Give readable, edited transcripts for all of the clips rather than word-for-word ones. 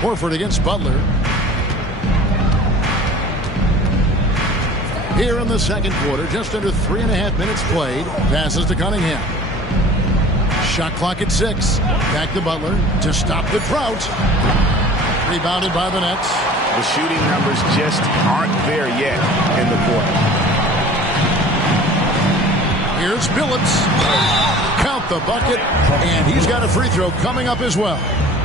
Horford against Butler. Here in the second quarter, just under 3.5 minutes played. Passes to Cunningham. Shot clock at 6. Back to Butler to stop the drought. Rebounded by the Nets. The shooting numbers just aren't there yet in the quarter. Here's Billups. Count the bucket, and he's got a free throw coming up as well.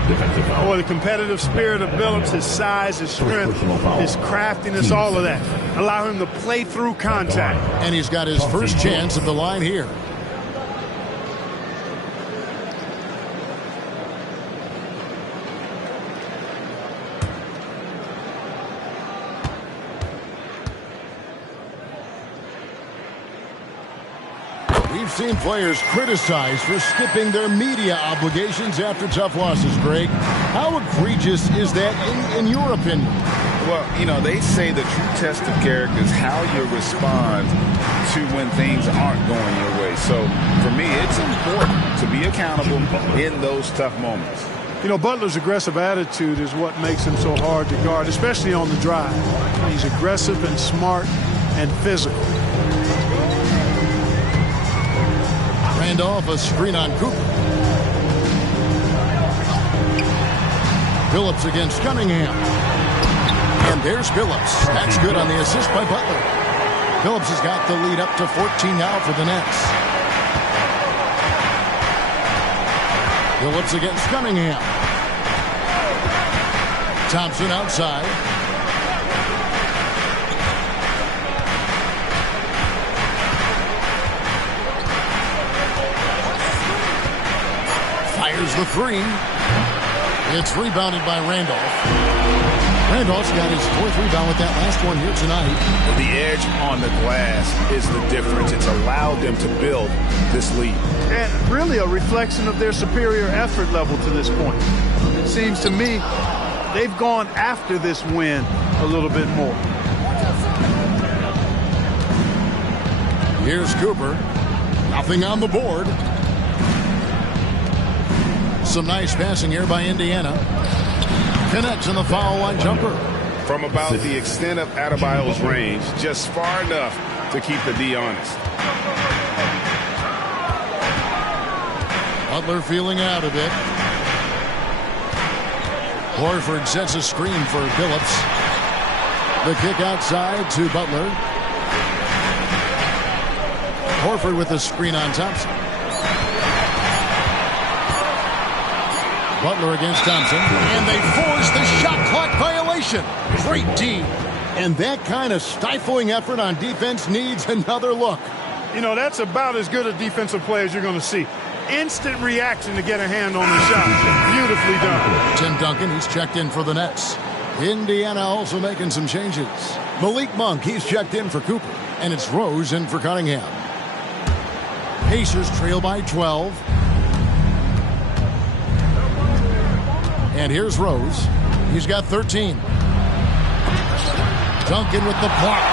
Oh, the competitive spirit of Billups, his size, his strength, his craftiness, all of that. Allow him to play through contact. And he's got his first chance at the line here. We've seen players criticized for skipping their media obligations after tough losses, Greg. How egregious is that in your opinion? Well, you know, they say the true test of character is how you respond to when things aren't going your way. So, for me, it's important to be accountable in those tough moments. You know, Butler's aggressive attitude is what makes him so hard to guard, especially on the drive. He's aggressive and smart and physical. Randolph, a screen on Cooper. Billups against Cunningham. And there's Billups. That's good on the assist by Butler. Billups has got the lead up to 14 now for the Nets. Billups against Cunningham. Thompson outside. Fires the three. It's rebounded by Randolph. Randolph's got his 4th rebound with that last one here tonight. The edge on the glass is the difference. It's allowed them to build this lead. And really a reflection of their superior effort level to this point. It seems to me they've gone after this win a little bit more. Here's Cooper. Nothing on the board. Some nice passing here by Indiana. Connects on the foul line jumper. From about the extent of Adebayo's range, just far enough to keep the D honest. Butler feeling out a bit. Horford sets a screen for Billups. The kick outside to Butler. Horford with the screen on Thompson. Butler against Thompson. And they force the shot clock violation. Great D. And that kind of stifling effort on defense needs another look. You know, that's about as good a defensive play as you're going to see. Instant reaction to get a hand on the shot. Beautifully done. Tim Duncan, he's checked in for the Nets. Indiana also making some changes. Malik Monk, he's checked in for Cooper. And it's Rose in for Cunningham. Pacers trail by 12. And here's Rose. He's got 13. Duncan with the block.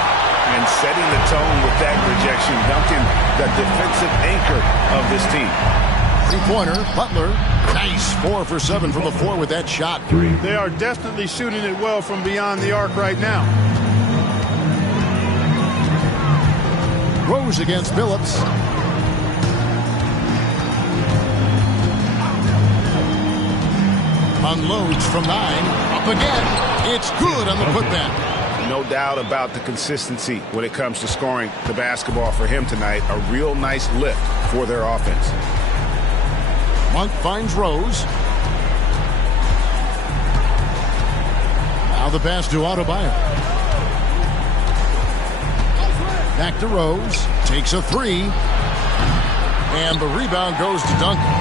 And setting the tone with that rejection. Duncan, the defensive anchor of this team. Three-pointer, Butler. Nice. 4 for 7 from the floor with that shot. They are definitely shooting it well from beyond the arc right now. Rose against Billups. Unloads from 9. Up again. It's good on the putback. No doubt about the consistency when it comes to scoring the basketball for him tonight. A real nice lift for their offense. Monk finds Rose. Now the pass to Adebayo. Back to Rose. Takes a 3. And the rebound goes to Duncan.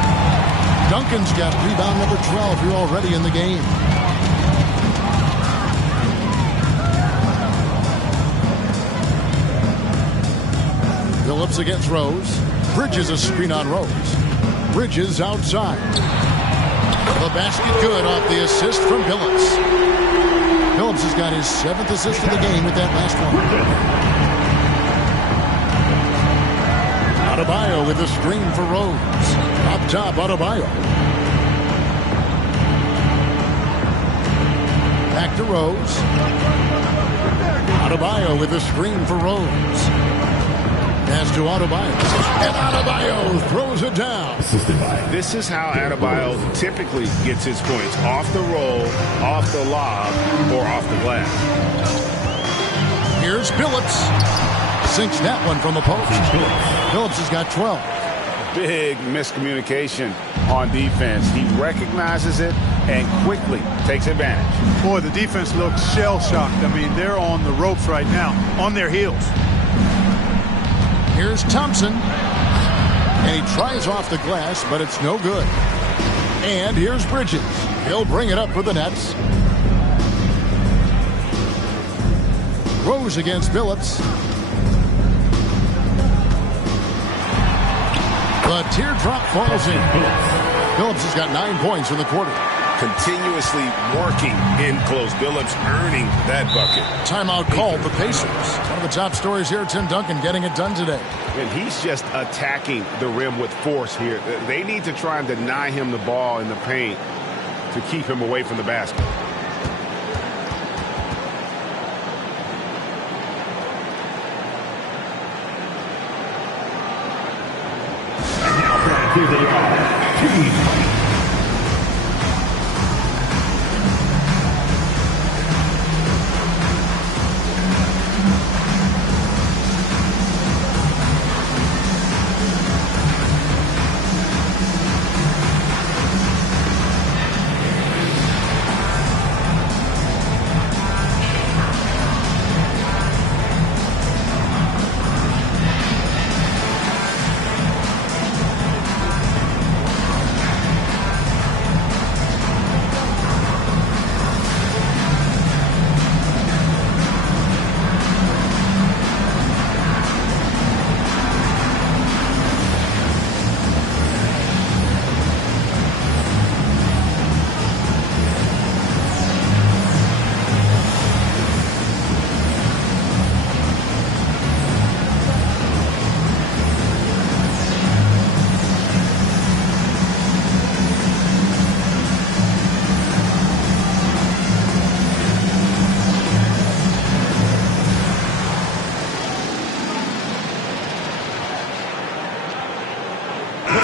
Duncan's got rebound number 12 here already in the game. Billups against Rose. Bridges a screen on Rose. Bridges outside. The basket good off the assist from Billups. Billups has got his 7th assist of the game with that last one. Adebayo with a screen for Rose. Up top, Adebayo. Back to Rose. Adebayo with a screen for Rose. Pass to Adebayo. And Adebayo throws it down. This is how Adebayo typically gets his points. Off the roll, off the lob, or off the glass. Here's Billups. Sinks that one from the post. Billups has got 12. Big miscommunication on defense. He recognizes it and quickly takes advantage. Boy, the defense looks shell-shocked. I mean, they're on the ropes right now, on their heels. Here's Thompson. And he tries off the glass, but it's no good. And here's Bridges. He'll bring it up for the Nets. Rose against Billups. The teardrop falls in. Billups has got 9 points in the quarter. Continuously working in close. Billups earning that bucket. Timeout called the Pacers. One of the top stories here, Tim Duncan getting it done today. And he's just attacking the rim with force here. They need to try and deny him the ball in the paint to keep him away from the basket.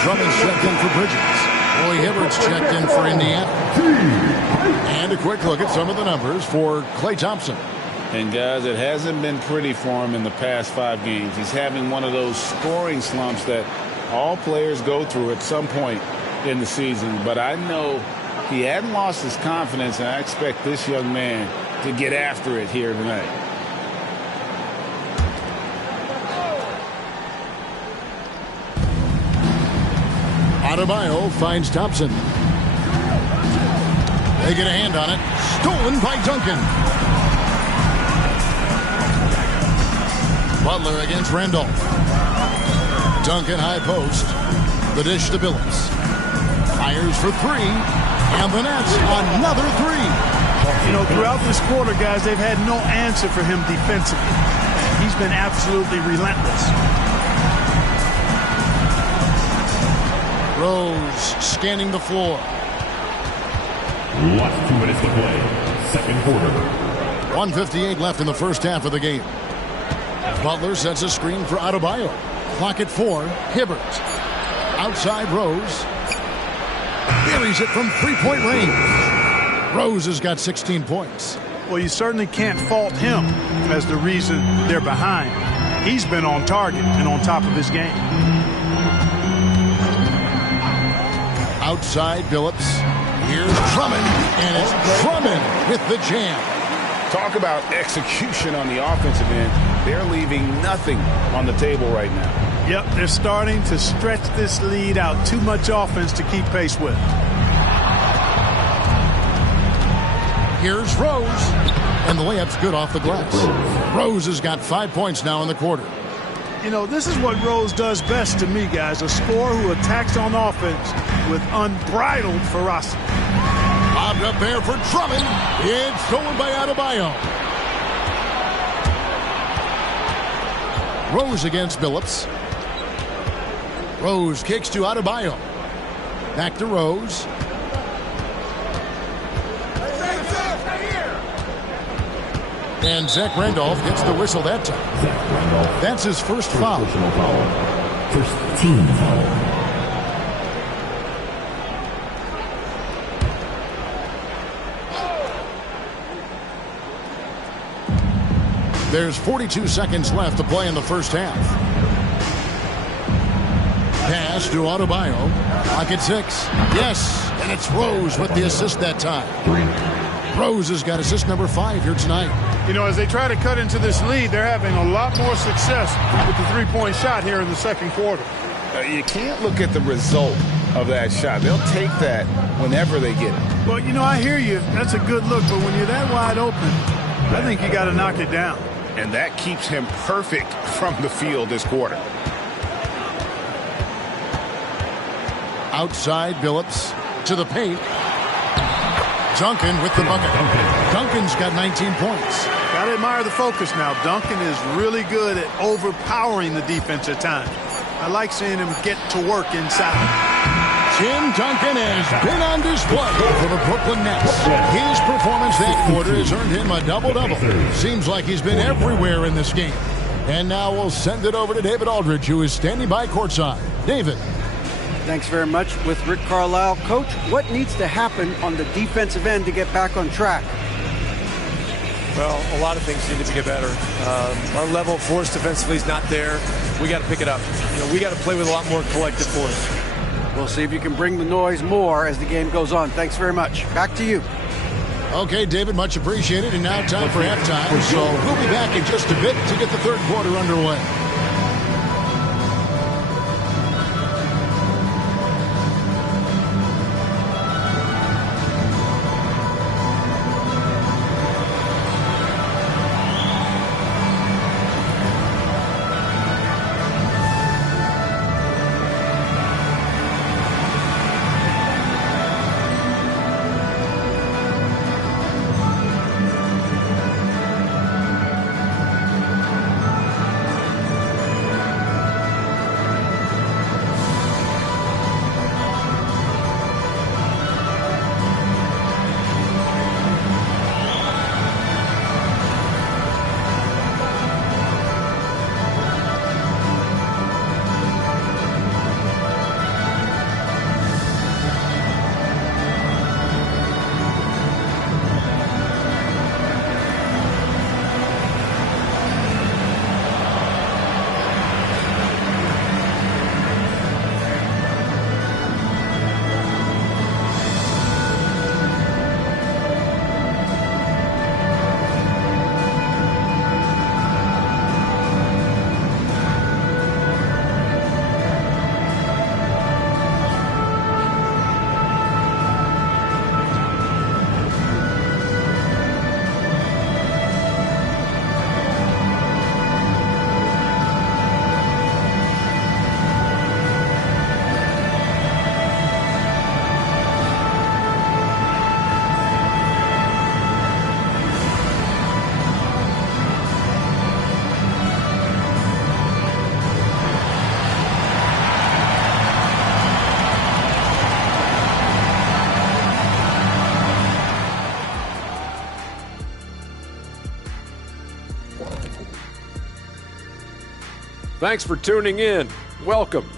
Drummond's checked in for Bridges. Roy Hibbert's checked in for Indiana. And a quick look at some of the numbers for Klay Thompson. And guys, it hasn't been pretty for him in the past 5 games. He's having one of those scoring slumps that all players go through at some point in the season. But I know he hadn't lost his confidence, and I expect this young man to get after it here tonight. Adebayo finds Thompson. They get a hand on it. Stolen by Duncan. Butler against Randolph. Duncan high post. The dish to Billups. Fires for 3. And the Nets another 3. You know, throughout this quarter, guys, they've had no answer for him defensively. He's been absolutely relentless. Rose scanning the floor. Last 2 minutes to play. Second quarter. 1:58 left in the first half of the game. Butler sets a screen for Adebayo. Clock at 4. Hibbert. Outside Rose. Buries it from 3-point range. Rose has got 16 points. Well, you certainly can't fault him as the reason they're behind. He's been on target and on top of his game. Outside Billups. Here's Drummond. And it's Drummond with the jam. Talk about execution on the offensive end. They're leaving nothing on the table right now. Yep, they're starting to stretch this lead out. Too much offense to keep pace with. Here's Rose. And the layup's good off the glass. Rose has got 5 points now in the quarter. You know, this is what Rose does best to me, guys. A scorer who attacks on offense with unbridled ferocity. Lobbed up there for Drummond. It's stolen by Adebayo. Rose against Billups. Rose kicks to Adebayo. Back to Rose. And Zach Randolph gets the whistle that time. That's his first foul. First team foul. There's 42 seconds left to play in the first half. Pass to Adebayo. Clock at 6. Yes, and it's Rose with the assist that time. Rose has got assist number 5 here tonight. You know, as they try to cut into this lead, they're having a lot more success with the three-point shot here in the second quarter. You can't look at the result of that shot. They'll take that whenever they get it. Well, you know, I hear you. That's a good look, but when you're that wide open, I think you got to knock it down. And that keeps him perfect from the field this quarter. Outside, Billups to the paint. Duncan with the bucket. Duncan's got 19 points. Got to admire the focus now. Duncan is really good at overpowering the defense at times. I like seeing him get to work inside. Tim Duncan has been on display for the Brooklyn Nets. His performance that quarter has earned him a double-double. Seems like he's been everywhere in this game. And now we'll send it over to David Aldridge, who is standing by courtside. David. Thanks very much with Rick Carlisle. Coach, what needs to happen on the defensive end to get back on track? Well, a lot of things need to get better. Our level of force defensively is not there. We got to pick it up. You know, we got to play with a lot more collective force. We'll see if you can bring the noise more as the game goes on. Thanks very much. Back to you. Okay, David, much appreciated. And now time for halftime. So we'll be back in just a bit to get the third quarter underway. Thanks for tuning in. Welcome.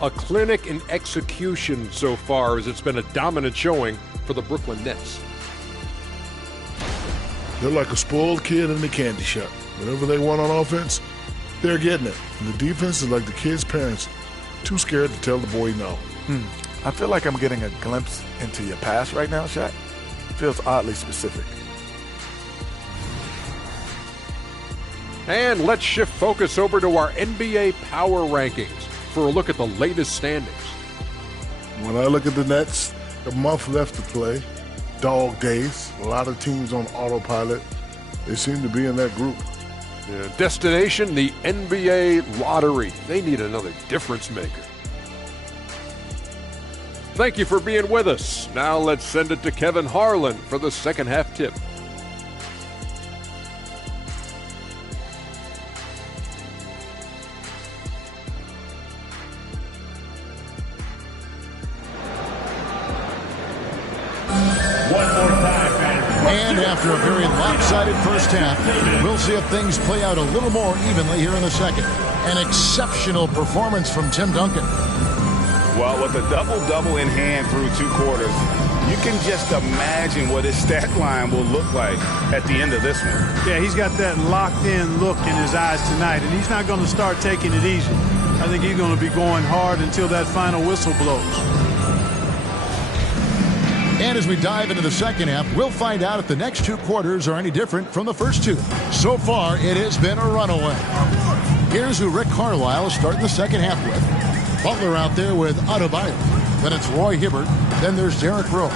A clinic in execution so far, as it's been a dominant showing for the Brooklyn Nets. They're like a spoiled kid in the candy shop. Whatever they want on offense, they're getting it. And the defense is like the kid's parents, too scared to tell the boy no. I feel like I'm getting a glimpse into your past right now, Shaq. It feels oddly specific. And let's shift focus over to our NBA Power Rankings for a look at the latest standings. When I look at the Nets, a month left to play, dog days, a lot of teams on autopilot. They seem to be in that group. Destination, the NBA lottery. They need another difference maker. Thank you for being with us. Now let's send it to Kevin Harlan for the second half tip. One more time, fans. And after a very lopsided first half, we'll see if things play out a little more evenly here in the second. An exceptional performance from Tim Duncan. Well, with a double-double in hand through 2 quarters, you can just imagine what his stat line will look like at the end of this one. Yeah, he's got that locked-in look in his eyes tonight, and he's not going to start taking it easy. I think he's going to be going hard until that final whistle blows. And as we dive into the second half, we'll find out if the next 2 quarters are any different from the first 2. So far, it has been a runaway. Here's who Rick Carlisle is starting the second half with. Butler out there with Adebayo. Then it's Roy Hibbert. Then there's Derrick Rose.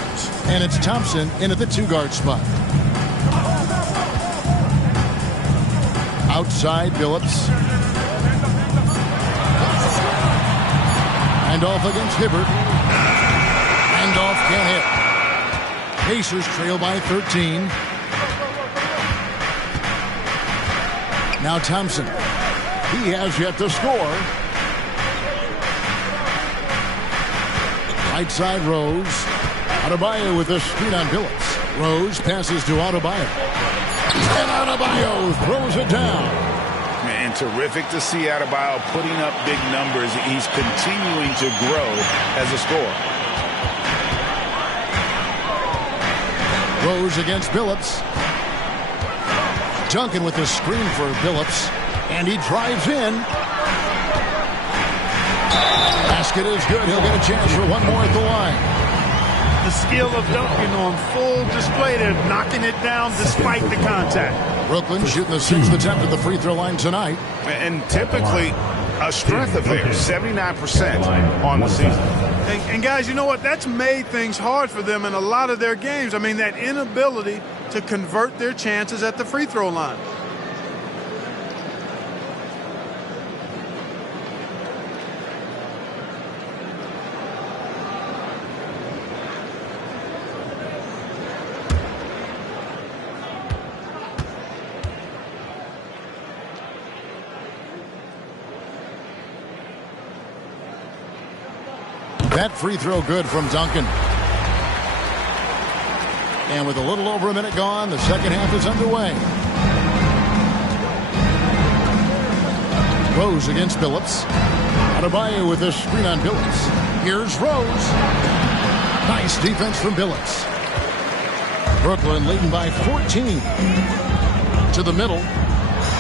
And it's Thompson in at the 2-guard spot. Outside, Billups. And off against Hibbert. And off can't hit. Pacers trail by 13. Now Thompson. He has yet to score. Right side, Rose. Adebayo with a screen on Billups. Rose passes to Adebayo. And Adebayo throws it down. Man, terrific to see Adebayo putting up big numbers. He's continuing to grow as a scorer. Rose against Billups. Duncan with the screen for Billups. And he drives in. Basket is good. He'll get a chance for one more at the line. The skill of Duncan on full display there, knocking it down despite the contact. Brooklyn shooting the 6th attempt at the free throw line tonight. And typically a strength of theirs, 79% on the season. And guys, you know what? That's made things hard for them in a lot of their games. I mean, that inability to convert their chances at the free throw line. That free throw good from Duncan. And with a little over a minute gone, the second half is underway. Rose against Billups. Adebayo with a screen on Billups. Here's Rose. Nice defense from Billups. Brooklyn leading by 14. To the middle.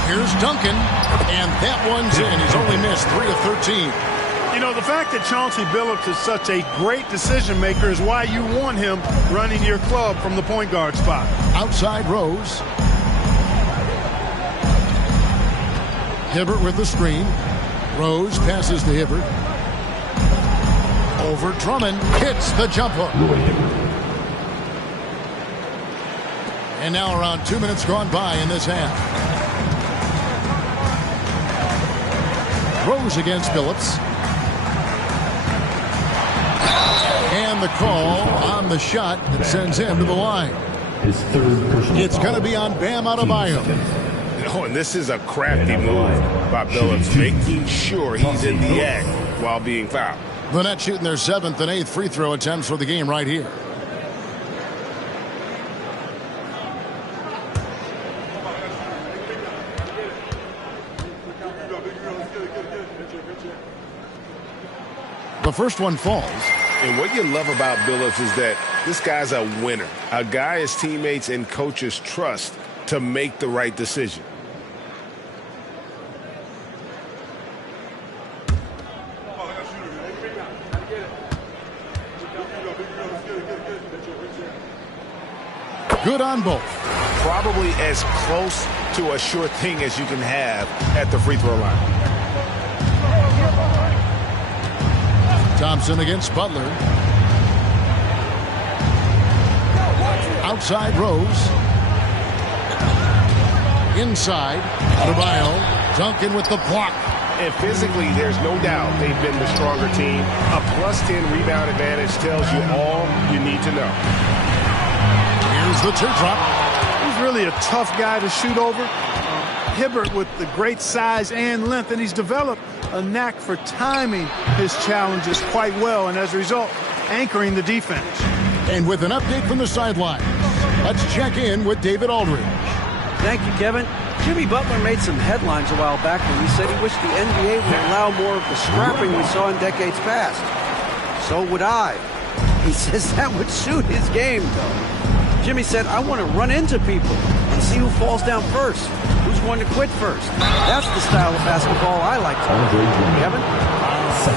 Here's Duncan. And that one's in. He's only missed 3 of 13. You know, the fact that Chauncey Billups is such a great decision maker is why you want him running your club from the point guard spot. Outside Rose. Hibbert with the screen. Rose passes to Hibbert. Over Drummond. Hits the jump hook. And now around 2 minutes gone by in this half. Rose against Billups. And the call on the shot that sends him to the line. His third personal It's going to be on Bam Adebayo. Oh, and this is a crafty move by Billups, making sure he's in the act while being fouled. The Nets shooting their 7th and 8th free throw attempts for the game right here. The first one falls. And what you love about Billups is that this guy's a winner, a guy his teammates and coaches trust to make the right decision. Good on both. Probably as close to a sure thing as you can have at the free throw line. Thompson against Butler. Outside Rose. Inside. Adebayo. Duncan with the block. And physically, there's no doubt they've been the stronger team. A +10 rebound advantage tells you all you need to know. Here's the teardrop. He's really a tough guy to shoot over. Hibbert with the great size and length, and he's developed a knack for timing his challenges quite well, and as a result, anchoring the defense. And with an update from the sideline, Let's check in with David Aldridge. Thank you, Kevin. Jimmy Butler made some headlines a while back when he said he wished the NBA would allow more of the scrapping we saw in decades past. So would I. He says that would suit his game, though. Jimmy said, I want to run into people and see who falls down first, who's going to quit first. That's the style of basketball I like to play. Kevin?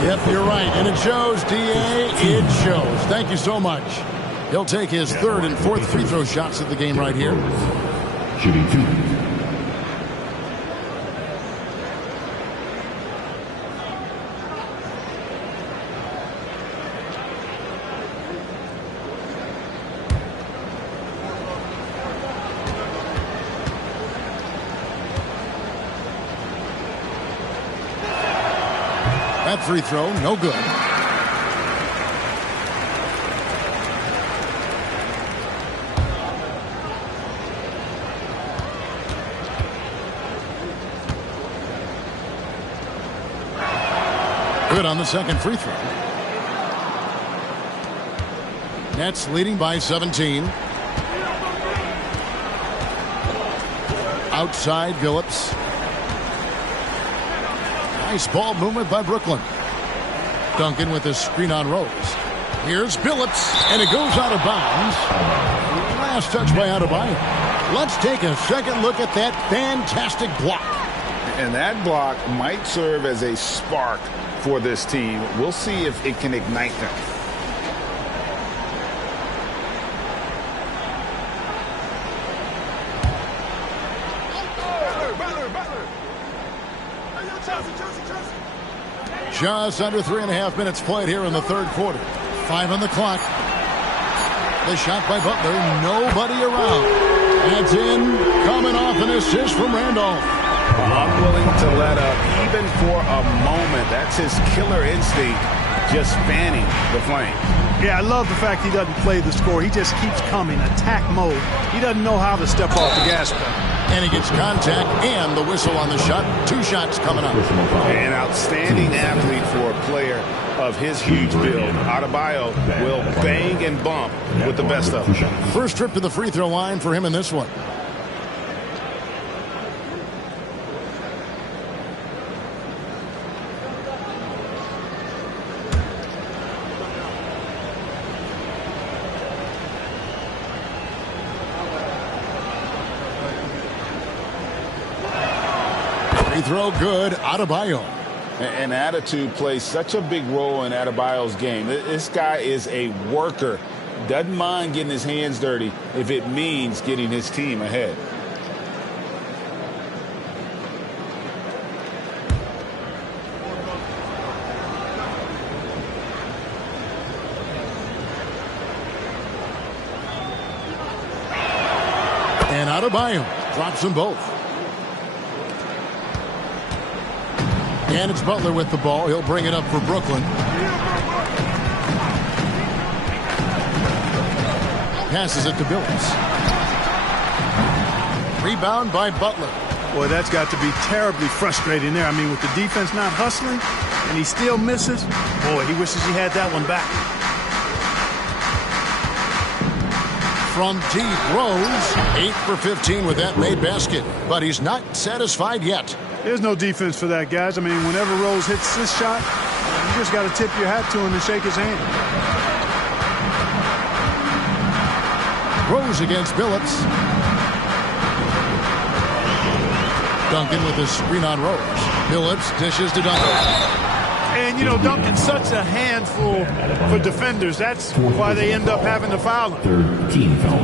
Yep, you're right. And it shows, D.A. It shows. Thank you so much. He'll take his third and fourth free throw shots at the game right here. Shooting 2. That free throw, no good. Good on the second free throw. Nets leading by 17. Outside Billups. Nice ball movement by Brooklyn. Duncan with a screen on Rose. Here's Billups, and it goes out of bounds. Last touch by Adebayo. Let's take a second look at that fantastic block. And that block might serve as a spark for this team. We'll see if it can ignite them. Just under 3.5 minutes played here in the third quarter. 5 on the clock. The shot by Butler. Nobody around. That's in. Coming off an assist from Randolph. Unwilling to let up even for a moment. That's his killer instinct, just fanning the flame. Yeah, I love the fact he doesn't play the score. He just keeps coming, attack mode. He doesn't know how to step off the gas pedal. And he gets contact and the whistle on the shot. 2 shots coming up. An outstanding athlete for a player of his huge build. Adebayo will bang and bump with the best of them. First trip to the free throw line for him in this one. Free throw good. Adebayo. And attitude plays such a big role in Adebayo's game. This guy is a worker. Doesn't mind getting his hands dirty if it means getting his team ahead. And Adebayo drops them both. And it's Butler with the ball. He'll bring it up for Brooklyn. Passes it to Billups. Rebound by Butler. Boy, that's got to be terribly frustrating there. I mean, with the defense not hustling and he still misses, boy, he wishes he had that one back. From deep, Rose, 8 for 15 with that made basket. But he's not satisfied yet. There's no defense for that, guys. I mean, whenever Rose hits this shot, you just got to tip your hat to him and shake his hand. Rose against Billups. Duncan with a screen on Rose. Billups dishes to Duncan. And, you know, Duncan's such a handful for defenders. That's why they end up having to foul him. 13 foul.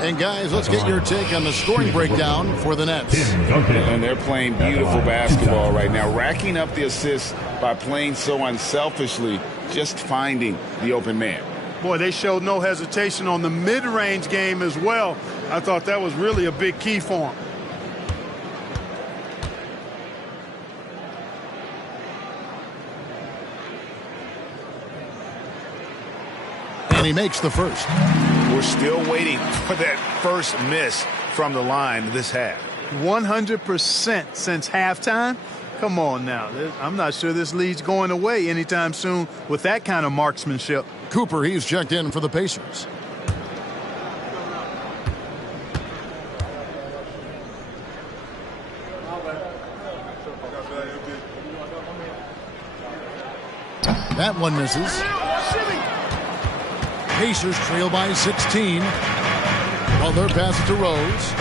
And, guys, let's get your take on the scoring breakdown for the Nets. And they're playing beautiful basketball right now, racking up the assists by playing so unselfishly, just finding the open man. Boy, they showed no hesitation on the mid-range game as well. I thought that was really a big key for them. And he makes the first. We're still waiting for that first miss from the line this half. 100% since halftime. Come on now. I'm not sure this lead's going away anytime soon with that kind of marksmanship. Cooper, he's checked in for the Pacers. That one misses. Pacers trail by 16. Butler passes to Rose.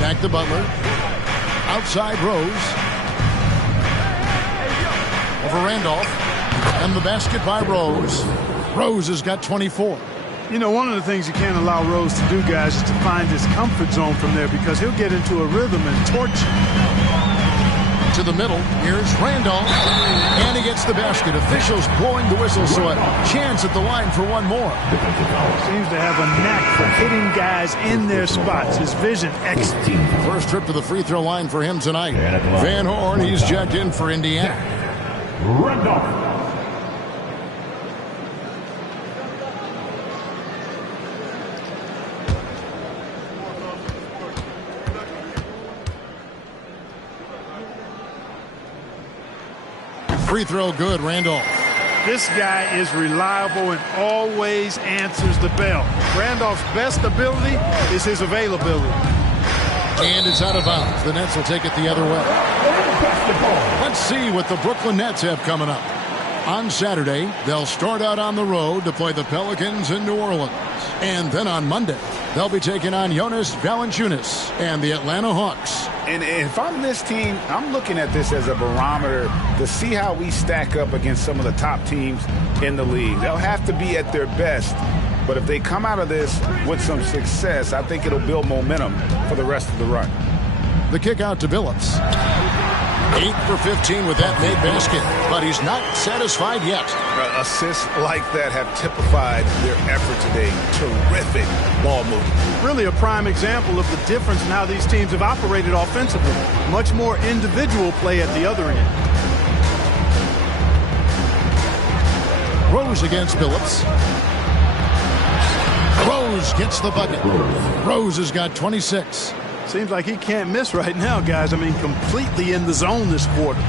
Back to Butler. Outside Rose. Over Randolph. And the basket by Rose. Rose has got 24. You know, one of the things you can't allow Rose to do, guys, is to find his comfort zone from there because he'll get into a rhythm and torch you. To the middle. Here's Randolph. And he gets the basket. Officials blowing the whistle, so a chance at the line for one more. Seems to have a knack for hitting guys in their spots. His vision excellent. First trip to the free throw line for him tonight. Van Horn, he's checked in for Indiana. Randolph. Free throw good, Randolph. This guy is reliable and always answers the bell. Randolph's best ability is his availability. And it's out of bounds. The Nets will take it the other way. Let's see what the Brooklyn Nets have coming up. On Saturday, they'll start out on the road to play the Pelicans in New Orleans. And then on Monday, they'll be taking on Jonas Valanciunas and the Atlanta Hawks. And if I'm this team, I'm looking at this as a barometer to see how we stack up against some of the top teams in the league. They'll have to be at their best, but if they come out of this with some success, I think it'll build momentum for the rest of the run. The kick out to Billups. 8 for 15 with that made basket, but he's not satisfied yet. Assists like that have typified their effort today. Terrific ball movement. Really a prime example of the difference in how these teams have operated offensively. Much more individual play at the other end. Rose against Billups. Rose gets the bucket. Rose has got 26. Seems like he can't miss right now, guys. I mean, completely in the zone this quarter.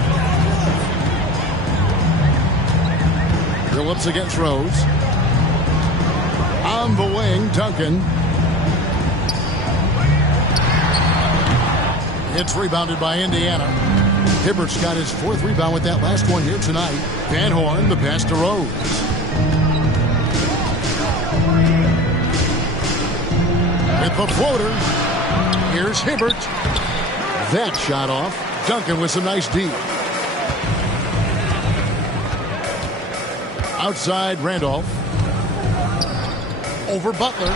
Billups against Rose. On the wing, Duncan. It's rebounded by Indiana. Hibbert's got his 4th rebound with that last one here tonight. Van Horn, the pass to Rose. With the floater. Here's Hibbert. That shot off. Duncan with some nice D. Outside Randolph. Over Butler.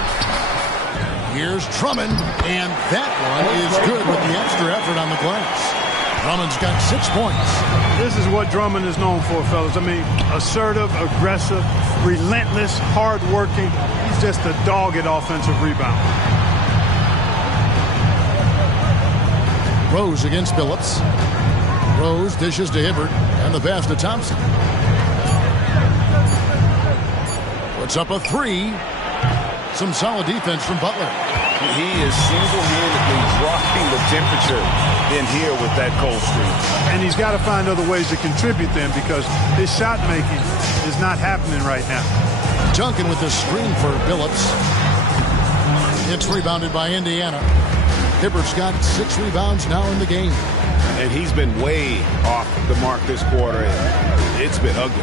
Here's Drummond. And that one is good with the extra effort on the glass. Drummond's got 6 points. This is what Drummond is known for, fellas. I mean, assertive, aggressive, relentless, hard-working. He's just a dogged offensive rebounder. Rose against Billups. Rose dishes to Hibbert, and the pass to Thompson. Puts up a 3. Some solid defense from Butler. He is single-handedly dropping the temperature in here with that cold streak. And he's got to find other ways to contribute then because his shot making is not happening right now. Duncan with the screen for Billups. It's rebounded by Indiana. Hibbert's got 6 rebounds now in the game. And he's been way off the mark this quarter. It's been ugly.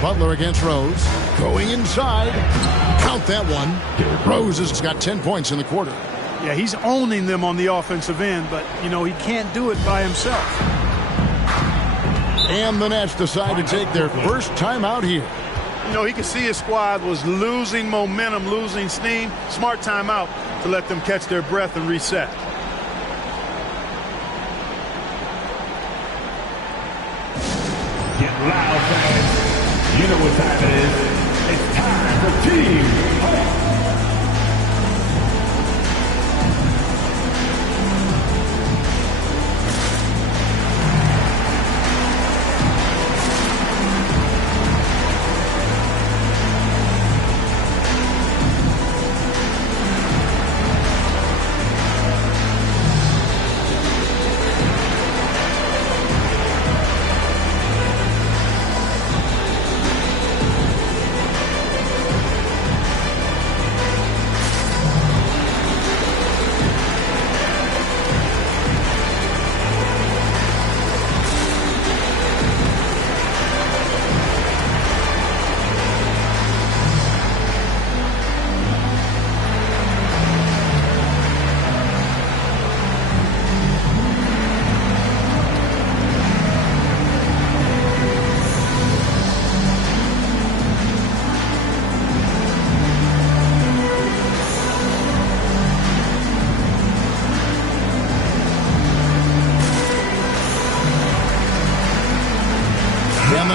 Butler against Rose. Going inside. Count that one. Rose has got 10 points in the quarter. Yeah, he's owning them on the offensive end, but, you know, he can't do it by himself. And the Nets decide to take their first time out here. You know, he could see his squad was losing momentum, losing steam. Smart timeout to let them catch their breath and reset. Get loud, fans. You know what time it is. It's time for Team Hawks.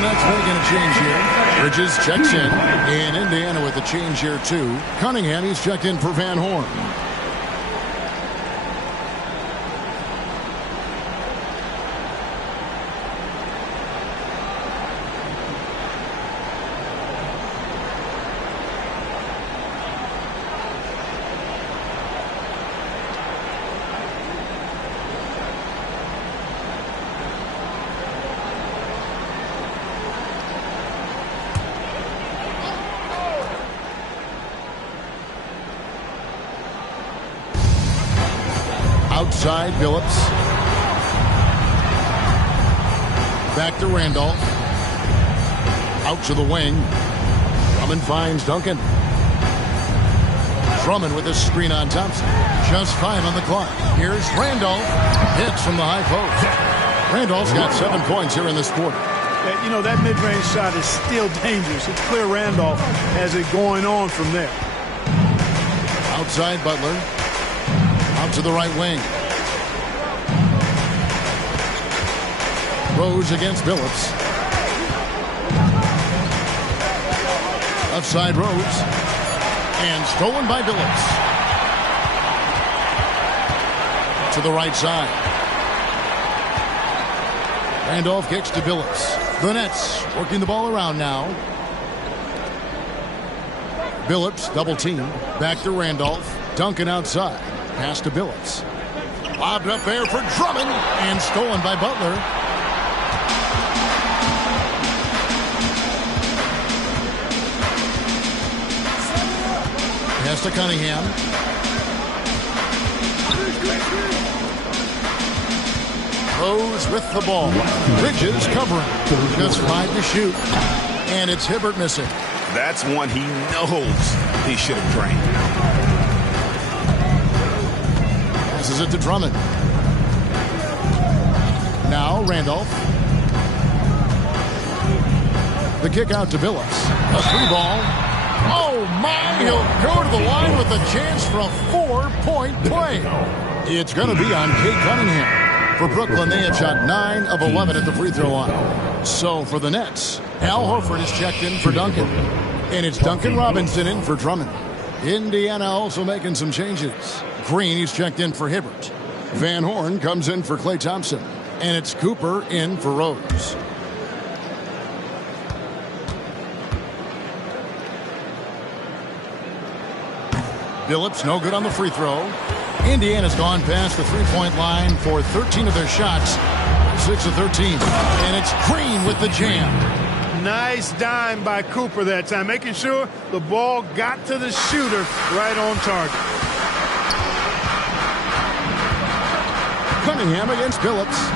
Nets making a change here. Bridges checks in. And Indiana with a change here, too. Cunningham, he's checked in for Van Horn. Outside, Billups. Back to Randolph. Out to the wing. Drummond finds Duncan. Drummond with a screen on Thompson. Just 5 on the clock. Here's Randolph. Hits from the high post. Randolph's got 7 points here in this quarter. You know, that mid-range shot is still dangerous. It's clear Randolph has it going on from there. Outside, Butler. Out to the right wing. Rose against Billups. Left side, Rose. And stolen by Billups. To the right side. Randolph kicks to Billups. The Nets working the ball around now. Billups double team. Back to Randolph. Duncan outside. Pass to Billups. Lobbed up there for Drummond. And stolen by Butler. Pass to Cunningham. Rose with the ball. Bridges covering. Just 5 to shoot. And it's Hibbert missing. That's one he knows he should have drained. Passes it to Drummond. Now Randolph. The kick out to Billups. A 3-ball. Oh my, he'll go to the line with a chance for a 4-point play. It's going to be on Cade Cunningham. For Brooklyn, they have shot 9 of 11 at the free throw line. So for the Nets, Al Horford is checked in for Duncan. And it's Duncan Robinson in for Drummond. Indiana also making some changes. Green, he's checked in for Hibbert. Van Horn comes in for Klay Thompson. And it's Cooper in for Rose. Billups no good on the free throw. Indiana's gone past the three-point line for 13 of their shots. 6 of 13. And it's Green with the jam. Nice dime by Cooper that time, making sure the ball got to the shooter right on target. Cunningham against Billups.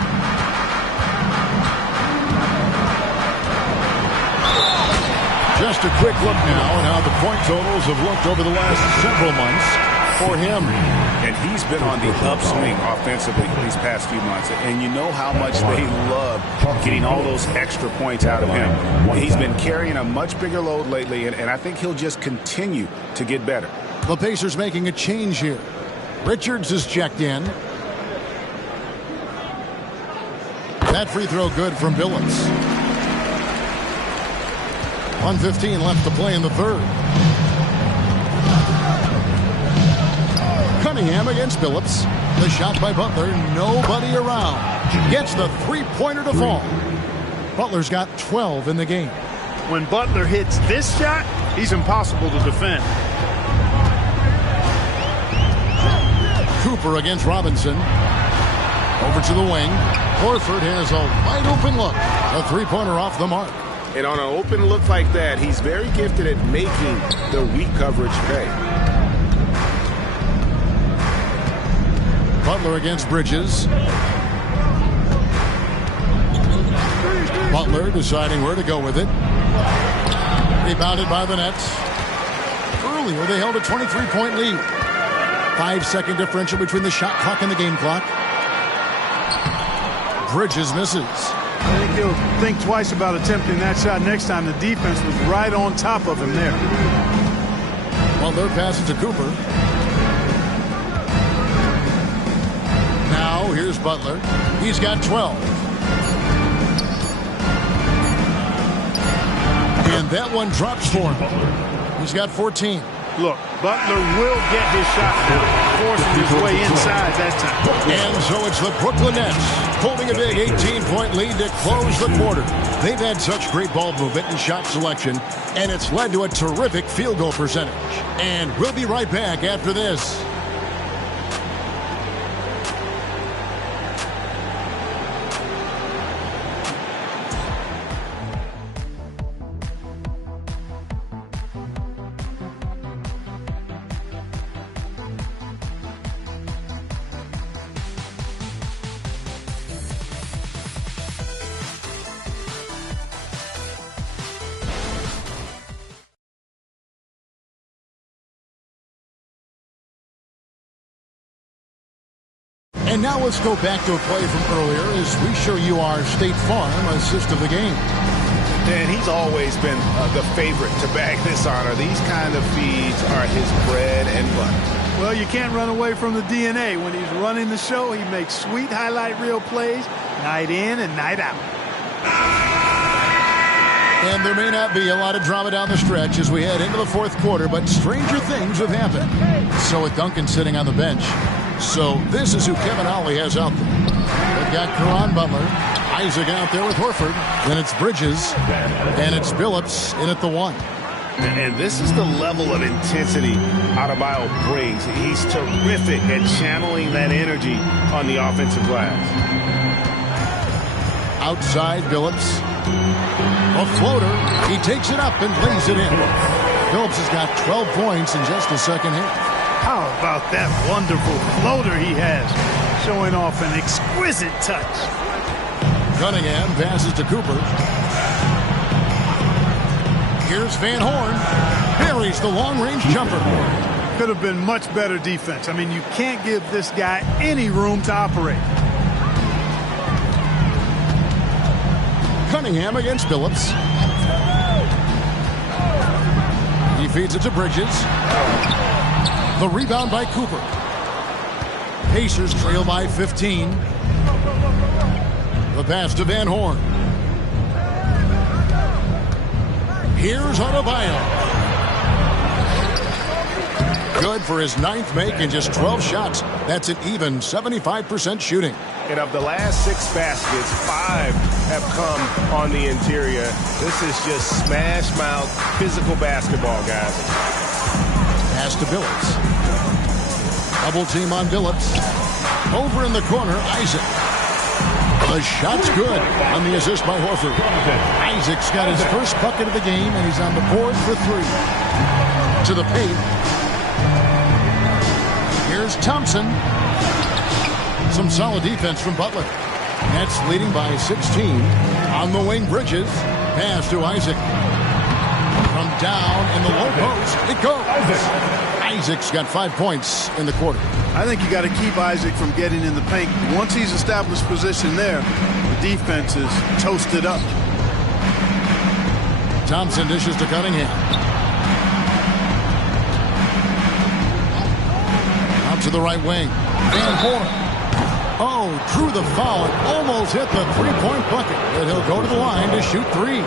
Just a quick look now at how the point totals have looked over the last several months for him. And he's been on the upswing offensively these past few months. And you know how much they love getting all those extra points out of him. He's been carrying a much bigger load lately, and I think he'll just continue to get better. The Pacers making a change here. Richards is checked in. That free throw good from Billups. 1:15 left to play in the third. Cunningham against Billups. The shot by Butler. Nobody around. Gets the three-pointer to fall. Butler's got 12 in the game. When Butler hits this shot, he's impossible to defend. Cooper against Robinson. Over to the wing. Horford has a wide-open look. A three-pointer off the mark. And on an open look like that, he's very gifted at making the weak coverage pay. Butler against Bridges. Butler deciding where to go with it. Rebounded by the Nets. Earlier, they held a 23-point lead. 5-second differential between the shot clock and the game clock. Bridges misses. I think he'll think twice about attempting that shot next time. The defense was right on top of him there. Butler passes to Cooper. Now here's Butler. He's got 12. And that one drops for him. He's got 14. Look, Butler will get his shot now, forcing his way inside that time. And so it's the Brooklyn Nets holding a big 18-point lead to close the quarter. They've had such great ball movement and shot selection, and it's led to a terrific field goal percentage. And we'll be right back after this. And now let's go back to a play from earlier as we show you our State Farm assist of the game. And he's always been the favorite to bag this honor. These kind of feeds are his bread and butter. Well, you can't run away from the DNA. When he's running the show, he makes sweet highlight reel plays night in and night out. And there may not be a lot of drama down the stretch as we head into the fourth quarter, but stranger things have happened. So with Duncan sitting on the bench. So this is who Kevin Ollie has out there. They've got Caron Butler, Isaac out there with Horford. Then it's Bridges, and it's Billups in at the 1. And this is the level of intensity Adebayo brings. He's terrific at channeling that energy on the offensive glass. Outside Billups. A floater. He takes it up and lays it in. Billups has got 12 points in just the second half. How about that wonderful floater he has, showing off an exquisite touch. Cunningham passes to Cooper. Here's Van Horn. Buries the long-range jumper. Could have been much better defense. I mean, you can't give this guy any room to operate. Cunningham against Billups. He feeds it to Bridges. The rebound by Cooper. Pacers trail by 15. The pass to Van Horn. Here's Adebayo. Good for his 9th make in just 12 shots. That's an even 75% shooting. And of the last 6 baskets, 5 have come on the interior. This is just smash mouth physical basketball, guys. Pass to Billups. Double team on Billups. Over in the corner, Isaac. The shot's good on the assist by Horford. Isaac's got his first bucket of the game, and he's on the board for 3. To the paint. Here's Thompson. Some solid defense from Butler. Nets leading by 16. On the wing, Bridges. Pass to Isaac. From down in the low post, it goes. Isaac's got 5 points in the quarter. I think you got to keep Isaac from getting in the paint. Once he's established position there, the defense is toasted up. Thompson dishes to Cunningham. Out to the right wing. Van Horn. Oh, drew the foul and almost hit the three-point bucket. But he'll go to the line to shoot 3.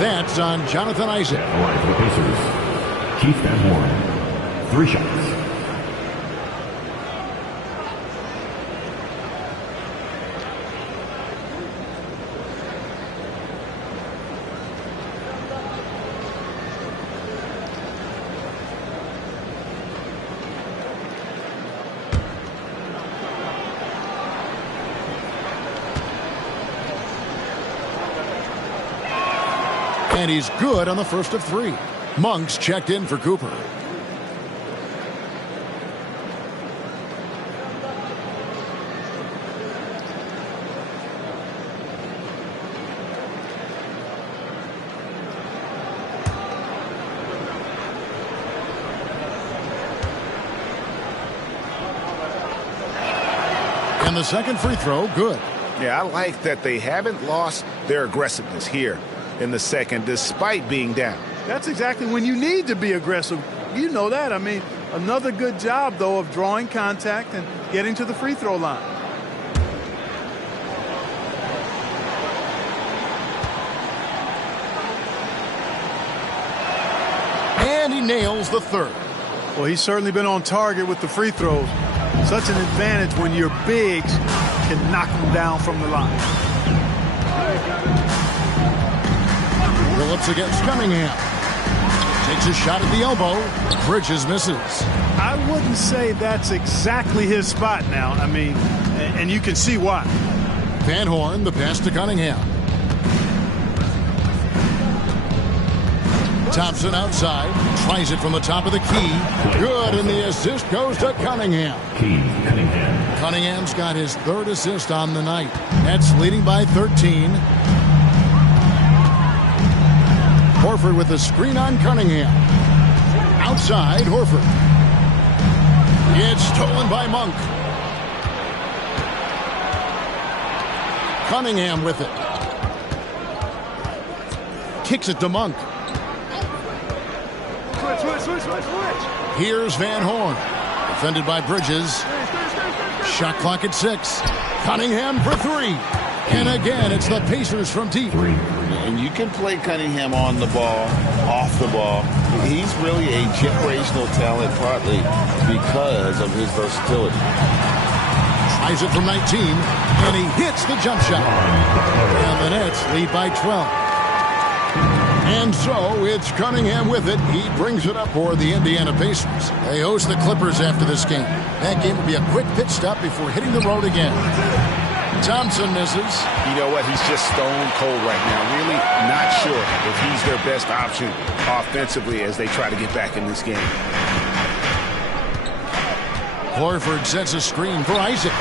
That's on Jonathan Isaac. Line for the Pacers, Keith Van Horn. 3 shots. And he's good on the first of 3. Monks checked in for Cooper. And the second free throw, good. Yeah, I like that they haven't lost their aggressiveness here in the second, despite being down. That's exactly when you need to be aggressive. You know that. I mean, another good job, though, of drawing contact and getting to the free throw line. And he nails the third. Well, he's certainly been on target with the free throws. Such an advantage when your bigs can knock them down from the line. Phillips against Cunningham. Takes a shot at the elbow. Bridges misses. I wouldn't say that's exactly his spot now. I mean, and you can see why. Van Horn, the pass to Cunningham. Thompson outside. Tries it from the top of the key. Good, and the assist goes to Cunningham. Cunningham's got his third assist on the night. Nets leading by 13. Horford with a screen on Cunningham. Outside, Horford. It's stolen by Monk. Cunningham with it. Kicks it to Monk. Switch. Here's Van Horn. Defended by Bridges. Shot clock at 6. Cunningham for 3. And again, it's the Pacers from deep. And you can play Cunningham on the ball, off the ball. He's really a generational talent, partly because of his versatility. Tries it from 19, and he hits the jump shot. And the Nets lead by 12. And so it's Cunningham with it. He brings it up for the Indiana Pacers. They host the Clippers after this game. That game will be a quick pit stop before hitting the road again. Thompson misses. You know what? He's just stone cold right now. Really not sure if he's their best option offensively as they try to get back in this game. Horford sets a screen for Isaac.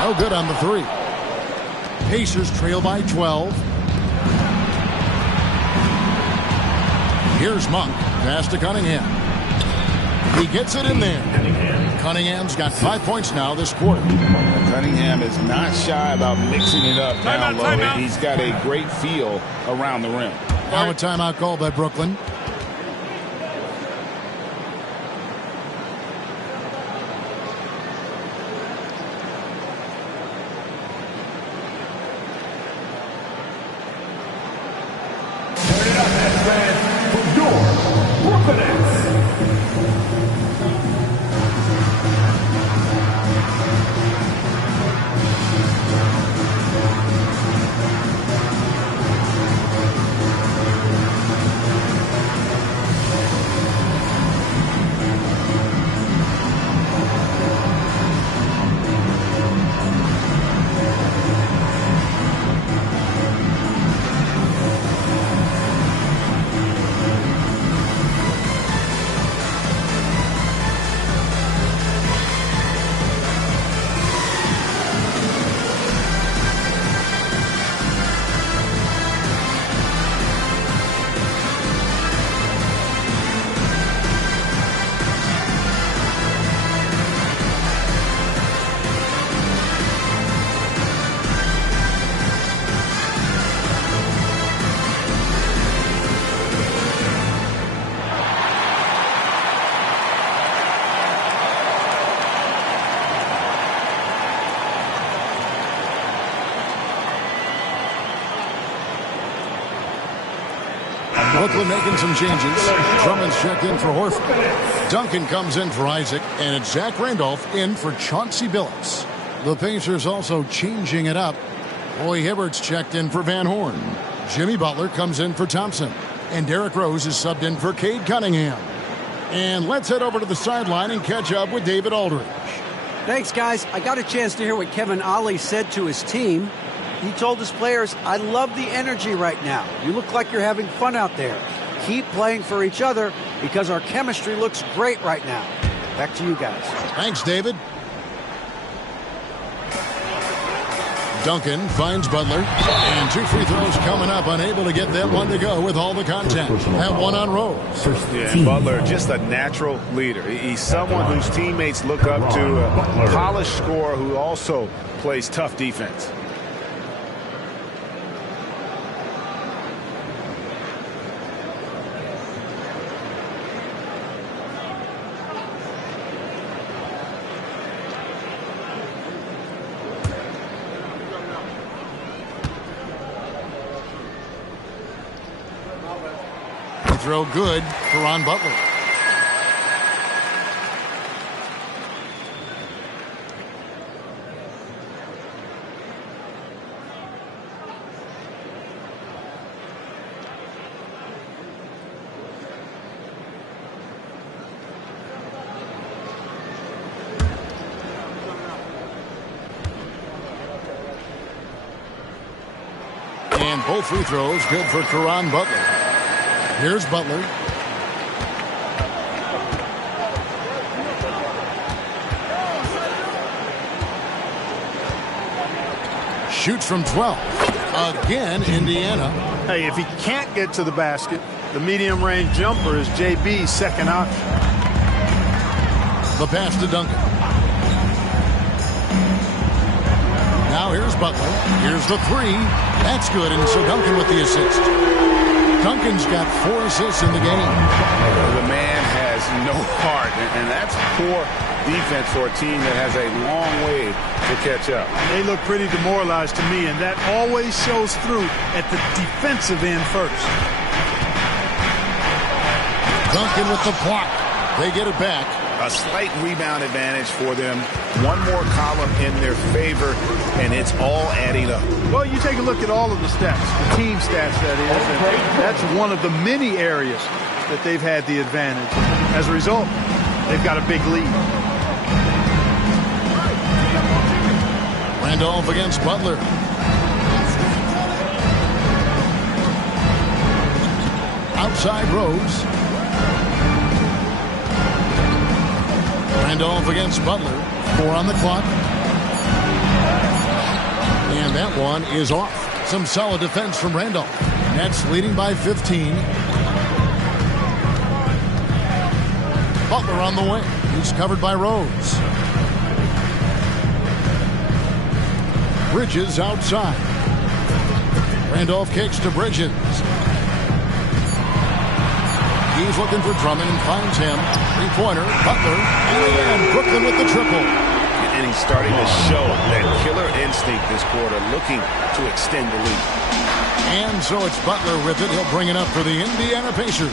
No good on the 3. Pacers trail by 12. Here's Monk. Pass to Cunningham. He gets it in there. Cunningham's got 5 points now this quarter. Cunningham is not shy about mixing it up down low. He's got a great feel around the rim. Now a timeout call by Brooklyn. Brooklyn making some changes. Drummond's checked in for Horford. Duncan comes in for Isaac, and it's Zach Randolph in for Chauncey Billups. The Pacers also changing it up. Roy Hibbert's checked in for Van Horn. Jimmy Butler comes in for Thompson. And Derrick Rose is subbed in for Cade Cunningham. And let's head over to the sideline and catch up with David Aldridge. Thanks, guys. I got a chance to hear what Kevin Ollie said to his team. He told his players, I love the energy right now. You look like you're having fun out there. Keep playing for each other because our chemistry looks great right now. Back to you guys. Thanks, David. Duncan finds Butler. And 2 free throws coming up. Unable to get that one to go with all the contact. That one on Rose. Yeah, Butler, just a natural leader. He's someone whose teammates look up to, a polished scorer who also plays tough defense. throw good for Ron Butler. And both free throws good for Caron Butler. Here's Butler. Shoots from 12. Again, Indiana. Hey, if he can't get to the basket, the medium-range jumper is JB's second option. The pass to Duncan. Now here's Butler. Here's the three. That's good, and so Duncan with the assist. Duncan's got 4 assists in the game. The man has no heart, and that's poor defense for a team that has a long way to catch up. They look pretty demoralized to me, and that always shows through at the defensive end first. Duncan with the block. They get it back. A slight rebound advantage for them. One more column in their favor, and it's all adding up. Well, you take a look at all of the stats, the team stats, that is, and that's one of the many areas that they've had the advantage. As a result, they've got a big lead. Randolph against Butler. Outside Rose. Randolph against Butler. 4 on the clock. And that one is off. Some solid defense from Randolph. Nets leading by 15. Butler on the wing. He's covered by Rose. Bridges outside. Randolph kicks to Bridges. He's looking for Drummond and finds him. Three-pointer, Butler, and again, Brooklyn with the triple. And he's starting to show that killer instinct this quarter, looking to extend the lead. And so it's Butler with it. He'll bring it up for the Indiana Pacers.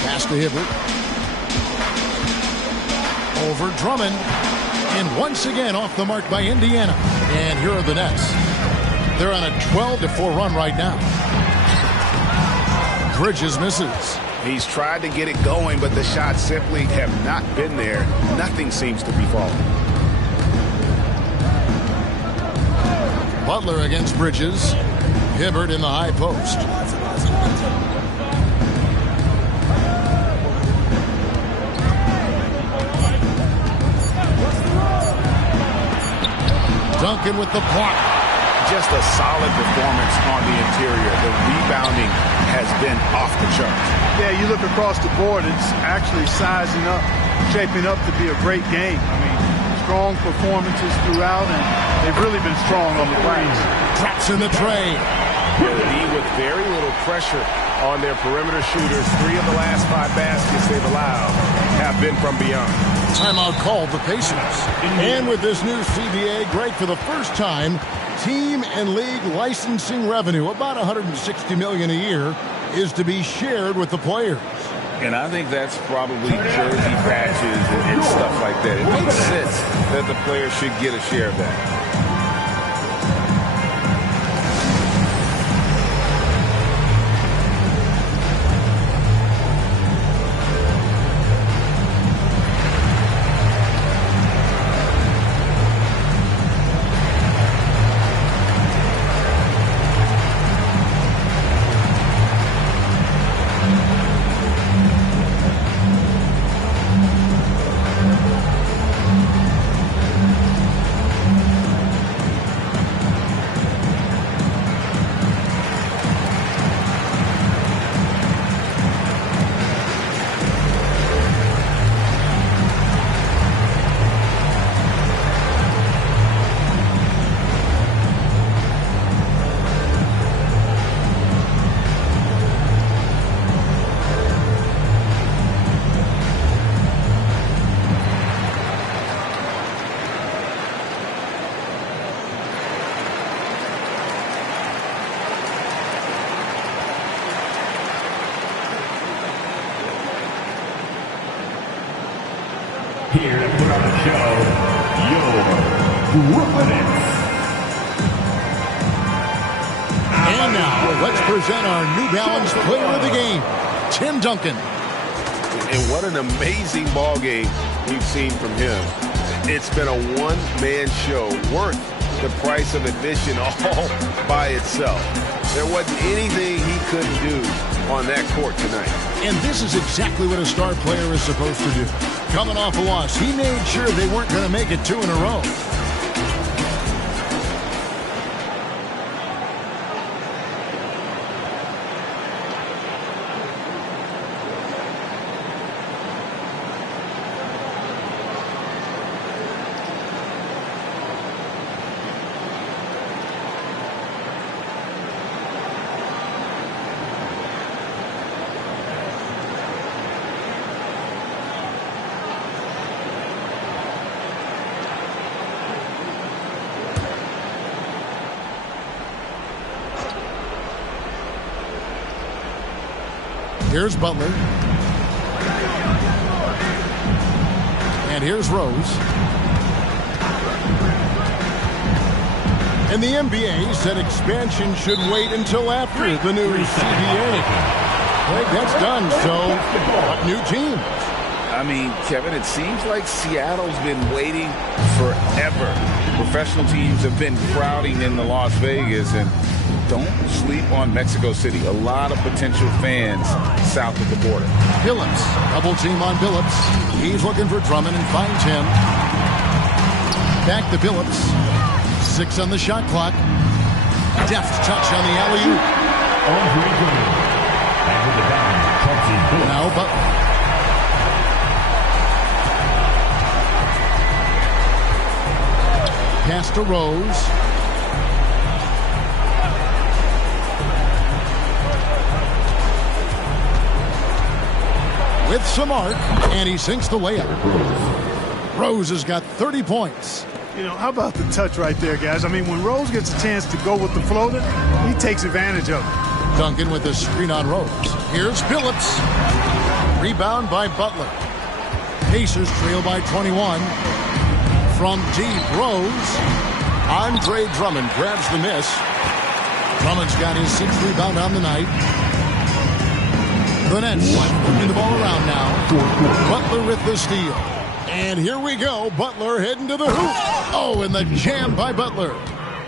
Pass to Hibbert. Over Drummond. And once again off the mark by Indiana. And here are the Nets. They're on a 12-4 run right now. Bridges misses. He's tried to get it going, but the shots simply have not been there. Nothing seems to be falling. Butler against Bridges. Hibbert in the high post. Duncan with the block. Just a solid performance on the interior. The rebounding has been off the charts. Yeah, you look across the board, it's actually sizing up, shaping up to be a great game. I mean, strong performances throughout, and they've really been strong on the glass. Drops in the tray. Yeah, the lead with very little pressure on their perimeter shooters. 3 of the last 5 baskets they've allowed have been from beyond. Timeout called the Pacers. And with this new CBA, Greg, for the first time, team and league licensing revenue, about $160 million a year, is to be shared with the players. And I think that's probably jersey patches and stuff like that. It makes sense that the players should get a share of that. show, your Brooklyn Nets. And now, let's present our New Balance player of the game, Tim Duncan. And what an amazing ball game you've seen from him. It's been a one-man show worth the price of admission all by itself. There wasn't anything he couldn't do on that court tonight. And this is exactly what a star player is supposed to do. Coming off a loss, he made sure they weren't going to make it 2 in a row. Here's Butler. And here's Rose. And the NBA said expansion should wait until after the new CBA. Well, that's done, so what new teams? I mean, Kevin, it seems like Seattle's been waiting forever. Professional teams have been crowding into Las Vegas, and don't sleep on Mexico City. A lot of potential fans south of the border. Billups, double team on Billups. He's looking for Drummond and finds him. Back to Billups. 6 on the shot clock. Deft touch on the alley-oop. Now Butler. Pass to Rose. With some arc, and he sinks the layup. Rose has got 30 points. You know, how about the touch right there, guys? I mean, when Rose gets a chance to go with the floater, he takes advantage of it. Duncan with a screen on Rose. Here's Billups. Rebound by Butler. Pacers trail by 21. From deep, Rose. Andre Drummond grabs the miss. Drummond's got his 6th rebound on the night. The Nets moving the ball around now. Butler with the steal. And here we go. Butler heading to the hoop. Oh, and the jam by Butler.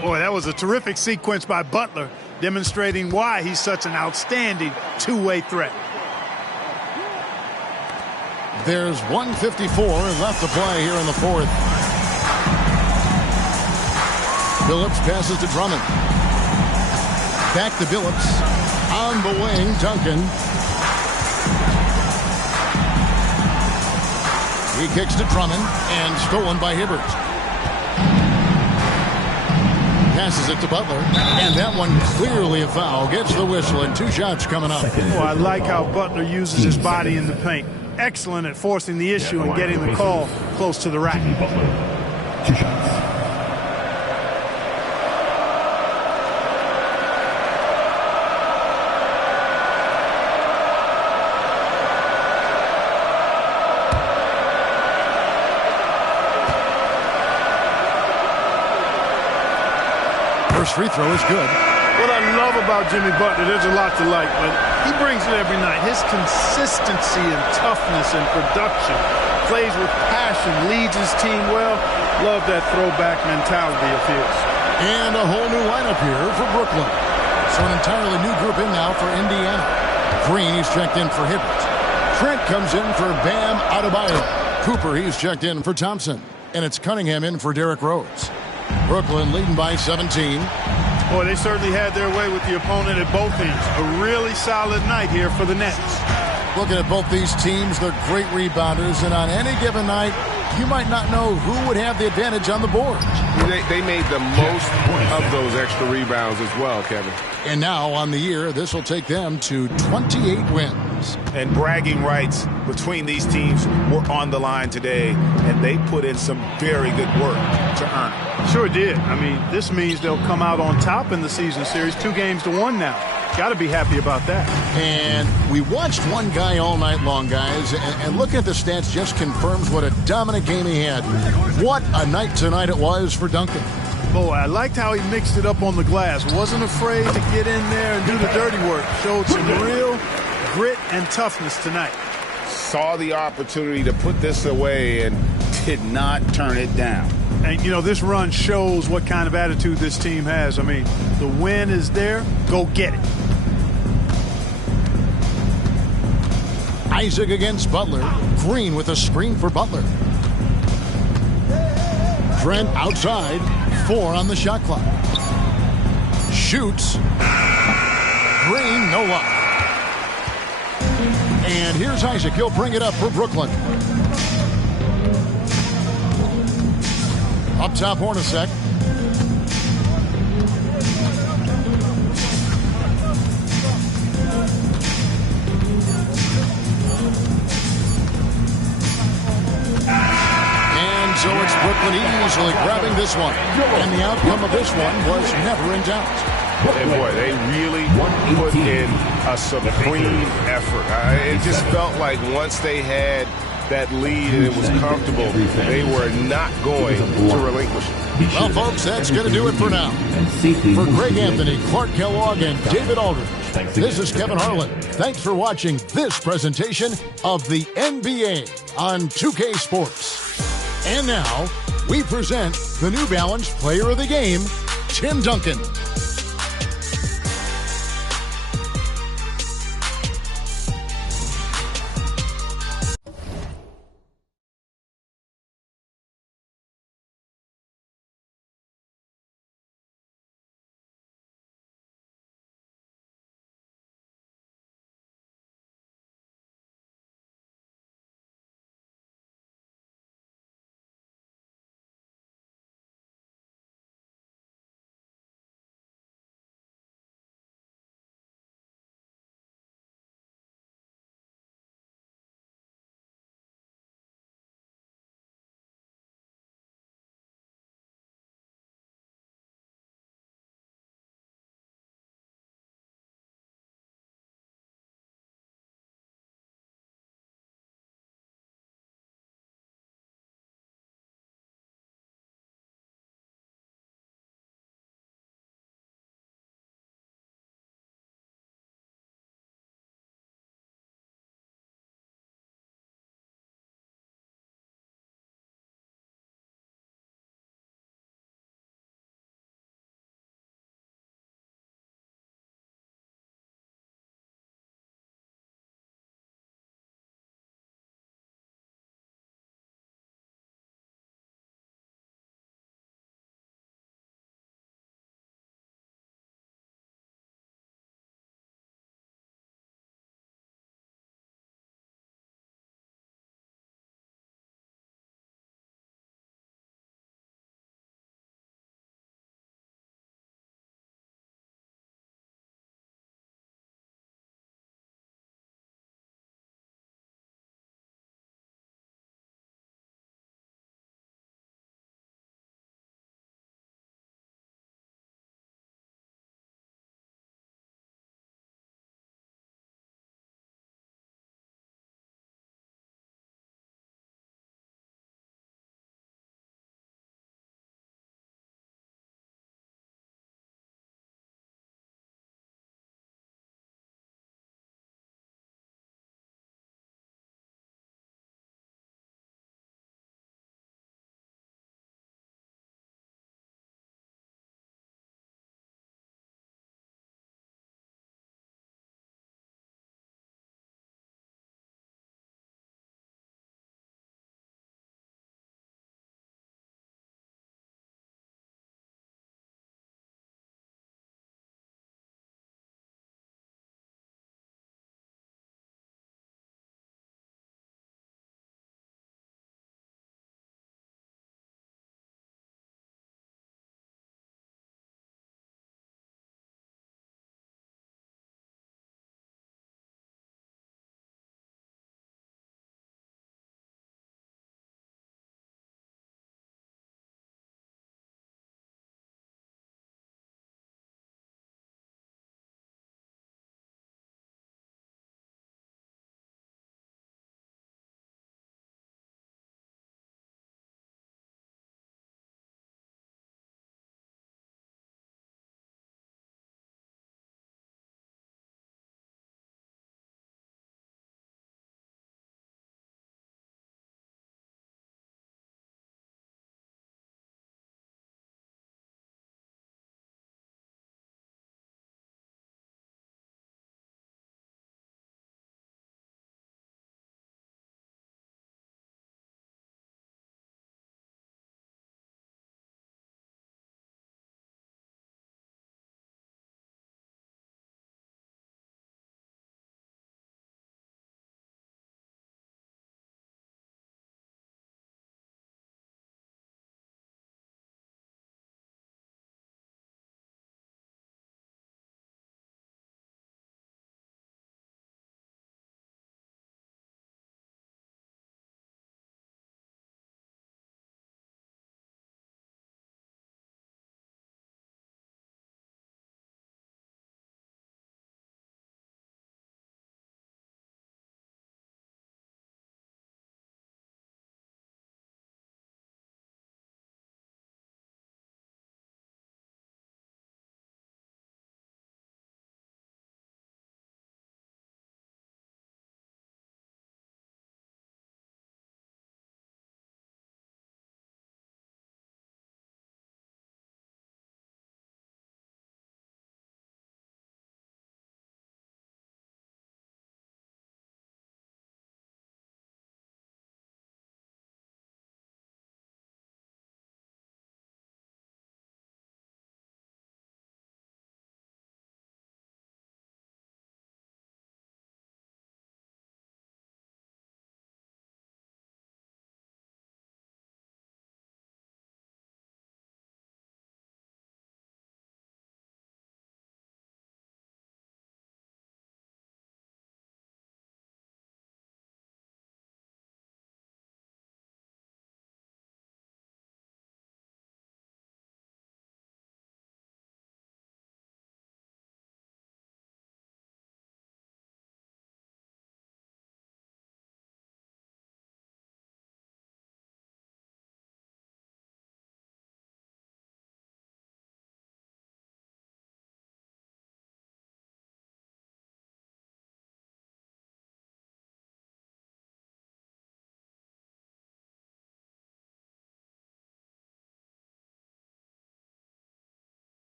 Boy, that was a terrific sequence by Butler, demonstrating why he's such an outstanding two-way threat. There's 1:54 left to play here in the 4th. Billups passes to Drummond. Back to Billups. On the wing, Duncan. He kicks to Drummond and stolen by Hibbert. Passes it to Butler, and that one clearly a foul. Gets the whistle, and 2 shots coming up. Oh, I like how Butler uses his body in the paint. Excellent at forcing the issue and getting the call close to the rack. 2 shots. First free throw is good. What I love about Jimmy Butler, there's a lot to like, but he brings it every night. His consistency and toughness and production, plays with passion, leads his team well. Love that throwback mentality of his. And a whole new lineup here for Brooklyn. So an entirely new group in now for Indiana. Green, he's checked in for Hibbert. Trent comes in for Bam Adebayo. Cooper, he's checked in for Thompson. And it's Cunningham in for Derrick Rose. Brooklyn leading by 17. Boy, they certainly had their way with the opponent at both ends. A really solid night here for the Nets. Looking at both these teams, they're great rebounders, and on any given night, you might not know who would have the advantage on the board. They made the most of those extra rebounds as well, Kevin. And now on the year, this will take them to 28 wins. And bragging rights between these teams were on the line today, and they put in some very good work to earn it. Sure did. I mean, this means they'll come out on top in the season series, 2-1 now. Got to be happy about that. And we watched one guy all night long, guys, and looking at the stats just confirms what a dominant game he had. What a night tonight it was for Duncan. Boy, I liked how he mixed it up on the glass. Wasn't afraid to get in there and do the dirty work. Showed some real grit and toughness tonight. Saw the opportunity to put this away and did not turn it down. And, you know, this run shows what kind of attitude this team has. I mean, the win is there. Go get it. Isaac against Butler. Green with a screen for Butler. Trent outside. 4 on the shot clock. Shoots. Green, no luck. And here's Isaac. He'll bring it up for Brooklyn. Up top, Hornacek. And so it's Brooklyn easily grabbing this one. And the outcome of this one was never in doubt. And boy, they really put in a supreme effort. It just felt like once they had that lead and it was comfortable, they were not going to relinquish it. Well, folks, that's going to do it for now. For Greg Anthony, Clark Kellogg, and David Aldridge, this is Kevin Harlan. Thanks for watching this presentation of the NBA on 2K Sports. And now, we present the New Balance Player of the Game, Tim Duncan.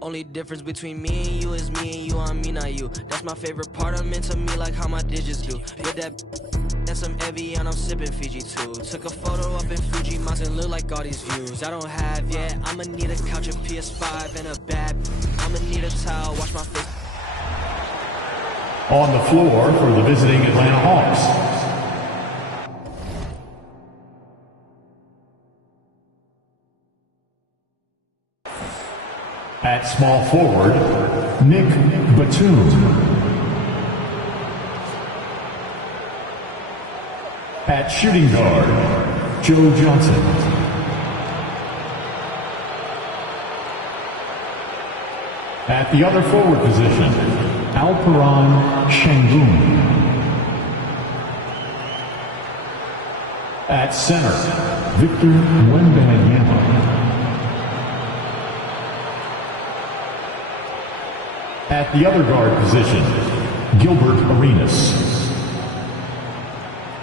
Only difference between me and you is me and you on me, not you. That's my favorite part. I'm into me like how my digits do. With that and some Evian, I'm sipping Fiji too. Took a photo up in Fuji Mountain, look like all these views I don't have yet. I'ma need a couch, a PS5, and a bad. I'ma need a towel, wash my face. On the floor for the visiting Atlanta Hawks, at small forward, Nick Batum. At shooting guard, Joe Johnson. At the other forward position, Alperen Şengün. At center, Victor Wembanyama. At the other guard position, Gilbert Arenas.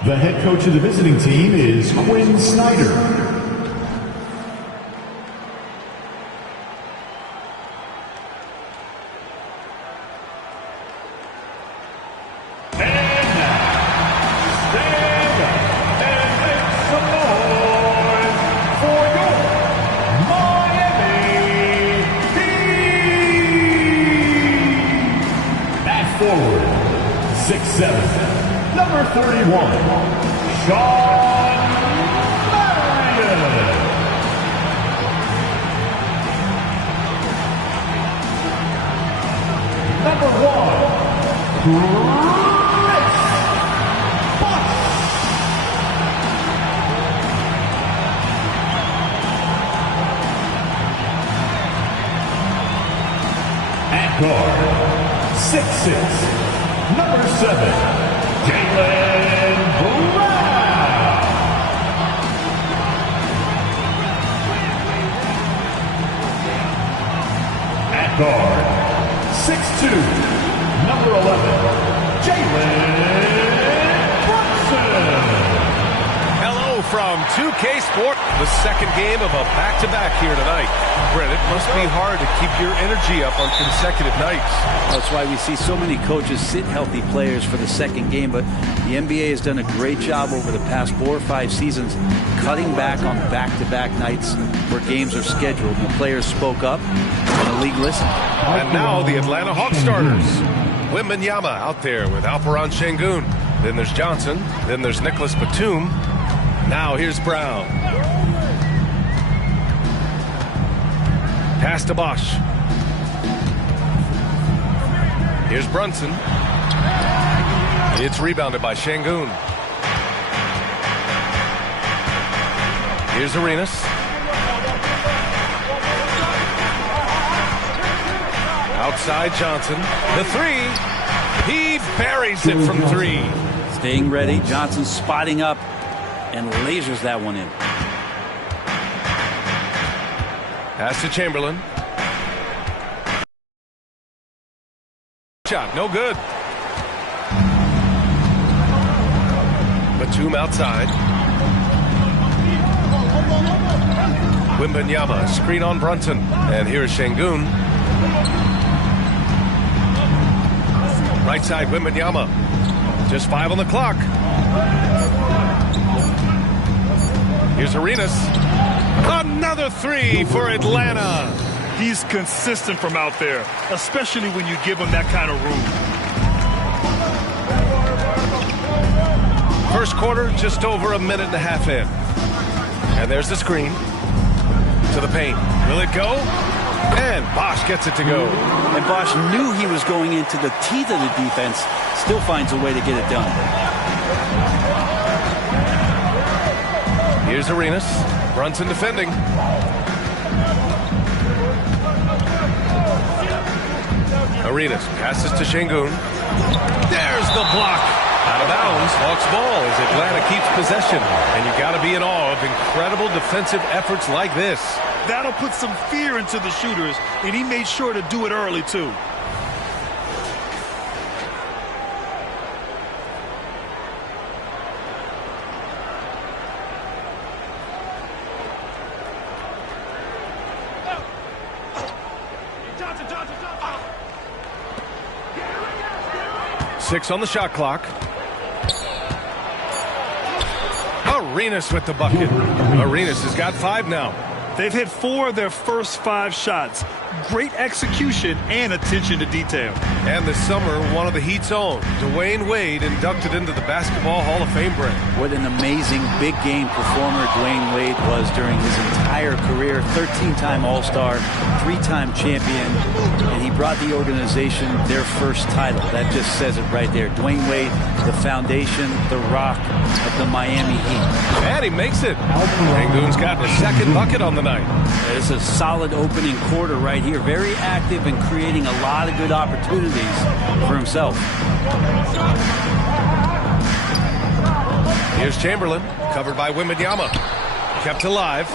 The head coach of the visiting team is Quinn Snyder. Number 31, Sean Marion. Number 1, Chris Bosh. At guard, 6'6", number 7, Jaylen Brown. At guard, 6'2", number 11, Jalen Brunson. Hello from 2K Sport, the second game of a back-to-back here tonight. Brent, it must be hard to keep your energy up on consecutive nights. That's why we see so many coaches sit healthy players for the second game, but the NBA has done a great job over the past 4 or 5 seasons cutting back on back-to-back nights where games are scheduled. And the players spoke up, and the league listened. And now the Atlanta Hawks starters. Wembanyama out there with Alperen Şengün. Then there's Johnson. Then there's Nicholas Batum. Now here's Brown. Pass to Bosh. Here's Brunson. It's rebounded by Şengün. Here's Arenas. Outside Johnson. The three. He buries it from 3. Staying ready. Johnson spotting up and lasers that one in. Pass to Chamberlain. Shot, no good. Batum outside. Wembanyama, screen on Brunson. And here's Şengün. Right side, Wembanyama. Just 5 on the clock. Here's Arenas. Another 3 for Atlanta. He's consistent from out there, especially when you give him that kind of room. First quarter, just over a minute and a half in. And there's the screen. To the paint. Will it go? And Bosh gets it to go. And Bosh knew he was going into the teeth of the defense. Still finds a way to get it done. Here's Arenas. Brunson defending. Arenas passes to Şengün. There's the block. Out of bounds. Hawks ball as Atlanta keeps possession. And you got to be in awe of incredible defensive efforts like this. That'll put some fear into the shooters, and he made sure to do it early, too. 6 on the shot clock. Arenas with the bucket. Arenas has got 5 now. They've hit 4 of their first 5 shots. Great execution and attention to detail. And this summer, one of the Heat's own, Dwayne Wade, inducted into the Basketball Hall of Fame break. What an amazing big game performer Dwayne Wade was during his entire career. 13-time All-Star, 3-time champion, and he brought the organization their first title. That just says it right there. Dwayne Wade, the foundation, the rock of the Miami Heat. And he makes it. Sengun's gotten a second bucket on the night. It's a solid opening quarter right here. Very active and creating a lot of good opportunities for himself. Here's Chamberlain, covered by Wembanyama. Kept alive.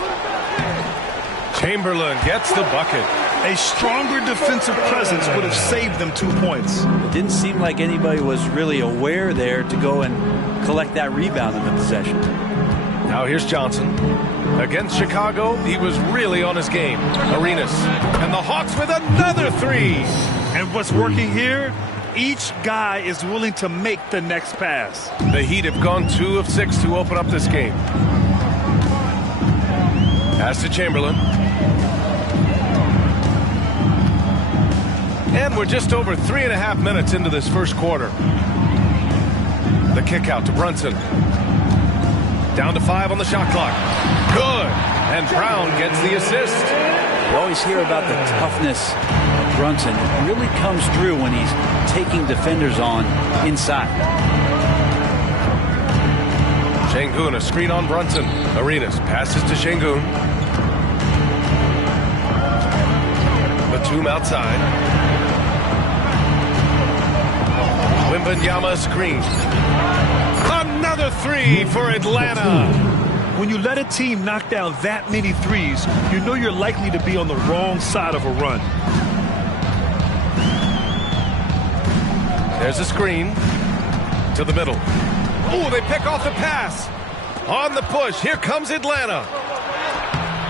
Chamberlain gets the bucket. A stronger defensive presence would have saved them 2 points. It didn't seem like anybody was really aware there to go and collect that rebound in the possession. Now here's Johnson. Against Chicago, he was really on his game. Arenas. And the Hawks with another 3. And what's working here? Each guy is willing to make the next pass. The Heat have gone 2 of 6 to open up this game. Pass to Chamberlain. And we're just over 3.5 minutes into this first quarter. The kick out to Brunson. Down to 5 on the shot clock. Good. And Brown gets the assist. You always hear about the toughness of Brunson. It really comes through when he's taking defenders on inside. Sengun, a screen on Brunson. Arenas passes to Sengun. Batum outside. Wembanyama screen. Another 3 for Atlanta. When you let a team knock down that many threes, you know you're likely to be on the wrong side of a run. There's a screen to the middle. Oh, they pick off the pass. On the push, here comes Atlanta.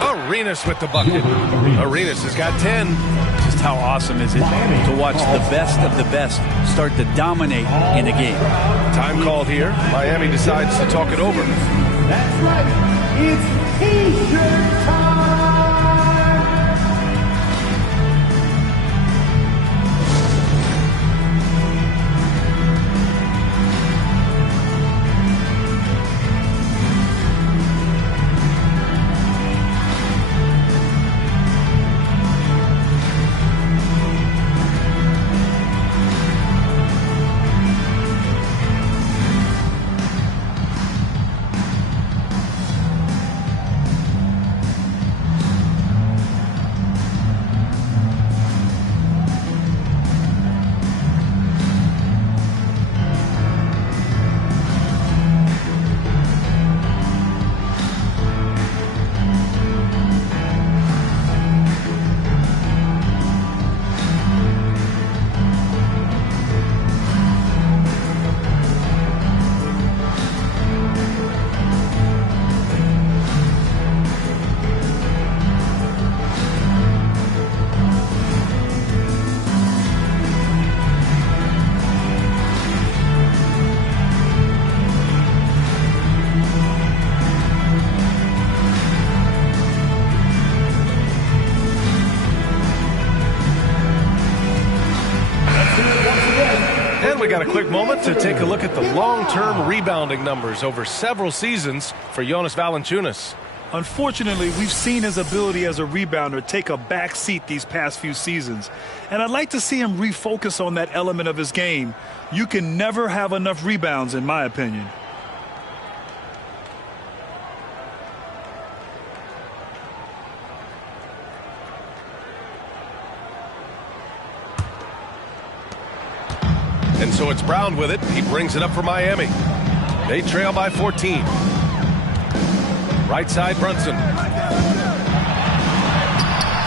Arenas with the bucket. Arenas has got 10. Just how awesome is it to watch the best of the best start to dominate in a game. Time called here. Miami decides to talk it over. That's right. It's T-shirt time. We got a quick moment to take a look at the long-term rebounding numbers over several seasons for Jonas Valanciunas. Unfortunately, we've seen his ability as a rebounder take a back seat these past few seasons. And I'd like to see him refocus on that element of his game. You can never have enough rebounds, in my opinion. And so it's Brown with it. He brings it up for Miami. They trail by 14. Right side, Brunson.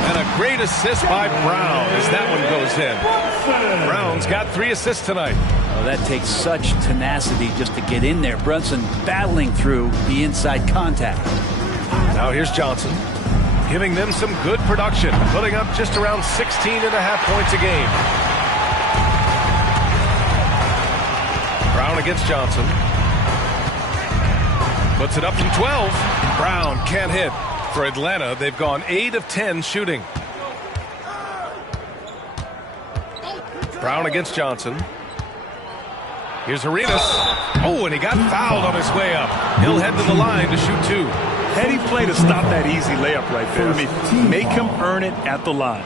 And a great assist by Brown as that one goes in. Brown's got 3 assists tonight. Oh, that takes such tenacity just to get in there. Brunson battling through the inside contact. Now here's Johnson, giving them some good production, putting up just around 16.5 points a game. against Johnson. Puts it up from 12. Brown can't hit. For Atlanta, they've gone 8 of 10 shooting. Brown against Johnson. Here's Arenas. Oh, and he got fouled on his way up. He'll head to the line to shoot 2. Heady play to stop that easy layup right there. I mean, make him earn it at the line.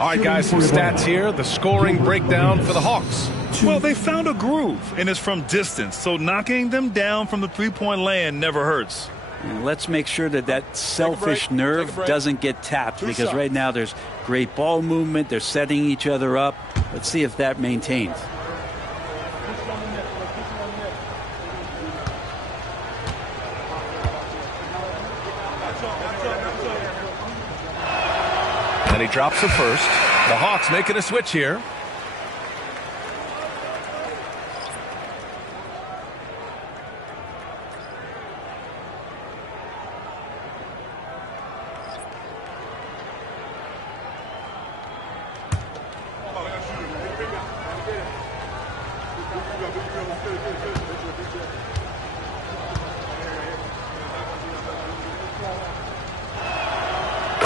All right, guys, some stats here. The scoring breakdown for the Hawks. Well, they found a groove, and it's from distance, so knocking them down from the three-point land never hurts. And let's make sure that that selfish nerve doesn't get tapped, because right now there's great ball movement. They're setting each other up. Let's see if that maintains. And he drops the first. The Hawks making a switch here.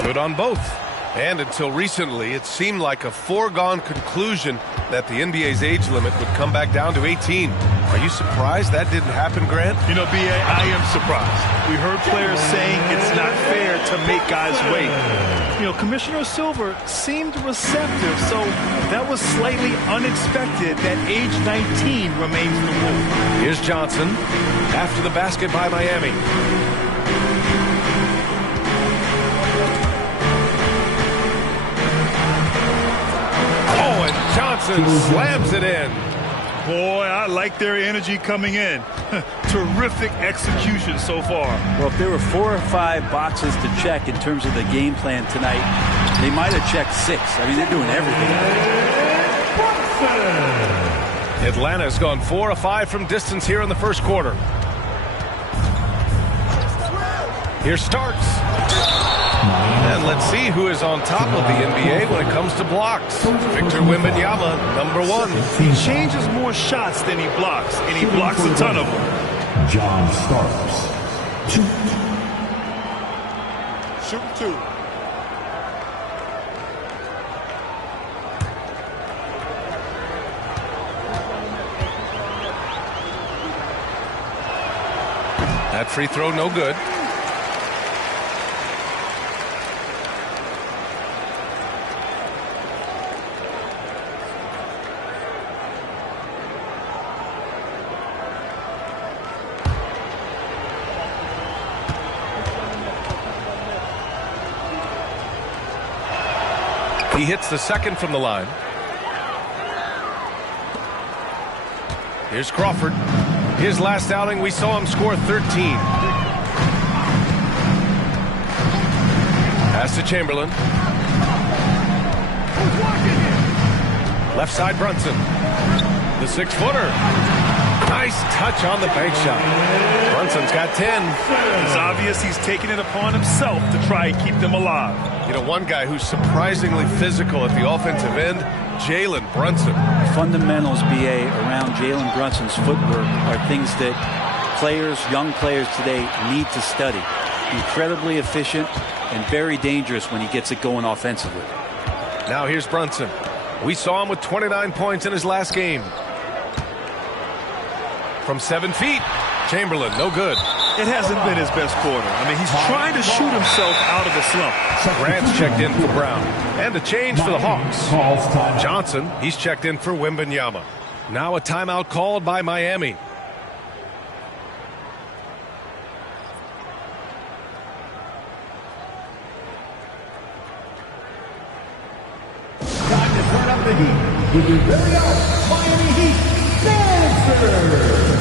Good on both. And until recently, it seemed like a foregone conclusion that the NBA's age limit would come back down to 18. Are you surprised that didn't happen, Grant? You know, B.A., I am surprised. We heard players saying it's not fair to make guys wait. You know, Commissioner Silver seemed receptive, so that was slightly unexpected that age 19 remains the rule. Here's Johnson after the basket by Miami. Johnson slams it in. Boy, I like their energy coming in. Terrific execution so far. Well, if there were 4 or 5 boxes to check in terms of the game plan tonight, they might have checked 6. I mean, they're doing everything. Atlanta's gone 4 of 5 from distance here in the first quarter. Here Starks. And let's see who is on top of the NBA when it comes to blocks. Victor Wembanyama, number 1. He changes more shots than he blocks, and he blocks a ton of them. John Starks. Shoot 2. That free throw no good. He hits the second from the line. Here's Crawford. His last outing, we saw him score 13. Pass to Chamberlain. Left side Brunson. The 6-footer. Nice touch on the bank shot. Brunson's got 10. It's obvious he's taking it upon himself to try and keep them alive. You know, one guy who's surprisingly physical at the offensive end, Jalen Brunson. Fundamentals, BA, around Jalen Brunson's footwork are things that players, young players today need to study. Incredibly efficient and very dangerous when he gets it going offensively. Now here's Brunson. We saw him with 29 points in his last game. From 7 feet, Chamberlain, no good. It hasn't been his best quarter. I mean, he's trying to shoot himself out of the slump. Grant's checked in for Brown. And a change for the Hawks. Johnson, he's checked in for Wembanyama. Now a timeout called by Miami. Time to turn up the heat with your very own Miami Heat Dancer.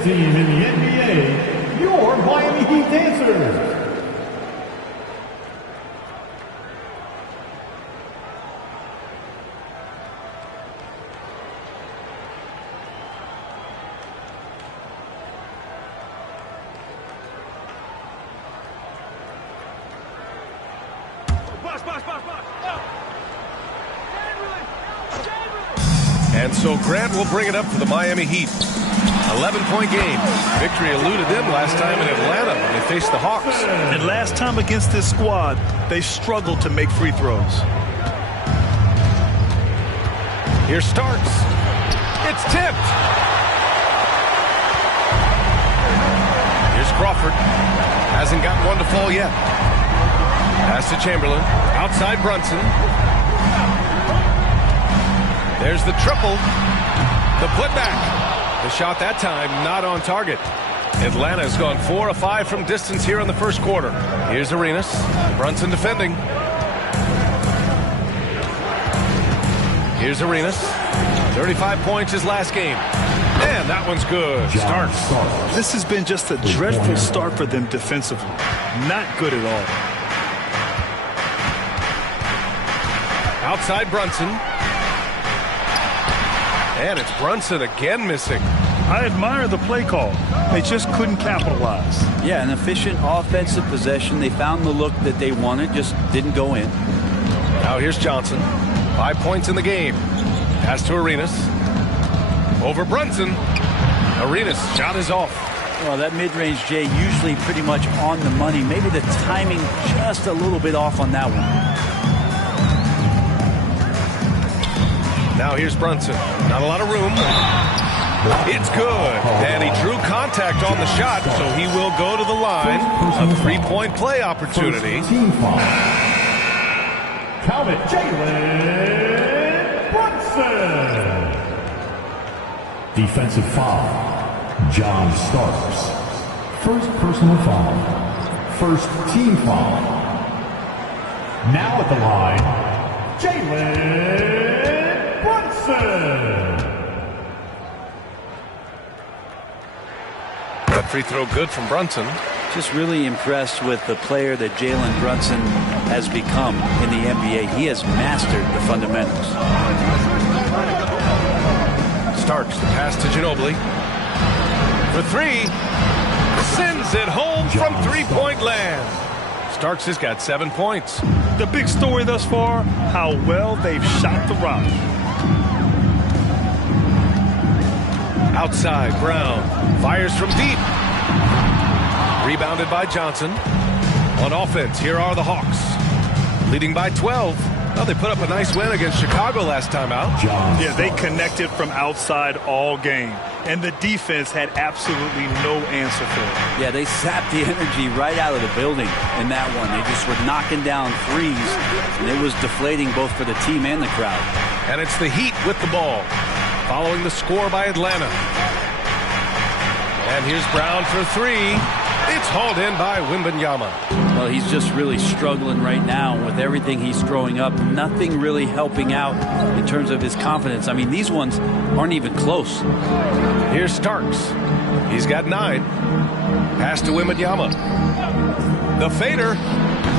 Next team in the NBA, your Miami Heat dancers. And so Grant will bring it up for the Miami Heat. 11-point game. Victory eluded them last time in Atlanta when they faced the Hawks. And last time against this squad, they struggled to make free throws. Here Starks. It's tipped. Here's Crawford. Hasn't got one to fall yet. Pass to Chamberlain. Outside Brunson. There's the triple. The putback. The shot that time not on target. Atlanta's gone 4 of 5 from distance here in the first quarter. Here's Arenas. Brunson defending. Here's Arenas. 35 points his last game. And that one's good. Starks. This has been just a dreadful start for them defensively. Not good at all. Outside Brunson. And it's Brunson again missing. I admire the play call. They just couldn't capitalize. Yeah, an efficient offensive possession. They found the look that they wanted, just didn't go in. Now here's Johnson. 5 points in the game. Pass to Arenas. Over Brunson. Arenas' shot is off. Well, that mid-range, Jay, usually pretty much on the money. Maybe the timing just a little bit off on that one. Now here's Brunson. Not a lot of room. It's good. And he drew contact on the shot, so he will go to the line. A three-point play opportunity. Count it, Jalen Brunson. Defensive foul, John Starks. First personal foul. First team foul. Now at the line, Jalen Brunson. That free throw good from Brunson. Just really impressed with the player that Jalen Brunson has become in the NBA. He has mastered the fundamentals. Starks the pass to Ginobili. For three. Sends it home from three-point land. Starks has got 7 points. The big story thus far, how well they've shot the rock. Outside, Brown fires from deep. Rebounded by Johnson. On offense, here are the Hawks. Leading by 12. Well, they put up a nice win against Chicago last time out. Yeah, they connected from outside all game. And the defense had absolutely no answer for it. Yeah, they sapped the energy right out of the building in that one. They just were knocking down threes, and it was deflating both for the team and the crowd. And it's the Heat with the ball, following the score by Atlanta. And here's Brown for three. It's hauled in by Wembanyama. Well, he's just really struggling right now with everything he's throwing up. Nothing really helping out in terms of his confidence. I mean, these ones aren't even close. Here's Starks. He's got 9. Pass to Wembanyama. The fader.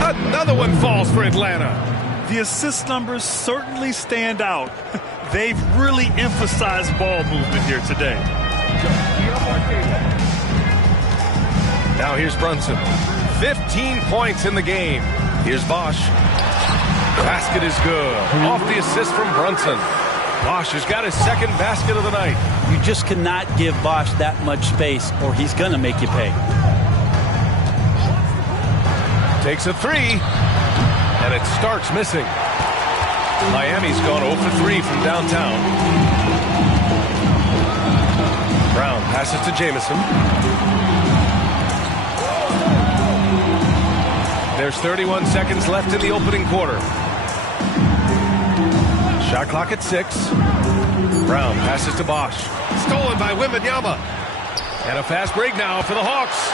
Another one falls for Atlanta. The assist numbers certainly stand out. They've really emphasized ball movement here today. Now here's Brunson. 15 points in the game. Here's Bosch. Basket is good. Off the assist from Brunson. Bosch has got his second basket of the night. You just cannot give Bosch that much space or he's going to make you pay. Takes a three. And it starts missing. Miami's gone 0 for 3 from downtown. Brown passes to Jamison. There's 31 seconds left in the opening quarter. Shot clock at 6. Brown passes to Bosch. Stolen by Wembanyama. And a fast break now for the Hawks.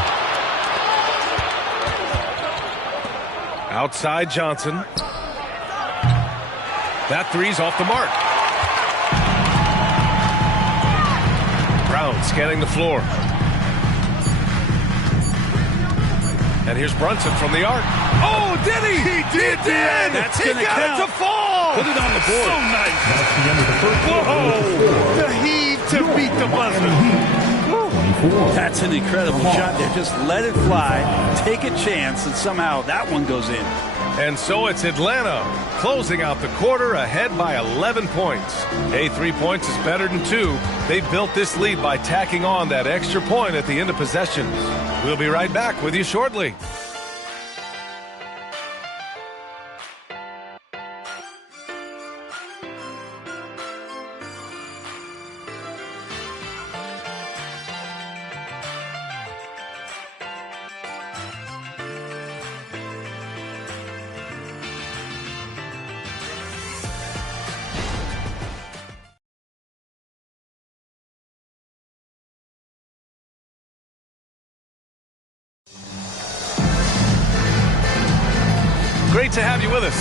Outside Johnson. That three's off the mark. Brown scanning the floor. And here's Brunson from the arc. Oh, did he? He did. That's He going to got count. it to fall. Put it on the board. So nice. Whoa. The heave to beat the buzzer. That's an incredible shot there. Just let it fly, take a chance, and somehow that one goes in. And so it's Atlanta closing out the quarter ahead by 11 points. Hey, 3 points is better than 2. They built this lead by tacking on that extra point at the end of possessions. We'll be right back with you shortly. Great to have you with us.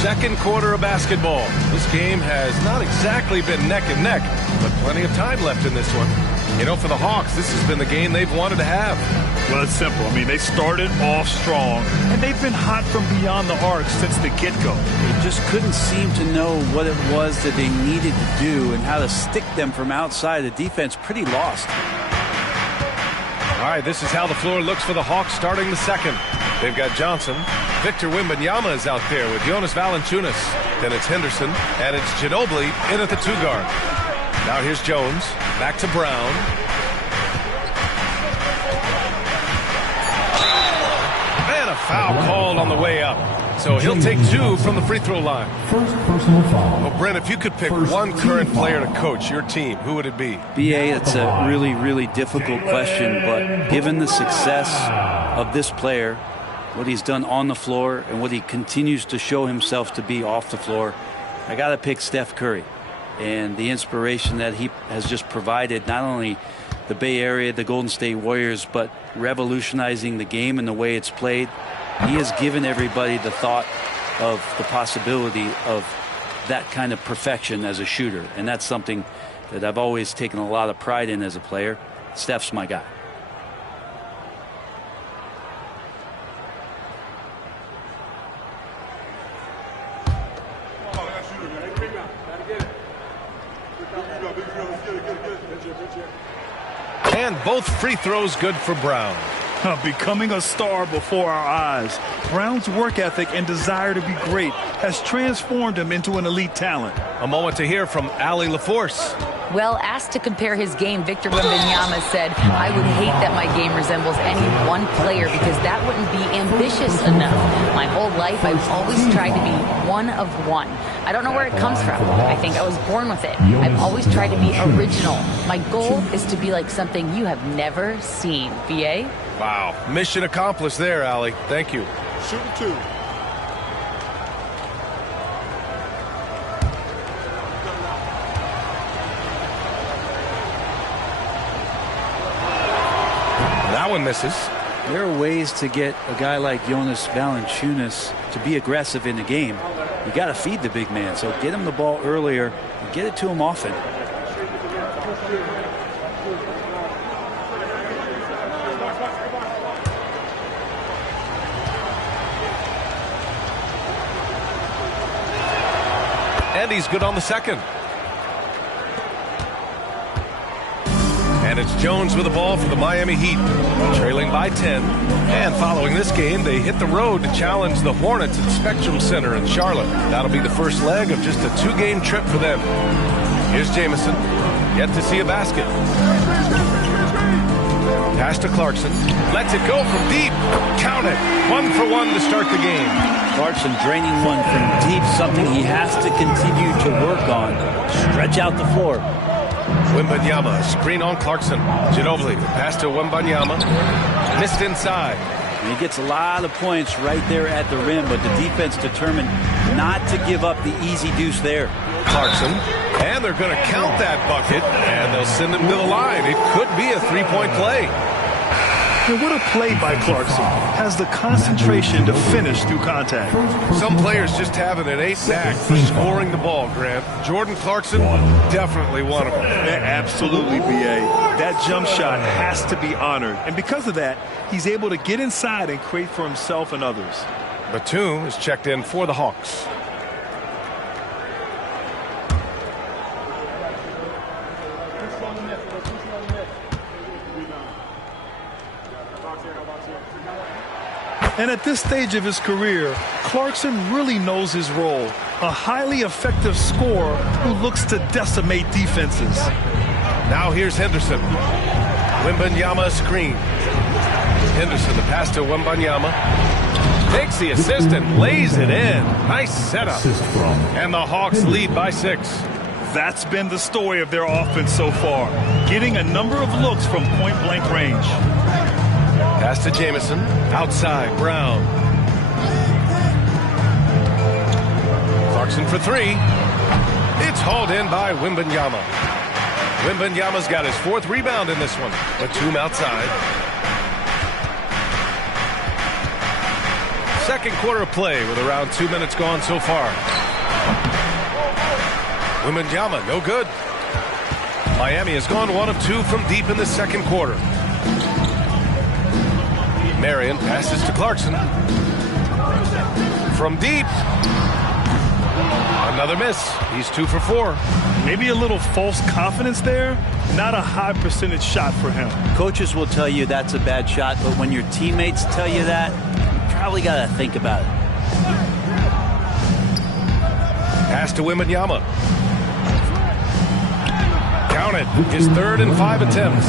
Second quarter of basketball. This game has not exactly been neck and neck, but plenty of time left in this one. You know, for the Hawks, this has been the game they've wanted to have. Well, it's simple. I mean, they started off strong, and they've been hot from beyond the arc since the get-go. They just couldn't seem to know what it was that they needed to do and how to stick them from outside. The defense pretty lost. All right, this is how the floor looks for the Hawks starting the second. They've got Johnson. Victor Wembanyama is out there with Jonas Valanciunas. Then it's Henderson, and it's Ginobili in at the 2 guard. Now here's Jones. Back to Brown. And a foul called on the way up. So he'll take 2 from the free throw line. First personal foul. Well, Brent, if you could pick one current player to coach your team, who would it be? BA, it's a really, really difficult question, but given the success of this player, what he's done on the floor and what he continues to show himself to be off the floor, I got to pick Steph Curry. And the inspiration that he has just provided, not only the Bay Area, the Golden State Warriors, but revolutionizing the game and the way it's played. He has given everybody the thought of the possibility of that kind of perfection as a shooter. And that's something that I've always taken a lot of pride in as a player. Steph's my guy. And both free throws good for Brown. Becoming a star before our eyes. Brown's work ethic and desire to be great has transformed him into an elite talent. A moment to hear from Allie LaForce. Well, asked to compare his game, Victor Wembanyama said, "I would hate that my game resembles any one player because that wouldn't be ambitious enough. My whole life, I've always tried to be one of one. I don't know where it comes from. I think I was born with it. I've always tried to be original. My goal is to be like something you have never seen." BA? Wow. Mission accomplished there, Allie. Thank you. Shooting 2. That one misses. There are ways to get a guy like Jonas Valanciunas to be aggressive in the game. You got to feed the big man. So get him the ball earlier and get it to him often. And he's good on the second. And it's Jones with the ball for the Miami Heat, trailing by 10. And following this game, they hit the road to challenge the Hornets at Spectrum Center in Charlotte. That'll be the first leg of just a 2-game trip for them. Here's Jamison, yet to see a basket. Pass to Clarkson, lets it go from deep. Count it, 1 for 1 to start the game. Clarkson draining one from deep, something he has to continue to work on. Stretch out the floor. Wembanyama, screen on Clarkson. Ginobili, pass to Wembanyama. Missed inside. And he gets a lot of points right there at the rim, but the defense determined not to give up the easy deuce there. Clarkson, and they're going to count that bucket, and they'll send him to the line. It could be a 3-point play. And what a play by Clarkson. Has the concentration to finish through contact. Some players just have an innate knack for scoring the ball, Grant. Jordan Clarkson, definitely one of them. Absolutely, BA. that jump shot has to be honored. And because of that, he's able to get inside and create for himself and others. Batum is checked in for the Hawks. And at this stage of his career, Clarkson really knows his role. A highly effective scorer who looks to decimate defenses. Now here's Henderson. Wembanyama screen. Henderson, the pass to Wembanyama. Takes the assist and lays it in. Nice setup. And the Hawks lead by 6. That's been the story of their offense so far. Getting a number of looks from point-blank range. Pass to Jamison. Outside, Brown. Clarkson for 3. It's hauled in by Wembanyama. Wembanyama's got his 4th rebound in this one. Batum outside. Second quarter of play with around 2 minutes gone so far. Wembanyama, no good. Miami has gone 1 of 2 from deep in the second quarter. Marion passes to Clarkson. From deep. Another miss. He's 2 for 4. Maybe a little false confidence there. Not a high percentage shot for him. Coaches will tell you that's a bad shot, but when your teammates tell you that, you probably got to think about it. Pass to Wembanyama. Count it. His 3rd and 5 attempts.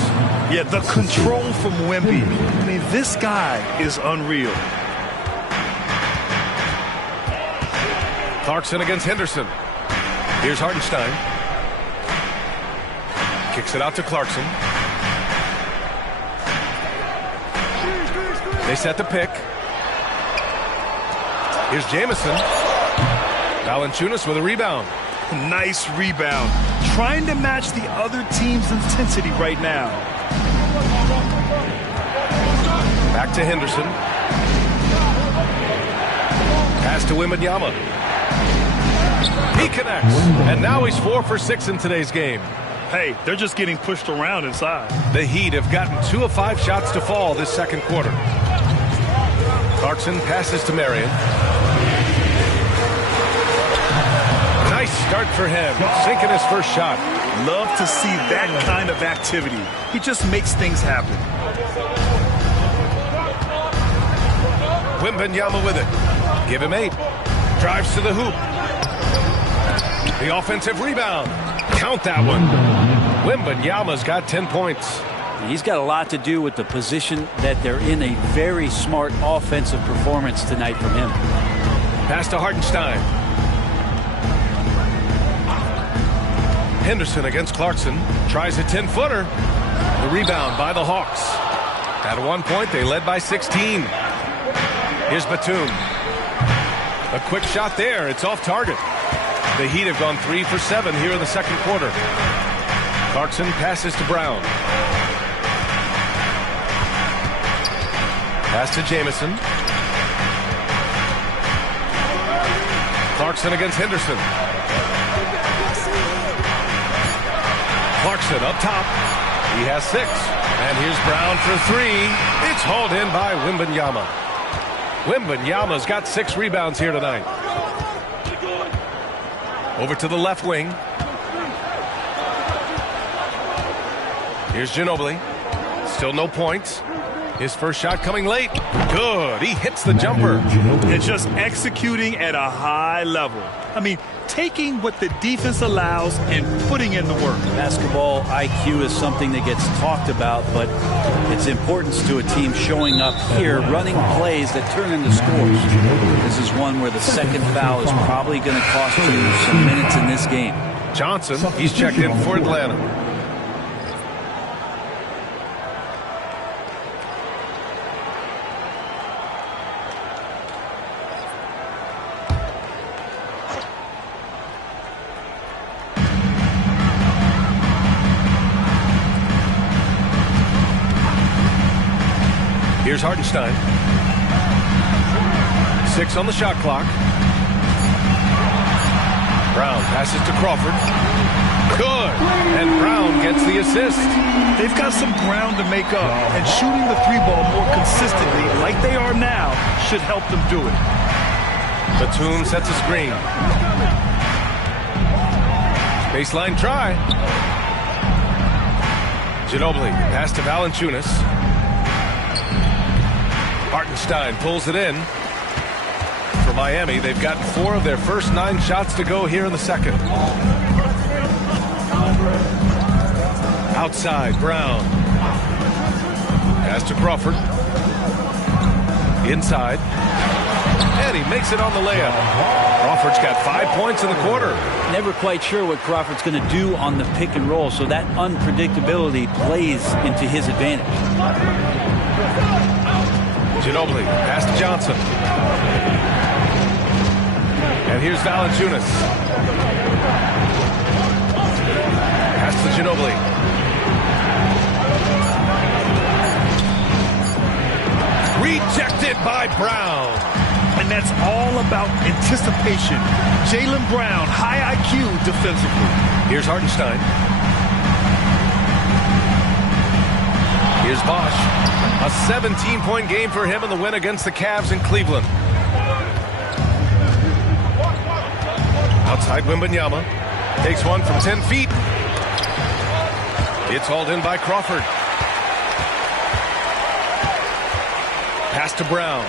Yeah, the control from Wemby. I mean, this guy is unreal. Clarkson against Henderson. Here's Hartenstein. Kicks it out to Clarkson. They set the pick. Here's Jamison. Valanciunas with a rebound. Nice rebound. Trying to match the other team's intensity right now. Back to Henderson. Pass to Wembanyama. He connects. And now he's 4 for 6 in today's game. Hey, they're just getting pushed around inside. The Heat have gotten 2 of 5 shots to fall this second quarter. Clarkson passes to Marion. Nice start for him. Sinking his first shot. Love to see that kind of activity. He just makes things happen. Wembanyama with it. Give him 8. Drives to the hoop. The offensive rebound. Count that one. Wembanyama's got 10 points. He's got a lot to do with the position that they're in. A very smart offensive performance tonight from him. Pass to Hartenstein. Henderson against Clarkson. Tries a 10-footer. The rebound by the Hawks. At one point, they led by 16. Here's Batum. A quick shot there. It's off target. The Heat have gone 3 for 7 here in the second quarter. Clarkson passes to Brown. Pass to Jamison. Clarkson against Henderson. Clarkson up top. He has 6. And here's Brown for 3. It's hauled in by Wembanyama. Wembanyama's got 6 rebounds here tonight. Over to the left wing. Here's Ginobili. Still no points. His first shot coming late. Good. He hits the jumper. And just executing at a high level. I mean, taking what the defense allows and putting in the work. Basketball IQ is something that gets talked about, but its importance to a team showing up here, running plays that turn into scores. This is one where the second foul is probably going to cost you some minutes in this game. Johnson, he's checked in for Atlanta. Here's Hartenstein. 6 on the shot clock. Brown passes to Crawford. Good. And Brown gets the assist. They've got some ground to make up, and shooting the three ball more consistently, like they are now, should help them do it. Batum sets a screen. Baseline try. Ginobili, pass to Valanciunas. Hartenstein pulls it in. For Miami, they've gotten 4 of their first 9 shots to go here in the second. Outside, Brown. Pass to Crawford. Inside. And he makes it on the layup. Crawford's got 5 points in the quarter. Never quite sure what Crawford's going to do on the pick and roll, so that unpredictability plays into his advantage. Ginobili, pass to Johnson. And here's Valanciunas. Pass to Ginobili. Rejected by Brown. And that's all about anticipation. Jaylen Brown, high IQ defensively. Here's Hartenstein. Here's Bosch. A 17-point game for him in the win against the Cavs in Cleveland. Outside Wembanyama. Takes one from 10 feet. It's hauled in by Crawford. Pass to Brown.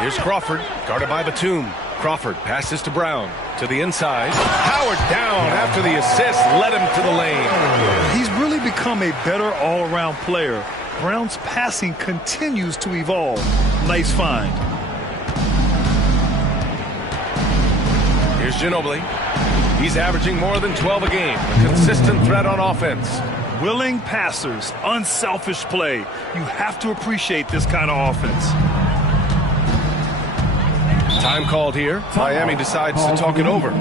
Here's Crawford, guarded by Batum. Crawford passes to Brown. To the inside. Howard down after the assist. Led him to the lane. He's really become a better all-around player. Brown's passing continues to evolve. Nice find. Here's Ginobili. He's averaging more than 12 a game. A consistent threat on offense. Willing passers, unselfish play. You have to appreciate this kind of offense. Time called here. Miami decides to talk it over. All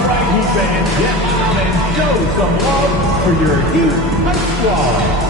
right, Heat fans, get out and show some love for your Heat squad.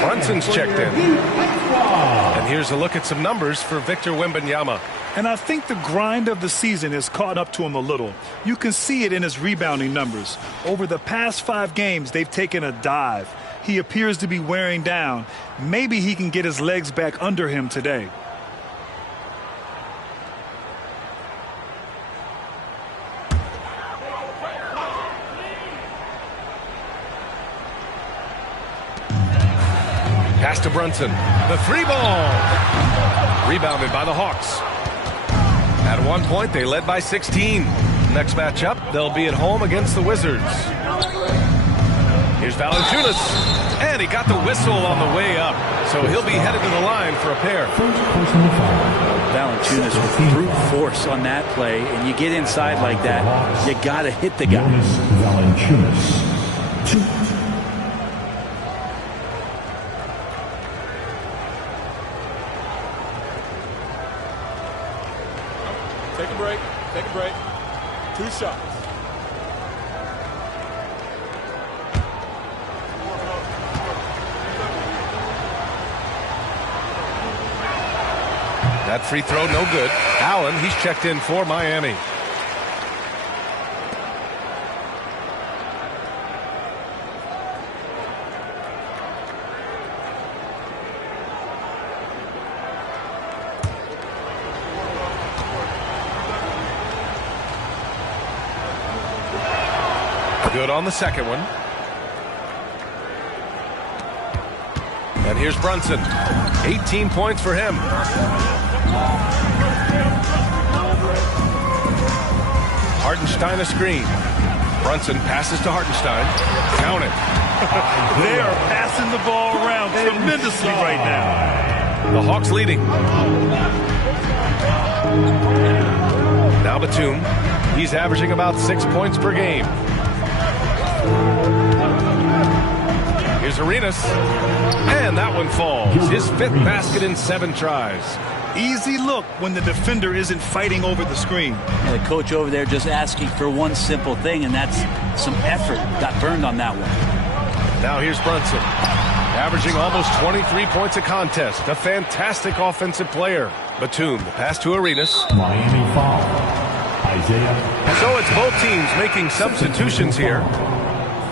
Brunson's checked in. And here's a look at some numbers for Victor Wembanyama. And I think the grind of the season has caught up to him a little. You can see it in his rebounding numbers. Over the past 5 games, they've taken a dive. He appears to be wearing down. Maybe he can get his legs back under him today. Pass to Brunson. The 3-ball. Rebounded by the Hawks. At one point, they led by 16. Next matchup, they'll be at home against the Wizards. Here's Valanciunas. And he got the whistle on the way up. So he'll be headed to the line for a pair. Valanciunas with brute force on that play. And you get inside like that, you got to hit the guy. Valanciunas. 2. Take a break. Take a break. 2 shots. That free throw, no good. Allen, he's checked in for Miami. Good on the second one. And here's Brunson. 18 points for him. Hartenstein a screen. Brunson passes to Hartenstein. Count it. They are passing the ball around tremendously right now. The Hawks leading. Now Batum. He's averaging about 6 points per game. Here's Arenas. And that one falls. His 5th basket in 7 tries. Easy look when the defender isn't fighting over the screen. And the coach over there just asking for one simple thing, and that's some effort. Got burned on that one. Now here's Brunson. Averaging almost 23 points a contest. A fantastic offensive player. Batum, the pass to Arenas. Miami foul. Isaiah. So it's both teams making substitutions here.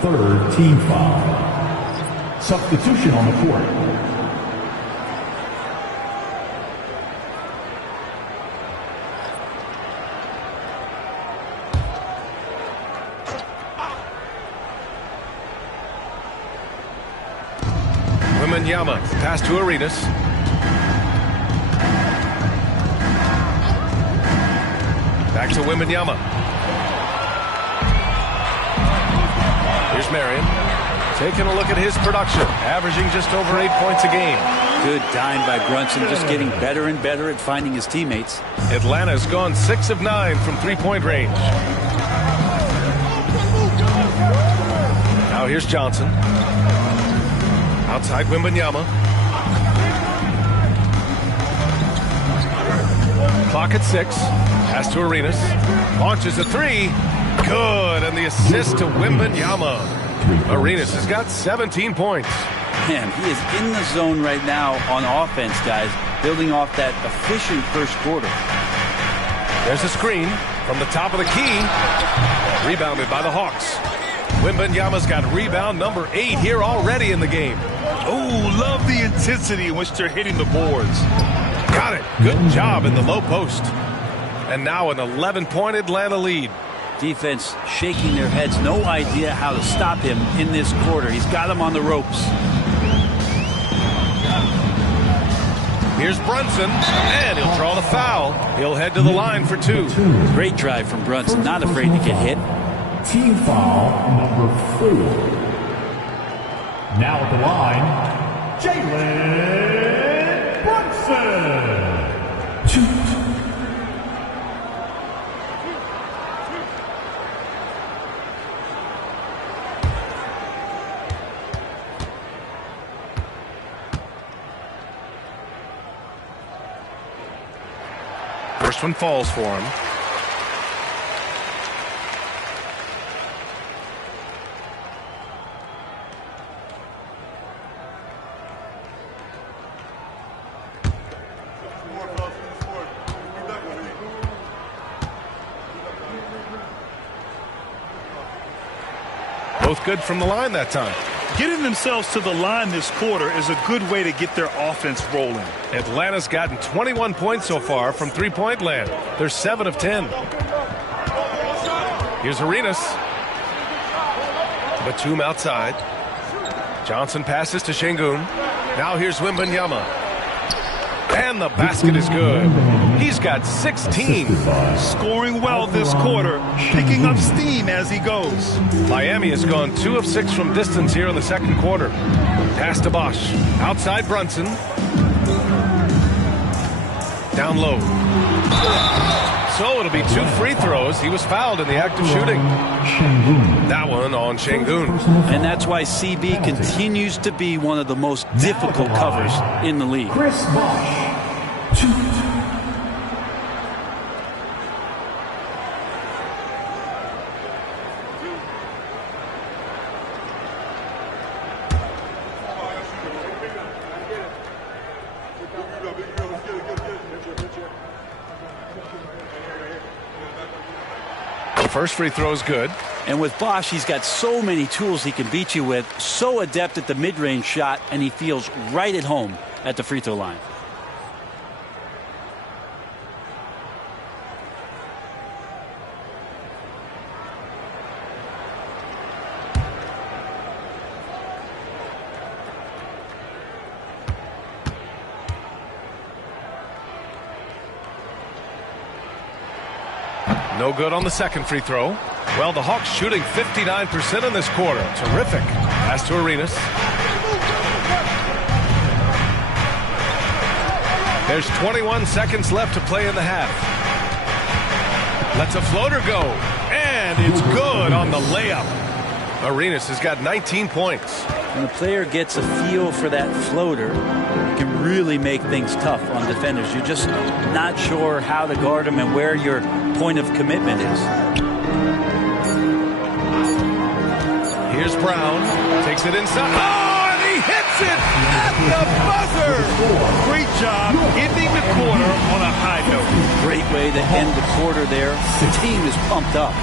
3rd team foul. Substitution on the court. Wembanyama, pass to Arenas. Back to Wembanyama. Here's Marion. Taking a look at his production, averaging just over 8 points a game. Good dime by Brunson, just getting better and better at finding his teammates. Atlanta's gone 6 of 9 from three-point range. Now here's Johnson. Outside Wembanyama. Clock at 6. Pass to Arenas. Launches a 3. Good, and the assist to Wembanyama. Arenas has got 17 points. Man, he is in the zone right now on offense, guys, building off that efficient first quarter. There's a screen from the top of the key. Rebounded by the Hawks. Wembanyama's got rebound number 8 here already in the game. Oh, love the intensity in which they're hitting the boards. Got it. Good job in the low post. And now an 11-point Atlanta lead. Defense shaking their heads, no idea how to stop him in this quarter. He's got him on the ropes. Here's Brunson, and he'll draw the foul. He'll head to the line for 2. Great drive from Brunson, not afraid to get hit. Team foul number 4. Now at the line, Jalen Brunson. 2. First one falls for him. Both good from the line that time. Getting themselves to the line this quarter is a good way to get their offense rolling. Atlanta's gotten 21 points so far from three-point land. They're 7 of 10. Here's Arenas. Batum outside. Johnson passes to Şengün. Now here's Wembanyama. And the basket is good. He's got 16. Scoring well this quarter, picking up steam as he goes. Miami has gone 2 of 6 from distance here in the second quarter. Pass to Bosch. Outside Brunson. Down low. So it'll be 2 free throws. He was fouled in the act of shooting. That one on Şengün. And that's why CB continues to be one of the most difficult covers in the league. Chris Bosh. 2. First free throw is good. And with Bosch, he's got so many tools he can beat you with, so adept at the mid-range shot, and he feels right at home at the free throw line. No good on the second free throw. Well, the Hawks shooting 59% in this quarter. Terrific. Pass to Arenas. There's 21 seconds left to play in the half. Lets a floater go. And it's good on the layup. Arenas has got 19 points. When the player gets a feel for that floater, it can really make things tough on defenders. You're just not sure how to guard them and where your point of commitment is. Here's Brown. Takes it inside. Oh, and he hits it at the buzzer. Great job ending the quarter on a high note. Great way to end the quarter there. The team is pumped up.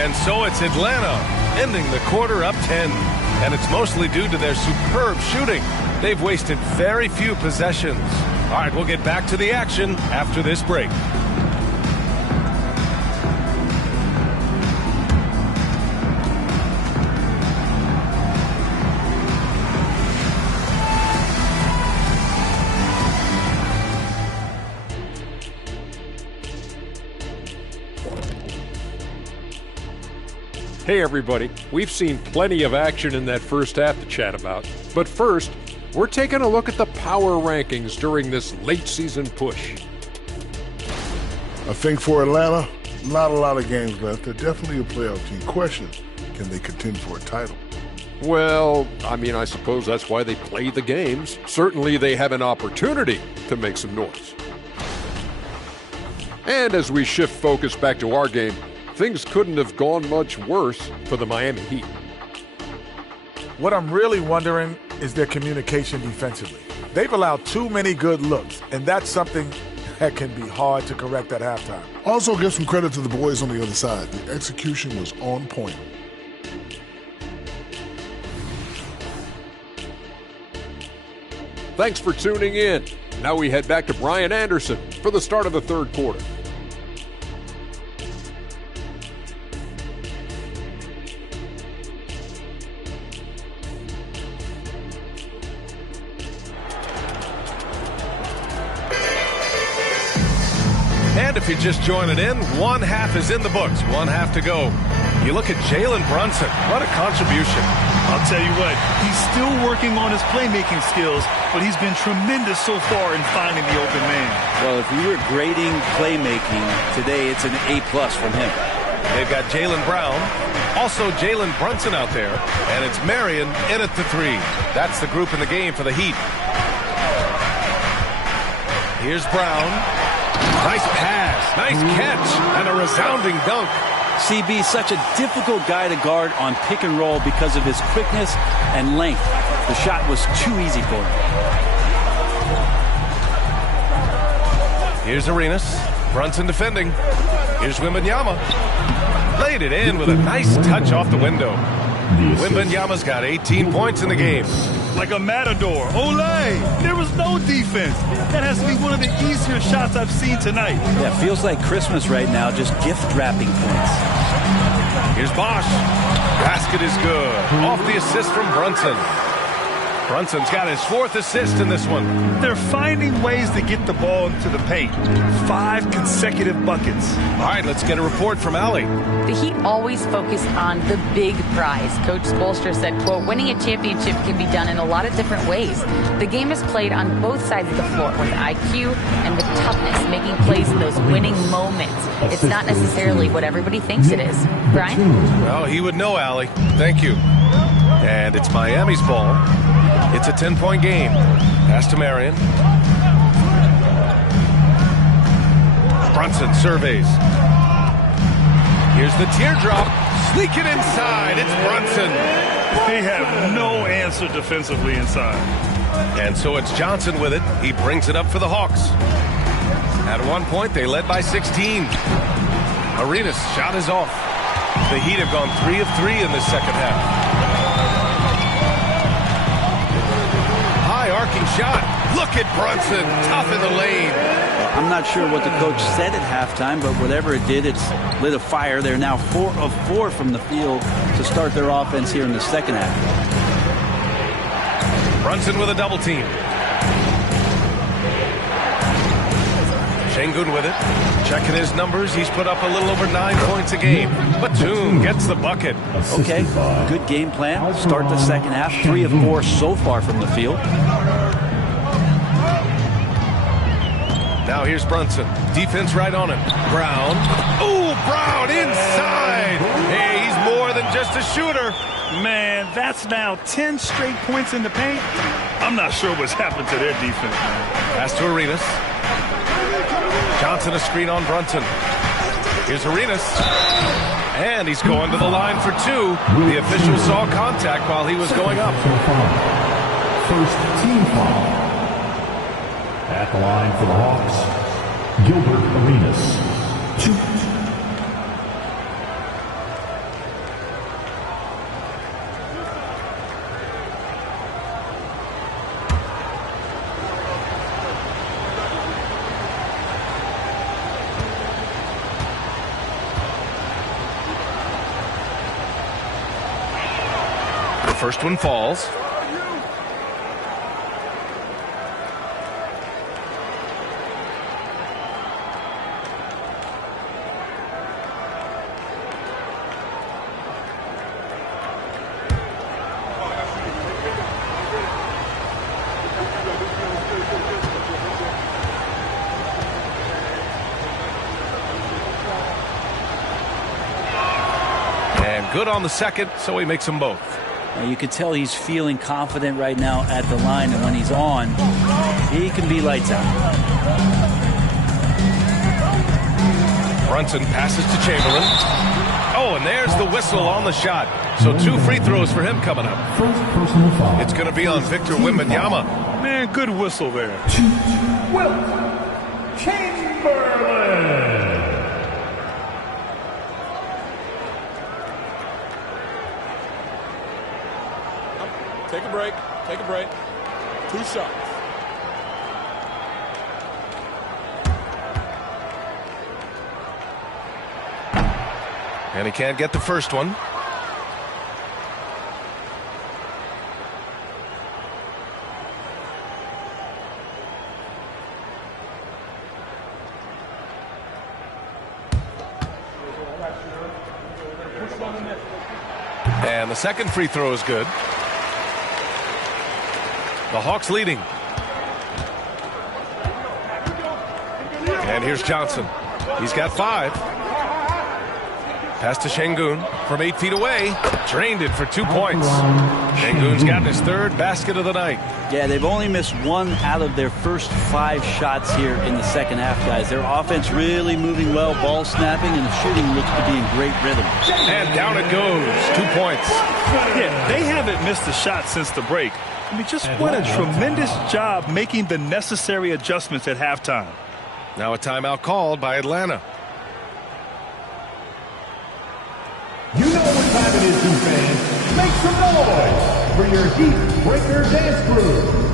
And so it's Atlanta ending the quarter up 10. And it's mostly due to their superb shooting. They've wasted very few possessions. All right, we'll get back to the action after this break. Hey everybody, we've seen plenty of action in that first half to chat about. But first, we're taking a look at the power rankings during this late season push. I think for Atlanta, not a lot of games left. They're definitely a playoff team. Question, can they contend for a title? Well, I suppose that's why they play the games. Certainly they have an opportunity to make some noise. And as we shift focus back to our game, things couldn't have gone much worse for the Miami Heat. What I'm really wondering is their communication defensively. They've allowed too many good looks, and that's something that can be hard to correct at halftime. Also, give some credit to the boys on the other side. The execution was on point. Thanks for tuning in. Now we head back to Brian Anderson for the start of the third quarter. And if you're just joining in, one half is in the books, one half to go. You look at Jalen Brunson. What a contribution. I'll tell you what, he's still working on his playmaking skills, but he's been tremendous so far in finding the open man. Well, if we were grading playmaking today, it's an A+ from him. They've got Jaylen Brown, also Jalen Brunson out there, and it's Marion in at the three. That's the group in the game for the Heat. Here's Brown. Nice pass, nice catch, and a resounding dunk. CB, such a difficult guy to guard on pick and roll because of his quickness and length. The shot was too easy for him. Here's Arenas. Brunson defending. Here's Wembanyama. Laid it in with a nice touch off the window. Wembanyama's got 18 points in the game. Like a matador. Olé! There was no defense. That has to be one of the easier shots I've seen tonight. Yeah, feels like Christmas right now, just gift wrapping points. Here's Bosch. Basket is good. Off the assist from Brunson. Brunson's got his fourth assist in this one. They're finding ways to get the ball into the paint. 5 consecutive buckets. All right, let's get a report from Allie. The Heat always focus on the big prize. Coach Spoelstra said, quote, winning a championship can be done in a lot of different ways. The game is played on both sides of the floor with IQ and with toughness, making plays in those winning moments. It's not necessarily what everybody thinks it is. Brian? Well, he would know, Allie. Thank you. And it's Miami's ball. It's a 10-point game. Pass to Marion. Brunson surveys. Here's the teardrop. Sneak it inside. It's Brunson. They have no answer defensively inside. And so it's Johnson with it. He brings it up for the Hawks. At one point, they led by 16. Arenas' shot is off. The Heat have gone 3 of 3 in the second half. High arcing shot. Look at Brunson, tough in the lane. I'm not sure what the coach said at halftime, but whatever it did, it's lit a fire. They're now 4 of 4 from the field to start their offense here in the second half. Brunson with a double team. Şengün with it. Checking his numbers. He's put up a little over 9 points a game. Batum gets the bucket. Okay, good game plan. Start the second half. 3 of 4 so far from the field. Now here's Brunson. Defense right on him. Brown. Ooh, Brown inside. Hey, he's more than just a shooter. Man, that's now 10 straight points in the paint. I'm not sure what's happened to their defense, man. Pass to Arenas. Johnson a screen on Brunson. Here's Arenas. And he's going to the line for 2. The official saw contact while he was going up. First team foul. At the line for the Hawks, Gilbert Arenas. 2. The first one falls. Good on the second, so he makes them both. Now you can tell he's feeling confident right now at the line, and when he's on, he can be lights out. Brunson passes to Chamberlain. Oh, and there's the whistle on the shot. So 2 free throws for him coming up. First personal foul. It's going to be on Victor Wembanyama. Man, good whistle there. Wilt Chamberlain. Take a break. Take a break. 2 shots. And he can't get the first one. And the second free throw is good. The Hawks leading. And here's Johnson. He's got 5. Pass to Şengün from 8 feet away. Drained it for 2 points. Şengün's gotten his 3rd basket of the night. Yeah, they've only missed 1 out of their first 5 shots here in the second half, guys. Their offense really moving well, ball snapping, and the shooting looks to be in great rhythm. And down it goes. 2 points. Yeah, they haven't missed a shot since the break. I mean, just what a tremendous job making the necessary adjustments at halftime. Now a timeout called by Atlanta. You know what time it is, Heat fans. Make some noise for your Heat Breaker Dance Crew.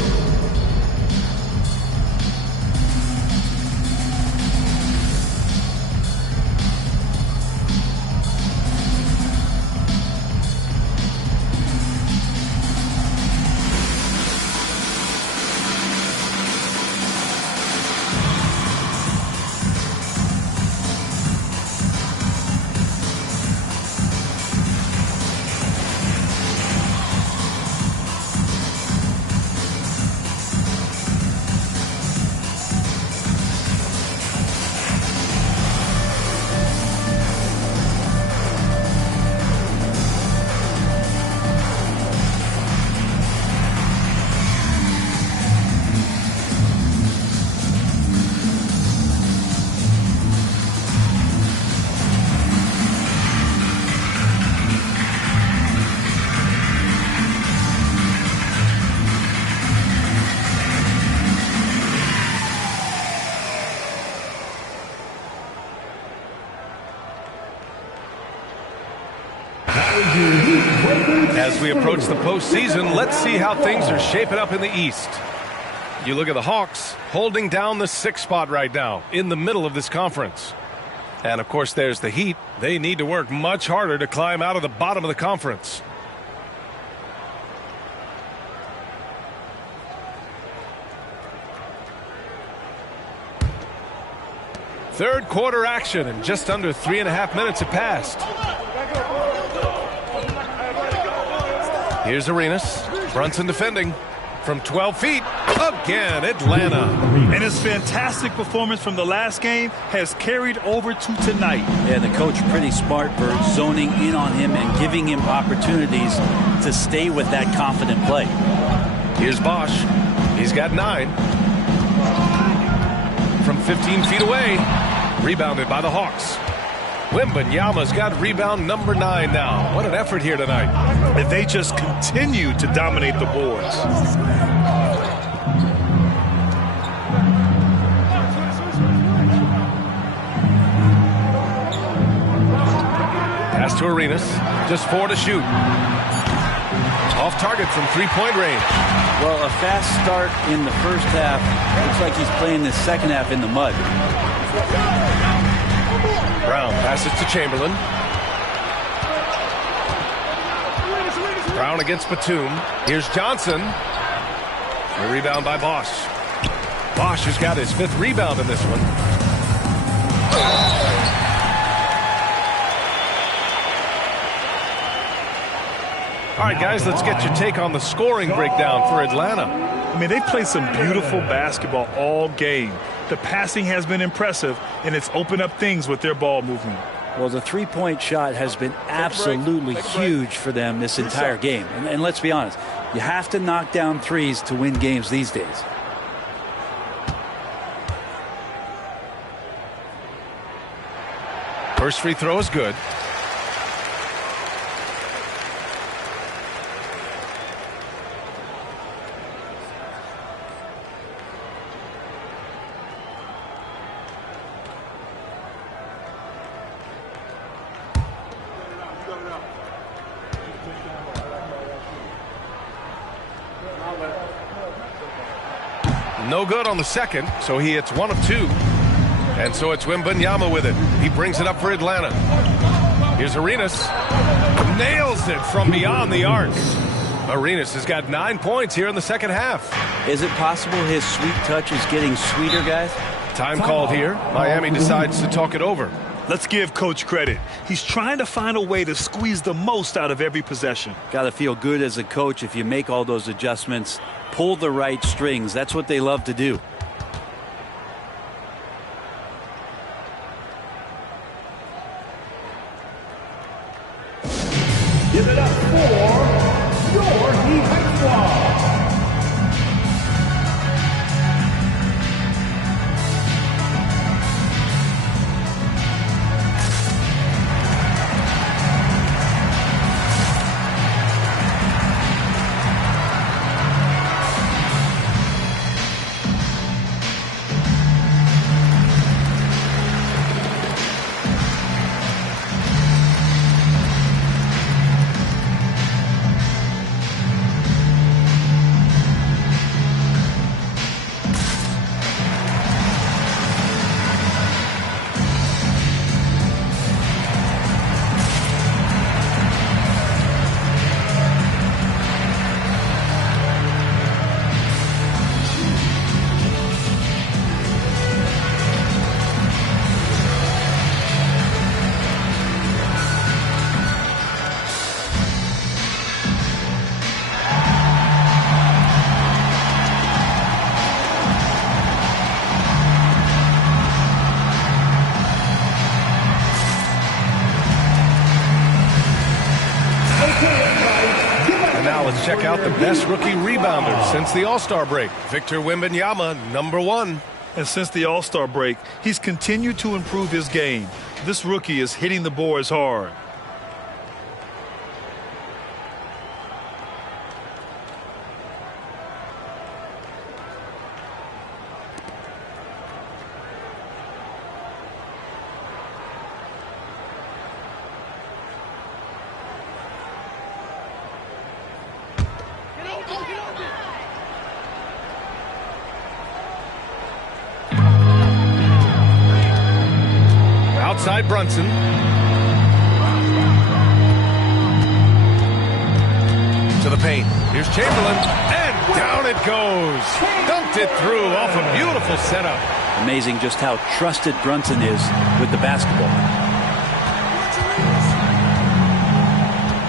As we approach the postseason, let's see how things are shaping up in the East. You look at the Hawks holding down the 6th spot right now in the middle of this conference. And, of course, there's the Heat. They need to work much harder to climb out of the bottom of the conference. Third quarter action, and just under 3.5 minutes have passed. Here's Arenas. Brunson defending from 12 feet. Again, Atlanta. And his fantastic performance from the last game has carried over to tonight. Yeah, the coach pretty smart for zoning in on him and giving him opportunities to stay with that confident play. Here's Bosch. He's got 9. From 15 feet away. Rebounded by the Hawks. Wembanyama's got rebound number 9 now. What an effort here tonight. And they just continue to dominate the boards. Pass to Arenas. Just 4 to shoot. Off target from 3-point range. Well, a fast start in the first half. Looks like he's playing the second half in the mud. Brown passes to Chamberlain. Brown against Batum. Here's Johnson. A rebound by Bosch. Bosch has got his 5th rebound in this one. All right, guys, let's get your take on the scoring breakdown for Atlanta. I mean, they've played some beautiful basketball all game. The passing has been impressive, and it's opened up things with their ball movement. Well, the three-point shot has been absolutely huge for them this entire game. And let's be honest, you have to knock down threes to win games these days. First free throw is good. No good on the second, so he hits 1 of 2. And so it's Wembanyama with it. He brings it up for Atlanta. Here's Arenas. Nails it from beyond the arc. Arenas has got 9 points here in the second half. Is it possible his sweet touch is getting sweeter, guys? Time called here. Miami decides to talk it over. Let's give Coach credit. He's trying to find a way to squeeze the most out of every possession. Got to feel good as a coach if you make all those adjustments, pull the right strings. That's what they love to do. Give it up for your defense squad. Check out the best rookie rebounder since the All-Star break. Victor Wembanyama, number 1. And since the All-Star break, he's continued to improve his game. This rookie is hitting the boards hard. Outside Brunson. To the paint. Here's Chamberlain. And down it goes. Dunked it through off a beautiful setup. Amazing just how trusted Brunson is with the basketball.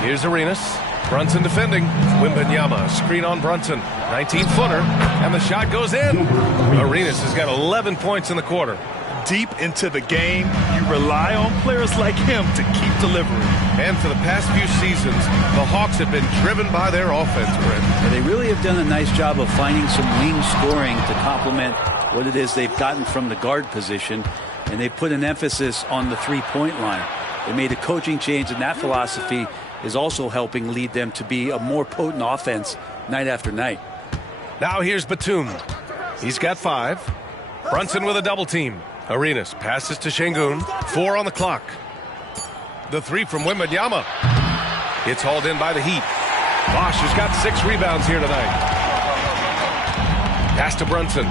Here's Arenas. Brunson defending. Wembanyama, screen on Brunson. 19-footer, and the shot goes in. Arenas has got 11 points in the quarter. Deep into the game, you rely on players like him to keep delivering. And for the past few seasons, the Hawks have been driven by their offense, Brent. And they really have done a nice job of finding some wing scoring to complement what it is they've gotten from the guard position, and they've put an emphasis on the three-point line. They made a coaching change, and that philosophy is also helping lead them to be a more potent offense night after night. Now here's Batum. He's got 5. Brunson with a double team. Arenas passes to Şengün. 4 on the clock. The 3 from Wembanyama. It's hauled in by the Heat. Bosch has got 6 rebounds here tonight. Pass to Brunson.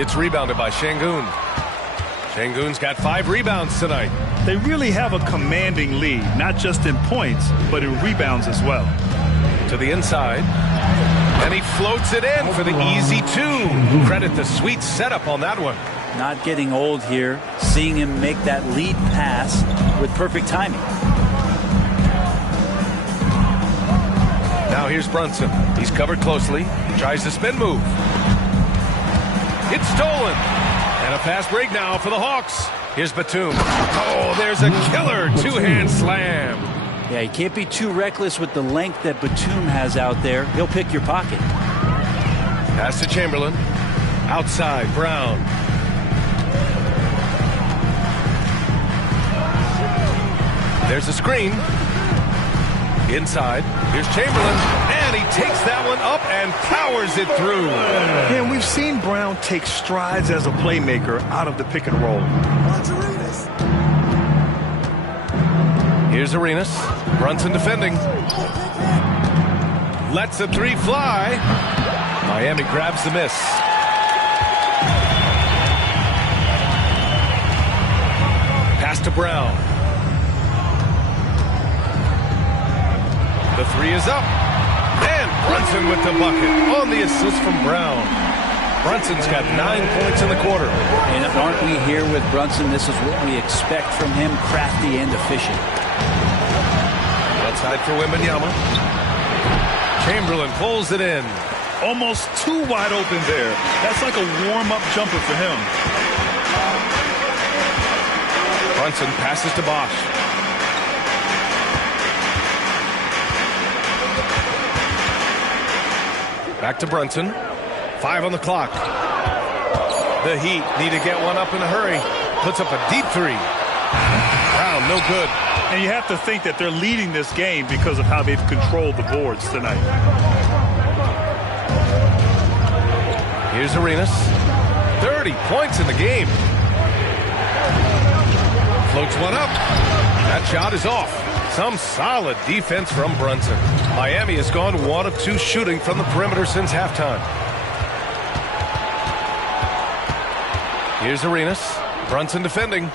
It's rebounded by Şengün. Şengün's got 5 rebounds tonight. They really have a commanding lead, not just in points, but in rebounds as well. To the inside. And he floats it in for the easy 2. Credit the sweet setup on that one. Not getting old here, seeing him make that lead pass with perfect timing. Now here's Brunson. He's covered closely. Tries the spin move. It's stolen. And a fast break now for the Hawks. Here's Batum. Oh, there's a killer 2-hand slam. Yeah, you can't be too reckless with the length that Batum has out there. He'll pick your pocket. Pass to Chamberlain. Outside, Brown. There's a screen. Inside. Here's Chamberlain. And he takes that one up and powers it through. And we've seen Brown take strides as a playmaker out of the pick and roll. Here's Arenas. Brunson defending. Lets the 3 fly. Miami grabs the miss. Pass to Brown. The 3 is up. And Brunson with the bucket on the assist from Brown. Brunson's got 9 points in the quarter. And aren't we here with Brunson? This is what we expect from him, crafty and efficient. Outside for Wembanyama. Chamberlain pulls it in. Almost too wide open there. That's like a warm-up jumper for him. Brunson passes to Bosch. Back to Brunson. 5 on the clock. The Heat need to get one up in a hurry. Puts up a deep 3. Brown, no good. And you have to think that they're leading this game because of how they've controlled the boards tonight. Here's Arenas. 30 points in the game. Floats one up. That shot is off. Some solid defense from Brunson. Miami has gone 1 of 2 shooting from the perimeter since halftime. Here's Arenas. Brunson defending.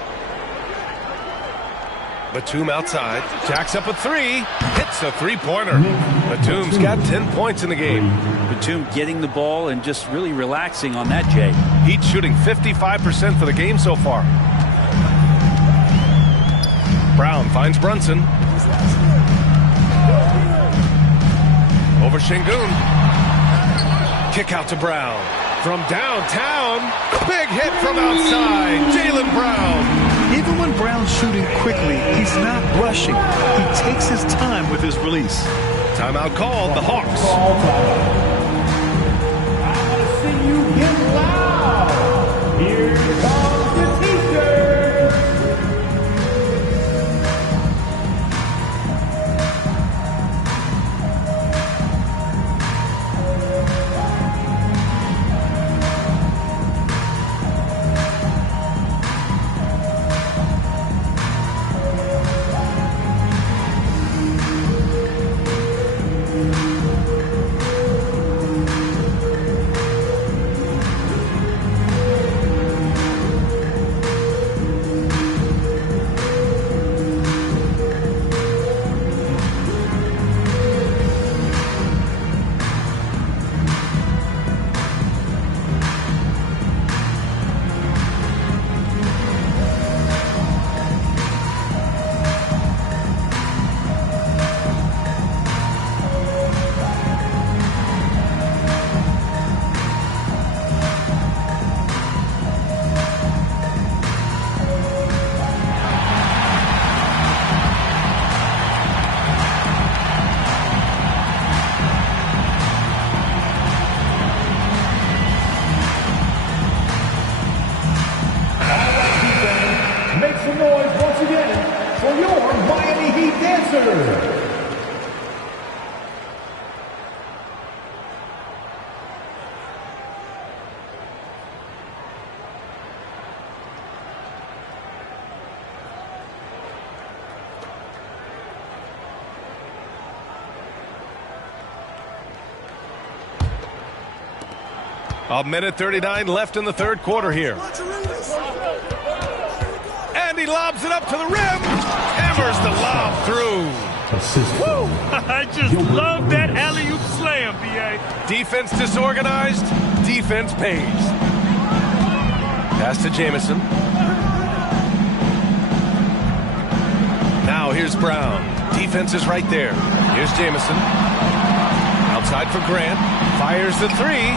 Batum outside. Jacks up a 3. Hits a 3-pointer. Batum's got 10 points in the game. Batum getting the ball and just really relaxing on that, Jay. Heat shooting 55% for the game so far. Brown finds Brunson. Over Şengün. Kick out to Brown. From downtown, big hit from outside. Jaylen Brown. Even when Brown's shooting quickly, he's not rushing. He takes his time with his release. Timeout called, the Hawks. I see you get loud. Here comes the teacher. A minute 39 left in the third quarter here. And he lobs it up to the rim. Hammers the lob through. Woo! I just love that alley-oop slam, B.A. Defense disorganized. Defense pays. Pass to Jamison. Now here's Brown. Defense is right there. Here's Jamison. Outside for Grant. Fires the three.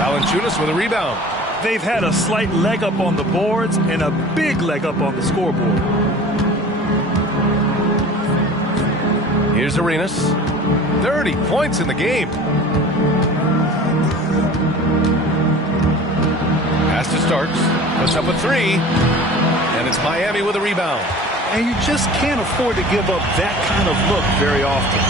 Valanciunas with a rebound. They've had a slight leg up on the boards and a big leg up on the scoreboard. Here's Arenas. 30 points in the game. Pass to Starks. Puts up a three. And it's Miami with a rebound. And you just can't afford to give up that kind of look very often.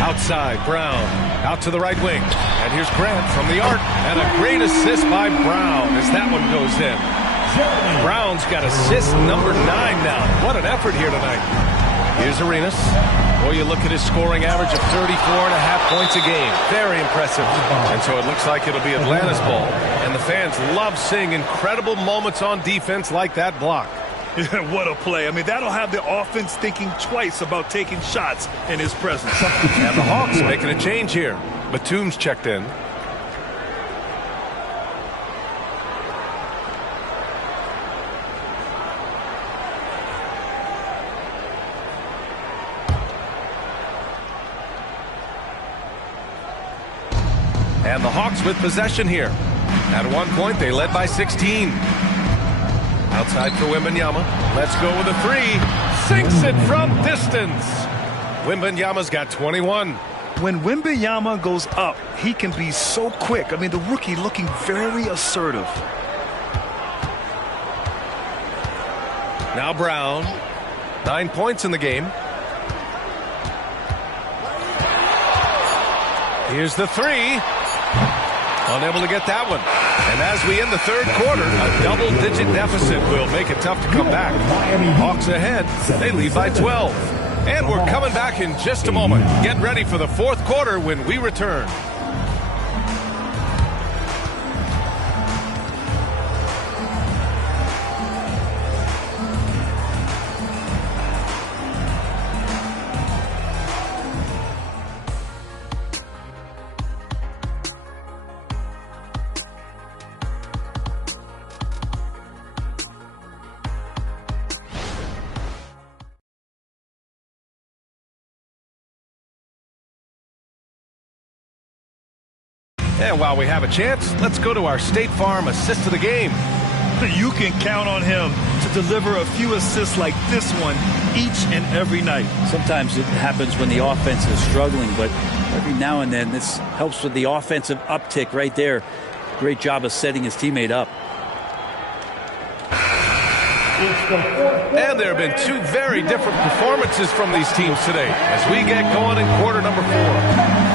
Outside, Brown. Out to the right wing. And here's Grant from the arc. And a great assist by Brown as that one goes in. Brown's got assist number 9 now. What an effort here tonight. Here's Arenas. Boy, you look at his scoring average of 34.5 points a game. Very impressive. And so it looks like it'll be Atlanta's ball. And the fans love seeing incredible moments on defense like that block. What a play. I mean, that'll have the offense thinking twice about taking shots in his presence. And the Hawks making a change here. Batum's checked in. And the Hawks with possession here. At one point, they led by 16. Outside for Wembanyama. Let's go with a three. Sinks it from distance. Wembanyama's got 21. When Wembanyama goes up, he can be so quick. I mean, the rookie looking very assertive. Now Brown. 9 points in the game. Here's the three. Unable to get that one. And as we end the third quarter, a double-digit deficit will make it tough to come back. Hawks ahead. They lead by 12. And we're coming back in just a moment. Get ready for the fourth quarter when we return. And while we have a chance, let's go to our State Farm assist of the game. You can count on him to deliver a few assists like this one each and every night. Sometimes it happens when the offense is struggling, but every now and then this helps with the offensive uptick right there. Great job of setting his teammate up. And there have been two very different performances from these teams today as we get going in quarter number 4.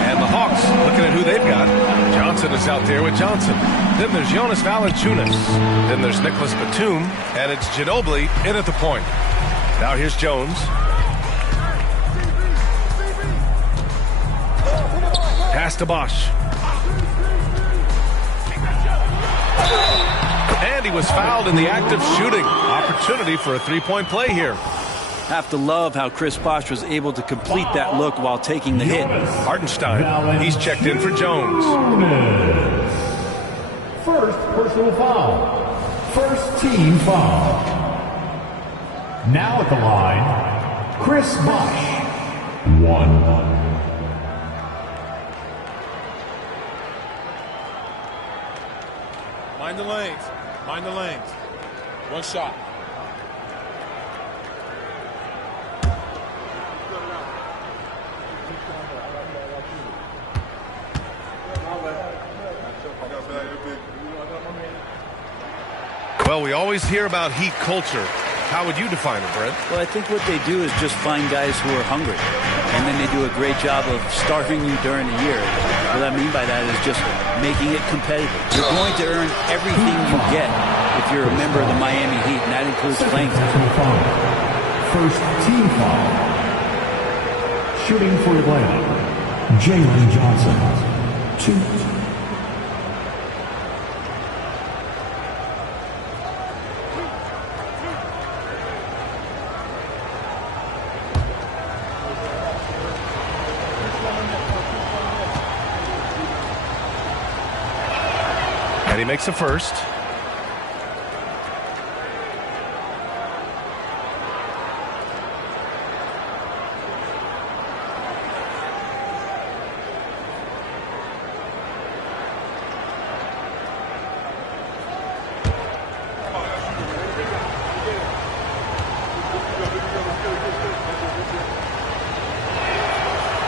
And the Hawks, looking at who they've got. Johnson is out there with Johnson. Then there's Jonas Valanciunas. Then there's Nicholas Batum. And it's Ginobili in at the point. Now here's Jones. Pass to Bosch. And he was fouled in the act of shooting. Opportunity for a three-point play here. Have to love how Chris Bosh was able to complete that look while taking the hit. Hartenstein, he's checked in for Jones. First personal foul. First team foul. Now at the line, Chris Bosh. 1. Mind the lanes. Mind the lanes. One shot. Well, we always hear about Heat culture. How would you define it, Brent? Well, I think what they do is just find guys who are hungry. And then they do a great job of starving you during the year. What I mean by that is just making it competitive. You're going to earn everything you get if you're a member of the Miami Heat, and that includes playing time. First team foul. Shooting for Atlanta. Jalen Johnson. 2. And he makes the first.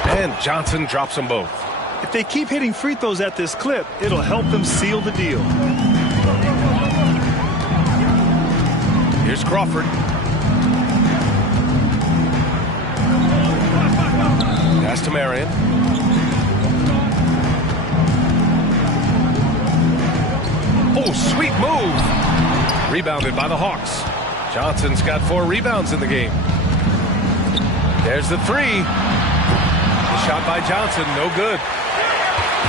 And Johnson drops them both. If they keep hitting free throws at this clip, it'll help them seal the deal. Here's Crawford. Pass to Marion. Oh, sweet move. Rebounded by the Hawks. Johnson's got 4 rebounds in the game. There's the three. The shot by Johnson, no good.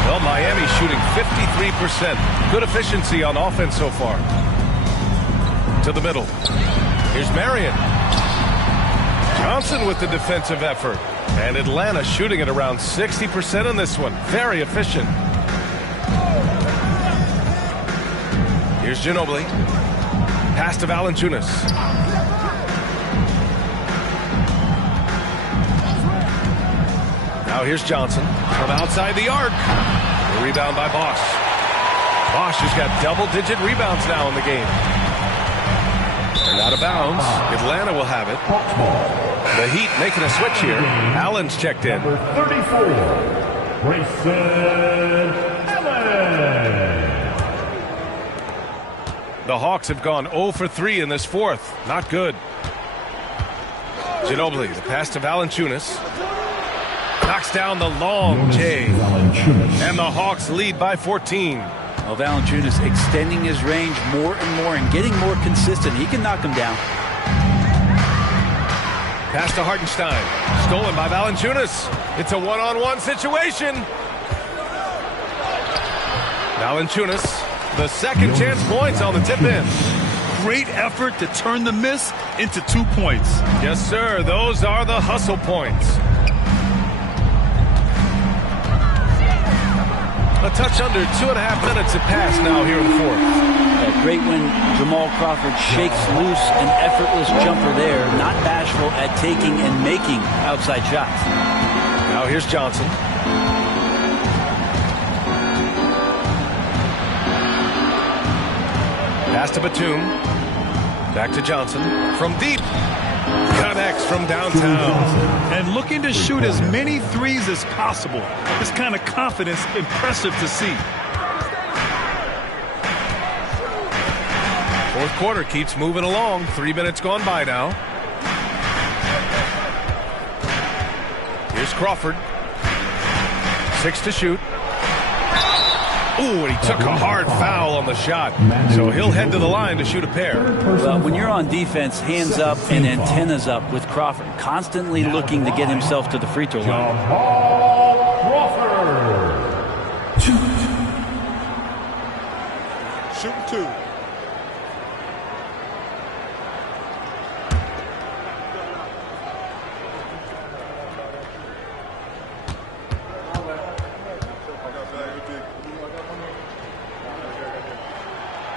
Well, Miami shooting 53%. Good efficiency on offense so far. To the middle. Here's Marion. Johnson with the defensive effort. And Atlanta shooting at around 60% on this one. Very efficient. Here's Ginobili. Pass to Valanciunas. Now here's Johnson from outside the arc. A rebound by Bosch. Bosch has got double-digit rebounds now in the game. And out of bounds. Atlanta will have it. The Heat making a switch here. Allen's checked in. Number 34, Grayson Allen. The Hawks have gone 0 for 3 in this fourth. Not good. Ginobili, the pass to Valanciunas. Knocks down the long J. And the Hawks lead by 14. Well, Valanciunas extending his range more and more and getting more consistent. He can knock them down. Pass to Hartenstein. Stolen by Valanciunas. It's a one-on-one situation. Valanciunas, the second chance points on the tip-in. Great effort to turn the miss into 2 points. Yes, sir. Those are the hustle points. A touch under 2.5 minutes to pass now here in the fourth. Great when Jamal Crawford shakes loose an effortless jumper there, not bashful at taking and making outside shots. Now here's Johnson. Pass to Batum. Back to Johnson. From deep. Connects from downtown. And looking to shoot as many threes as possible. This kind of confidence, impressive to see. Fourth quarter keeps moving along. 3 minutes gone by now. Here's Crawford. 6 to shoot. Ooh, and he took a hard foul on the shot. So he'll head to the line to shoot a pair. Well, when you're on defense, hands up and antennas up with Crawford, constantly looking to get himself to the free throw line. Crawford. Shooting 2.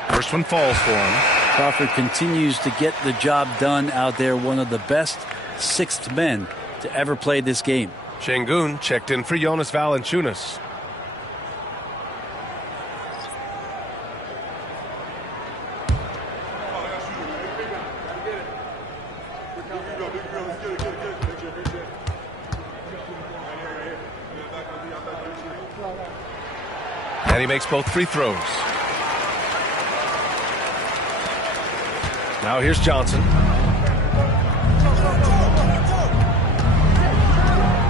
First one falls for him. Crawford continues to get the job done out there. One of the best sixth men to ever play this game. Şengün checked in for Jonas Valanciunas. And he makes both free throws. Now here's Johnson.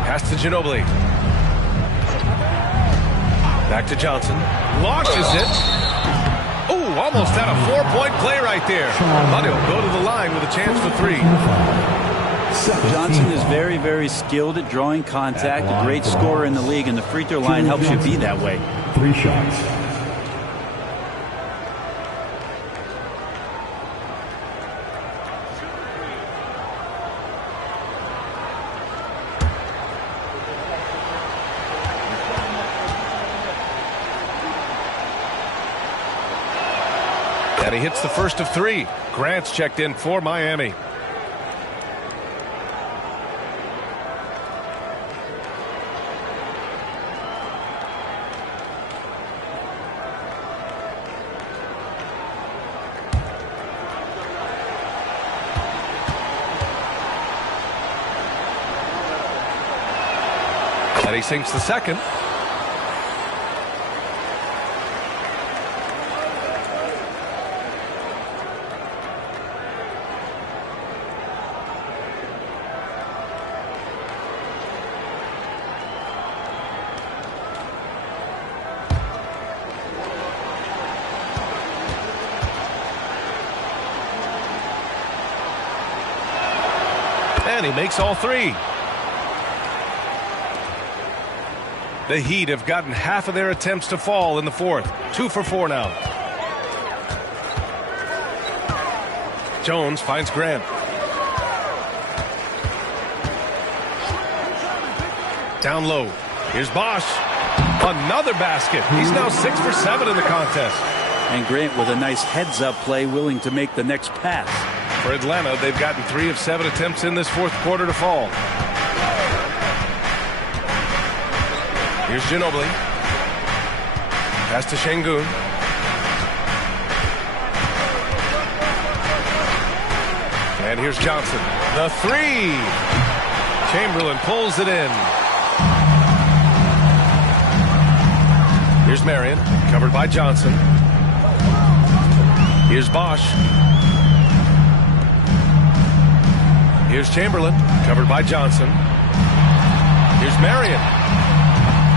Pass to Ginobili. Back to Johnson. Launches it. Oh, almost had a 4-point play right there. But he'll go to the line with a chance for 3. Johnson is very, very skilled at drawing contact, a great scorer in the league, and the free throw line helps you be that way. 3 shots. And he hits the first of 3. Grant's checked in for Miami. And he sinks the second. And he makes all 3. The Heat have gotten half of their attempts to fall in the fourth. 2 for 4 now. Jones finds Grant. Down low. Here's Bosch. Another basket. He's now 6 for 7 in the contest. And Grant with a nice heads-up play, willing to make the next pass. For Atlanta, they've gotten 3 of 7 attempts in this fourth quarter to fall. Here's Ginobili. Pass to Şengün. And here's Johnson. The 3. Chamberlain pulls it in. Here's Marion, covered by Johnson. Here's Bosch. Here's Chamberlain, covered by Johnson. Here's Marion.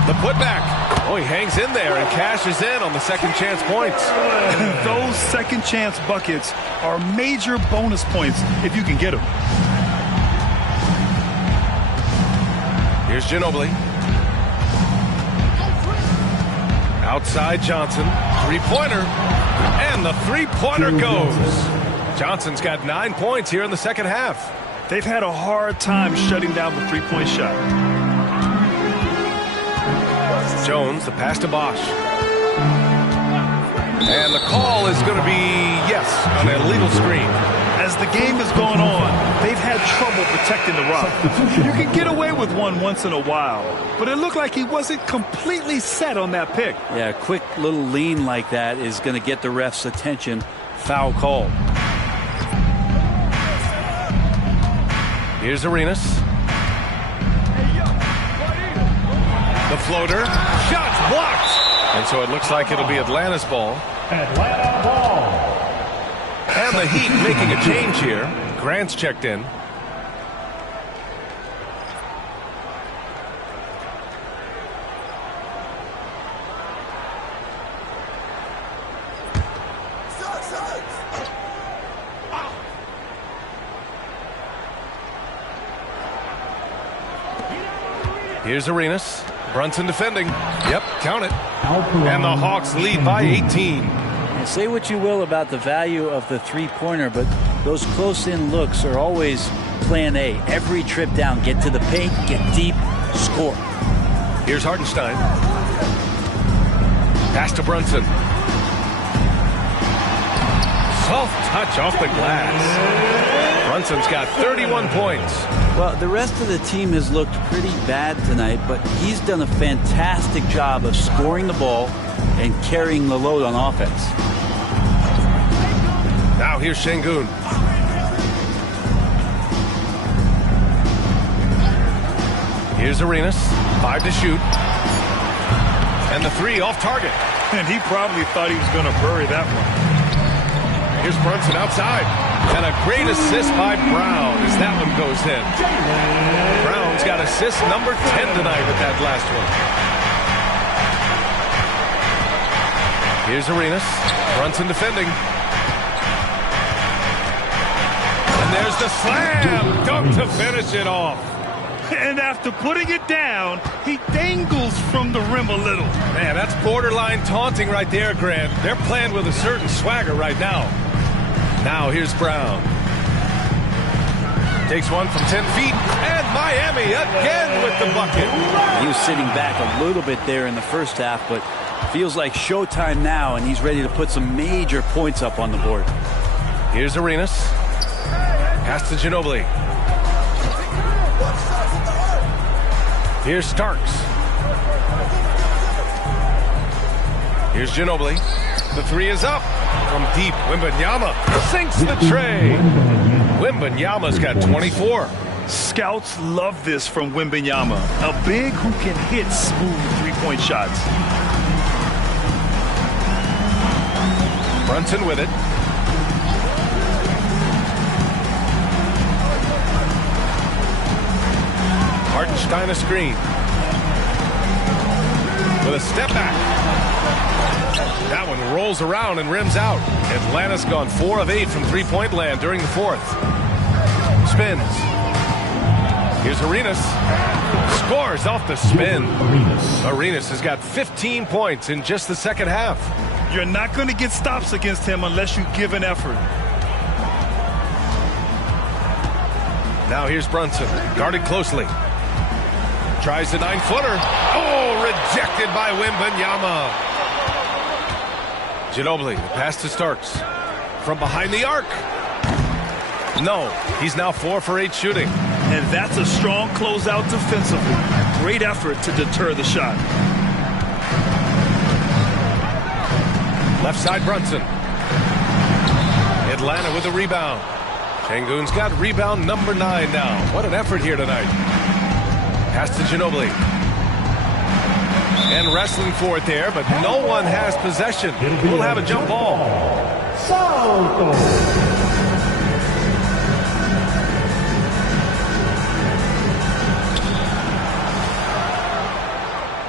The putback. Oh, he hangs in there and cashes in on the second chance points. Those second chance buckets are major bonus points if you can get them. Here's Ginobili. Outside Johnson. Three-pointer. And the three-pointer goes. Johnson's got 9 points here in the second half. They've had a hard time shutting down the three-point shot. Jones, the pass to Bosch. And the call is going to be, yes, an illegal screen. As the game is going on, they've had trouble protecting the rock. You can get away with one once in a while, but it looked like he wasn't completely set on that pick. Yeah, a quick little lean like that is going to get the ref's attention. Foul call. Here's Arenas. The floater. Shots blocked. And so it looks like it'll be Atlanta's ball. Atlanta ball. And the Heat making a change here. Grant's checked in. Here's Arenas. Brunson defending. Yep, count it. And the Hawks lead by 18. And say what you will about the value of the three-pointer, but those close-in looks are always plan A. Every trip down, get to the paint, get deep, score. Here's Hartenstein. Pass to Brunson. Soft touch off the glass. Brunson's got 31 points. Well, the rest of the team has looked pretty bad tonight, but he's done a fantastic job of scoring the ball and carrying the load on offense. Now here's Şengün. Here's Arenas. 5 to shoot. And the 3 off target. And he probably thought he was going to bury that one. Here's Brunson outside. And a great assist by Brown as that one goes in. Brown's got assist number 10 tonight with that last one. Here's Arenas. Brunson defending. And there's the slam dunk to finish it off. And after putting it down, he dangles from the rim a little. Man, that's borderline taunting right there, Grant. They're playing with a certain swagger right now. Now here's Brown. Takes one from 10 feet, and Miami again with the bucket. He was sitting back a little bit there in the first half, but feels like showtime now, and he's ready to put some major points up on the board. Here's Arenas. Pass to Ginobili. Here's Starks. Here's Ginobili. The three is up from deep. Wembanyama sinks the tray. Wembanyama's got 24. Scouts love this from Wembanyama, a big who can hit smooth three-point shots. Brunson with it. Hartenstein a screen. With a step back. That one rolls around and rims out. Atlanta's gone 4 of 8 from three-point land during the fourth. Spins. Here's Arenas. Scores off the spin. Arenas has got 15 points in just the second half. You're not going to get stops against him unless you give an effort. Now here's Brunson. Guarded closely. Tries the 9-footer. Oh, rejected by Wembanyama. Ginobili, the pass to Starks. From behind the arc. No, he's now 4 for 8 shooting. And that's a strong closeout defensively. Great effort to deter the shot. Left side Brunson. Atlanta with a rebound. Şengün's got rebound number 9 now. What an effort here tonight. Pass to Ginobili. And wrestling for it there, but no one has possession. We'll have a jump ball.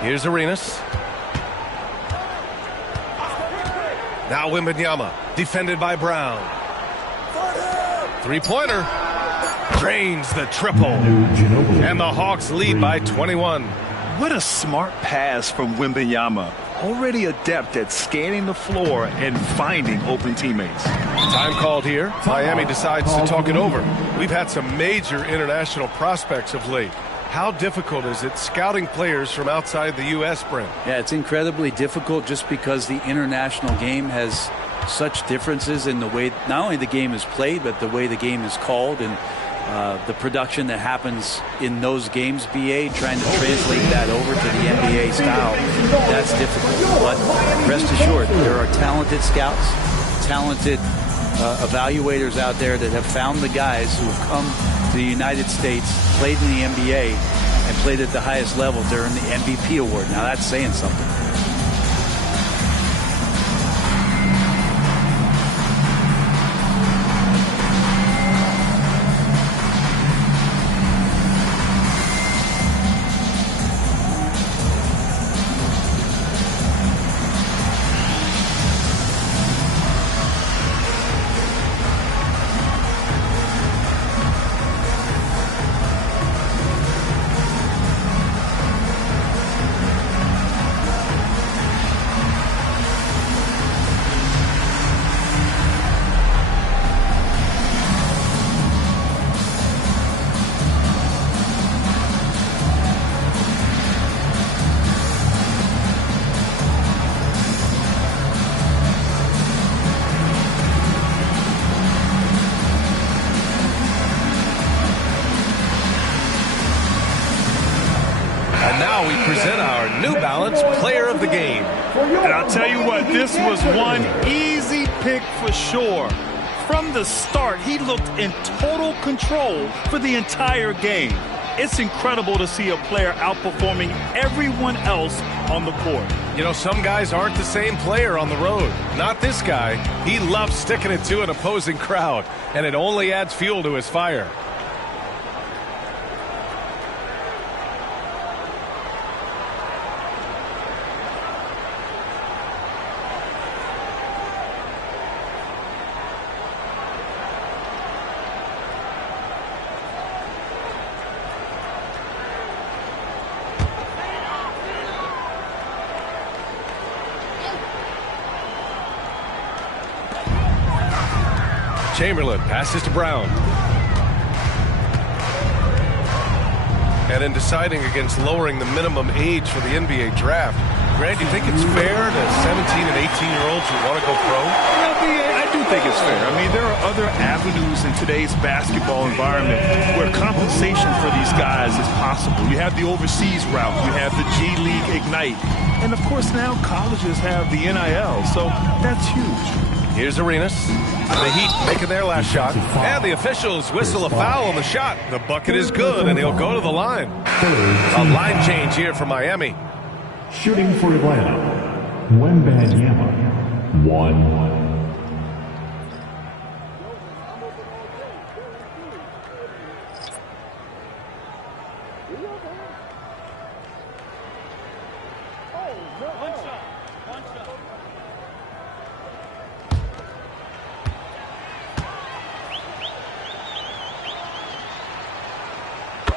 Here's Arenas. Now Wembanyama, defended by Brown. Three-pointer. Drains the triple. And the Hawks lead by 21. What a smart pass from Wembanyama. Already adept at scanning the floor and finding open teammates. Time called here. Miami decides to talk it over. We've had some major international prospects of late. How difficult is it scouting players from outside the U.S., Brent? Yeah, it's incredibly difficult just because the international game has such differences in the way not only the game is played, but the way the game is called and the production that happens in those games, BA, trying to translate that over to the NBA style, that's difficult. But rest assured, there are talented scouts, talented evaluators out there that have found the guys who have come to the United States, played in the NBA, and played at the highest level to earn the MVP award. Now that's saying something. And I'll tell you what, this was one easy pick for sure. From the start, he looked in total control for the entire game. It's incredible to see a player outperforming everyone else on the court. You know, some guys aren't the same player on the road. Not this guy. He loves sticking it to an opposing crowd, and it only adds fuel to his fire. Chamberlain passes to Brown. And in deciding against lowering the minimum age for the NBA draft, Grant, do you think it's fair to 17 and 18-year-olds who want to go pro? I do think it's fair. I mean, there are other avenues in today's basketball environment where compensation for these guys is possible. You have the overseas route. You have the G League Ignite. And, of course, now colleges have the NIL, so that's huge. Here's Arenas. The Heat making their last shot. And the officials whistle a foul on the shot. The bucket is good, and he'll go to the line. A line change here for Miami. Shooting for Atlanta, Wembanyama, 1.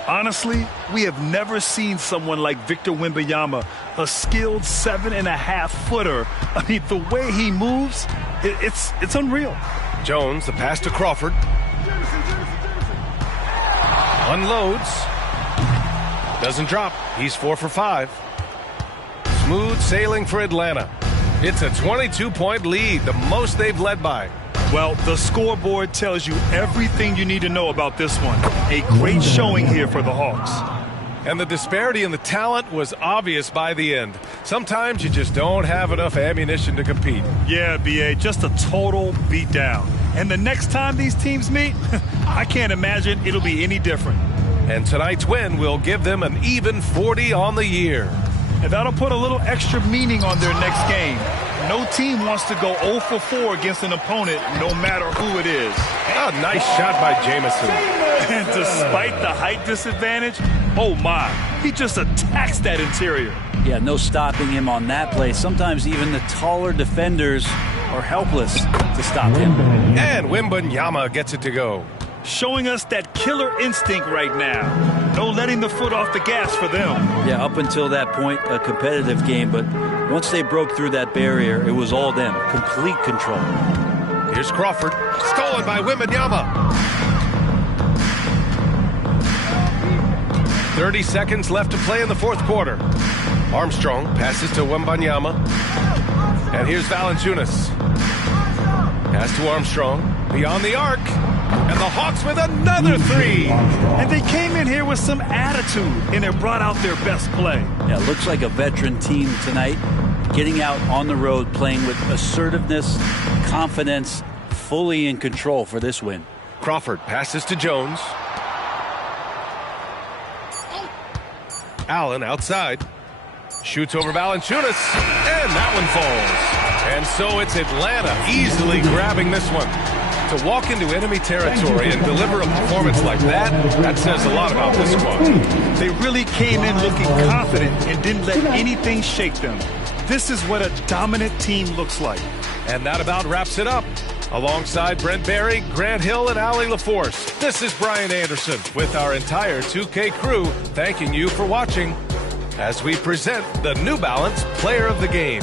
Honestly, we have never seen someone like Victor Wembanyama, a skilled 7.5-footer. I mean, the way he moves, it's unreal. Jones, the pass to Crawford. Unloads. Doesn't drop. He's 4 for 5. Smooth sailing for Atlanta. It's a 22-point lead, the most they've led by. Well, the scoreboard tells you everything you need to know about this one. A great showing here for the Hawks. And the disparity in the talent was obvious by the end. Sometimes you just don't have enough ammunition to compete. Yeah, B.A., just a total beatdown. And the next time these teams meet, I can't imagine it'll be any different. And tonight's win will give them an even 40 on the year. And that'll put a little extra meaning on their next game. No team wants to go 0 for 4 against an opponent, no matter who it is. A nice shot by Jamison. And despite the height disadvantage, oh my, he just attacks that interior. Yeah, no stopping him on that play. Sometimes even the taller defenders are helpless to stop him. And Wembanyama gets it to go. Showing us that killer instinct right now. No letting the foot off the gas for them. Yeah, up until that point, a competitive game, but once they broke through that barrier, it was all them. Complete control. Here's Crawford. Stolen by Wembanyama. 30 seconds left to play in the fourth quarter. Armstrong passes to Wembanyama. And here's Valanciunas. Pass to Armstrong. Beyond the arc. And the Hawks with another 3. And they came in here with some attitude, and they brought out their best play. Yeah, looks like a veteran team tonight, getting out on the road, playing with assertiveness, confidence, fully in control for this win. Crawford passes to Jones. Allen outside. Shoots over Valanciunas, and that one falls. And so it's Atlanta easily grabbing this one. To walk into enemy territory and deliver a performance like that says a lot about this squad. They really came in looking confident and didn't let anything shake them. This is what a dominant team looks like. And that about wraps it up. Alongside Brent Barry, Grant Hill, and Allie LaForce, this is Brian Anderson with our entire 2K crew thanking you for watching as we present the New Balance Player of the Game.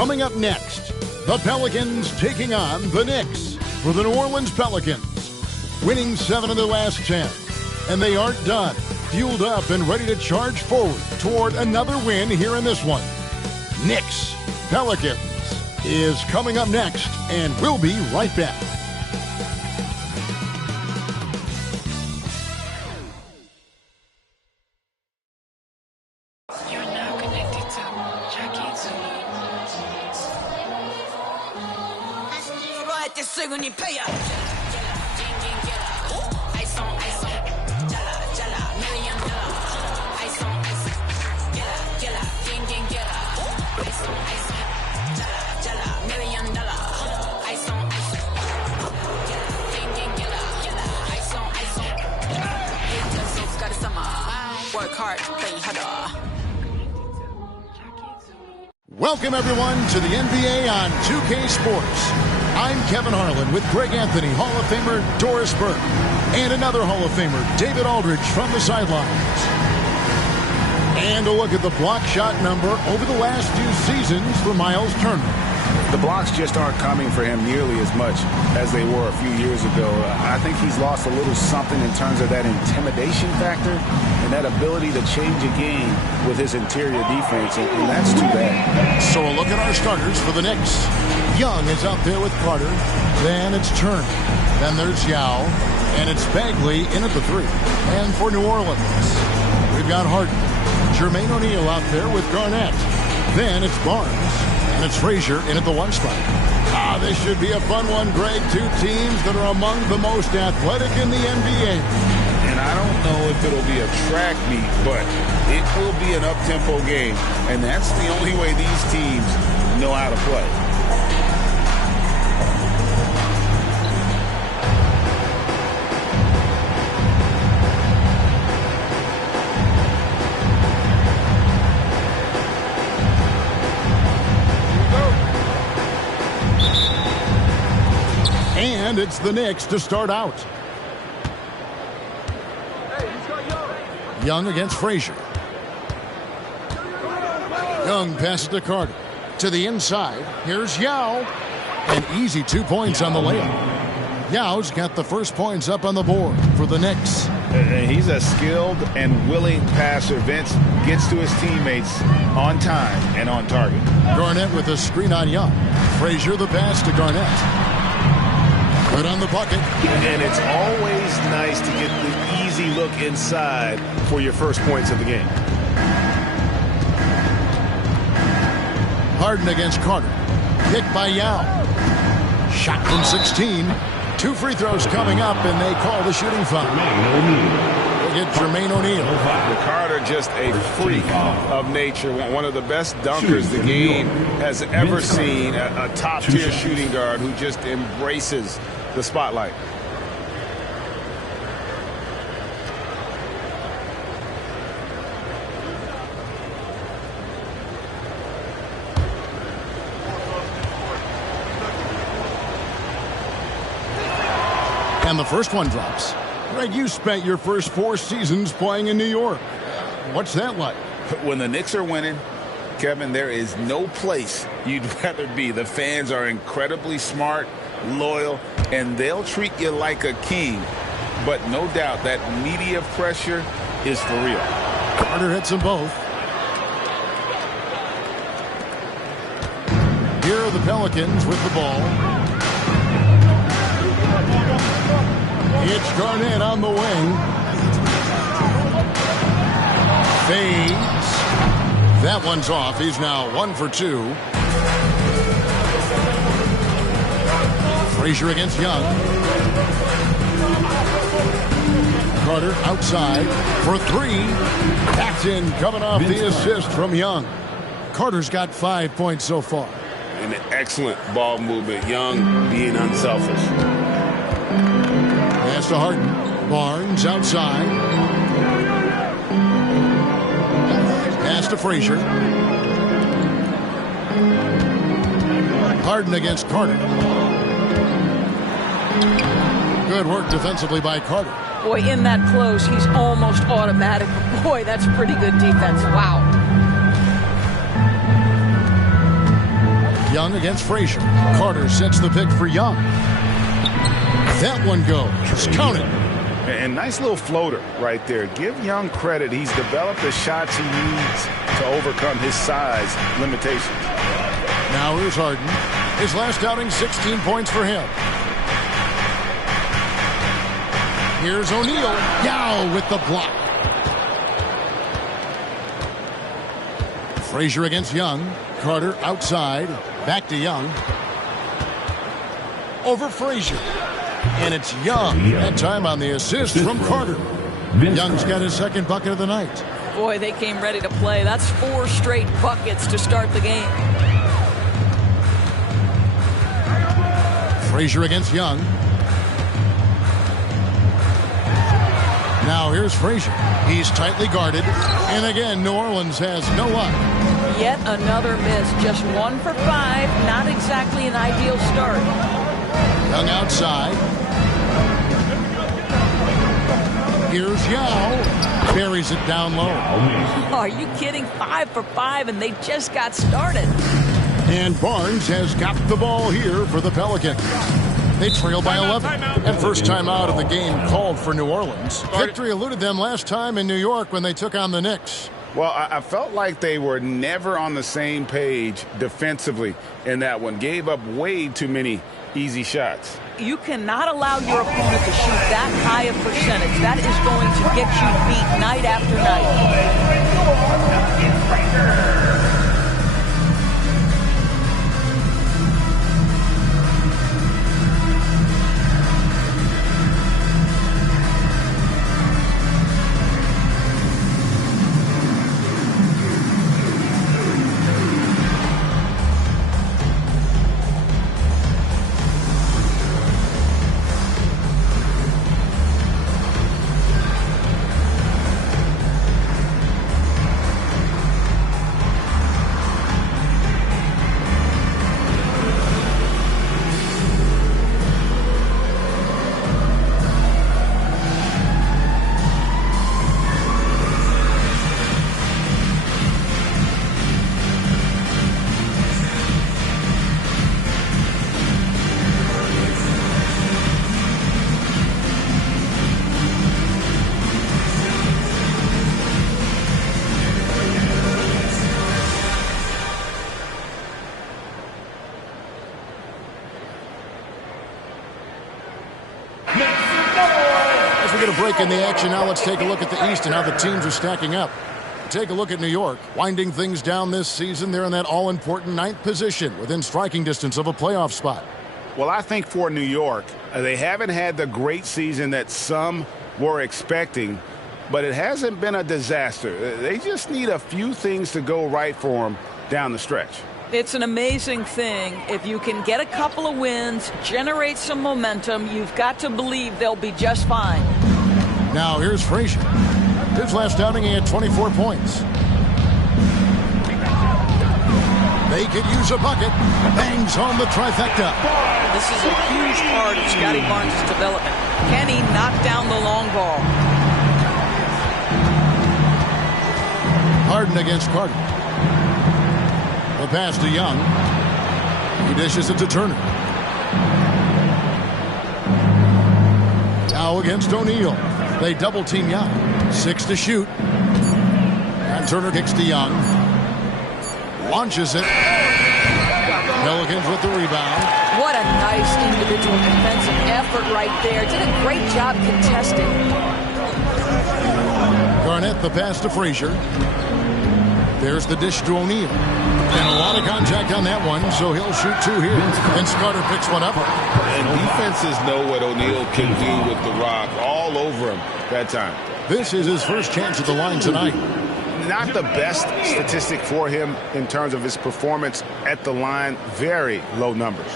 Coming up next, the Pelicans taking on the Knicks for the New Orleans Pelicans. Winning 7 of their last 10. And they aren't done. Fueled up and ready to charge forward toward another win here in this one. Knicks Pelicans is coming up next, and we'll be right back. You're now connected to Jackie Zulu. Work hard, play harder. Welcome, everyone, to the NBA on 2K Sports. I'm Kevin Harlan with Greg Anthony, Hall of Famer Doris Burke, and another Hall of Famer, David Aldridge, from the sidelines. And a look at the block shot number over the last few seasons for Miles Turner. The blocks just aren't coming for him nearly as much as they were a few years ago. I think he's lost a little something in terms of that intimidation factor and that ability to change a game with his interior defense, and that's too bad. So a look at our starters for the Knicks. Young is out there with Carter. Then it's Turner. Then there's Yao. And it's Bagley in at the 3. And for New Orleans, we've got Harden. Jermaine O'Neal out there with Garnett. Then it's Barnes. And it's Frazier in at the 1 spot. This should be a fun one, Greg. Two teams that are among the most athletic in the NBA. And I don't know if it'll be a track meet, but it will be an up-tempo game. And that's the only way these teams know how to play. And it's the Knicks to start out. Young against Frazier. Young passes to Carter. To the inside. Here's Yao. An easy 2 points on the layup. Yao's got the first points up on the board for the Knicks. He's a skilled and willing passer. Vince gets to his teammates on time and on target. Garnett with a screen on Young. Frazier the pass to Garnett. Good on the bucket. And it's always nice to get the easy look inside for your first points of the game. Harden against Carter. Kick by Yao. Shot from 16. 2 free throws coming up, and they call the shooting foul. They get Jermaine O'Neal. Carter just a freak of nature. One of the best dunkers the game has ever seen. A top-tier shooting guard who just embraces the spotlight. And the first one drops. Greg, you spent your first 4 seasons playing in New York. What's that like? When the Knicks are winning, Kevin, there is no place you'd rather be. The fans are incredibly smart, loyal, and they'll treat you like a king. But no doubt that media pressure is for real. Carter hits them both. Here are the Pelicans with the ball. It's Garnett on the wing. Fades. That one's off. He's now 1 for 2. Frazier against Young. Carter outside for 3. That's in, coming off the assist from Young. Carter's got 5 points so far. And an excellent ball movement. Young being unselfish. Pass to Harden. Barnes outside. Pass to Frazier. Harden against Carter. Good work defensively by Carter. Boy, in that close, he's almost automatic. Boy, that's pretty good defense. Wow. Young against Frazier. Carter sets the pick for Young. That one goes. Counted. And nice little floater right there. Give Young credit. He's developed the shots he needs to overcome his size limitations. Now here's Harden. His last outing, 16 points for him. Here's O'Neal. Yao with the block. Frazier against Young. Carter outside. Back to Young. Over Frazier. And it's Young. That time on the assist from Carter. Young's got his second bucket of the night. Boy, they came ready to play. That's 4 straight buckets to start the game. Frazier against Young. Now here's Frazier. He's tightly guarded. And again, New Orleans has no luck. Yet another miss. Just 1 for 5. Not exactly an ideal start. Young outside. Here's Yao. Buries it down low. Are you kidding? 5 for 5, and they just got started. And Barnes has got the ball here for the Pelicans. They trail by 11. And first timeout of the game called for New Orleans. Victory eluded them last time in New York when they took on the Knicks. Well, I felt like they were never on the same page defensively in that one. Gave up way too many easy shots. You cannot allow your opponent to shoot that high a percentage. That is going to get you beat night after night. In the action now, let's take a look at the East and how the teams are stacking up. Take a look at New York, winding things down this season. They're in that all-important 9th position within striking distance of a playoff spot. Well, I think for New York, they haven't had the great season that some were expecting, but it hasn't been a disaster. They just need a few things to go right for them down the stretch. It's an amazing thing. If you can get a couple of wins, generate some momentum, you've got to believe they'll be just fine. Now here's Frazier. His last outing, he had 24 points. They could use a bucket. Bangs home the trifecta. This is a huge part of Scotty Barnes' development. Can he knock down the long ball? Harden against Carter. The pass to Young. He dishes it to Turner. Now against O'Neal. They double-team Young. 6 to shoot. And Turner kicks to Young. Launches it. Pelicans with the rebound. What a nice individual defensive effort right there. Did a great job contesting. Garnett the pass to Frazier. There's the dish to O'Neal. And a lot of contact on that one, so he'll shoot 2 here. And Carter picks one up. And defenses know what O'Neal can do with the rock all over him that time. This is his first chance at the line tonight. Not the best statistic for him in terms of his performance at the line. Very low numbers.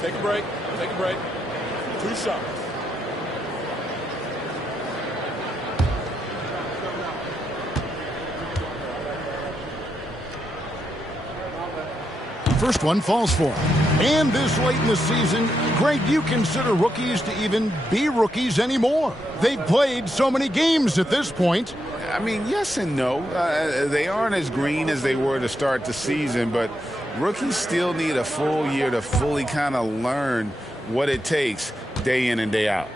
Take a break. Take a break. 2 shots. first one falls for him. And this late in the season, Greg, you consider rookies to even be rookies anymore? They've played so many games at this point. I mean, yes and no. They aren't as green as they were to start the season, but rookies still need a full year to fully kind of learn what it takes day in and day out.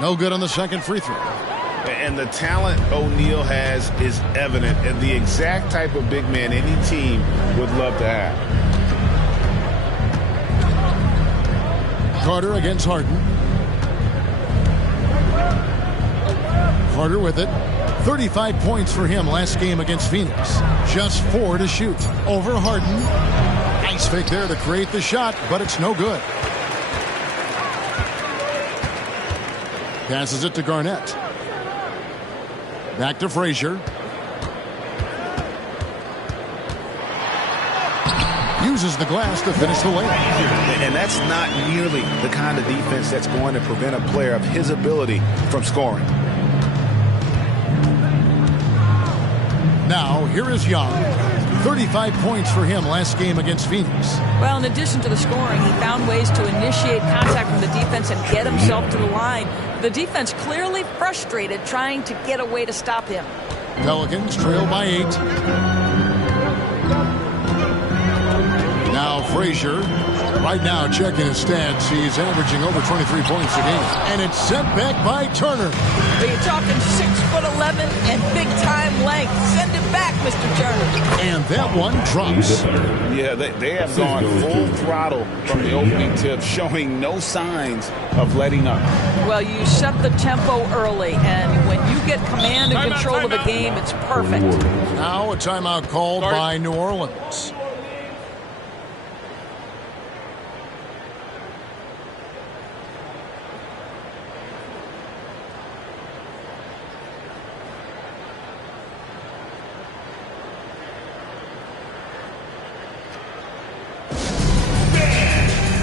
No good on the second free throw. And the talent O'Neal has is evident, and the exact type of big man any team would love to have. Carter against Harden. Carter with it. 35 points for him last game against Phoenix. Just 4 to shoot. Over Harden. Nice fake there to create the shot, but it's no good. Passes it to Garnett. Back to Frazier. Uses the glass to finish the layup. And that's not nearly the kind of defense that's going to prevent a player of his ability from scoring. Now, here is Young. 35 points for him last game against Phoenix. Well, in addition to the scoring, he found ways to initiate contact from the defense and get himself to the line. The defense clearly frustrated trying to get a way to stop him. Pelicans trail by 8. Now Frazier, right now checking his stats, he's averaging over 23 points a game. And it's sent back by Turner. You're talking 6'11" and big-time length. Send it back, Mr. Turner. And that one drops. Yeah, they have gone full throttle from the opening tip, showing no signs of letting up. Well, you set the tempo early, and when you get command and control of the game, it's perfect. Now a timeout called by New Orleans.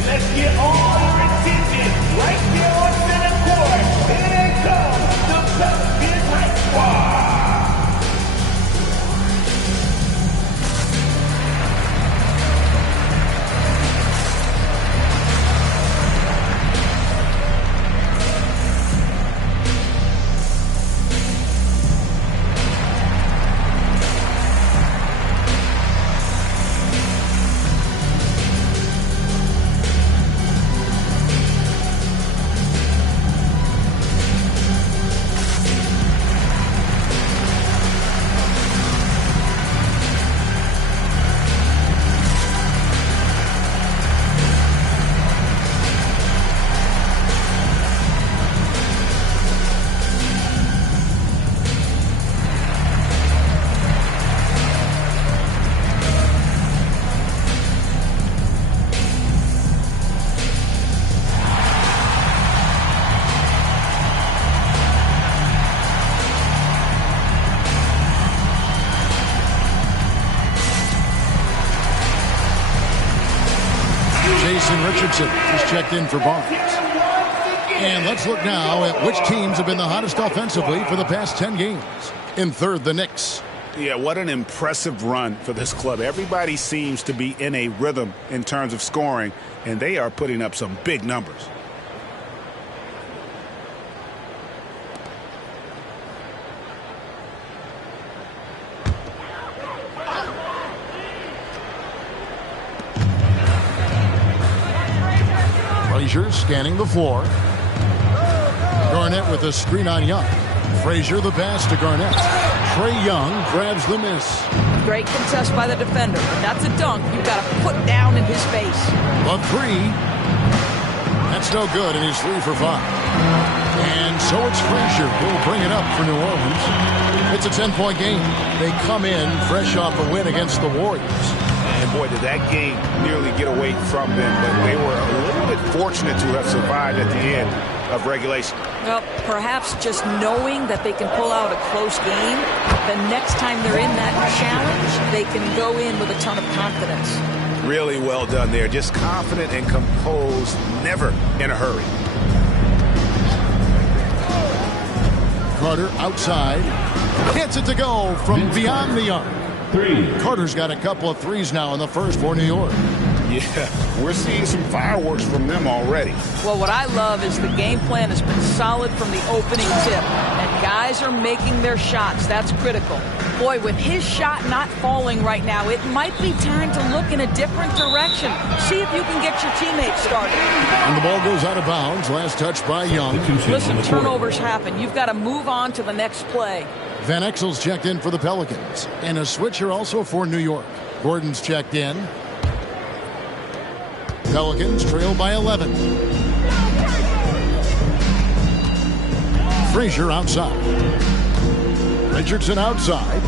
Let's get all your attention right here on center court. Here comes the Pelicans Red Squad. Richardson just checked in for Barnes. And let's look now at which teams have been the hottest offensively for the past 10 games. In third, the Knicks. Yeah, what an impressive run for this club. Everybody seems to be in a rhythm in terms of scoring, and they are putting up some big numbers. Frazier scanning the floor. Garnett with a screen on Young. Frazier the pass to Garnett. Trae Young grabs the miss. Great contest by the defender, but that's a dunk you've got to put down in his face. A three. That's no good, and he's 3 for 5. And so it's Frazier who'll bring it up for New Orleans. It's a 10-point game. They come in fresh off a win against the Warriors. And boy, did that game nearly get away from them, but they were a little bit fortunate to have survived at the end of regulation. Well, perhaps just knowing that they can pull out a close game, the next time they're in that challenge, they can go in with a ton of confidence. Really well done there. Just confident and composed, never in a hurry. Carter outside. Gets it to go from beyond the arc. Carter's got a couple of threes now in the first for New York. Yeah, we're seeing some fireworks from them already. Well, what I love is the game plan has been solid from the opening tip, and guys are making their shots. That's critical. Boy, with his shot not falling right now, it might be time to look in a different direction. See if you can get your teammates started. And the ball goes out of bounds. Last touch by Young. Listen, turnovers happen. You've got to move on to the next play. Van Exel's checked in for the Pelicans. And a switcher also for New York. Gordon's checked in. Pelicans trail by 11. Frazier outside. Richardson outside.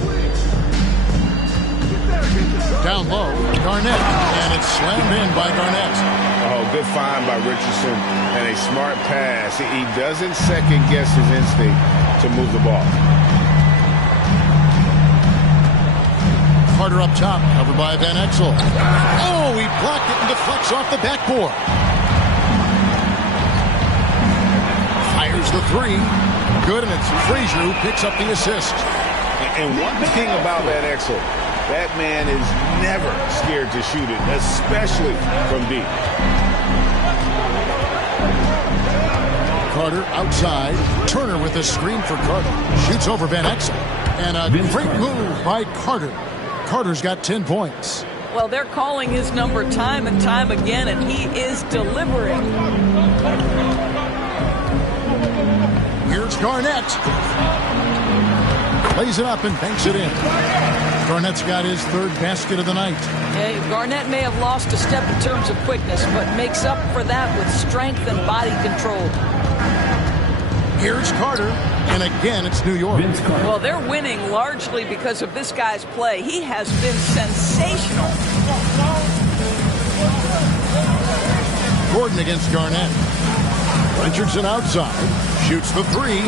Down low, Garnett. And it's slammed in by Garnett. Oh, good find by Richardson. And a smart pass. He doesn't second guess his instinct to move the ball. Carter up top, covered by Van Exel. Oh, he blocked it and deflects off the backboard. Fires the three. Good, and it's Frazier who picks up the assist. And one thing about Van Exel, that man is never scared to shoot it, especially from deep. Carter outside. Turner with a screen for Carter. Shoots over Van Exel. And a great move by Carter. Carter's got 10 points. Well, they're calling his number time and time again, and he is delivering. Here's Garnett. Lays it up and banks it in. Garnett's got his third basket of the night. Yeah, Garnett may have lost a step in terms of quickness, but makes up for that with strength and body control. Here's Carter, and again it's New York. Well, they're winning largely because of this guy's play. He has been sensational. Gordon against Garnett. Richardson outside. Shoots the three.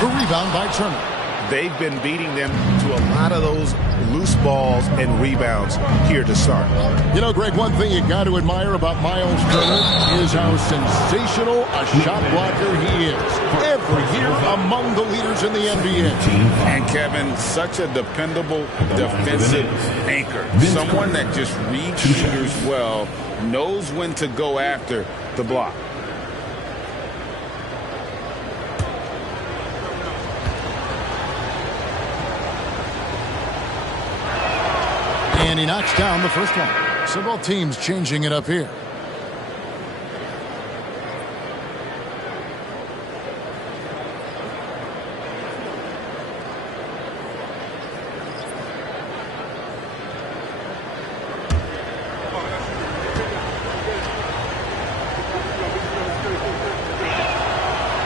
The rebound by Turner. They've been beating them to a lot of those loose balls and rebounds here to start. You know, Greg, one thing you got to admire about Miles Turner is how sensational a shot blocker he is. Every year among the leaders in the NBA. And Kevin, such a dependable defensive anchor. Someone that just reads shooters well, knows when to go after the block. And he knocks down the first one. So both teams changing it up here.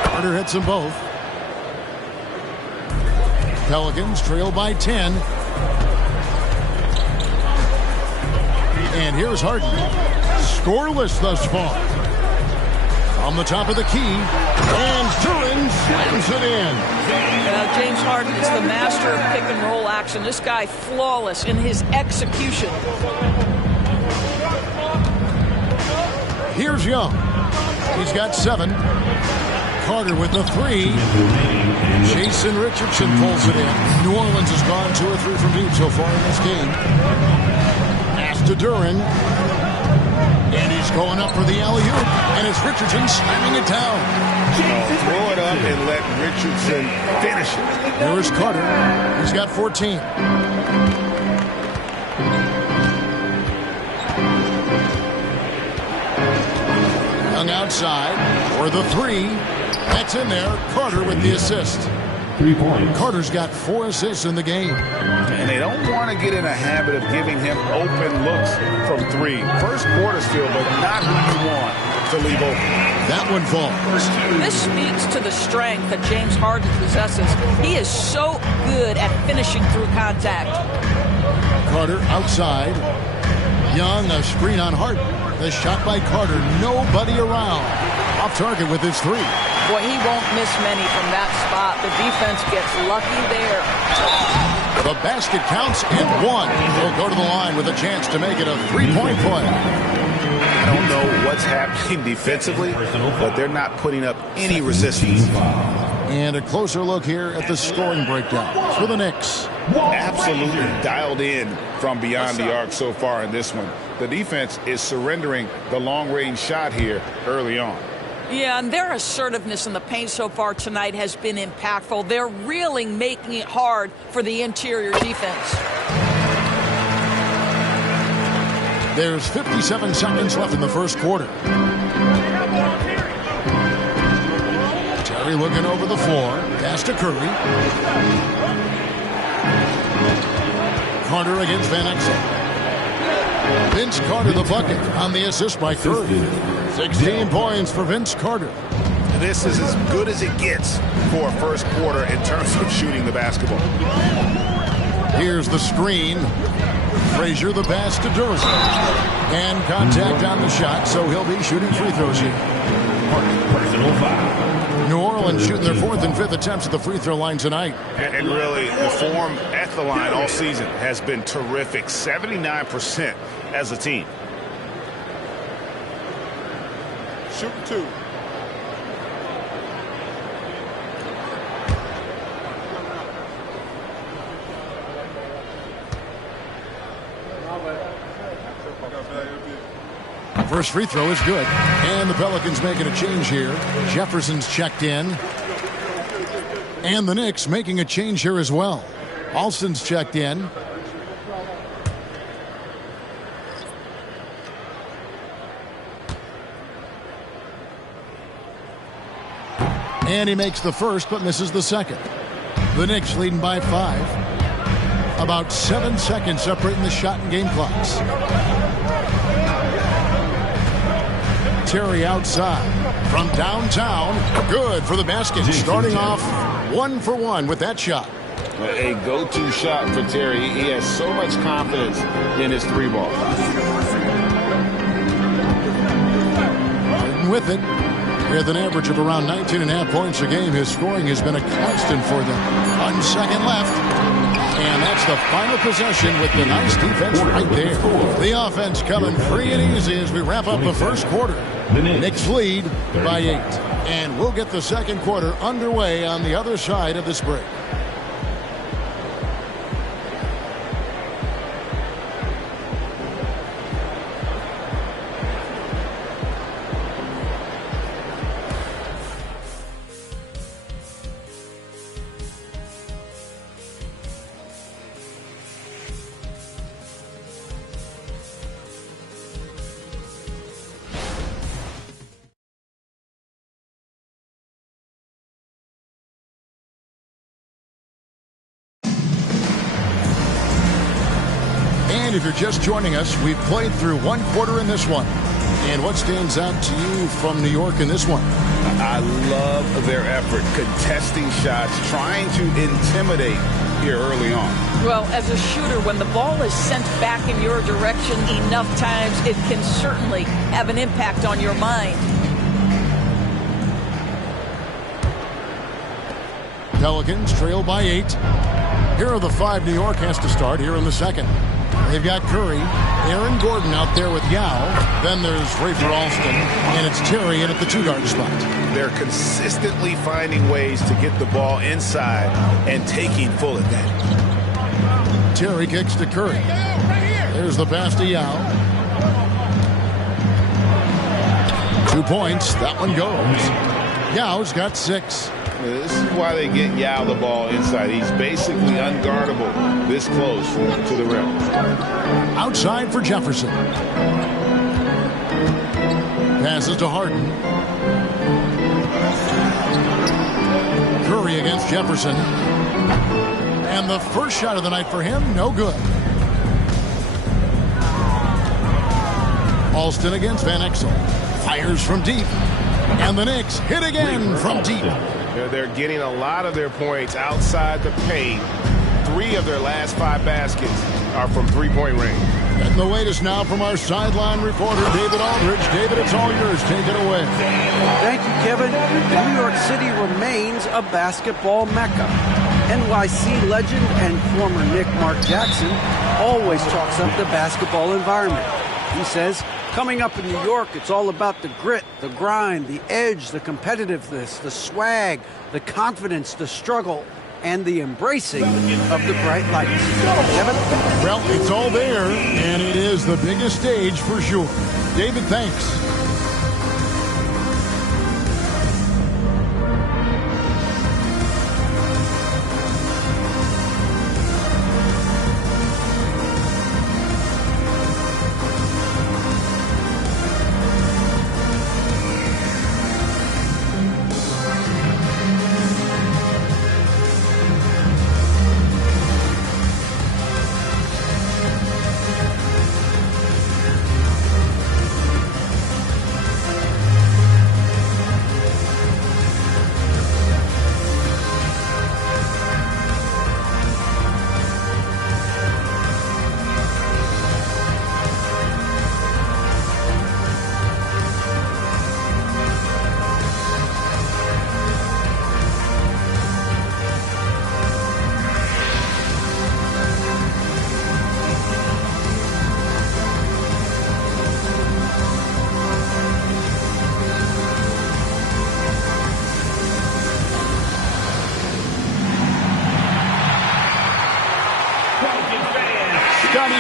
Carter hits them both. Pelicans trail by 10. And here's Harden. Scoreless thus far. On the top of the key. And Duren slams it in. James Harden is the master of pick and roll action. This guy flawless in his execution. Here's Young. He's got 7. Carter with the 3. Jason Richardson pulls it in. New Orleans has gone 2 or 3 from deep so far in this game. To Duren, and he's going up for the alley-oop, and it's Richardson slamming it down. Throw it up and let Richardson finish it. Here's Carter. He's got 14. Young outside for the 3. That's in there. Carter with the assist. 3 points. Carter's got 4 assists in the game. And they don't want to get in a habit of giving him open looks from 3. First quarter's field, but not who you want to leave open. That one falls. This speaks to the strength that James Harden possesses. He is so good at finishing through contact. Carter outside. Young, a screen on Harden. The shot by Carter. Nobody around. Off target with his 3. Boy, he won't miss many from that spot. The defense gets lucky there. The basket counts and 1. He'll go to the line with a chance to make it a 3-point play. I don't know what's happening defensively, but they're not putting up any resistance. And a closer look here at the scoring breakdown for the Knicks. Absolutely dialed in from beyond the arc so far in this one. The defense is surrendering the long-range shot here early on. Yeah, and their assertiveness in the paint so far tonight has been impactful. They're really making it hard for the interior defense. There's 57 seconds left in the first quarter. Terry looking over the floor. Pass to Curry. Carter against Van Exel. Vince Carter the bucket on the assist by Curry. 16 points for Vince Carter. This is as good as it gets for a first quarter in terms of shooting the basketball. Here's the screen. Frazier the pass to Durant. And contact on the shot, so he'll be shooting free throws here. Personal foul. New Orleans shooting their 4th and 5th attempts at the free throw line tonight. And really, the form at the line all season has been terrific. 79% as a team. Shoot 2. First free throw is good. And the Pelicans making a change here. Jefferson's checked in. And the Knicks making a change here as well. Alston's checked in. And he makes the first but misses the second. The Knicks leading by 5. About 7 seconds separating the shot and game clocks. Terry outside from downtown. Good for the basket. Starting off 1 for 1 with that shot. A go-to shot for Terry. He has so much confidence in his 3-ball. Harden with it. With an average of around 19.5 points a game, his scoring has been a constant for them. 1 second left. And that's the final possession with the nice defense right there. The offense coming free and easy as we wrap up the first quarter. Knicks lead by 8. And we'll get the second quarter underway on the other side of this break. If you're just joining us, we've played through 1 quarter in this one. And what stands out to you from New York in this one? I love their effort, contesting shots, trying to intimidate here early on. Well, as a shooter, when the ball is sent back in your direction enough times, it can certainly have an impact on your mind. Pelicans trail by 8. Here are the 5 New York has to start here in the second. They've got Curry, Aaron Gordon out there with Yao. Then there's Rafer Alston, and it's Terry in at the 2-guard spot. They're consistently finding ways to get the ball inside and taking full advantage. Terry kicks to Curry. There's the pass to Yao. 2 points. That one goes. Yao's got 6. This is why they get Yao the ball inside. He's basically unguardable this close to the rim. Outside for Jefferson. Passes to Harden. Curry against Jefferson. And the first shot of the night for him, no good. Alston against Van Exel. Fires from deep. And the Knicks hit again from deep. They're getting a lot of their points outside the paint. 3 of their last 5 baskets are from three-point range. And the latest now from our sideline reporter, David Aldridge. David, it's all yours. Take it away. Thank you, Kevin. New York City remains a basketball mecca. NYC legend and former Knick Mark Jackson always talks up the basketball environment. He says Coming up in New York, it's all about the grit, the grind, the edge, the competitiveness, the swag, the confidence, the struggle, and the embracing of the bright lights. Kevin? Well, it's all there, and it is the biggest stage for sure. David, thanks.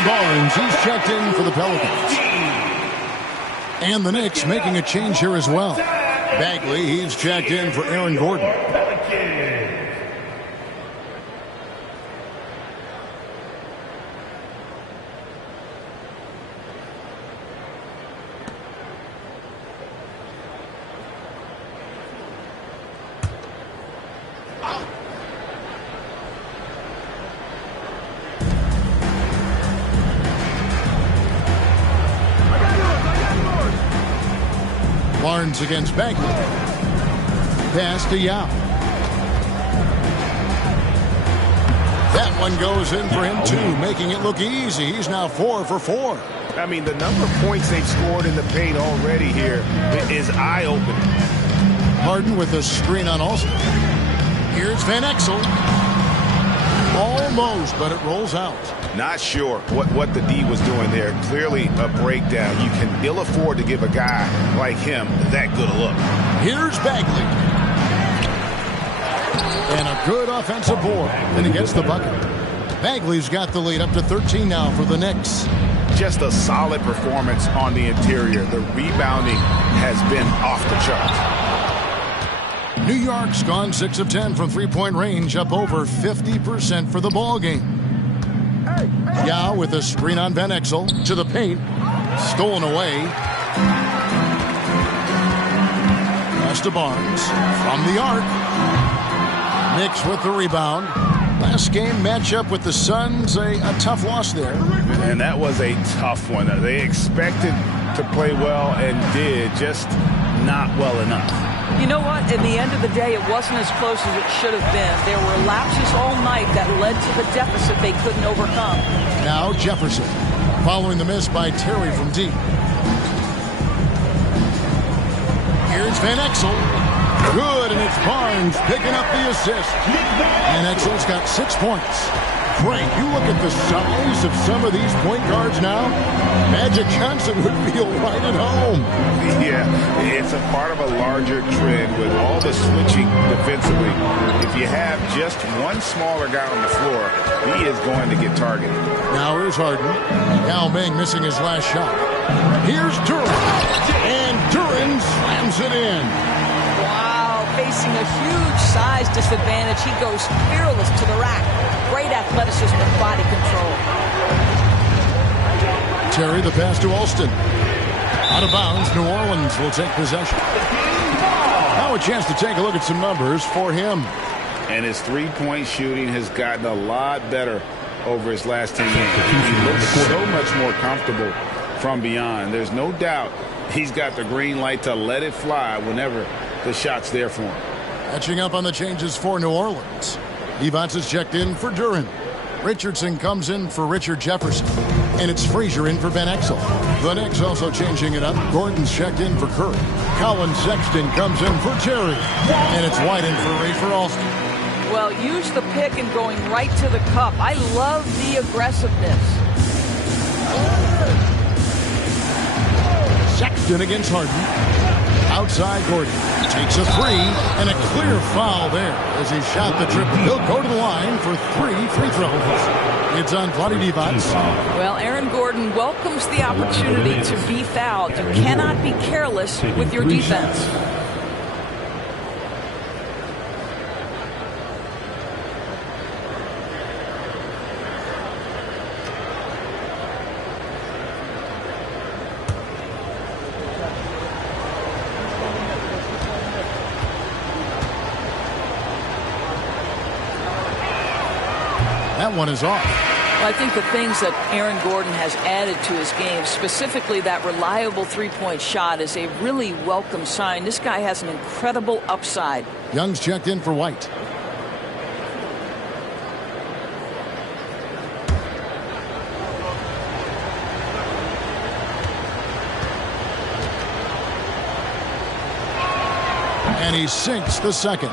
Barnes, he's checked in for the Pelicans. And the Knicks making a change here as well. Bagley, he's checked in for Aaron Gordon. Barnes against Bagley. Pass to Yao. That one goes in for him too, making it look easy. He's now 4 for 4. I mean, the number of points they've scored in the paint already here is eye-opening. Harden with a screen on Alston. Here's Van Exel. Almost, but it rolls out. Not sure what the D was doing there. Clearly a breakdown. You can ill afford to give a guy like him that good a look. Here's Bagley. And a good offensive board. And he gets the bucket. Bagley's got the lead up to 13 now for the Knicks. Just a solid performance on the interior. The rebounding has been off the charts. New York's gone 6 of 10 from three-point range, up over 50% for the ball game. Yao with a screen on Van Exel to the paint. Stolen away. Pass to Barnes from the arc. Knicks with the rebound. Last game matchup with the Suns, a tough loss there. And that was a tough one. They expected to play well and did, just not well enough. You know what? In the end of the day, it wasn't as close as it should have been. There were lapses all night that led to the deficit they couldn't overcome. Now Jefferson, following the miss by Terry from deep. Here's Van Exel. Good, and it's Barnes picking up the assist. Van Exel's got 6 points. Frank, you look at the size of some of these point guards now. Magic Johnson would feel right at home. Yeah, it's a part of a larger trend with all the switching defensively. If you have just one smaller guy on the floor, he is going to get targeted. Now here's Harden. Yao Ming missing his last shot. Here's Duren. And Duren slams it in. Wow, facing a huge size disadvantage, he goes fearless to the rack. Great athleticism and body control. Terry, the pass to Alston. Out of bounds, New Orleans will take possession. Now a chance to take a look at some numbers for him. And his three-point shooting has gotten a lot better over his last 10 games. He looks so much more comfortable from beyond. There's no doubt he's got the green light to let it fly whenever the shot's there for him. Catching up on the changes for New Orleans. Evans is checked in for Duren. Richardson comes in for Richard Jefferson. And it's Frazier in for Van Exel. The Knicks also changing it up. Gordon's checked in for Curry. Colin Sexton comes in for Terry. And it's White in for Rafer Alston. Well, use the pick and going right to the cup. I love the aggressiveness. Sexton against Harden. Outside Gordon. Takes a three, and a clear foul there as he shot the triple. He'll go to the line for 3 free throws. It's on Vlade Divac. Well, Aaron Gordon welcomes the opportunity to be fouled. You cannot be careless with your defense. That one is off. Well, I think the things that Aaron Gordon has added to his game, specifically that reliable three-point shot, is a really welcome sign. This guy has an incredible upside. Young's checked in for White. And he sinks the second.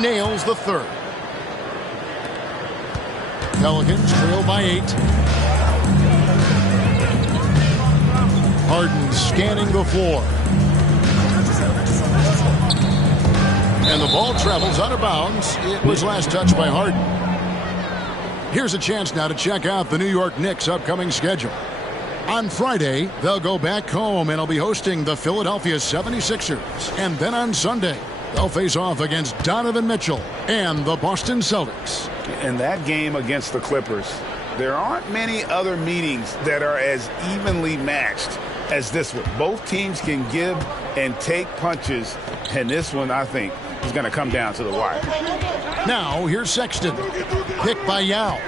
Nails the third. Pelicans trail by 8. Harden scanning the floor. And the ball travels out of bounds. It was last touched by Harden. Here's a chance now to check out the New York Knicks' upcoming schedule. On Friday, they'll go back home and will be hosting the Philadelphia 76ers. And then on Sunday, they'll face off against Donovan Mitchell and the Boston Celtics. In that game against the Clippers, there aren't many other meetings that are as evenly matched as this one. Both teams can give and take punches, and this one, I think, is going to come down to the wire. Now, here's Sexton. Picked by Yao.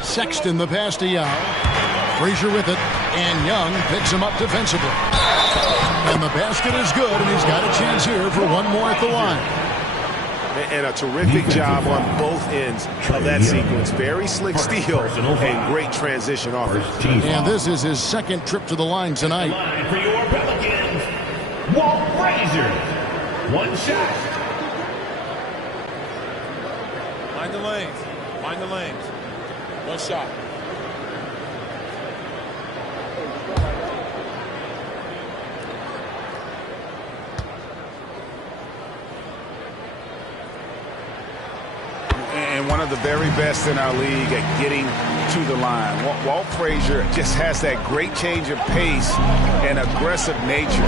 Sexton the pass to Yao. Frazier with it, and Young picks him up defensively. And the basket is good, and he's got a chance here for one more at the line. And a terrific job on both ends of that sequence. Very slick steal and great transition offense. And this is his second trip to the line tonight. For your Pelicans, Walt Frazier. One shot. Mind the lanes. Mind the lanes. One shot. And one of the very best in our league at getting to the line. Walt Frazier just has that great change of pace and aggressive nature.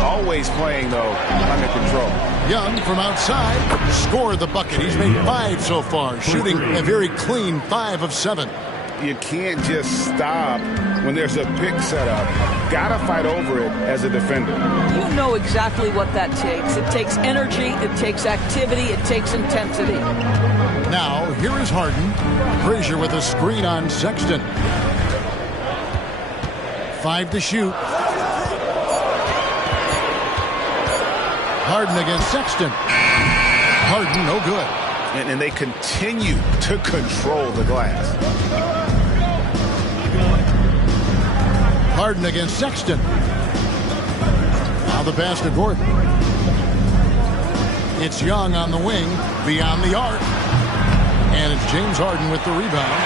Always playing, though, under control. Young from outside scored the bucket. He's made 5 so far, shooting a very clean 5 of 7. You can't just stop when there's a pick set up. Gotta fight over it as a defender. You know exactly what that takes. It takes energy, it takes activity, it takes intensity. Now, here is Harden. Frazier with a screen on Sexton. 5 to shoot. Harden against Sexton. Harden, no good. And they continue to control the glass. Harden against Sexton. Now the pass to Gordon. It's Young on the wing, beyond the arc. And it's James Harden with the rebound.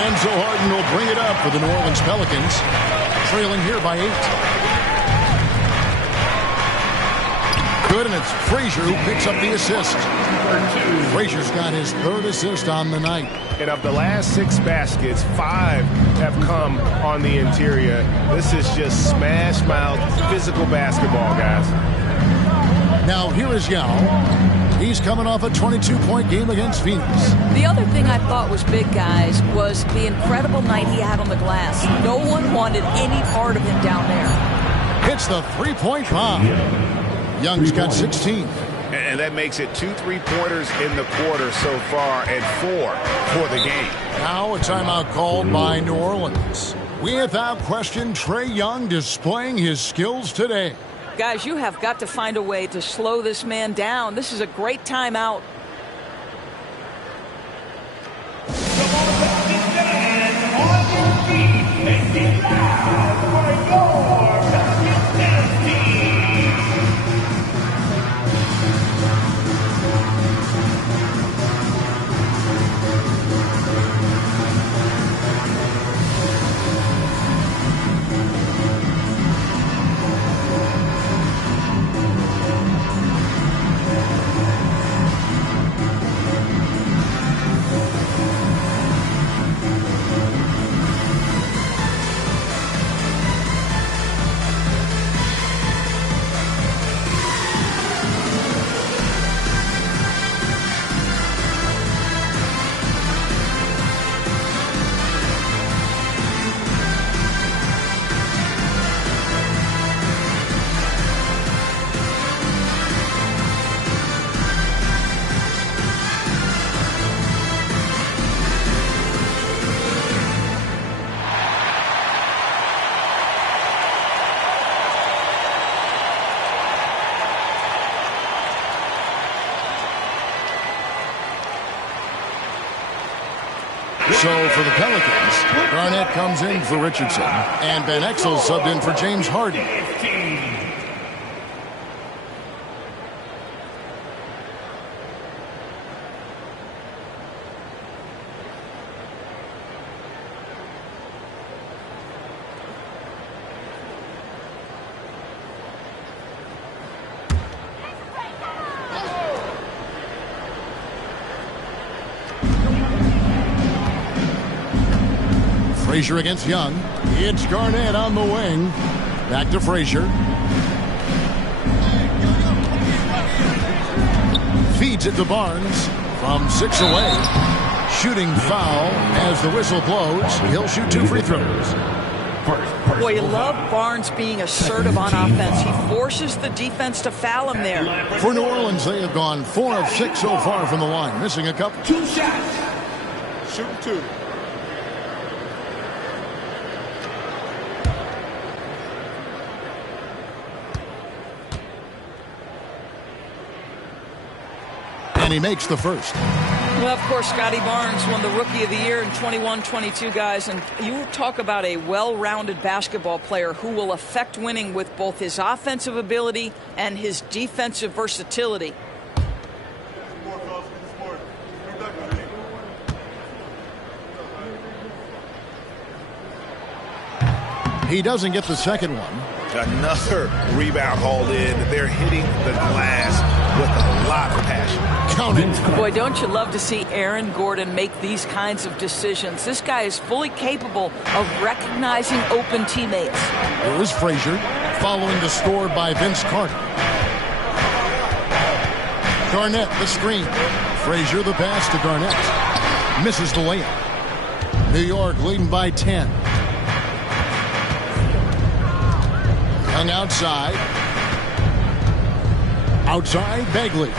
And so Harden will bring it up for the New Orleans Pelicans, trailing here by 8. Good, and it's Frazier who picks up the assist. Frazier's got his 3rd assist on the night. And of the last 6 baskets, 5 have come on the interior. This is just smash mouth physical basketball, guys. Now here is Yao. He's coming off a 22-point game against Phoenix. The other thing I thought was big, guys, was the incredible night he had on the glass. No one wanted any part of him down there. Hits the 3-point bomb. Young's got 16. And that makes it 2 3-pointers in the quarter so far and 4 for the game. Now a timeout called by New Orleans. Without question, Trae Young displaying his skills today. Guys, you have got to find a way to slow this man down. This is a great timeout. So for the Pelicans, Garnett comes in for Richardson, and Van Exel subbed in for James Harden. Frazier against Young. It's Garnett on the wing. Back to Frazier. Feeds it to Barnes from 6 away. Shooting foul as the whistle blows. He'll shoot 2 free throws. Boy, you love Barnes being assertive on offense. He forces the defense to foul him there. For New Orleans, they have gone 4 of 6 so far from the line, missing a couple. 2 shots. Shooting 2. And he makes the first. Well, of course, Scotty Barnes won the Rookie of the Year in 21-22, guys. And you talk about a well-rounded basketball player who will affect winning with both his offensive ability and his defensive versatility. He doesn't get the second one. Another rebound hauled in. They're hitting the glass with a lot of passion. Count it. Boy, don't you love to see Aaron Gordon make these kinds of decisions. This guy is fully capable of recognizing open teammates. Here is Frazier, following the score by Vince Carter. Garnett, the screen. Frazier, the pass to Garnett. Misses the layup. New York leading by 10. Young outside. Outside, Bagley.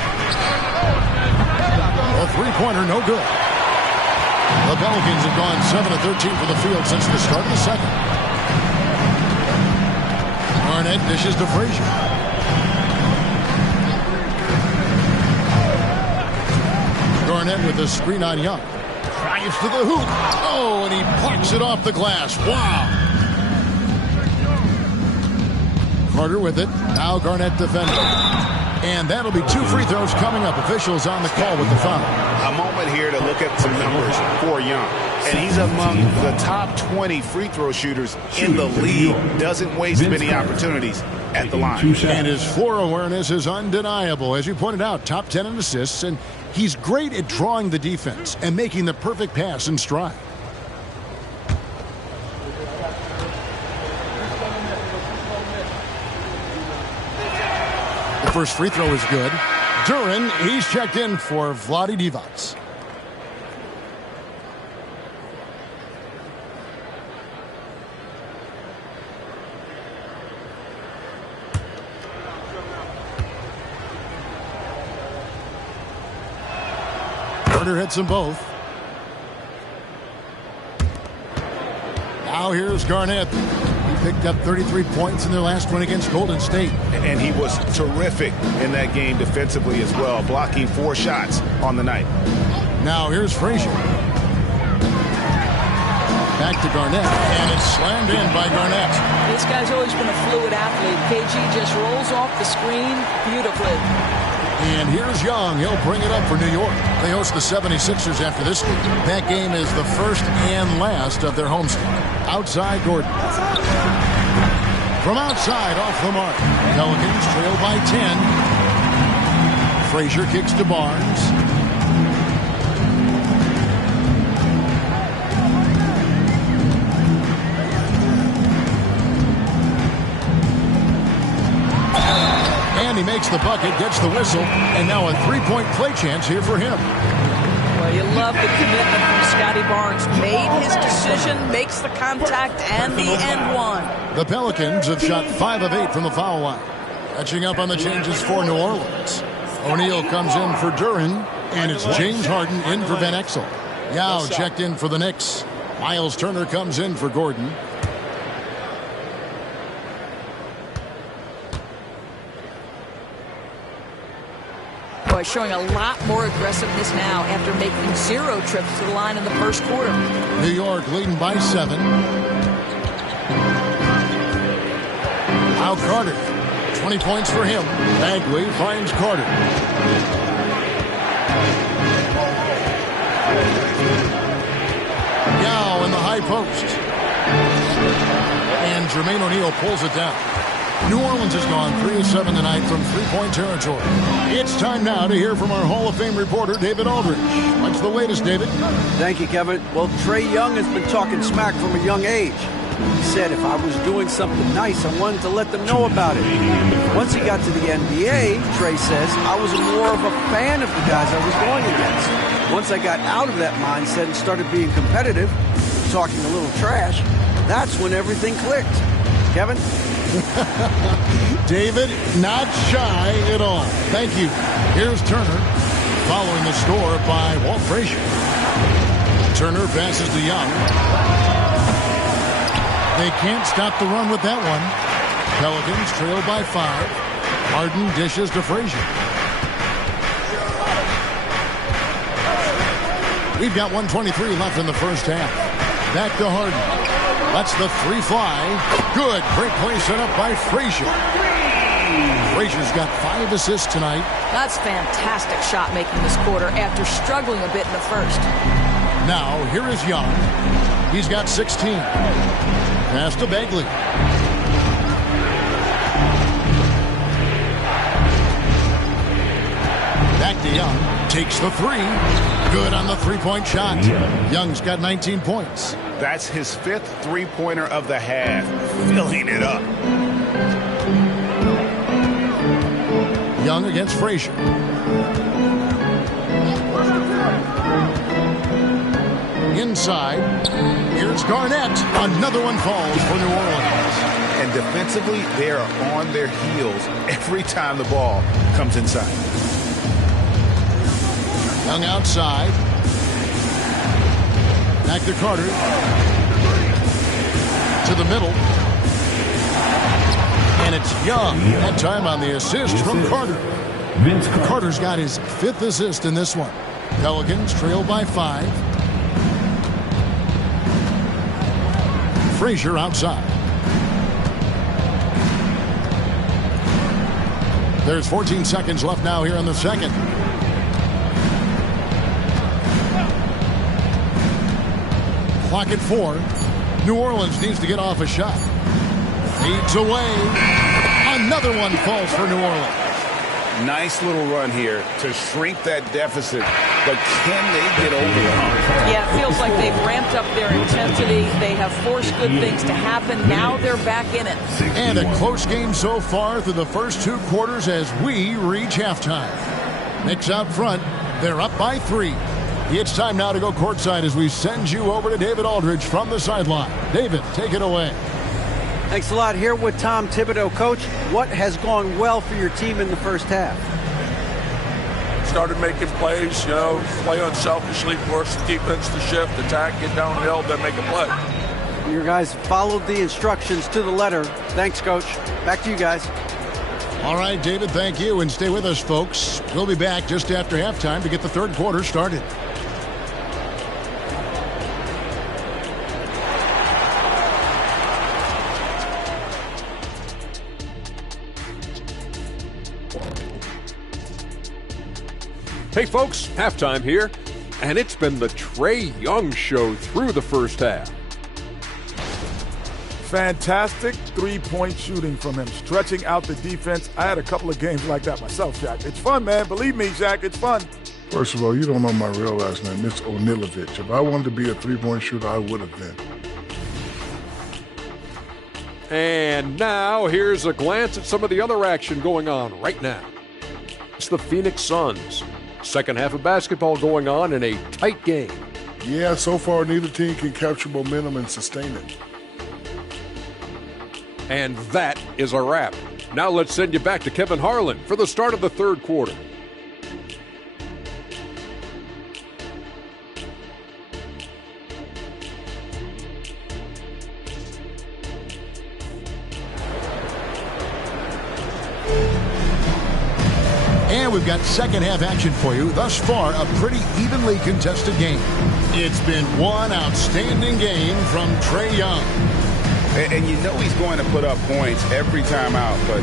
A three-pointer, no good. The Pelicans have gone 7 of 13 for the field since the start of the second. Garnett dishes to Frazier. Garnett with a screen on Young. Drives to the hoop. Oh, and he plucks it off the glass. Wow. Carter with it. Now Garnett defending. And that'll be 2 free throws coming up. Officials on the call with the foul. A moment here to look at some numbers for Young. And he's among the top 20 free throw shooters in the league. Doesn't waste many opportunities at the line. And his floor awareness is undeniable. As you pointed out, top 10 in assists. And he's great at drawing the defense and making the perfect pass in stride. First free throw is good. Duren, he's checked in for Vlade Divac. Carter hits them both. Now here's Garnett. picked up 33 points in their last win against Golden State. And he was terrific in that game defensively as well, blocking 4 shots on the night. Now here's Frazier. Back to Garnett, and it's slammed in by Garnett. This guy's always been a fluid athlete. KG just rolls off the screen beautifully. And here's Young. He'll bring it up for New York. They host the 76ers after this game. That game is the first and last of their homestand. Outside Gordon. From outside, off the mark. Pelicans trail by 10. Frazier kicks to Barnes. And he makes the bucket, gets the whistle, and now a 3-point play chance here for him. Well, you love the commitment from Scotty Barnes. Made his decision, makes the contact, and the end one. The Pelicans have shot 5 of 8 from the foul line. Catching up on the changes for New Orleans. O'Neal comes in for Duren, and it's James Harden in for Van Exel. Yao checked in for the Knicks. Miles Turner comes in for Gordon. Showing a lot more aggressiveness now after making 0 trips to the line in the first quarter. New York leading by 7. Now Carter. 20 points for him. Bagley finds Carter. Yao in the high post. And Jermaine O'Neal pulls it down. New Orleans has gone 3 of 7 tonight from 3-point territory. It's time now to hear from our Hall of Fame reporter, David Aldridge. What's the latest, David? Thank you, Kevin. Well, Trae Young has been talking smack from a young age. He said if I was doing something nice, I wanted to let them know about it. Once he got to the NBA, Trae says, I was more of a fan of the guys I was going against. Once I got out of that mindset and started being competitive, talking a little trash, that's when everything clicked. Kevin? David, not shy at all. Thank you. Here's Turner, following the score by Walt Frazier. Turner passes to Young. They can't stop the run with that one. Pelicans trail by 5. Harden dishes to Frazier. We've got 1:23 left in the first half. Back to Harden. That's the 3 fly. Good. Great play set up by Frazier. Frazier's got 5 assists tonight. That's fantastic shot making this quarter after struggling a bit in the first. Now, here is Young. He's got 16. Pass to Bagley. Back to Young. Takes the 3. Good on the 3-point shot. Young's got 19 points. That's his 5th 3-pointer of the half. Filling it up. Young against Frazier. Inside. Here's Garnett. Another one falls for New Orleans. And defensively, they are on their heels every time the ball comes inside. Young outside. Back to Carter. To the middle. And it's Young. That time on the assist from Carter. Carter's got his 5th assist in this one. Pelicans trail by 5. Frazier outside. There's 14 seconds left now here in the second. Clock at 4. New Orleans needs to get off a shot. Feeds away. Another one falls for New Orleans. Nice little run here to shrink that deficit, but can they get over the hump? Yeah, it feels like they've ramped up their intensity. They have forced good things to happen. Now they're back in it. And a close game so far through the first 2 quarters as we reach halftime. Knicks out front. They're up by 3. It's time now to go courtside as we send you over to David Aldridge from the sideline. David, take it away. Thanks a lot. Here with Tom Thibodeau. Coach, what has gone well for your team in the first half? Started making plays, play unselfishly, force the defense to shift, attack, get downhill, then make a play. Your guys followed the instructions to the letter. Thanks, Coach. Back to you guys. All right, David, thank you. And stay with us, folks. We'll be back just after halftime to get the third quarter started. Hey, folks, halftime here. And it's been the Trae Young show through the first half. Fantastic three-point shooting from him, stretching out the defense. I had a couple of games like that myself, Shaq. It's fun, man. Believe me, Shaq, it's fun. First of all, you don't know my real last name. It's Onilovich. If I wanted to be a three-point shooter, I would have been. And now here's a glance at some of the other action going on right now. It's the Phoenix Suns. Second half of basketball going on in a tight game. Yeah, so far neither team can capture momentum and sustain it. And that is a wrap. Now let's send you back to Kevin Harlan for the start of the third quarter. And we've got second half action for you. Thus far, a pretty evenly contested game. It's been one outstanding game from Trae Young. And you know he's going to put up points every time out, but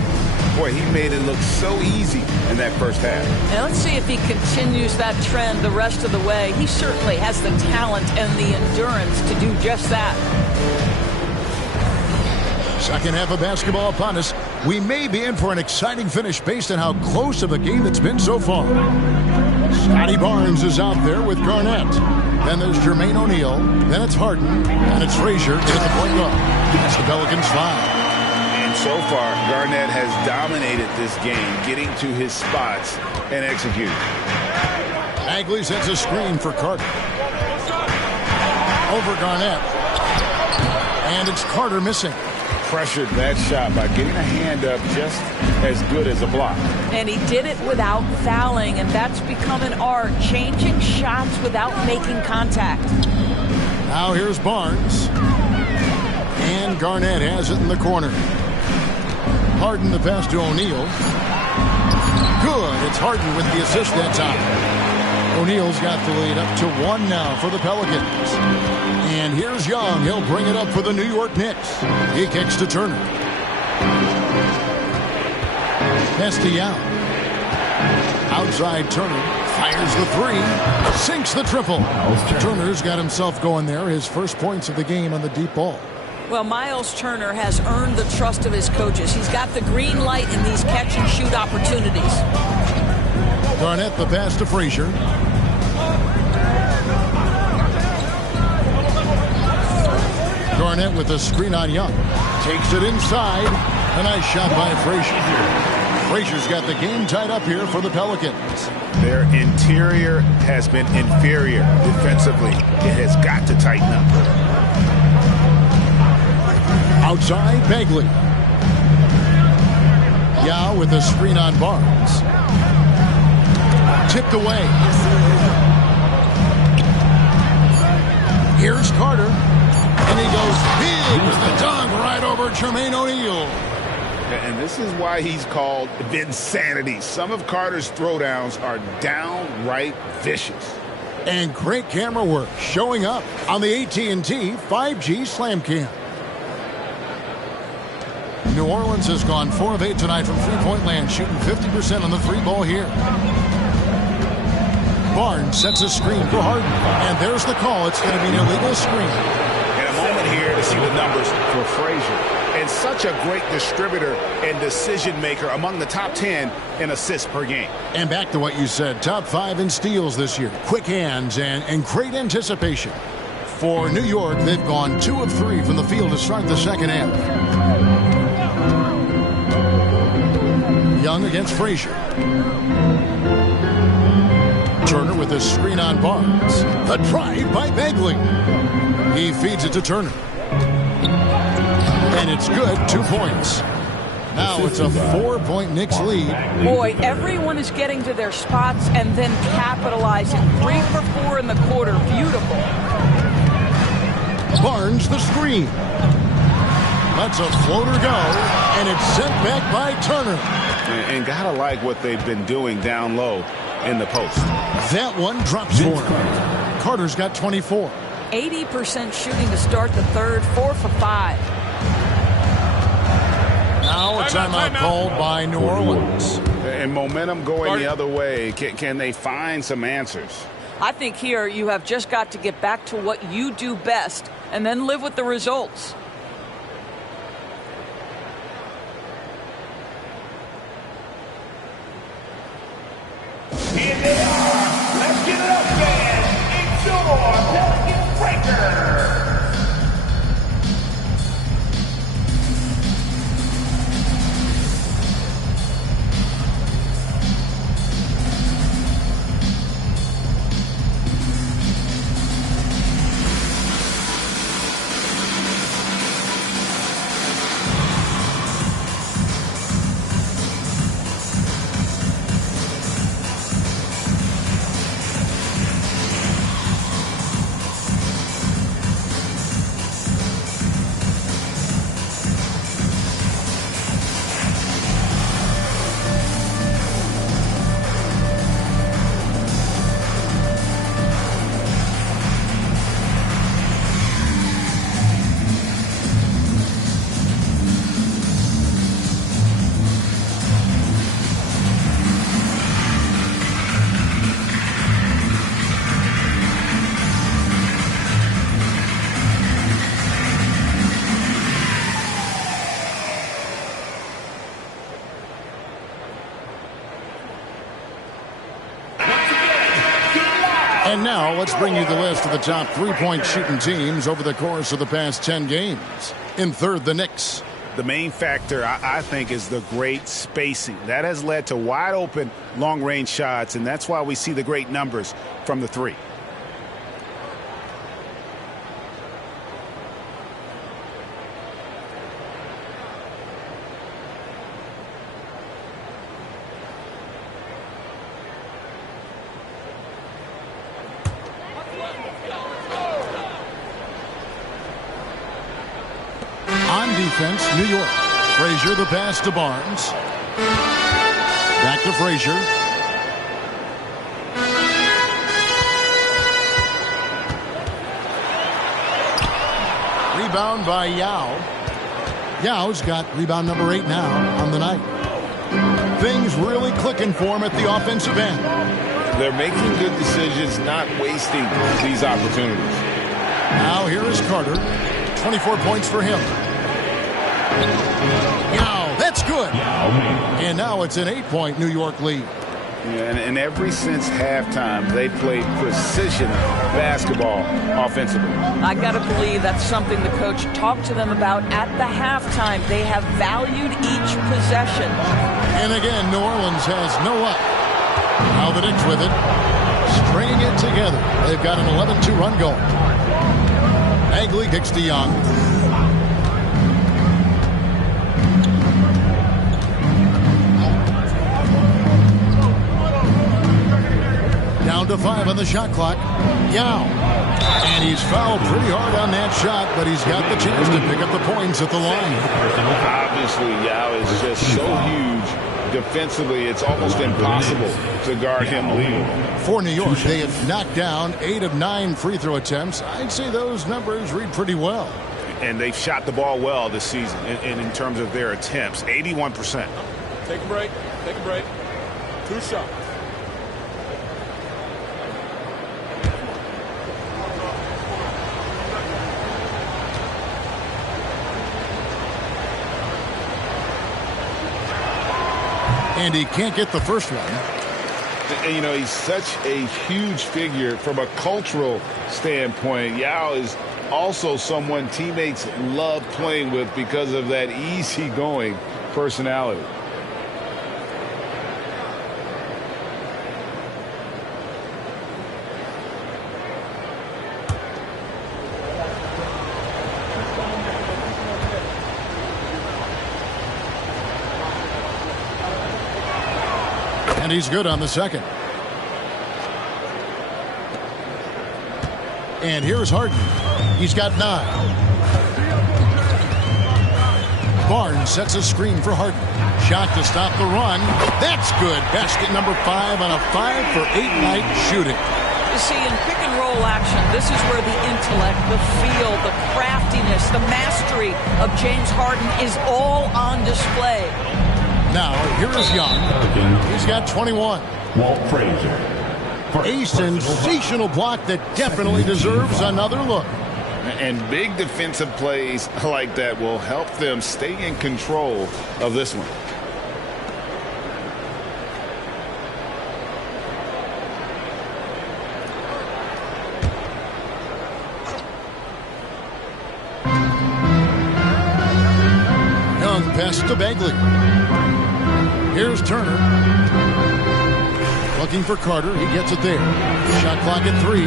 boy, he made it look so easy in that first half. Now let's see if he continues that trend the rest of the way. He certainly has the talent and the endurance to do just that. Second half of basketball upon us. We may be in for an exciting finish based on how close of a game it's been so far. Scotty Barnes is out there with Garnett. Then there's Jermaine O'Neal. Then it's Harden. And it's Frazier in the point guard. It's the Pelicans 5. And so far, Garnett has dominated this game, getting to his spots and executing. Bagley sets a screen for Carter. Over Garnett. And it's Carter missing. Pressured that shot by getting a hand up just as good as a block. And he did it without fouling, and that's become an art, changing shots without making contact. Now here's Barnes. And Garnett has it in the corner. Harden the pass to O'Neal. Good. It's Harden with the assist that time. O'Neal's got the lead up to 1 now for the Pelicans. And here's Young. He'll bring it up for the New York Knicks. He kicks to Turner. Pass to Young. Outside Turner. Fires the three. Sinks the triple. Turner's got himself going there. His first points of the game on the deep ball. Well, Miles Turner has earned the trust of his coaches. He's got the green light in these catch-and-shoot opportunities. Garnett the pass to Frazier. Garnett with a screen on Young. Takes it inside. A nice shot by Frazier. Frazier's got the game tied up here for the Pelicans. Their interior has been inferior defensively. It has got to tighten up. Outside, Bagley. Yao with a screen on Barnes. Tipped away. Here's Carter. And he goes big with the dunk right over Jermaine O'Neal. And this is why he's called Vinsanity. Some of Carter's throwdowns are downright vicious. And great camera work showing up on the AT&T 5G Slam Cam. New Orleans has gone 4 of 8 tonight from three-point land, shooting 50% on the three ball here. Barnes sets a screen for Harden. And there's the call. It's going to be an illegal screen. And a moment here to see the numbers for Frazier. And such a great distributor and decision maker among the top 10 in assists per game. And back to what you said, top 5 in steals this year. Quick hands and great anticipation. For New York, they've gone 2 of 3 from the field to start the second half. Young against Frazier. Turner with a screen on Barnes. A drive by Bagley. He feeds it to Turner. And it's good, 2 points. Now it's a 4-point Knicks lead. Boy, everyone is getting to their spots and then capitalizing. 3 for 4 in the quarter. Beautiful. Barnes the screen. Lets a floater go, and it's sent back by Turner. And gotta like what they've been doing down low in the post. That one drops for him. Carter's got 24. 80% shooting to start the third, 4 for 5. Now a timeout called by New Orleans. And momentum going the other way. Can they find some answers? I think here you have just got to get back to what you do best and then live with the results. Here they are. Let's give it up, fans. It's your Basket Breaker. And now let's bring you the list of the top three-point shooting teams over the course of the past 10 games. In third, the Knicks. The main factor, I think, is the great spacing. That has led to wide-open, long-range shots, and that's why we see the great numbers from the three. On defense, New York. Frazier the pass to Barnes. Back to Frazier. Rebound by Yao. Yao's got rebound number 8 now on the night. Things really clicking for him at the offensive end. They're making good decisions, not wasting these opportunities. Now here is Carter. 24 points for him. Yao, that's good. And now it's an 8-point New York lead. Yeah, and ever since halftime, they played precision basketball offensively. I got to believe that's something the coach talked to them about at the halftime. They have valued each possession. And again, New Orleans has no up. Now the Knicks with it, stringing it together. They've got an 11-2 run going. Bagley kicks to Young. Down to 5 on the shot clock. Yao. And he's fouled pretty hard on that shot, but he's got the chance to pick up the points at the line. Obviously, Yao is just so huge. Defensively, it's almost impossible to guard him legally. For New York, they have knocked down 8 of 9 free throw attempts. I'd say those numbers read pretty well. And they've shot the ball well this season in terms of their attempts. 81%. Take a break. Take a break. 2 shots. And he can't get the first one. And, you know, he's such a huge figure from a cultural standpoint. Yao is also someone teammates love playing with because of that easygoing personality. And he's good on the second. And here's Harden. He's got 9. Barnes sets a screen for Harden. Shot to stop the run. That's good. Basket number 5 on a 5-for-8 night shooting. You see, in pick and roll action, this is where the intellect, the feel, the craftiness, the mastery of James Harden is all on display. Now, here is Young. He's got 21. Walt Frazier. A sensational block that definitely deserves another look. And big defensive plays like that will help them stay in control of this one. Young pass to Bagley. Here's Turner. Looking for Carter. He gets it there. Shot clock at 3.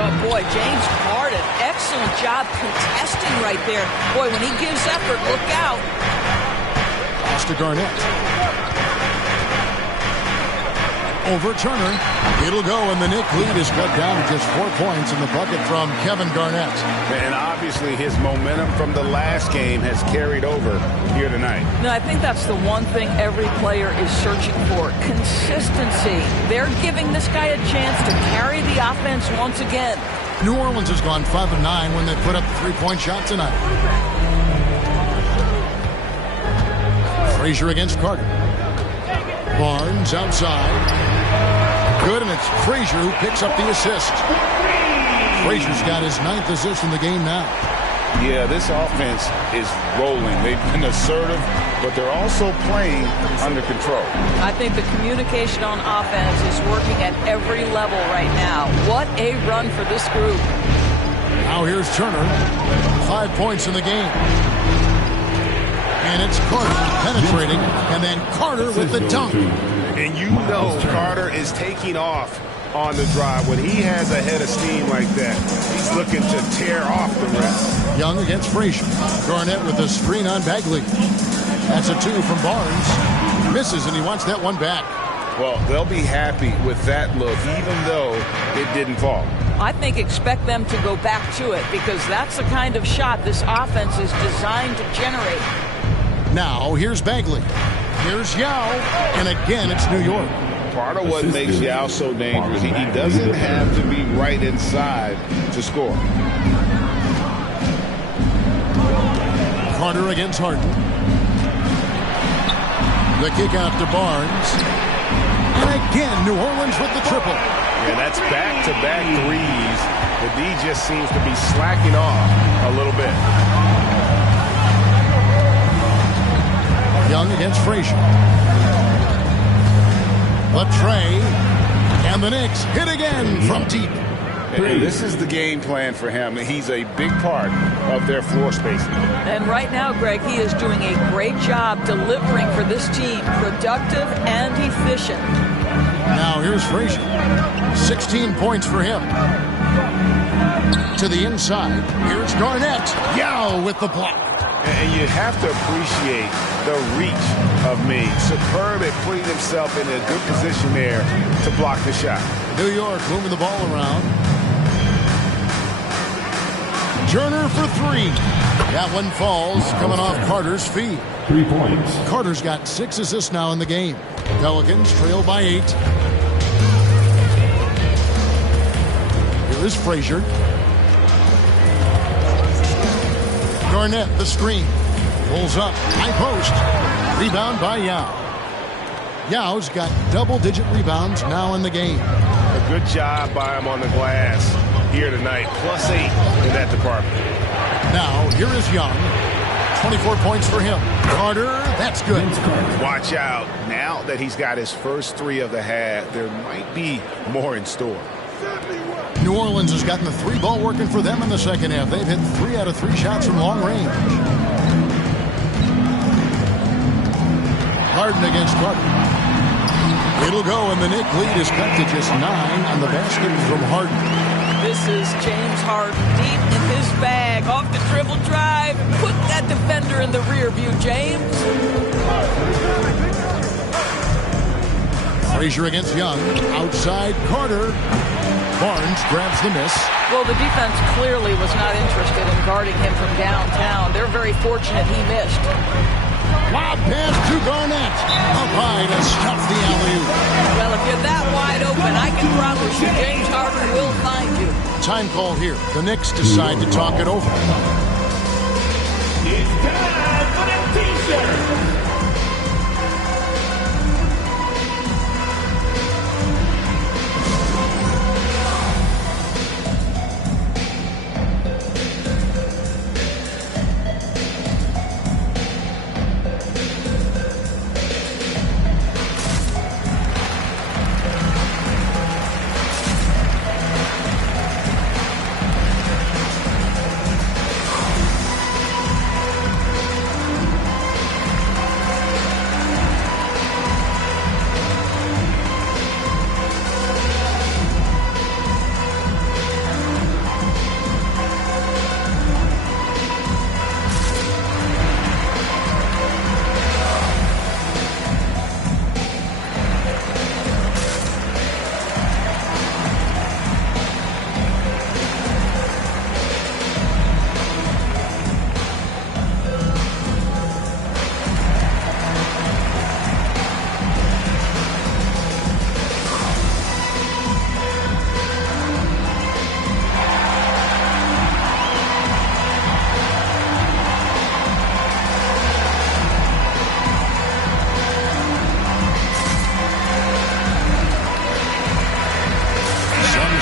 Oh, boy, James Harden, excellent job contesting right there. Boy, when he gives effort, look out. Pass to Garnett. Over Turner. It'll go, and the Knick lead is cut down to just 4 points in the bucket from Kevin Garnett. And obviously his momentum from the last game has carried over here tonight. No, I think that's the one thing every player is searching for, consistency. They're giving this guy a chance to carry the offense once again. New Orleans has gone 5-9 when they put up a 3-point shot tonight. Frazier against Carter. Barnes outside. Good, and it's Frazier who picks up the assist. Frazier's got his 9th assist in the game now. Yeah, this offense is rolling. They've been assertive, but they're also playing under control. I think the communication on offense is working at every level right now. What a run for this group. Now here's Turner. 5 points in the game. And it's Carter penetrating, and then Carter with the dunk. And you know Carter is taking off on the drive. When he has a head of steam like that, he's looking to tear off the rim. Young against Frazier. Garnett with a screen on Bagley. That's a 2 from Barnes. Misses, and he wants that one back. Well, they'll be happy with that look, even though it didn't fall. I think expect them to go back to it because that's the kind of shot this offense is designed to generate. Now, here's Bagley. Here's Yao. And again, it's New York. Part of what makes Yao so dangerous, he doesn't have to be right inside to score. Carter against Harden. The kick out to Barnes. And again, New Orleans with the triple. Yeah, that's back-to-back threes. The D just seems to be slacking off a little bit. Young against Frazier. Latrey. And the Knicks hit again from deep. And this is the game plan for him. He's a big part of their floor spacing. And right now, Greg, he is doing a great job delivering for this team. Productive and efficient. Now here's Frazier. 16 points for him. To the inside. Here's Garnett. Yao with the block. And you have to appreciate the reach of Meade. Superb at putting himself in a good position there to block the shot. New York moving the ball around. Turner for 3. That one falls, coming off Carter's feet. 3 points. Carter's got 6 assists now in the game. Pelicans trail by 8. Here is Frazier. Garnett, the screen. Pulls up, high post. Rebound by Yao. Yao's got double-digit rebounds now in the game. A good job by him on the glass here tonight. +8 in that department. Now, here is Young. 24 points for him. Carter, that's good. Watch out. Now that he's got his first 3 of the half, there might be more in store. New Orleans has gotten the 3-ball working for them in the second half. They've hit 3 out of 3 shots from long range. Harden against Carter. It'll go, and the Knick lead is cut to just 9 on the basket from Harden. This is James Harden deep in his bag. Off the dribble drive. Put that defender in the rear view, James. Frazier against Young. Outside Carter. Barnes grabs the miss. Well, the defense clearly was not interested in guarding him from downtown. They're very fortunate he missed. Lob pass to Garnett. Up high to stuff the alley-oop. Well, if you're that wide open, I can promise you James Harden will find you. Time call here. The Knicks decide to talk it over. It's time for the T-shirt.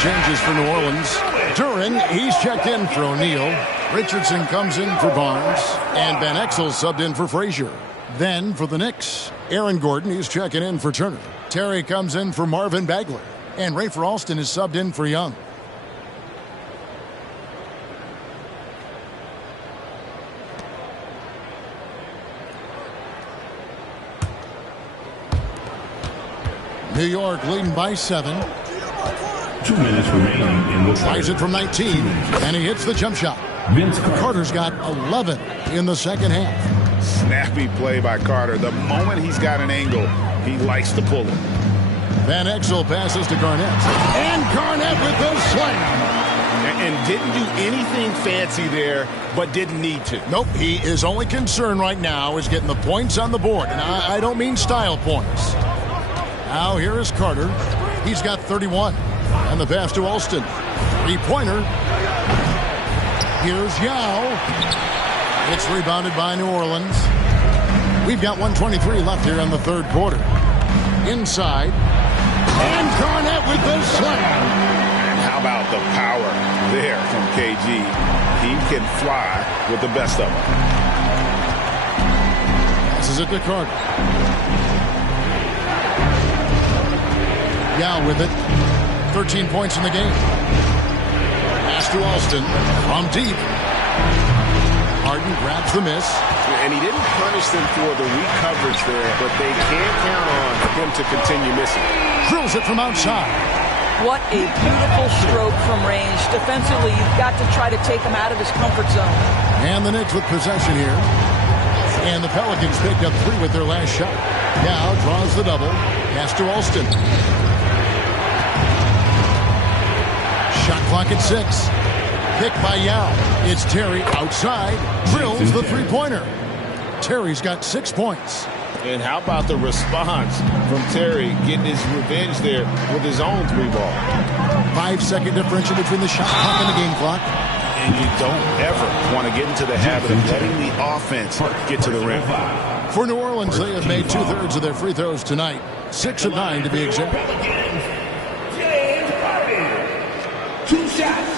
Changes for New Orleans. Duren, he's checked in for O'Neal. Richardson comes in for Barnes. And Van Exel subbed in for Frazier. Then for the Knicks, Aaron Gordon, he's checking in for Turner. Terry comes in for Marvin Bagley. And Rafer Alston is subbed in for Young. New York leading by 7. 2 minutes remaining in the Tries it from 19, and he hits the jump shot. Vince Carter. Carter's got 11 in the second half. Snappy play by Carter. The moment he's got an angle, he likes to pull it. Van Exel passes to Garnett. And Garnett with the slam. And didn't do anything fancy there, but didn't need to. Nope, he is only concerned right now is getting the points on the board. And I don't mean style points. Now here is Carter. He's got 31. And the pass to Alston. Three-pointer. Here's Yao. It's rebounded by New Orleans. We've got 1:23 left here in the third quarter. Inside. And Garnett with the slam. And how about the power there from KG? He can fly with the best of them. Passes it to Carter. Yao with it. 13 points in the game. Pass to Alston from deep. Harden grabs the miss. And he didn't punish them for the weak coverage there, but they can't count on him to continue missing. Drills it from outside. What a beautiful stroke from range. Defensively, you've got to try to take him out of his comfort zone. And the Knicks with possession here. And the Pelicans picked up 3 with their last shot. Now draws the double. Pass to Alston. Shot clock at 6. Picked by Yao. It's Terry outside. Drills the three-pointer. Terry's got 6 points. And how about the response from Terry getting his revenge there with his own 3-ball. 5-second differential between the shot clock and the game clock. And you don't ever want to get into the habit of letting the offense get to the rim. For New Orleans, they have made 2/3 of their free throws tonight. 6 of 9 to be exact. James Harden. 2 shots.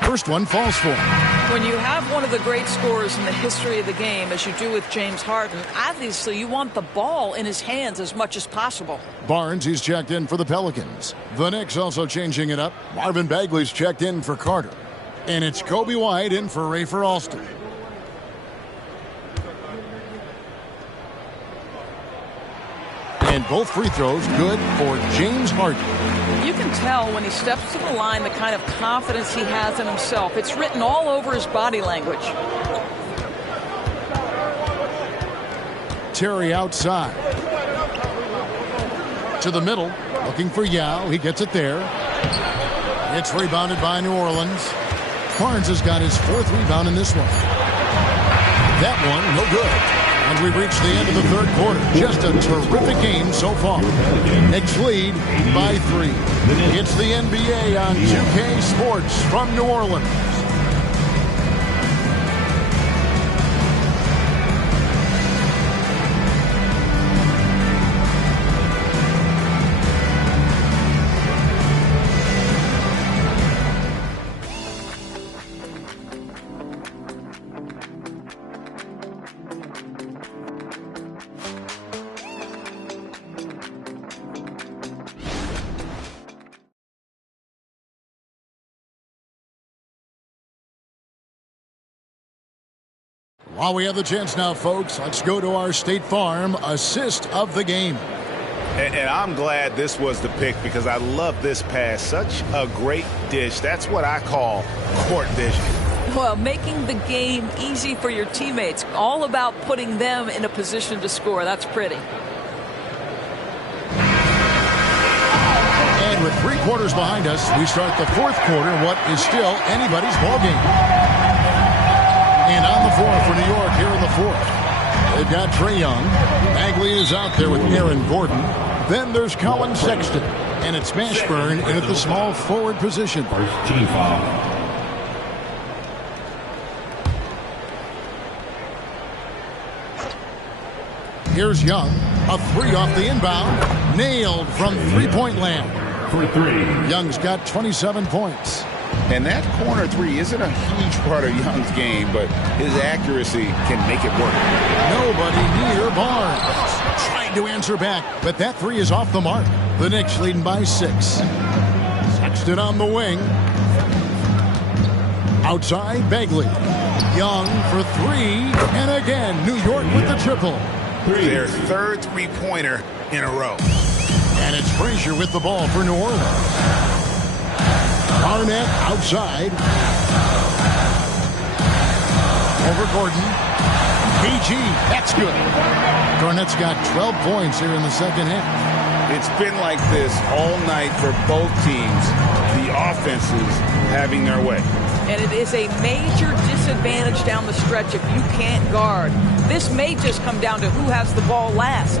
First one falls for him. When you have one of the great scorers in the history of the game, as you do with James Harden, obviously you want the ball in his hands as much as possible. Barnes, he's checked in for the Pelicans. The Knicks also changing it up. Marvin Bagley's checked in for Carter. And it's Kobe White in for Rafer Alston. both free throws good for James Harden. You can tell when he steps to the line the kind of confidence he has in himself. It's written all over his body language. Terry outside. To the middle, looking for Yao. He gets it there. It's rebounded by New Orleans. Barnes has got his 4th rebound in this one. That one, no good. And we reach the end of the 3rd quarter. Just a terrific game so far. Knicks lead by 3. It's the NBA on 2K Sports from New Orleans. While we have the chance now, folks, let's go to our State Farm assist of the game. And I'm glad this was the pick because I love this pass. Such a great dish. That's what I call court vision. Well, making the game easy for your teammates. All about putting them in a position to score. That's pretty. And with 3 quarters behind us, we start the 4th quarter in what is still anybody's ballgame. And on the floor for New York here in the 4th. They've got Trae Young. Bagley is out there with Aaron Gordon. Then there's Colin Sexton. And it's Mashburn in at the small forward position. First team foul. Here's Young. A 3 off the inbound. Nailed from three-point land. For 3. Young's got 27 points. And that corner 3 isn't a huge part of Young's game, but his accuracy can make it work. Nobody near Barnes. Trying to answer back, but that 3 is off the mark. The Knicks leading by 6. Sexton on the wing. Outside, Bagley. Young for 3. And again, New York with the triple. Their 3rd three-pointer in a row. And it's Frazier with the ball for New Orleans. Garnett outside. Over Gordon. PG, that's good. Garnett's got 12 points here in the 2nd half. It's been like this all night for both teams. The offenses having their way. And it is a major disadvantage down the stretch if you can't guard. This may just come down to who has the ball last.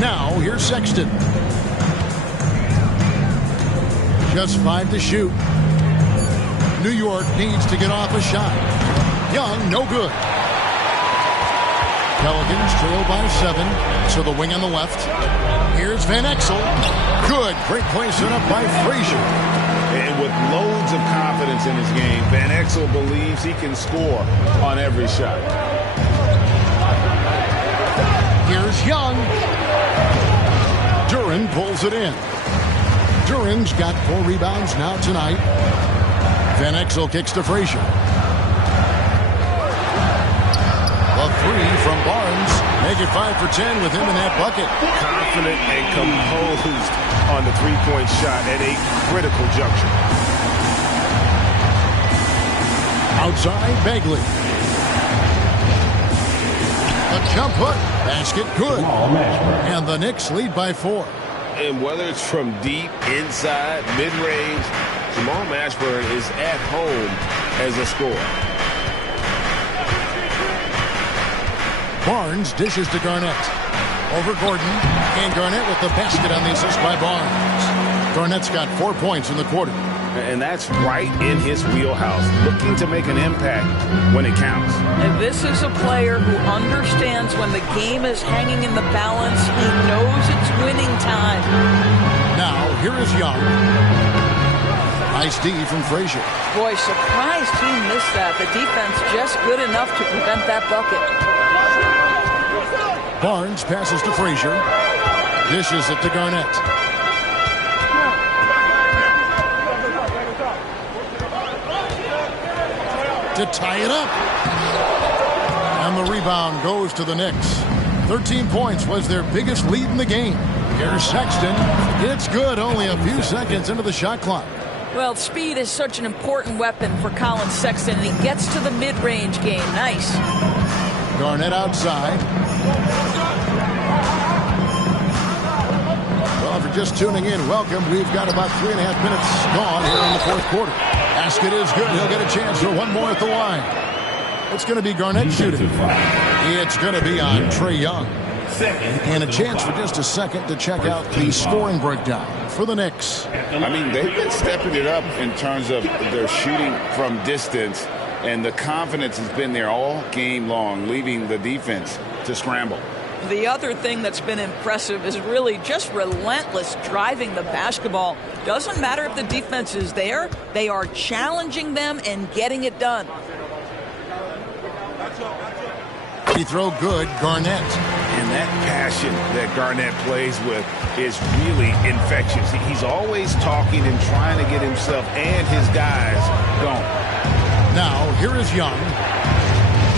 Now, here's Sexton. Just 5 to shoot. New York needs to get off a shot. Young, no good. Pelicans trail by 7. So the wing on the left. Here's Van Exel. Good. Great play set up by Frazier. And with loads of confidence in his game, Van Exel believes he can score on every shot. Here's Young. Duren pulls it in. Duren's got 4 rebounds now tonight. Van Exel kicks to Frazier. A 3 from Barnes. Make it 5 for 10 with him in that bucket. Confident and composed on the three-point shot at a critical juncture. Outside, Bagley. A jump hook. Basket good. And the Knicks lead by 4. And whether it's from deep, inside, mid-range, Jamal Mashburn is at home as a scorer. Barnes dishes to Garnett. Over Gordon. And Garnett with the basket on the assist by Barnes. Garnett's got 4 points in the quarter. And that's right in his wheelhouse, looking to make an impact when it counts. And this is a player who understands when the game is hanging in the balance. He knows it's winning time. Now, here is Young. Nice D from Frazier. Boy, surprised he missed that. The defense just good enough to prevent that bucket. Barnes passes to Frazier. Dishes it to Garnett. To tie it up. And the rebound goes to the Knicks. 13 points was their biggest lead in the game. Here's Sexton. It's good, only a few seconds into the shot clock. Well, speed is such an important weapon for Colin Sexton, and he gets to the mid-range game. Nice. Garnett outside. Well, if you're just tuning in, welcome. We've got about 3.5 minutes gone here in the fourth quarter. Basket is good. He'll get a chance for one more at the line. It's going to be Garnett shooting. It's going to be on Trae Young. And a chance for just a second to check out the scoring breakdown for the Knicks. I mean, they've been stepping it up in terms of their shooting from distance, and the confidence has been there all game long, leaving the defense to scramble. The other thing that's been impressive is really just relentless driving the basketball. Doesn't matter if the defense is there, they are challenging them and getting it done. He throw good, Garnett. And that passion that Garnett plays with is really infectious. He's always talking and trying to get himself and his guys going. Now, here is Young.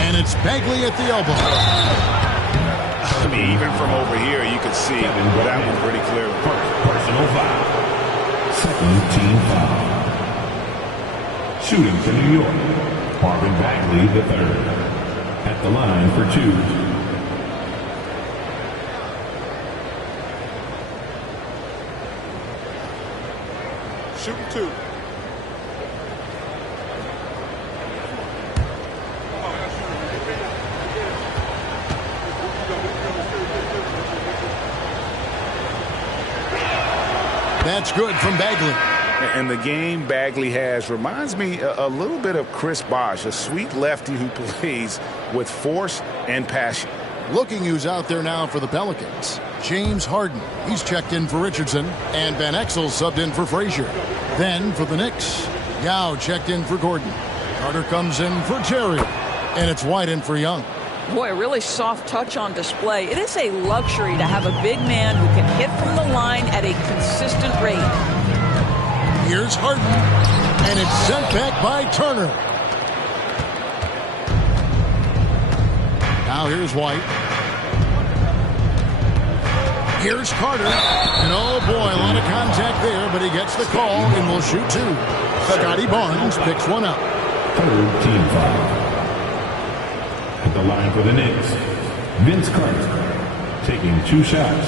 And it's Bagley at the elbow. I mean, even from over here, you can see that one pretty clearly. Personal foul. Second team foul. Shooting for New York, Marvin Bagley III. At the line for two. Shooting two. That's good from Bagley. And the game Bagley has reminds me a little bit of Chris Bosh, a sweet lefty who plays with force and passion. Looking who's out there now for the Pelicans. James Harden. He's checked in for Richardson. And Van Exel subbed in for Frazier. Then for the Knicks, Yao checked in for Gordon. Carter comes in for Terry. And it's White in for Young. Boy, a really soft touch on display. It is a luxury to have a big man who can hit from the line at a consistent rate. Here's Harden, and it's sent back by Turner. Now here's White. Here's Carter, and oh boy, a lot of contact there, but he gets the call and will shoot two. Scotty Barnes picks one up. Third team foul. At the line for the Knicks, Vince Carter taking two shots.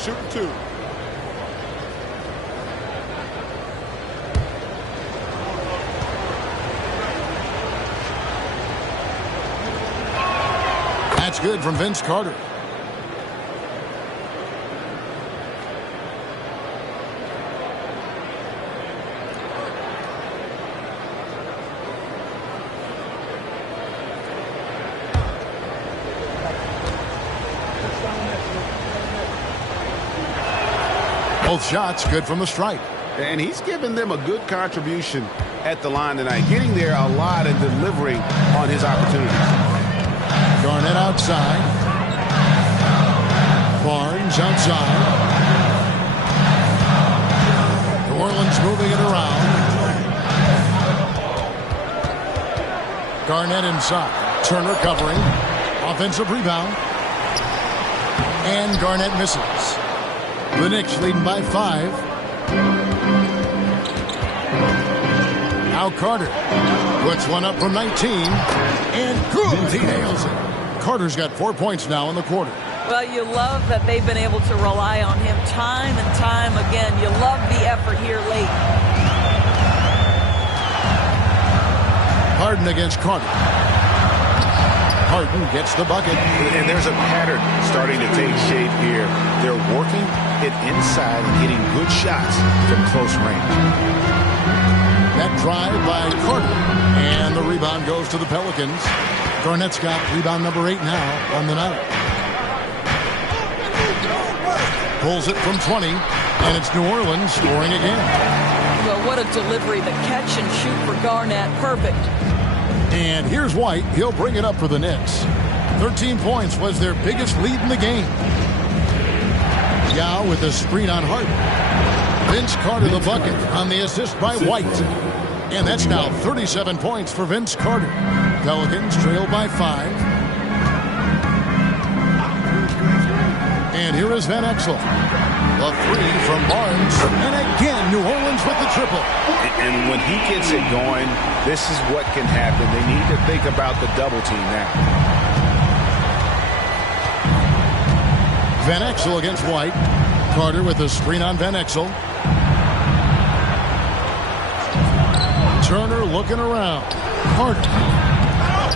Shooting two. That's good from Vince Carter. Both shots good from the stripe. And he's given them a good contribution at the line tonight, getting there a lot and delivering on his opportunities. Garnett outside. Barnes outside. New Orleans moving it around. Garnett inside. Turner covering. Offensive rebound. And Garnett misses. The Knicks leading by 5. Now Carter puts one up from 19. And good. He nails it. Carter's got 4 points now in the quarter. Well, you love that they've been able to rely on him time and time again. You love the effort here late. Harden against Carter. Harden gets the bucket. And there's a pattern starting to take shape here. They're working it inside and getting good shots from close range. That drive by Carter. And the rebound goes to the Pelicans. Garnett's got rebound number 8 now on the night. Pulls it from 20, and it's New Orleans scoring again. Well, what a delivery. The catch and shoot for Garnett. Perfect. And here's White. He'll bring it up for the Knicks. 13 points was their biggest lead in the game. Yao with a screen on Harden. Vince Carter the bucket on the assist by White. And that's now 37 points for Vince Carter. Pelicans trail by 5. And here is Van Exel. The 3 from Barnes. And again, New Orleans with the triple. And when he gets it going, this is what can happen. They need to think about the double team now. Van Exel against White. Carter with a screen on Van Exel. Turner looking around. Carter.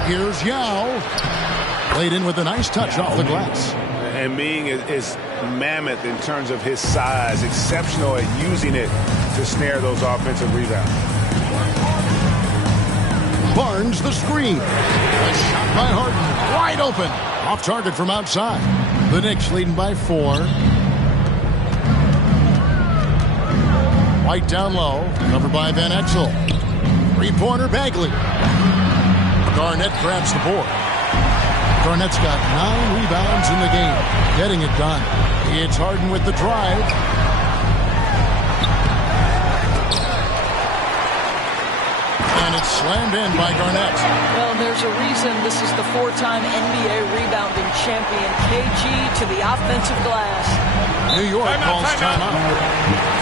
Here's Yao. Laid in with a nice touch off the glass. And Ming is mammoth in terms of his size, exceptional at using it to snare those offensive rebounds. Barnes the screen. A shot by Harden. Wide open. Off target from outside. The Knicks leading by 4. White down low. Covered by Van Exel. Three-pointer Bagley. Garnett grabs the board. Garnett's got 9 rebounds in the game. Getting it done. It's Harden with the drive. And it's slammed in by Garnett. Well, there's a reason this is the 4-time NBA rebounding champion. KG to the offensive glass. New York calls timeout.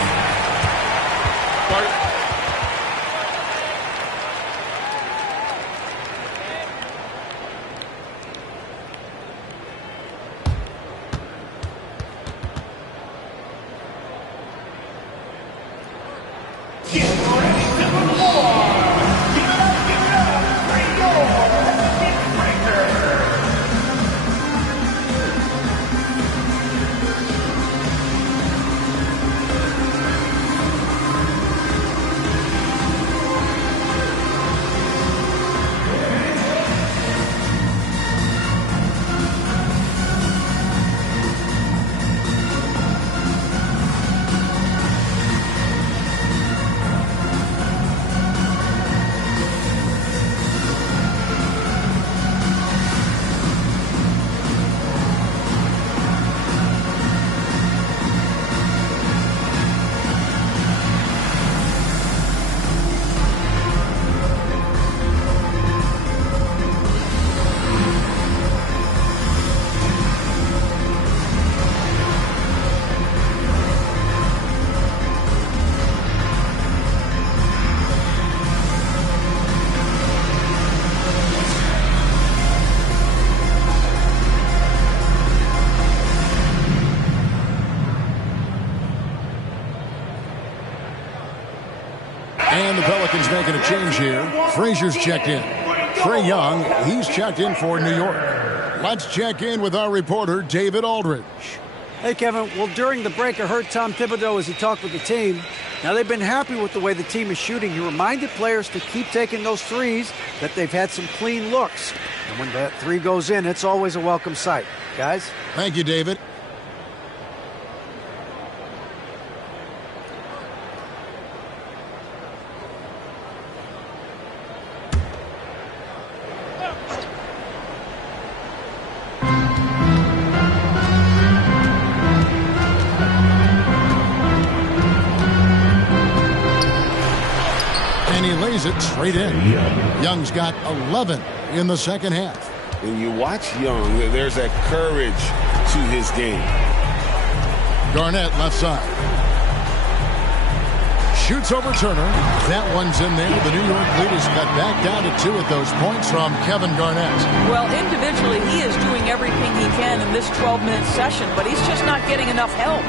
And the Pelicans making a change here. Frazier's checked in. Trae Young, he's checked in for New York. Let's check in with our reporter, David Aldridge. Hey, Kevin. Well, during the break, I heard Tom Thibodeau as he talked with the team. Now, they've been happy with the way the team is shooting. He reminded players to keep taking those threes, that they've had some clean looks. And when that 3 goes in, it's always a welcome sight. Guys? Thank you, David. It straight in. Young's got 11 in the second half. When you watch Young, there's that courage to his game. Garnett left side. Shoots over Turner. That one's in there. The New York lead is cut back down to 2 at those points from Kevin Garnett. Well, individually, he is doing everything he can in this 12-minute session, but he's just not getting enough help.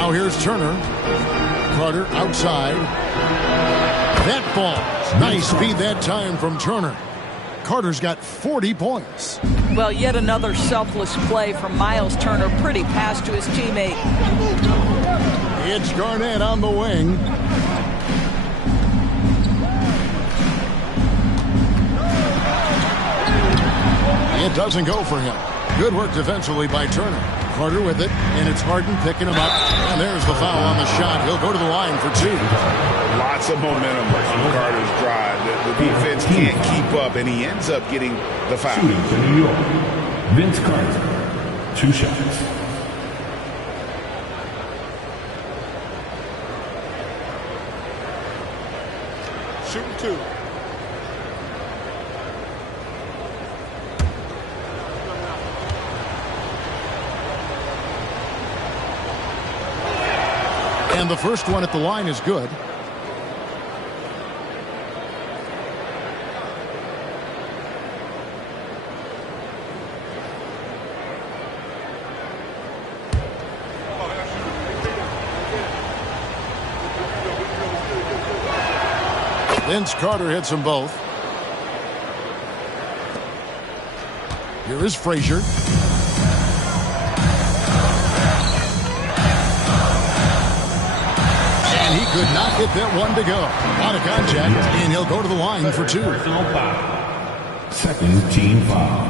Now here's Turner. Carter outside. That falls. Nice speed that time from Turner. Carter's got 40 points. Well, yet another selfless play from Miles Turner. Pretty pass to his teammate. It's Garnett on the wing. It doesn't go for him. Good work defensively by Turner. Carter with it, and it's Harden picking him up. And there's the foul on the shot. He'll go to the line for 2. Lots of momentum on Carter's drive. The defense can't keep up, and he ends up getting the foul. Shooting for New York, Vince Carter, 2 shots. Shooting 2. And the first one at the line is good. Vince Carter hits them both. Here is Frazier. And he could not get that one to go. Out of contact, and he'll go to the line for 2. Second team foul.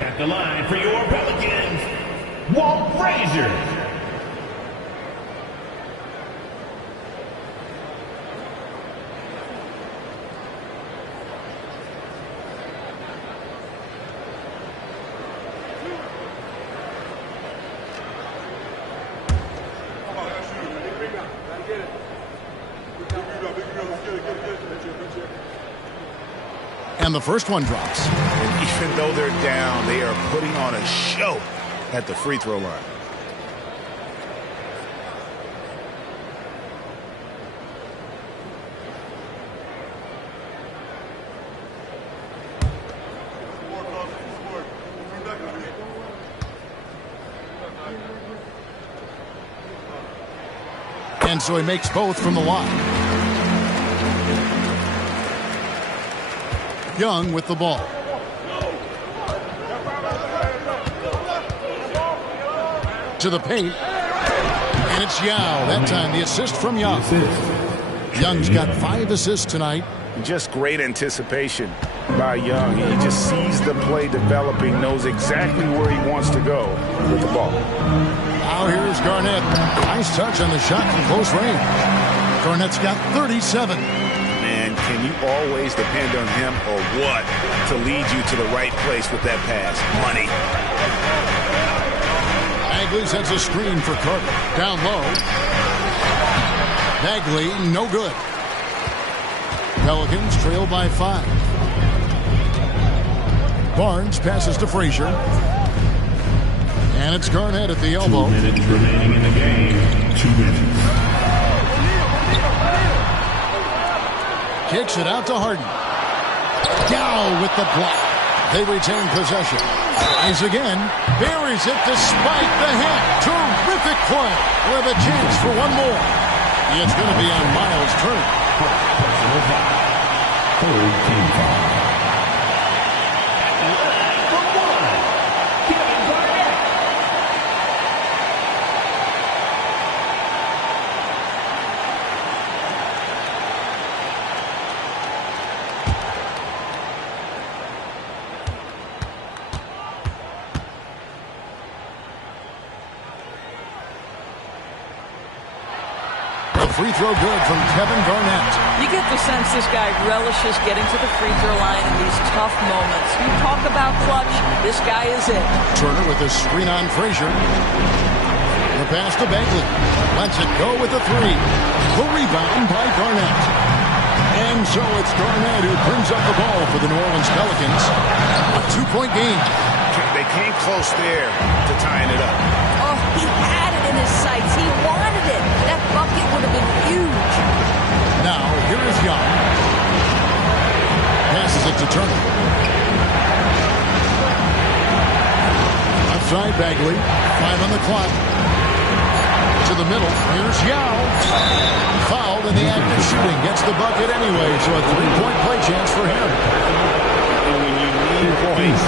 At the line for your Pelicans, Walt Frazier. And the first one drops. And even though they're down, they are putting on a show at the free throw line. And so he makes both from the line. Young with the ball. To the paint. And it's Yao. That time the assist from Young. Young's got 5 assists tonight. Just great anticipation by Young. He just sees the play developing, knows exactly where he wants to go with the ball. Now here's Garnett. Nice touch on the shot from close range. Garnett's got 37. Man, can you always depend on him or what to lead you to the right place with that pass? Money. Bagley sets a screen for Carter. Down low. Bagley, no good. Pelicans trail by 5. Barnes passes to Frazier. And it's Garnett at the elbow. 2 minutes remaining in the game. 2 minutes. Kicks it out to Harden. Dow with the block. They retain possession. Tries again. Buries it despite the hit. Terrific play. With a chance for one more. It's going to be on Miles Turner. Third team foul. Free throw good from Kevin Garnett. You get the sense this guy relishes getting to the free throw line in these tough moments. You talk about clutch, this guy is it. Turner with a screen on Frazier. The pass to Bagley. Lets it go with a 3. The rebound by Garnett. And so it's Garnett who brings up the ball for the New Orleans Pelicans. A 2-point game. They came close there to tying it up. Oh, he had it in his sights. He wanted it. That bucket would have been huge. Now, here is Young. Passes it to Turner. Outside Bagley. 5 on the clock. To the middle. Here's Yao. Fouled in the act of shooting. Gets the bucket anyway, so a 3-point play chance for him. And when you need points,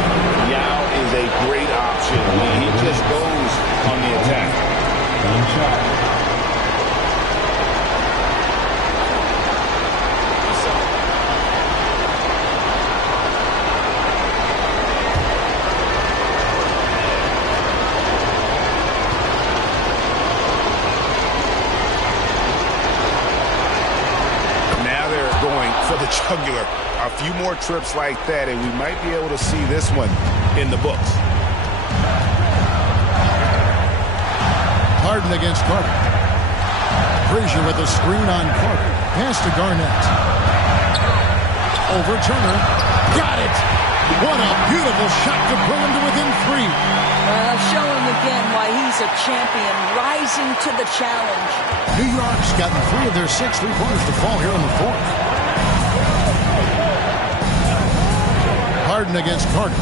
Yao is a great option. He just goes on the attack. One shot. Jugular. A few more trips like that, and we might be able to see this one in the books. Harden against Carter. Frazier with a screen on Carter. Pass to Garnett. Over Turner. Got it. What a beautiful shot to bring him to within 3. Showing again why he's a champion, rising to the challenge. New York's gotten 3 of their 6 3-pointers to fall here in the 4th. Harden against Carter.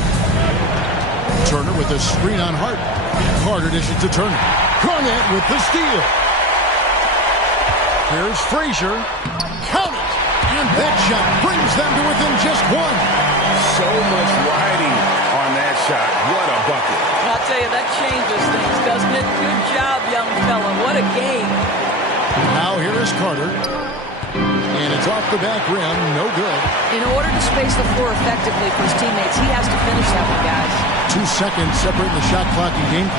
Turner with a screen on Harden. Carter dishes to Turner. Garnett with the steal. Here's Frazier. Count it! And that shot brings them to within just 1. So much riding on that shot. What a bucket. I'll tell you, that changes things, doesn't it? Good job, young fella. What a game. Now here is Carter. And it's off the back rim. No good. In order to space the floor effectively for his teammates, he has to finish that one, guys. 2 seconds separating the shot clock and game.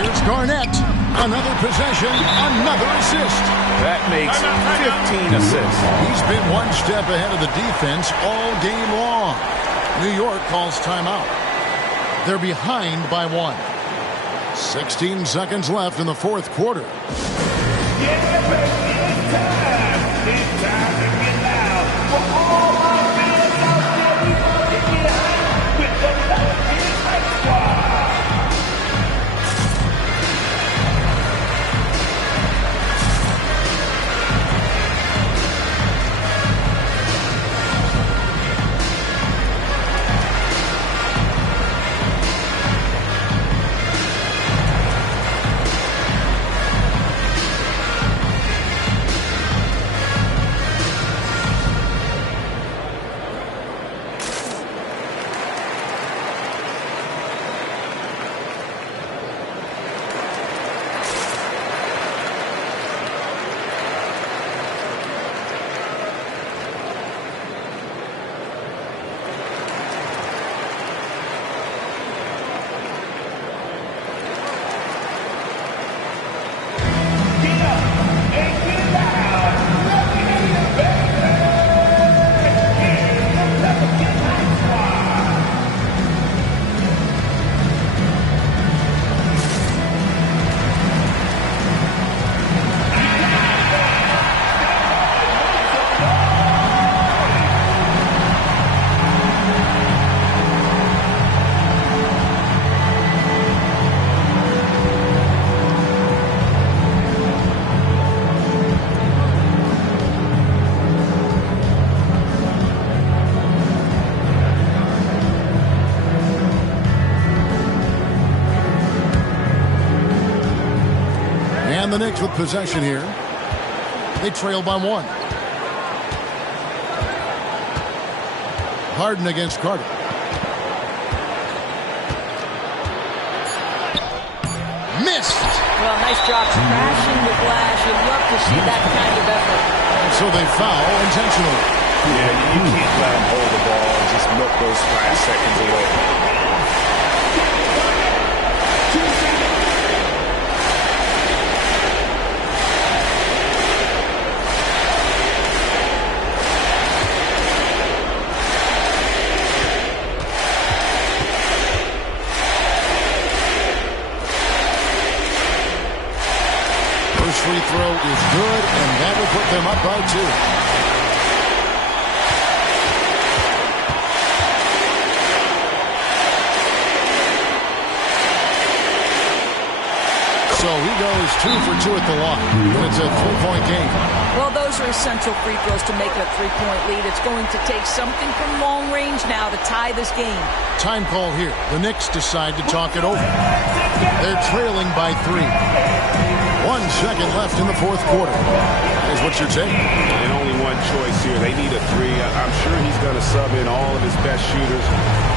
Here's Garnett. Another possession. Another assist. That makes 15 assists. He's been one step ahead of the defense all game long. New York calls timeout. They're behind by 1. 16 seconds left in the 4th quarter. And the Knicks with possession here. They trail by 1. Harden against Carter. Missed. Well, nice job crashing the glass. You'd love to see that kind of effort. So they foul intentionally. Yeah, you can't let them hold the ball and just milk those last seconds away. Free throw is good, and that will put them up by 2. So he goes 2 for 2 at the line, and it's a 3-point game. Well, those are essential free throws to make it a 3-point lead. It's going to take something from long range now to tie this game. Time call here. The Knicks decide to talk it over. They're trailing by 3. 1 second left in the 4th quarter. Is what you're saying. And only one choice here. They need a 3. I'm sure he's going to sub in all of his best shooters.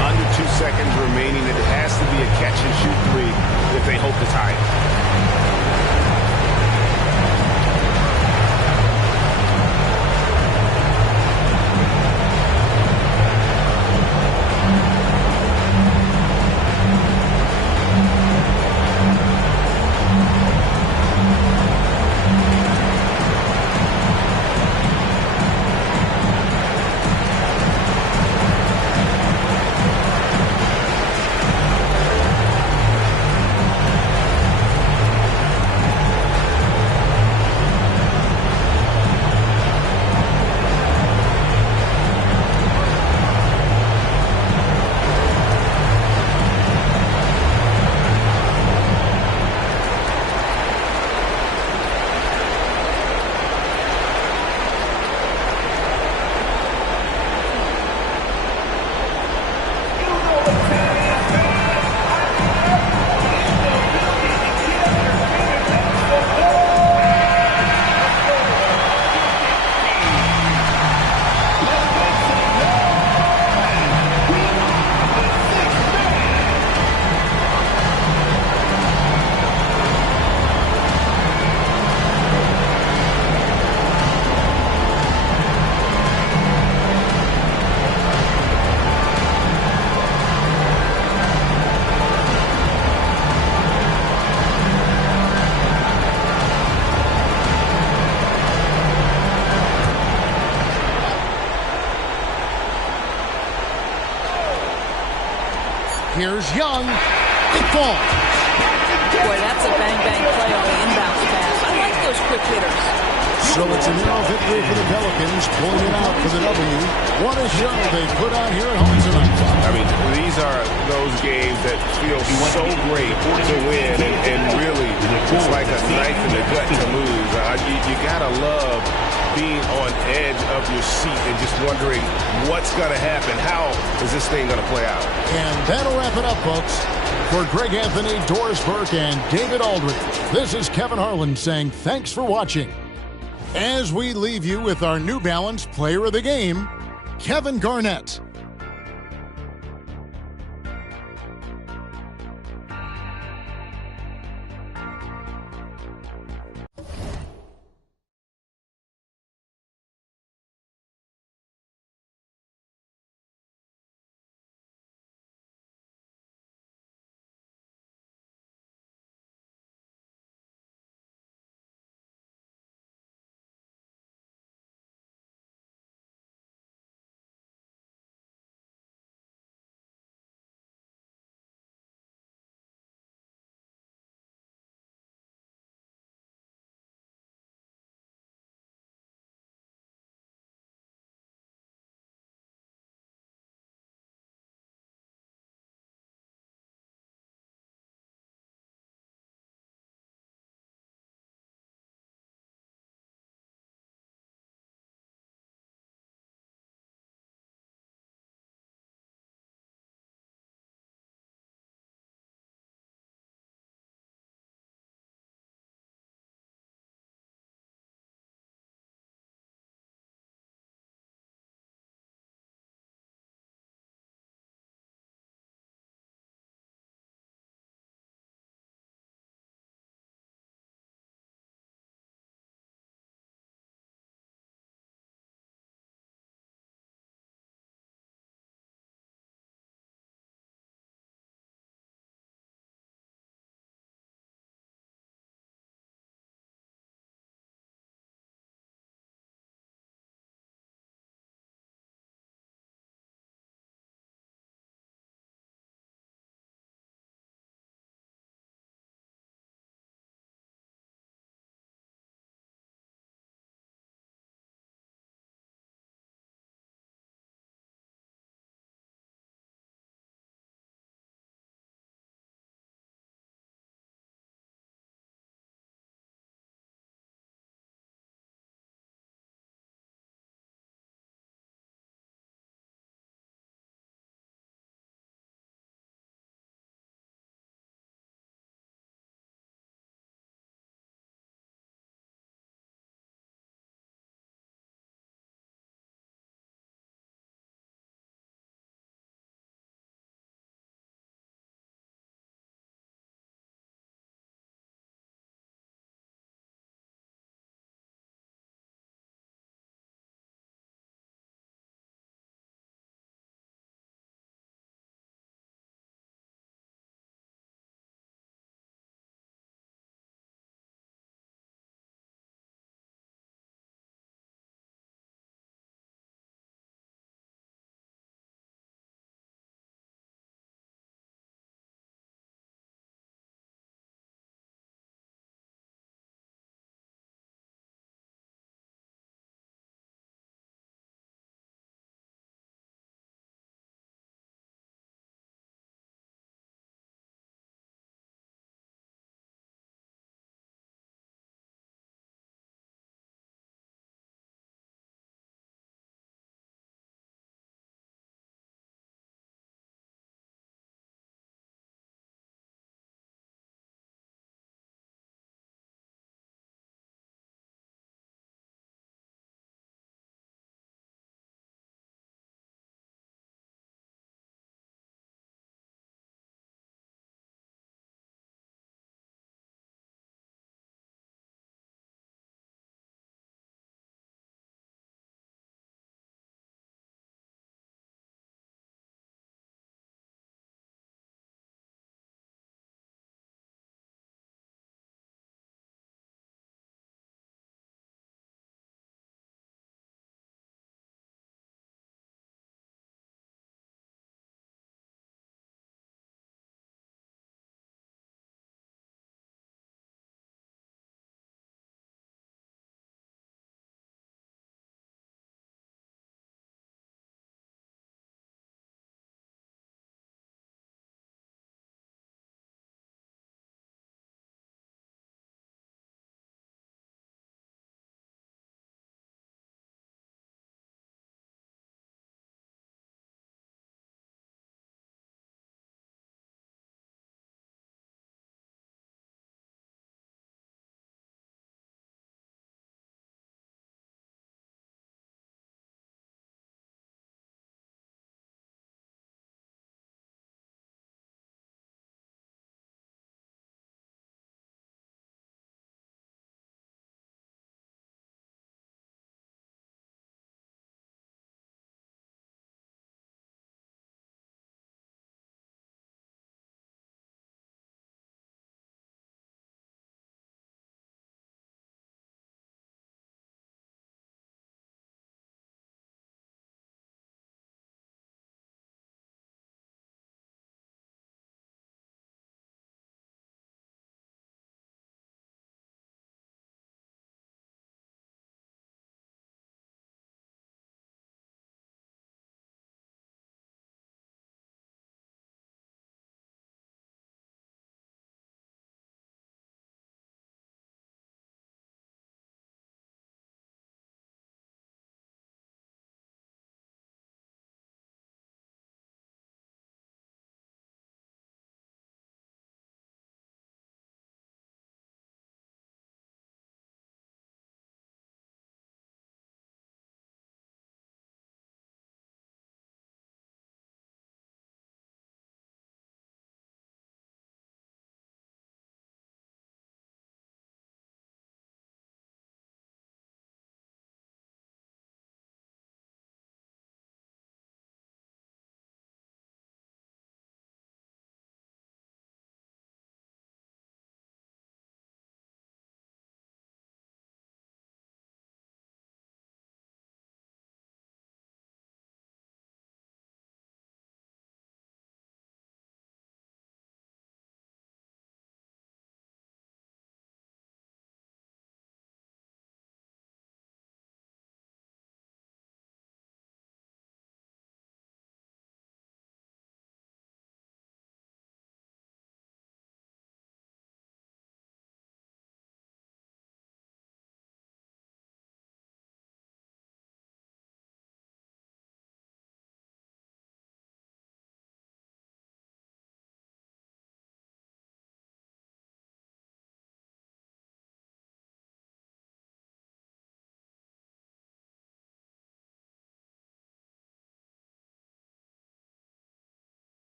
Under 2 seconds remaining. It has to be a catch-and-shoot 3 if they hope to tie it. Here's Young. It falls. Boy, that's a bang-bang play on the inbounds pass. I like those quick hitters. So it's a narrow victory for the Pelicans, pulling it out for the W. What a show they put on here at home tonight. I mean, these are those games that feel so great to win, and really, it's like a knife in the gut to lose. You gotta love being on edge of your seat and just wondering what's gonna happen. How is this thing gonna play out? And that'll wrap it up, folks. For Greg Anthony, Doris Burke, and David Aldridge, this is Kevin Harlan saying thanks for watching. As we leave you with our New Balance Player of the Game, Kevin Garnett.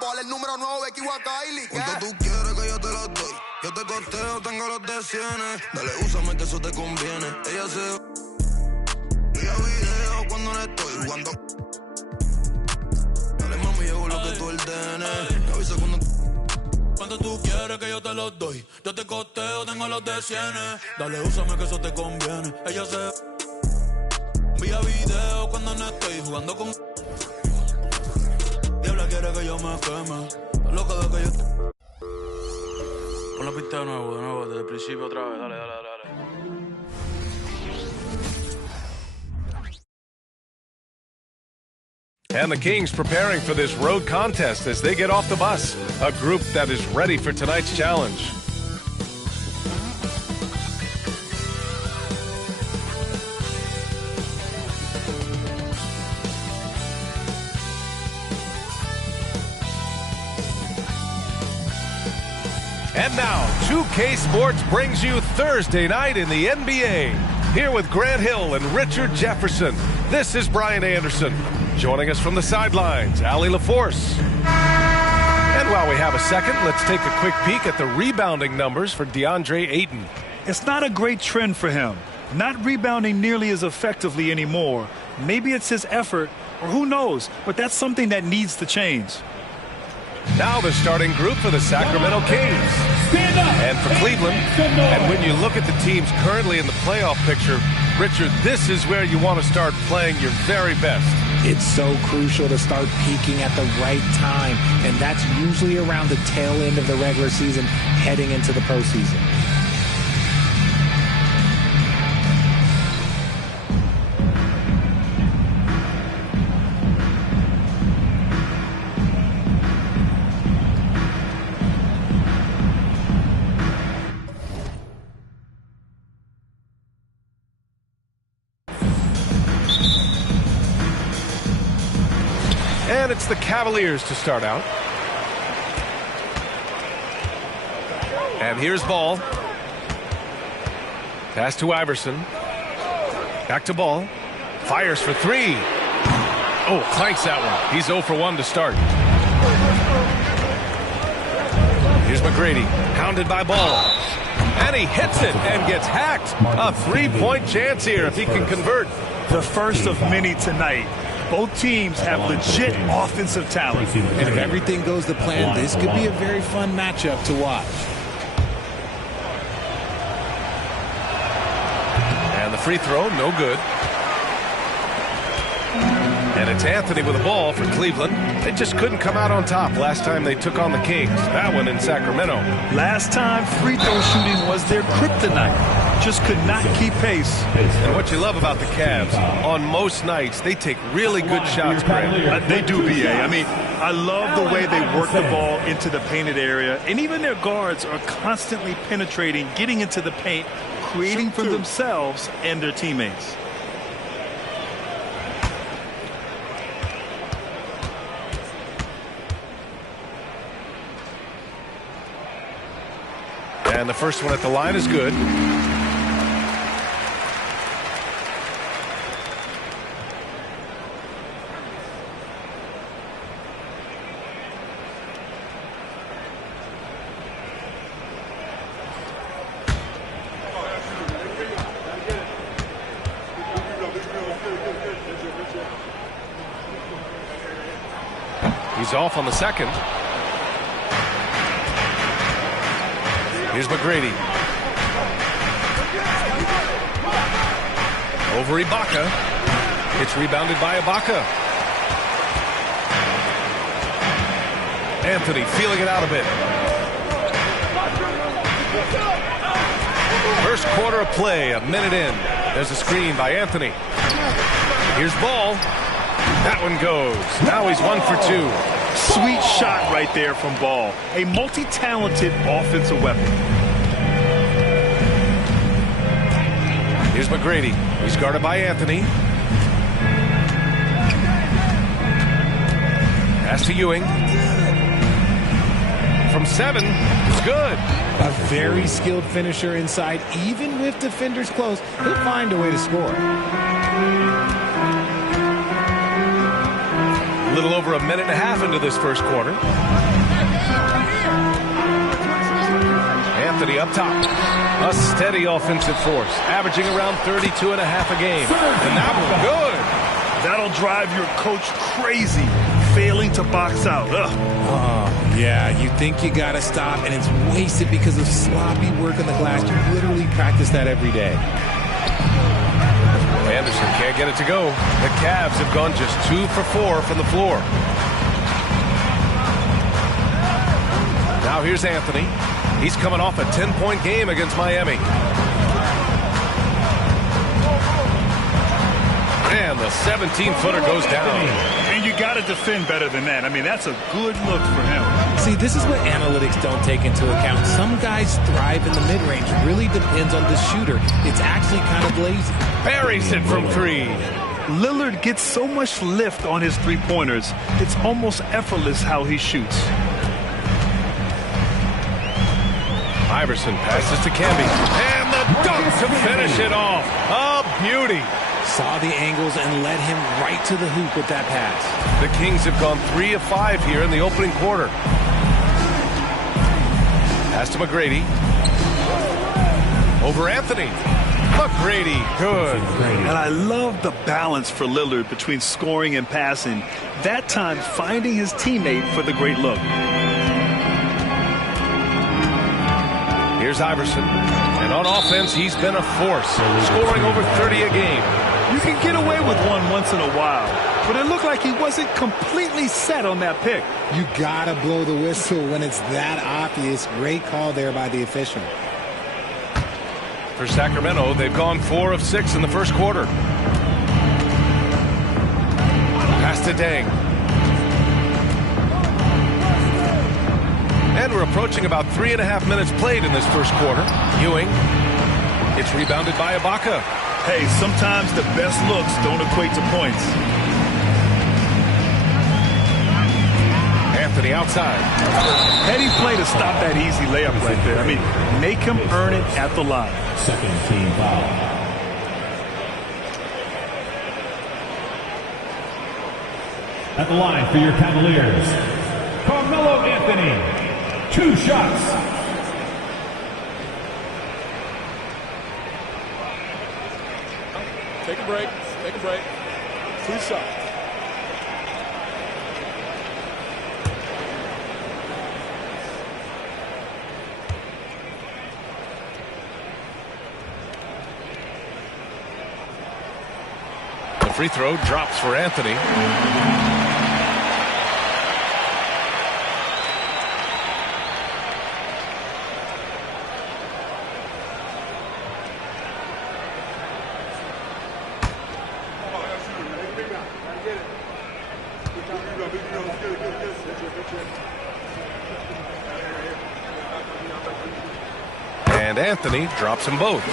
Paul, el número 9, equivoca a Kylie. ¿Cuánto tú quieres que yo te lo doy? Yo te costeo, tengo los de cienes. Dale, úsame que eso te conviene. Ella se... Vía video cuando no estoy jugando. Dale, mami, llevo lo que tú ordenes. Me avisa cuando... Cuando tú quieres que yo te los doy. Yo te costeo, tengo los de cienes. Dale, úsame que eso te conviene. Ella se... Vía video cuando no estoy jugando con... Diabla quiere que yo me queme. Loca de que yo... Pon la pista de nuevo, desde el principio otra vez. Dale. And the Kings preparing for this road contest as they get off the bus. A group that is ready for tonight's challenge. And now, 2K Sports brings you Thursday night in the NBA. Here with Grant Hill and Richard Jefferson, this is Brian Anderson. Joining us from the sidelines, Allie LaForce. And while we have a second, let's take a quick peek at the rebounding numbers for DeAndre Ayton. It's not a great trend for him. Not rebounding nearly as effectively anymore. Maybe it's his effort, or who knows, but that's something that needs to change. Now the starting group for the Sacramento Kings. And for Cleveland, and when you look at the teams currently in the playoff picture, Richard, this is where you want to start playing your very best. It's so crucial to start peaking at the right time, and that's usually around the tail end of the regular season, heading into the postseason. And it's the Cavaliers to start out. And here's Ball. Pass to Iverson. Back to Ball. Fires for three. Oh, clanks that one. He's 0 for 1 to start. Here's McGrady. Hounded by Ball. And he hits it and gets hacked. A three-point chance here if he can convert. The first of many tonight. Both teams have legit offensive talent. And if everything goes to plan, this could be a very fun matchup to watch. And the free throw, no good. And it's Anthony with the ball for Cleveland. They just couldn't come out on top last time they took on the Kings. That one in Sacramento. Last time, free throw shooting was their kryptonite. Just could not keep pace. And what you love about the Cavs, on most nights, they take really good shots, Grant. They do, B.A. I mean, I love the way they work the ball into the painted area. And even their guards are constantly penetrating, getting into the paint, creating for themselves and their teammates. And the first one at the line is good. He's off on the second. Here's McGrady. Over Ibaka. It's rebounded by Ibaka. Anthony feeling it out a bit. First quarter of play, a minute in. There's a screen by Anthony. Here's Ball. That one goes. Now he's 1 for 2. Sweet shot right there from Ball. A multi-talented offensive weapon. Here's McGrady. He's guarded by Anthony. Pass to Ewing. From 7. It's good. A very skilled finisher inside. Even with defenders close, he'll find a way to score. A little over a minute and a half into this first quarter. Anthony up top. A steady offensive force, averaging around 32 and a half a game. And that was good. That'll drive your coach crazy, failing to box out. Oh, yeah, you think you got to stop, and it's wasted because of sloppy work on the glass. You literally practice that every day. Anderson can't get it to go. The Cavs have gone just 2 for 4 from the floor. Now here's Anthony. He's coming off a 10-point game against Miami. And the 17-footer goes down. And you got to defend better than that. I mean, that's a good look for him. See, this is what analytics don't take into account. Some guys thrive in the mid-range. Really depends on the shooter. It's actually kind of lazy. Buries it from 3. Lillard gets so much lift on his three-pointers. It's almost effortless how he shoots. Iverson passes to Camby. And the dunk to finish it off. A beauty. Saw the angles and led him right to the hoop with that pass. The Kings have gone 3 of 5 here in the opening quarter. Pass to McGrady. Over Anthony. McGrady, good. And I love the balance for Lillard between scoring and passing. That time finding his teammate for the great look. Here's Iverson. And on offense, he's been a force, scoring over 30 a game. You can get away with one once in a while, but it looked like he wasn't completely set on that pick. You gotta blow the whistle when it's that obvious. Great call there by the official. For Sacramento, they've gone 4 of 6 in the first quarter. Pass to Deng. And we're approaching about 3.5 minutes played in this first quarter. Ewing. It's rebounded by Ibaka. Hey, sometimes the best looks don't equate to points. Anthony outside. Heady play to stop that easy layup right there. I mean, make him earn it at the line. Second team foul. At the line for your Cavaliers, Carmelo Anthony. 2 shots. Take a break. Take a break. 2 shots. The free throw drops for Anthony. And Anthony drops them both.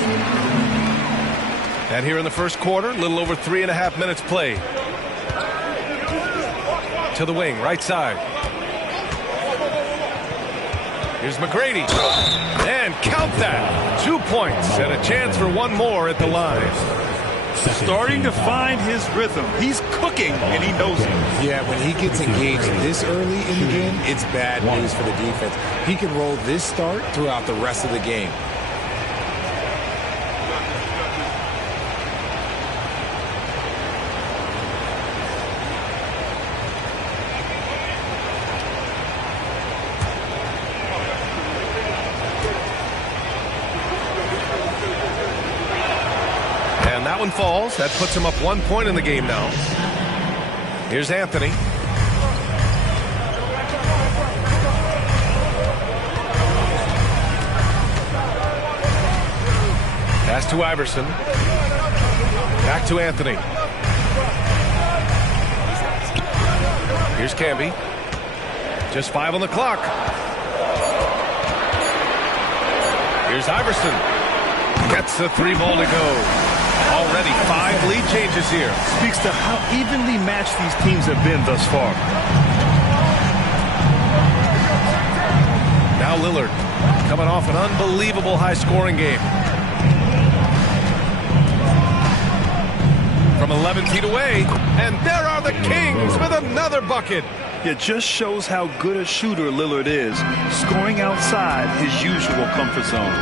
And here in the first quarter, a little over 3.5 minutes played. To the wing, right side. Here's McGrady. And count that. 2 points and a chance for one more at the line. Starting to find his rhythm. He's cooking, and he knows it. Yeah, when he gets engaged this early in the game, it's bad news for the defense. He can roll this start throughout the rest of the game. That one falls. That puts him up 1 point in the game now. Here's Anthony. Pass to Iverson. Back to Anthony. Here's Camby. Just 5 on the clock. Here's Iverson. Gets the 3 ball to go. Already 5 lead changes here. Speaks to how evenly matched these teams have been thus far. Now Lillard coming off an unbelievable high-scoring game. from 11 feet away. And there are the Kings with another bucket. It just shows how good a shooter Lillard is, scoring outside his usual comfort zone.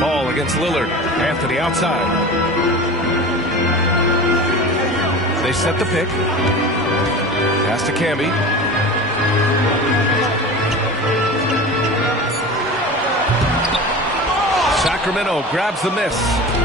Ball against Lillard. Anthony outside. They set the pick. Pass to Camby. Sacramento grabs the miss.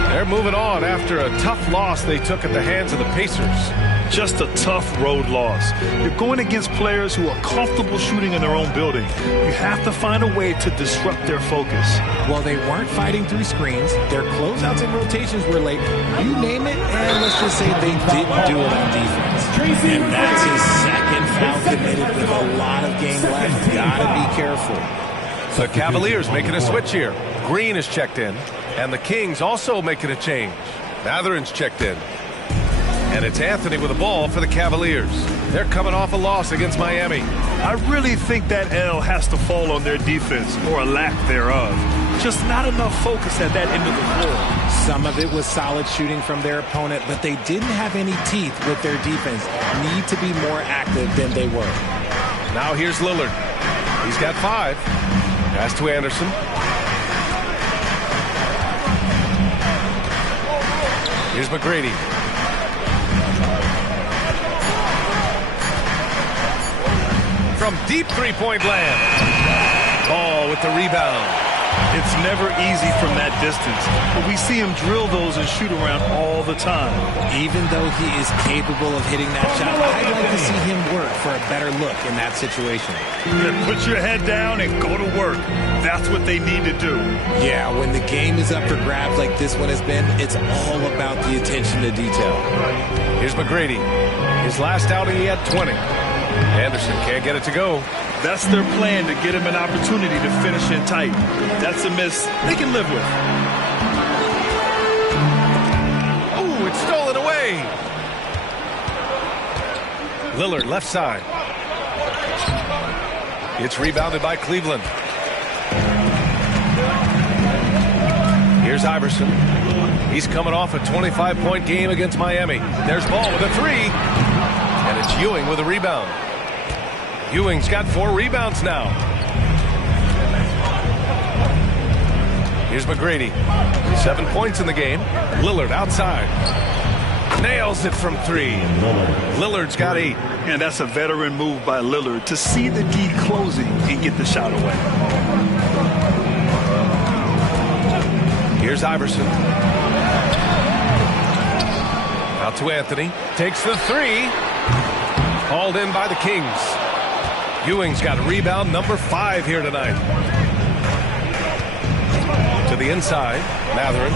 They're moving on after a tough loss they took at the hands of the Pacers. Just a tough road loss. You're going against players who are comfortable shooting in their own building. You have to find a way to disrupt their focus. Well, they weren't fighting through screens. Their closeouts and rotations were late. You name it, and let's just say they didn't do it on defense. And that's his second foul committed with a lot of game left. Gotta be careful. The Cavaliers making a switch here. Green is checked in, and the Kings also making a change. Matherin's checked in. And it's Anthony with the ball for the Cavaliers. They're coming off a loss against Miami. I really think that L has to fall on their defense, or a lack thereof. Just not enough focus at that end of the floor. Some of it was solid shooting from their opponent, but they didn't have any teeth with their defense. Need to be more active than they were. Now here's Lillard. He's got 5. Pass to Anderson. Here's McGrady. From deep three-point land. Ball with the rebound. It's never easy from that distance, but we see him drill those and shoot around all the time. Even though he is capable of hitting that shot, I'd like to see him work for a better look in that situation. Put your head down and go to work. That's what they need to do. Yeah, when the game is up for grabs like this one has been, it's all about the attention to detail. Here's McGrady. His last outing, he had 20. Anderson can't get it to go. That's their plan, to get him an opportunity to finish in tight. That's a miss they can live with. Ooh, it's stolen away. Lillard left side. It's rebounded by Cleveland. Here's Iverson. He's coming off a 25-point game against Miami. There's Ball with a 3. And it's Ewing with a rebound. Ewing's got 4 rebounds now. Here's McGrady. 7 points in the game. Lillard outside. Nails it from 3. Lillard's got 8. And that's a veteran move by Lillard to see the D closing and get the shot away. Here's Iverson. Out to Anthony. Takes the 3. Hauled in by the Kings. Ewing's got rebound number 5 here tonight. To the inside. Matherin.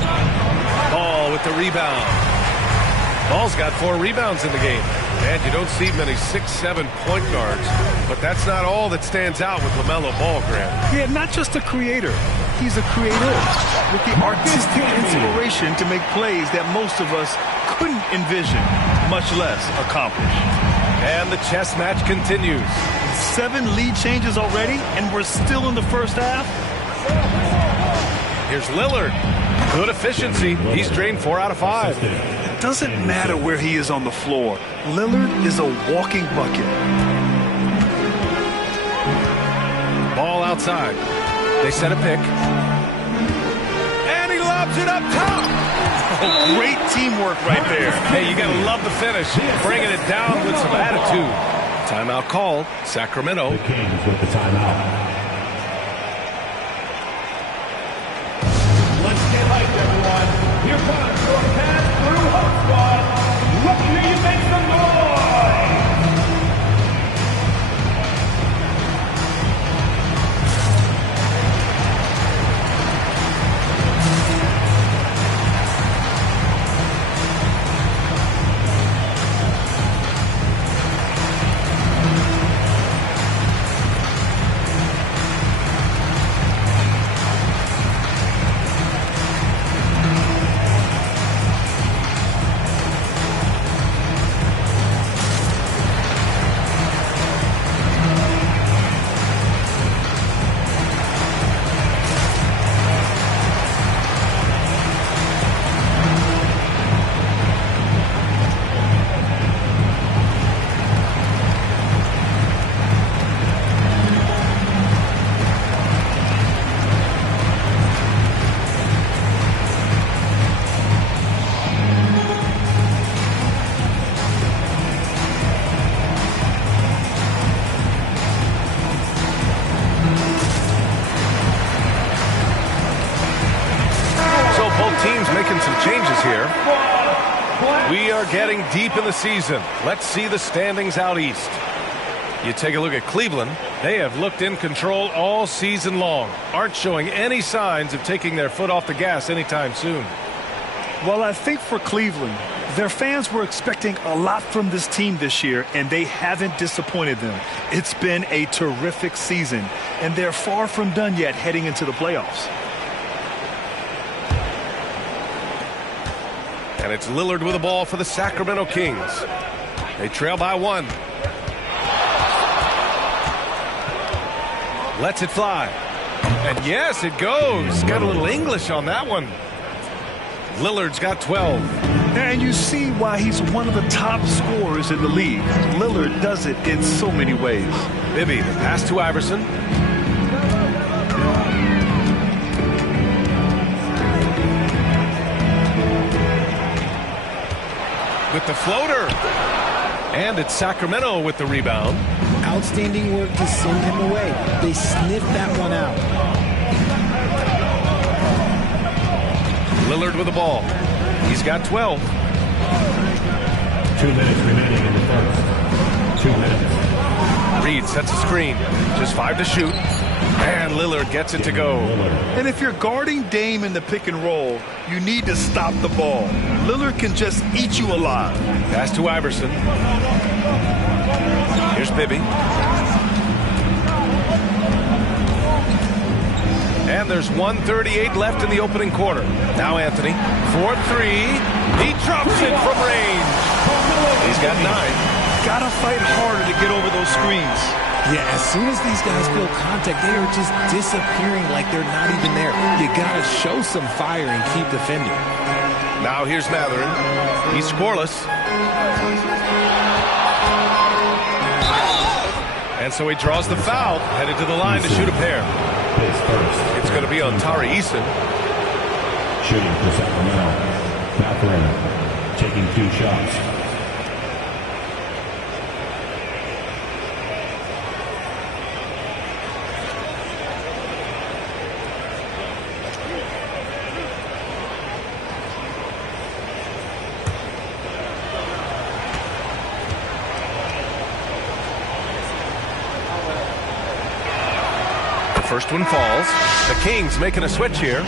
Ball with the rebound. Ball's got 4 rebounds in the game. And you don't see many 6-7 point guards. But that's not all that stands out with LaMelo Ball, Grant. Yeah, not just a creator. He's a creator with the artistic inspiration to make plays that most of us couldn't envision, much less accomplish. And the chess match continues. 7 lead changes already, and we're still in the first half. Here's Lillard. Good efficiency. He's drained 4 out of 5. It doesn't matter where he is on the floor. Lillard is a walking bucket. Ball outside. They set a pick. And he lobs it up top. Oh, great teamwork right there. Hey, you got to love the finish. Bringing it down with some attitude. Timeout called. Sacramento. The Kings with the timeout. Let's get hyped, everyone. Here comes your pass through Hawk Squad. Let me hear you make some noise. here. We are getting deep in the season. Let's see the standings out east. You take a look at Cleveland. They have looked in control all season long. Aren't showing any signs of taking their foot off the gas anytime soon. Well, I think for Cleveland, their fans were expecting a lot from this team this year, and they haven't disappointed them. It's been a terrific season, and they're far from done yet heading into the playoffs. And it's Lillard with the ball for the Sacramento Kings. They trail by 1. Lets it fly. And yes, it goes. Got a little English on that one. Lillard's got 12. And you see why he's one of the top scorers in the league. Lillard does it in so many ways. Bibby, the pass to Iverson. With the floater. And it's Sacramento with the rebound. Outstanding work to send him away. They sniffed that one out. Lillard with the ball. He's got 12. 2 minutes remaining in the first. 2 minutes. Reed sets a screen. Just 5 to shoot. And Lillard gets it to go. And if you're guarding Dame in the pick and roll, you need to stop the ball. Lillard can just eat you alive. Pass to Iverson. Here's Bibby. And there's 1:38 left in the opening quarter. Now Anthony, 4-3. He drops it from range. He's got 9. Gotta fight harder to get over those screens. Yeah, as soon as these guys feel contact, they are just disappearing like they're not even there. You gotta show some fire and keep defending. Now here's Matherin. He's scoreless. And so he draws the foul, headed to the line to shoot a pair. It's going to be on Tari Eason. Shooting for Sacramento. Matherin taking 2 shots. First one falls. The Kings making a switch here.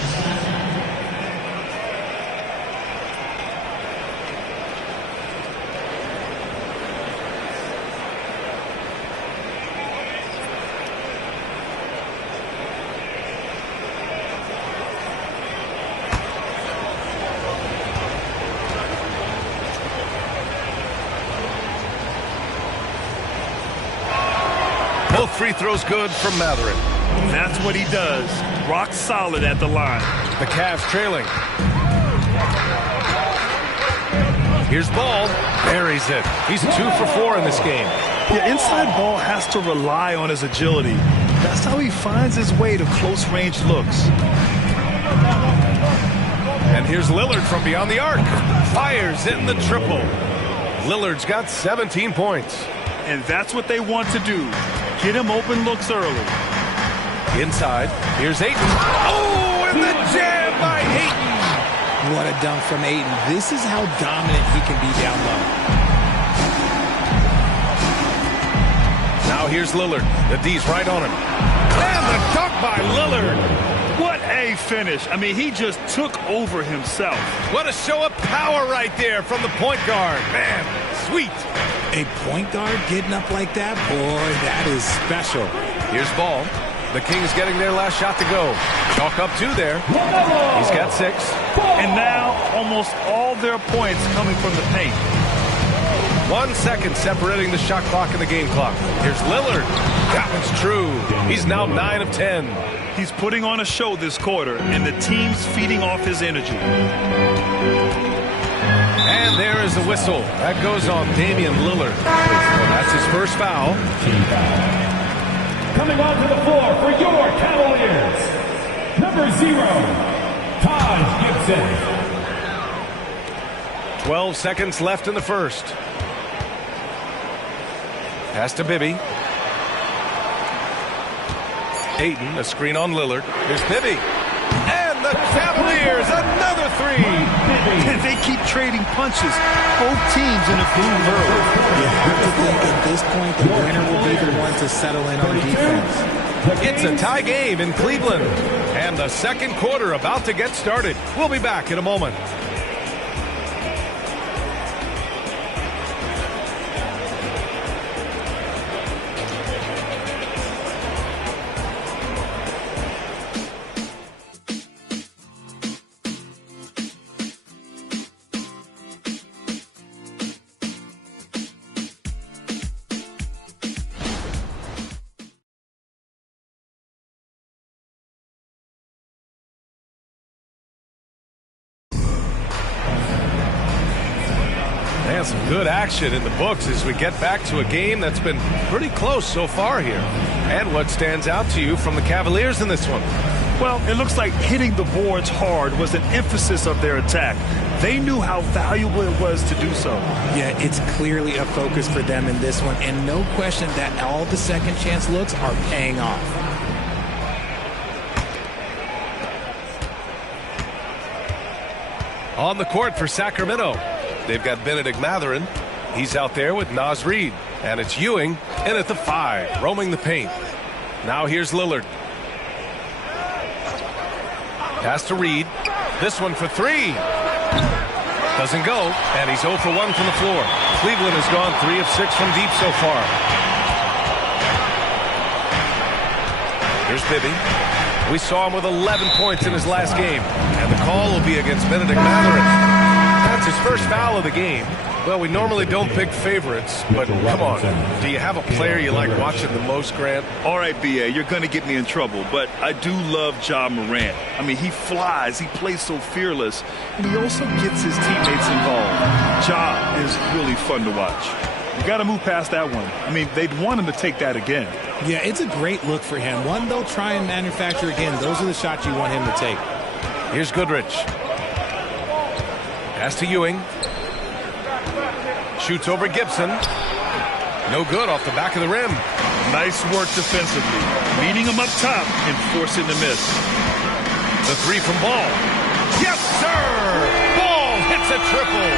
Both free throws good from Matherin. That's what he does. Rock solid at the line. The Cavs trailing. Here's Ball. Buries it. He's 2 for 4 in this game. Yeah, inside Ball has to rely on his agility. That's how he finds his way to close-range looks. And here's Lillard from beyond the arc. Fires in the triple. Lillard's got 17 points. And that's what they want to do. Get him open looks early. Inside, here's Ayton. Oh, and the jam by Ayton. What a dunk from Ayton. This is how dominant he can be down low. Now here's Lillard. The D's right on him. And the dunk by Lillard. What a finish. I mean, he just took over himself. What a show of power right there from the point guard. Man, sweet. A point guard getting up like that? Boy, that is special. Here's Ball. The Kings getting their last shot to go. Chalk up 2 there. He's got 6. And now almost all their points coming from the paint. 1 second separating the shot clock and the game clock. Here's Lillard. That one's true. He's now 9 of 10. He's putting on a show this quarter, and the team's feeding off his energy. And there is the whistle. That goes on Damian Lillard. That's his first foul. Coming onto the floor for your Cavaliers, number 0, Taj Gibson. 12 seconds left in the first. Pass to Bibby. Ayton, a screen on Lillard. Here's Bibby. And the Cavaliers, another three. They keep trading punches. Both teams in a blue world. You have to think at this point the winner will be the one to settle in on defense. It's a tie game in Cleveland, and the second quarter about to get started. We'll be back in a moment. And some good action in the books as we get back to a game that's been pretty close so far here. And what stands out to you from the Cavaliers in this one? Well, it looks like hitting the boards hard was an emphasis of their attack. They knew how valuable it was to do so. Yeah, it's clearly a focus for them in this one, and no question that all the second chance looks are paying off. On the court for Sacramento, they've got Benedict Mathurin. He's out there with Naz Reid. And it's Ewing in at the 5, roaming the paint. Now here's Lillard. Pass to Reid. This one for 3. Doesn't go, and he's 0 for 1 from the floor. Cleveland has gone 3 of 6 from deep so far. Here's Bibby. We saw him with 11 points in his last game, and the call will be against Benedict Mathurin. That's his first foul of the game. Well, we normally don't pick favorites, but come on. Do you have a player you like watching the most, Grant? All right, B.A., you're going to get me in trouble, but I do love Ja Morant. I mean, he flies, he plays so fearless, and he also gets his teammates involved. Ja is really fun to watch. You got to move past that one. I mean, they'd want him to take that again. Yeah, it's a great look for him. One they'll try and manufacture again. Those are the shots you want him to take. Here's Goodrich. Pass to Ewing. Shoots over Gibson. No good off the back of the rim. Nice work defensively. Meeting him up top and forcing the miss. The 3 from Ball. Yes, sir! Ball hits a triple.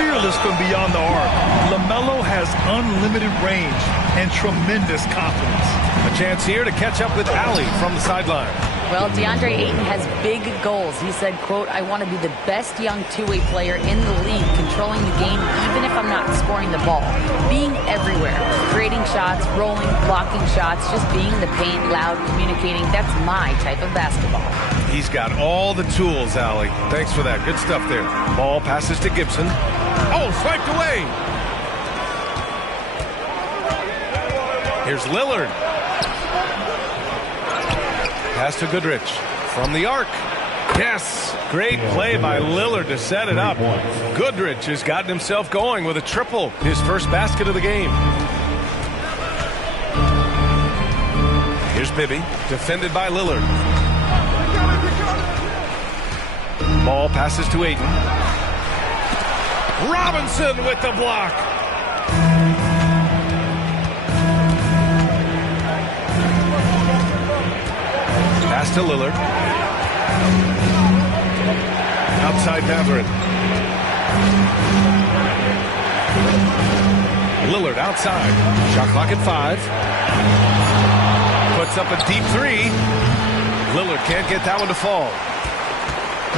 Fearless from beyond the arc. LaMelo has unlimited range and tremendous confidence. A chance here to catch up with Allie from the sideline. Well, DeAndre Ayton has big goals. He said, quote, I want to be the best young two-way player in the league, controlling the game even if I'm not scoring the ball. Being everywhere, creating shots, rolling, blocking shots, just being in the paint, loud, communicating. That's my type of basketball. He's got all the tools, Allie. Thanks for that. Good stuff there. Ball passes to Gibson. Oh, swiped away. Here's Lillard. Pass to Goodrich from the arc. Yes, great play by Lillard to set it up. Goodrich has gotten himself going with a triple, his first basket of the game. Here's Bibby, defended by Lillard. Ball passes to Ayton. Robinson with the block. Pass to Lillard. Outside Mathurin. Lillard outside. Shot clock at 5. Puts up a deep 3. Lillard can't get that one to fall.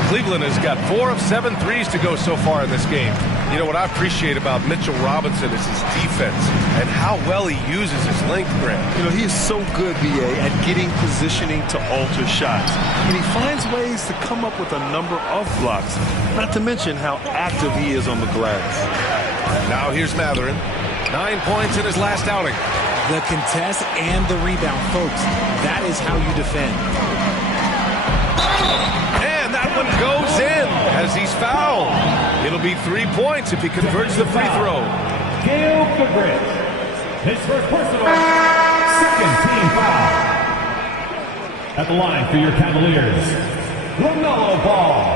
Cleveland has got 4 of 7 threes to go so far in this game. You know what I appreciate about Mitchell Robinson is his defense and how well he uses his length, Grant. You know, he is so good, B.A., at getting positioning to alter shots. And he finds ways to come up with a number of blocks, not to mention how active he is on the glass. Now here's Mathurin. 9 points in his last outing. The contest and the rebound, folks. That is how you defend. That one goes in as he's fouled. It'll be 3 points if he converts the free throw. Gail Goodrich, his first personal, second team foul. At the line for your Cavaliers, LaMelo Ball.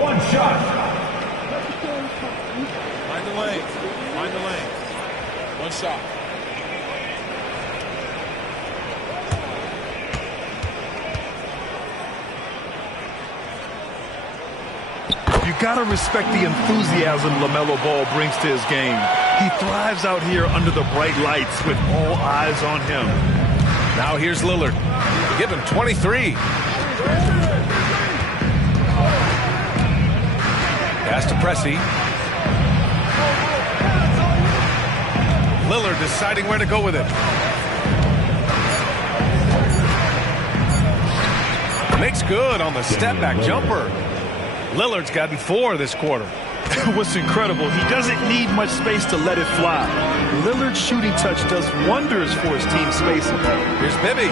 1 shot. Find the lane. Find the lane. 1 shot. You got to respect the enthusiasm LaMelo Ball brings to his game. He thrives out here under the bright lights with all eyes on him. Now here's Lillard. Give him 23. Pass to Pressey. Lillard deciding where to go with it. Makes good on the step-back jumper. Lillard's gotten 4 this quarter. What's incredible, he doesn't need much space to let it fly. Lillard's shooting touch does wonders for his team spacing. Here's Bibby.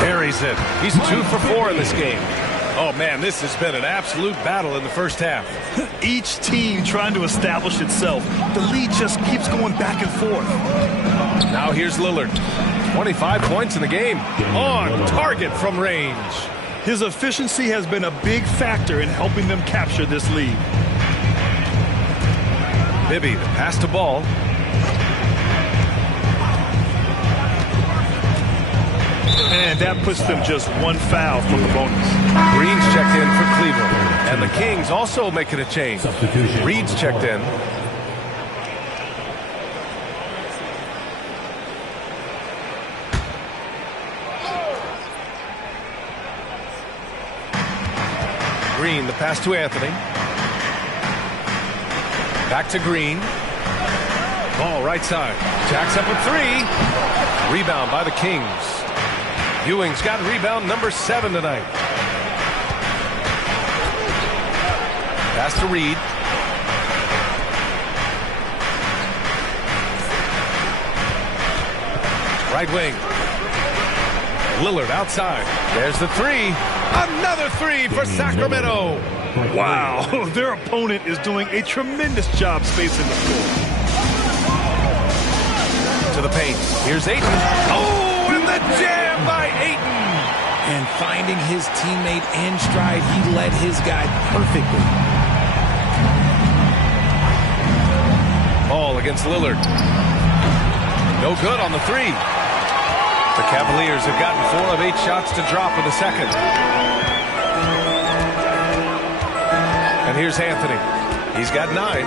Buries it. He's 2 for 4 in this game. Oh, man, this has been an absolute battle in the first half. Each team trying to establish itself. The lead just keeps going back and forth. Now here's Lillard. 25 points in the game. On target from range. His efficiency has been a big factor in helping them capture this lead. Bibby, the pass to Ball. And that puts them just 1 foul from the bonus. Green's checked in for Cleveland. And the Kings also making a change. Reed's checked in. Green, the pass to Anthony. Back to Green. Ball right side. Jacks up a 3. Rebound by the Kings. Ewing's got rebound number 7 tonight. Pass to Reed. Right wing. Lillard outside. There's the 3. Another 3 for Sacramento. Wow, their opponent is doing a tremendous job spacing the floor. To the paint. Here's Ayton. Oh, and the jam by Ayton. And finding his teammate in stride, he led his guy perfectly. Ball against Lillard. No good on the 3. The Cavaliers have gotten 4 of 8 shots to drop in the second. And here's Anthony. He's got 9.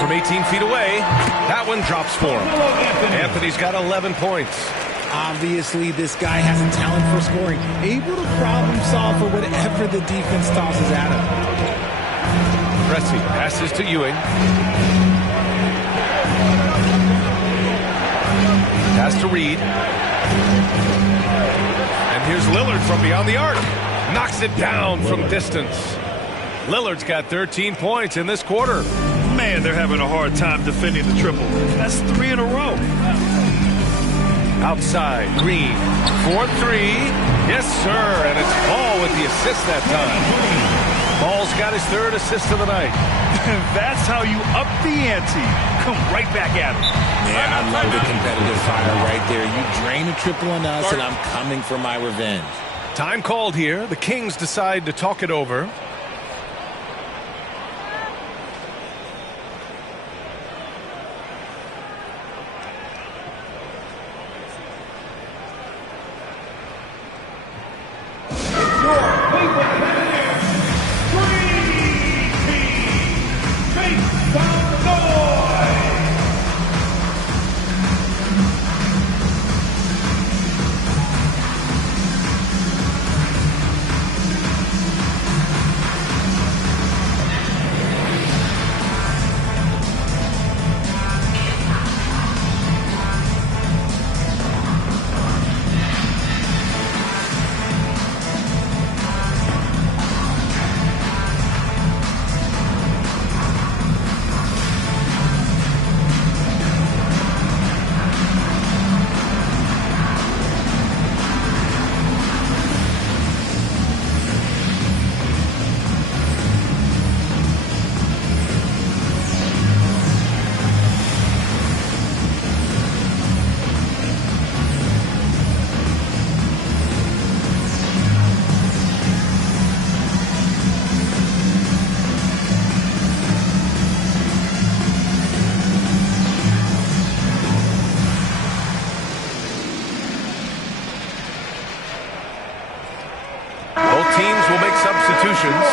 From 18 feet away, that one drops for him. Anthony's got 11 points. Obviously, this guy has a talent for scoring. Able to problem solve for whatever the defense tosses at him. Pressey passes to Ewing. Pass to Reed. And here's Lillard from beyond the arc. Knocks it down from distance. Lillard's got 13 points in this quarter. Man, they're having a hard time defending the triple. That's 3 in a row. Outside, Green. 4-3. Yes, sir. And it's Ball with the assist that time. Ball's got his 3rd assist of the night. That's how you up the ante. Come right back at him. Man, I love the competitive fire right there. You drain a triple on us, and I'm coming for my revenge. Time called here. The Kings decide to talk it over. substitutions.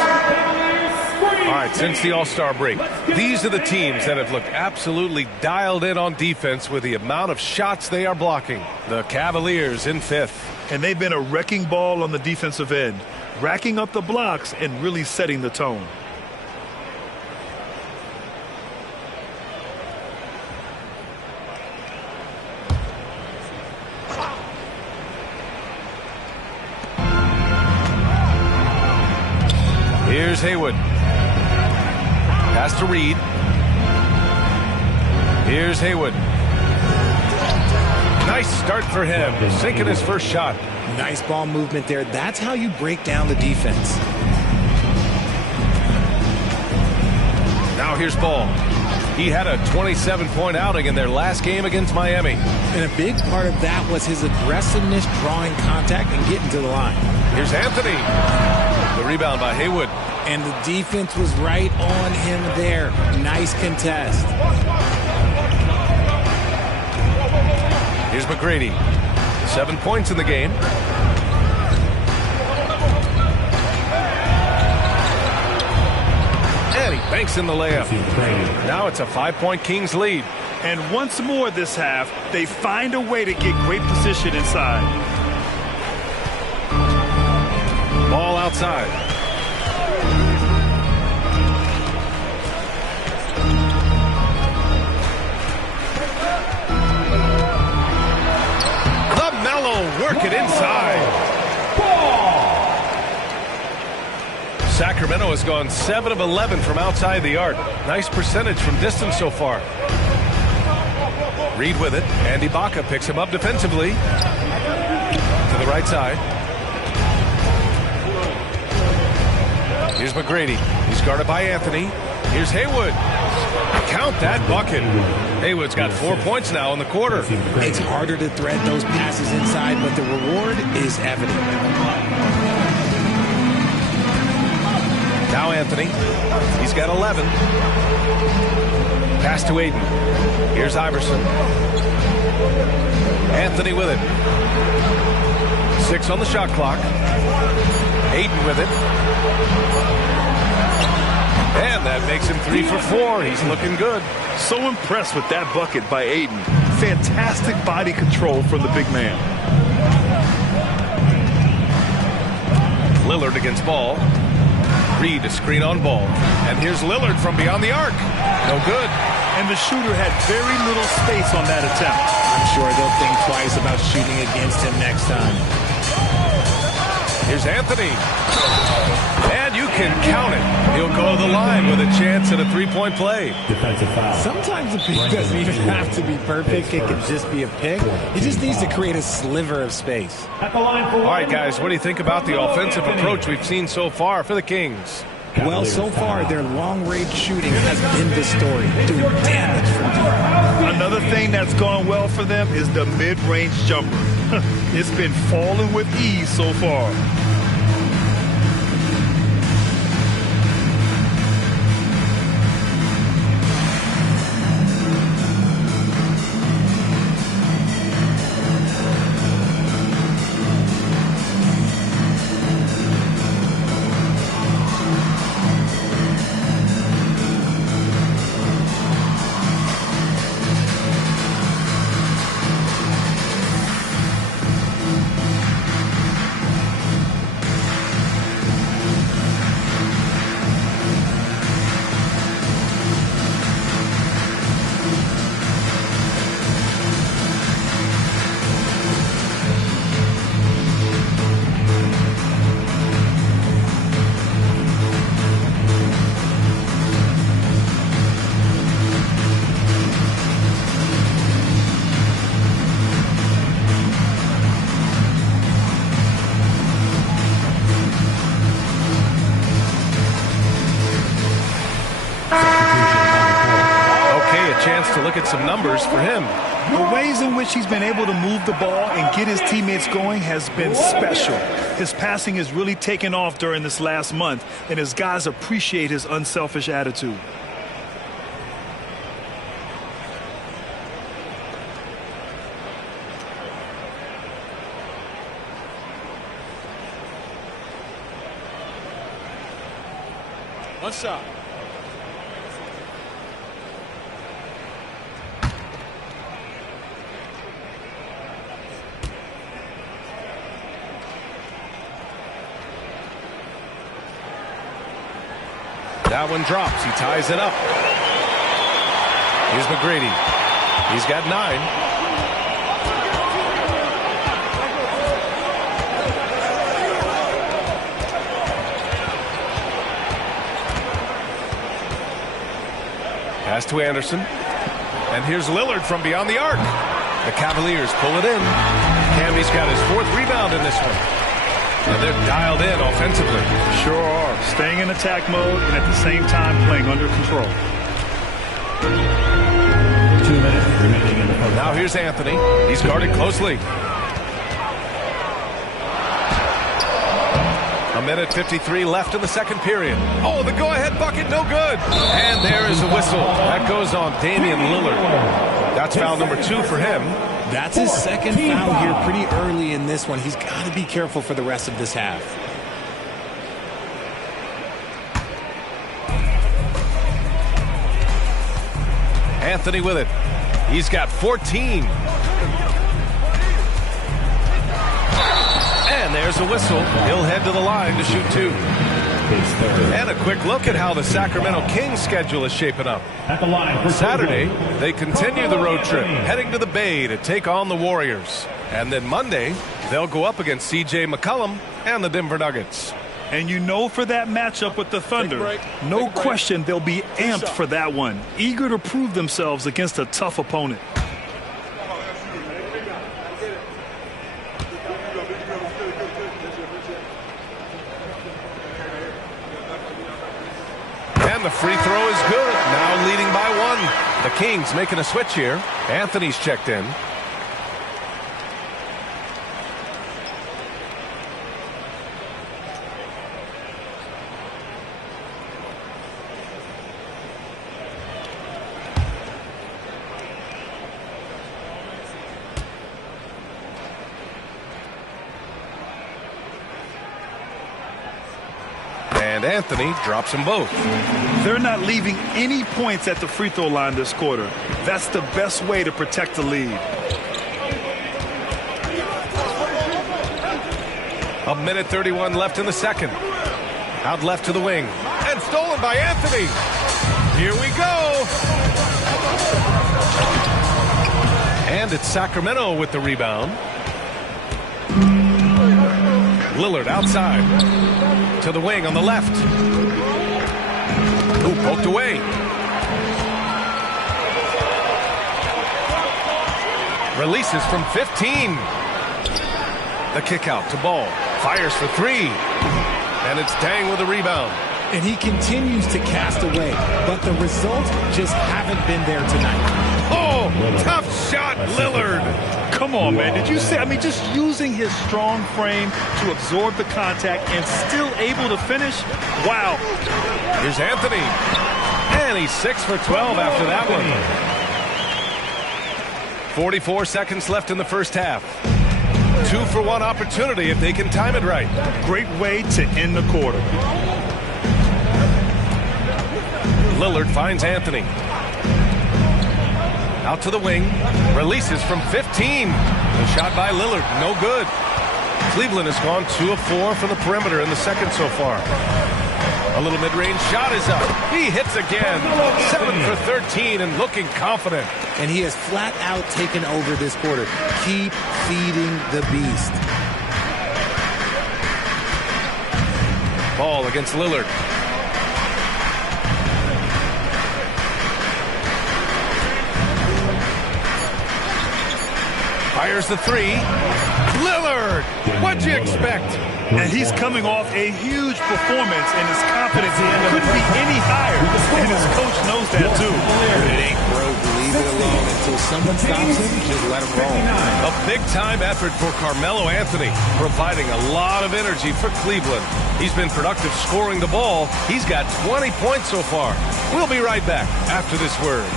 All right, since the All-Star break, these are the teams that have looked absolutely dialed in on defense with the amount of shots they are blocking. The Cavaliers in 5th. And they've been a wrecking ball on the defensive end, racking up the blocks and really setting the tone. Here's Haywood. Pass to Reed. Here's Haywood. Nice start for him, sinking his first shot. Nice ball movement there. That's how you break down the defense. Now here's Ball. He had a 27-point outing in their last game against Miami. And a big part of that was his aggressiveness, drawing contact, and getting to the line. Here's Anthony. The rebound by Haywood. And the defense was right on him there. Nice contest. Here's McGrady. 7 points in the game. And he banks in the layup. Now it's a 5-point Kings lead. And once more this half, they find a way to get great position inside. Ball outside. Work it inside. Sacramento has gone 7 of 11 from outside the arc. Nice percentage from distance so far. Reed with it. And Ibaka picks him up defensively. To the right side. Here's McGrady. He's guarded by Anthony. Here's Haywood. Count that bucket. Haywood's got 4 points now in the quarter. It's harder to thread those passes inside, but the reward is evident. Now Anthony. He's got 11. Pass to Aiden. Here's Iverson. Anthony with it. 6 on the shot clock. Aiden with it. And that makes him 3 for 4. He's looking good. So impressed with that bucket by Aiden. Fantastic body control from the big man. Lillard against Ball. Reed a screen on Ball. And here's Lillard from beyond the arc. No good. And the shooter had very little space on that attempt. I'm sure they'll think twice about shooting against him next time. Here's Anthony. And you can count it. He'll go to the line with a chance at a 3-point play. Defensive foul. Sometimes the pick doesn't even have to be perfect. It can just be a pick. He just needs to create a sliver of space. All right, guys, what do you think about the offensive approach we've seen so far for the Kings? Well, so far, their long-range shooting has been the story, doing damage from deep. Another thing that's gone well for them is the mid-range jumper. It's been falling with ease so far. To look at some numbers for him. The ways in which he's been able to move the ball and get his teammates going has been special. His passing has really taken off during this last month, and his guys appreciate his unselfish attitude. One shot. That one drops. He ties it up. Here's McGrady. He's got 9. Pass to Anderson. And here's Lillard from beyond the arc. The Cavaliers pull it in. Camby's got his 4th rebound in this one. And they're dialed in offensively. Sure are. Staying in attack mode and at the same time playing under control. 2 minutes remaining in the first. Now here's Anthony. He's guarded closely. 1:53 left in the second period. Oh, the go-ahead bucket, no good. And there is a whistle. That goes on Damian Lillard. That's foul number 2 for him. That's his second foul here pretty early in this one. He's got to be careful for the rest of this half. Anthony with it. He's got 14. And there's a whistle. He'll head to the line to shoot 2. And a quick look at how the Sacramento Kings schedule is shaping up. Saturday, they continue the road trip, heading to the Bay to take on the Warriors. And then Monday, they'll go up against C.J. McCollum and the Denver Nuggets. And you know, for that matchup with the Thunder, no question they'll be amped for that one, eager to prove themselves against a tough opponent. And the free throw is good. Now leading by 1. The Kings making a switch here. Anthony's checked in. And Anthony drops them both. They're not leaving any points at the free throw line this quarter. That's the best way to protect the lead. 1:31 left in the second. Out left to the wing. And stolen by Anthony. Here we go. And it's Sacramento with the rebound. Lillard outside. To the wing on the left. Ooh, poked away. Releases from 15. The kick out to Ball. Fires for 3. And it's Dang with a rebound. And he continues to cast away, but the results just haven't been there tonight. Oh, tough shot, Lillard. Come on, man. Did you see? I mean, just using his strong frame to absorb the contact and still able to finish. Wow. Here's Anthony. And he's 6 for 12 after that one. 44 seconds left in the first half. 2-for-1 opportunity if they can time it right. Great way to end the quarter. Lillard finds Anthony. Out to the wing. Releases from 15. The shot by Lillard. No good. Cleveland has gone 2 of 4 from the perimeter in the second so far. A little mid-range shot is up. He hits again. 7 for 13 and looking confident. And he has flat out taken over this quarter. Keep feeding the beast. Ball against Lillard. Fires the 3. Lillard! What'd you expect? And he's coming off a huge performance, and his confidence couldn't be any higher. And his coach knows that, too. It ain't broke. Leave it alone until someone stops him. Just let him roll. A big-time effort for Carmelo Anthony, providing a lot of energy for Cleveland. He's been productive scoring the ball. He's got 20 points so far. We'll be right back after this word.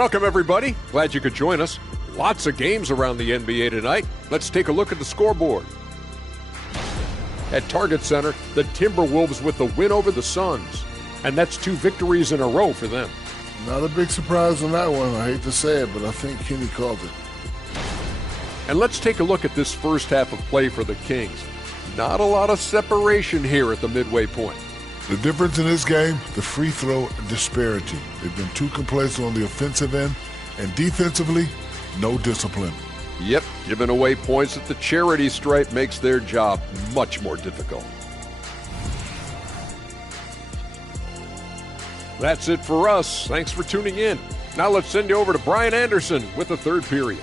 Welcome, everybody. Glad you could join us. Lots of games around the NBA tonight. Let's take a look at the scoreboard. At Target Center, the Timberwolves with the win over the Suns. And that's 2 victories in a row for them. Not a big surprise on that one. I hate to say it, but I think Kenny called it. And let's take a look at this first half of play for the Kings. Not a lot of separation here at the midway point. The difference in this game, the free throw disparity. They've been too complacent on the offensive end, and defensively, no discipline. Yep, giving away points at the charity stripe makes their job much more difficult. That's it for us. Thanks for tuning in. Now let's send you over to Brian Anderson with the third period.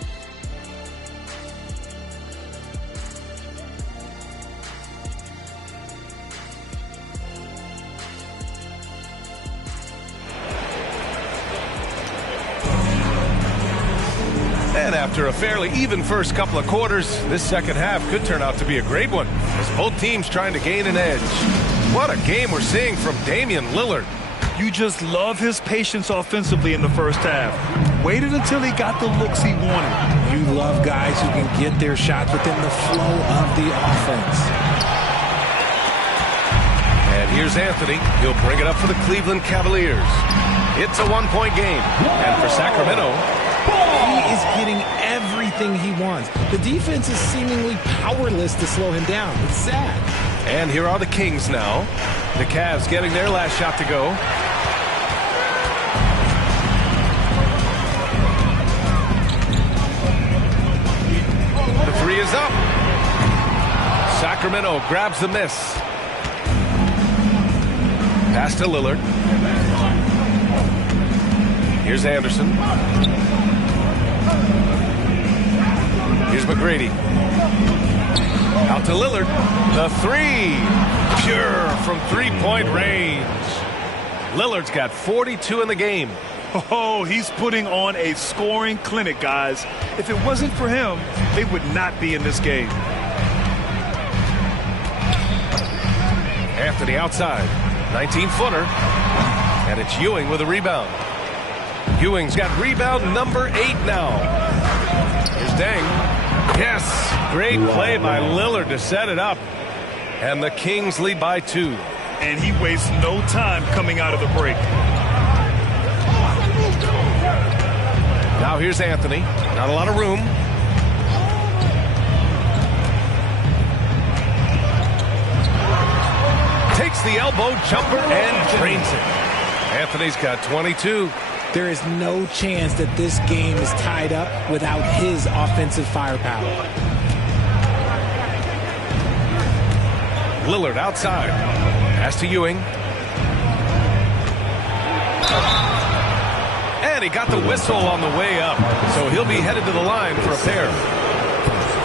And after a fairly even first couple of quarters, this second half could turn out to be a great one, as both teams trying to gain an edge. What a game we're seeing from Damian Lillard. You just love his patience offensively in the first half. Waited until he got the looks he wanted. You love guys who can get their shots within the flow of the offense. And here's Anthony. He'll bring it up for the Cleveland Cavaliers. It's a 1-point game. And for Sacramento, he is getting everything he wants. The defense is seemingly powerless to slow him down. It's sad. And here are the Kings now. The Cavs getting their last shot to go. The three is up. Sacramento grabs the miss. Pass to Lillard. Here's Anderson. Here's McGrady. Out to Lillard. The three. Pure from three-point range. Lillard's got 42 in the game. Oh, he's putting on a scoring clinic, guys. If it wasn't for him, they would not be in this game. Anthony outside. 19-footer. And it's Ewing with a rebound. Ewing's got rebound number 8 now. Here's Deng. Yes, great play by Lillard to set it up. And the Kings lead by 2. And he wastes no time coming out of the break. Now here's Anthony. Not a lot of room. Takes the elbow jumper and drains it. Anthony's got 22. There is no chance that this game is tied up without his offensive firepower. Lillard outside. Pass to Ewing. And he got the whistle on the way up. So he'll be headed to the line for a pair.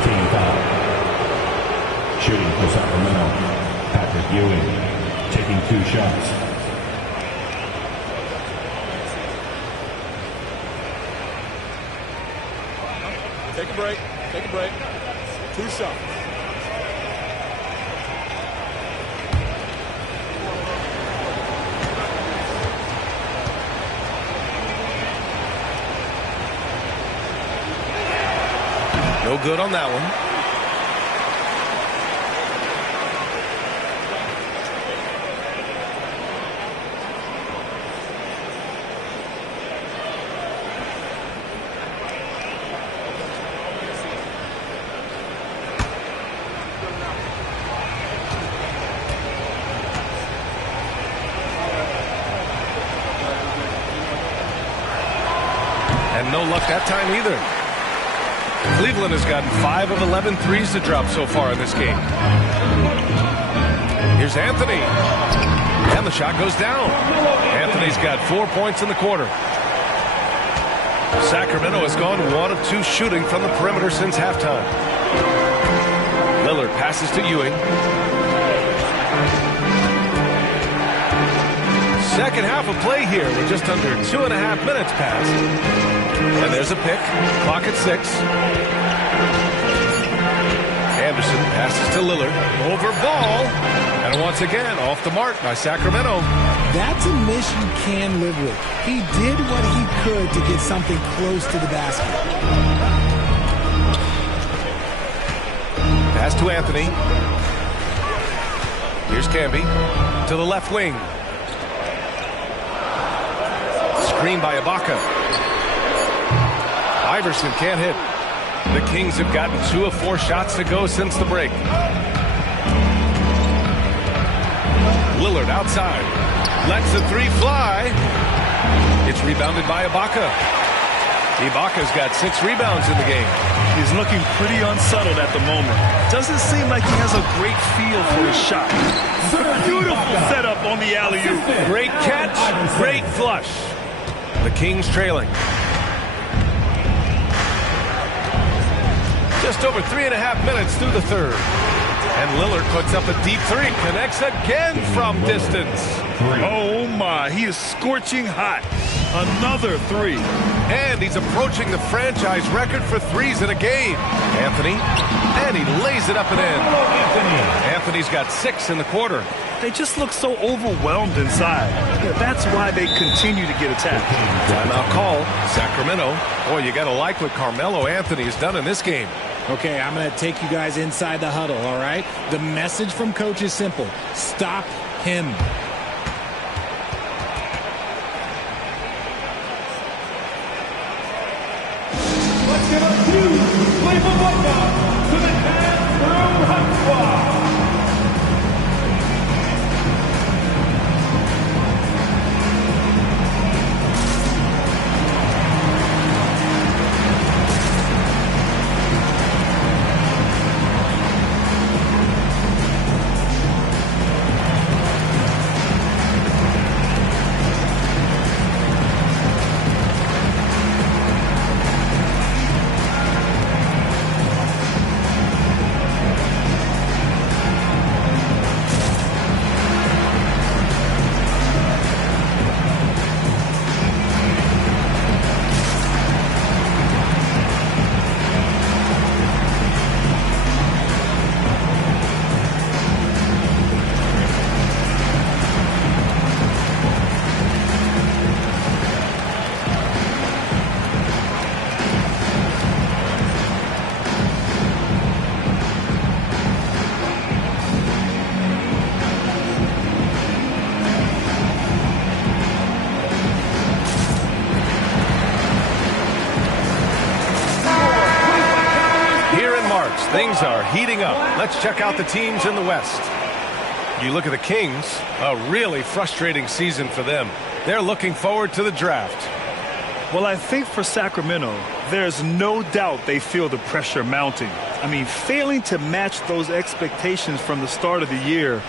Team foul. Shooting for Sacramento. Patrick Ewing taking 2 shots. Take a break. Take a break. 2 shots. No good on that one. And no luck that time either. Cleveland has gotten 5 of 11 threes to drop so far in this game. Here's Anthony. And the shot goes down. Anthony's got 4 points in the quarter. Sacramento has gone 1 of 2 shooting from the perimeter since halftime. Lillard passes to Ewing. Second half of play here with just under 2.5 minutes passed. And there's a pick. Clock at 6. Anderson passes to Lillard. Over ball. And once again, off the mark by Sacramento. That's a miss you can live with. He did what he could to get something close to the basket. Pass to Anthony. Here's Camby to the left wing. Screen by Ibaka. Iverson can't hit. The Kings have gotten 2 of 4 shots to go since the break. Lillard outside. Lets the 3 fly. It's rebounded by Ibaka. Ibaka's got 6 rebounds in the game. He's looking pretty unsettled at the moment. Doesn't seem like he has a great feel for his shot. Beautiful setup on the alley-oop. Great catch, great flush. The Kings trailing. Just over 3.5 minutes through the third. And Lillard puts up a deep 3. Connects again from distance. Oh, my. He is scorching hot. Another 3. And he's approaching the franchise record for 3s in a game. Anthony. And he lays it up and in. Anthony's got 6 in the quarter. They just look so overwhelmed inside. That's why they continue to get attacked. Timeout call. Sacramento. Boy, you got to like what Carmelo Anthony has done in this game. Okay, I'm going to take you guys inside the huddle, all right? The message from coach is simple. Stop him. Let's get a huge wave of welcome to the Cavs Hot Squad. Things are heating up. Let's check out the teams in the West. You look at the Kings, a really frustrating season for them. They're looking forward to the draft. Well, I think for Sacramento, there's no doubt they feel the pressure mounting. I mean, failing to match those expectations from the start of the year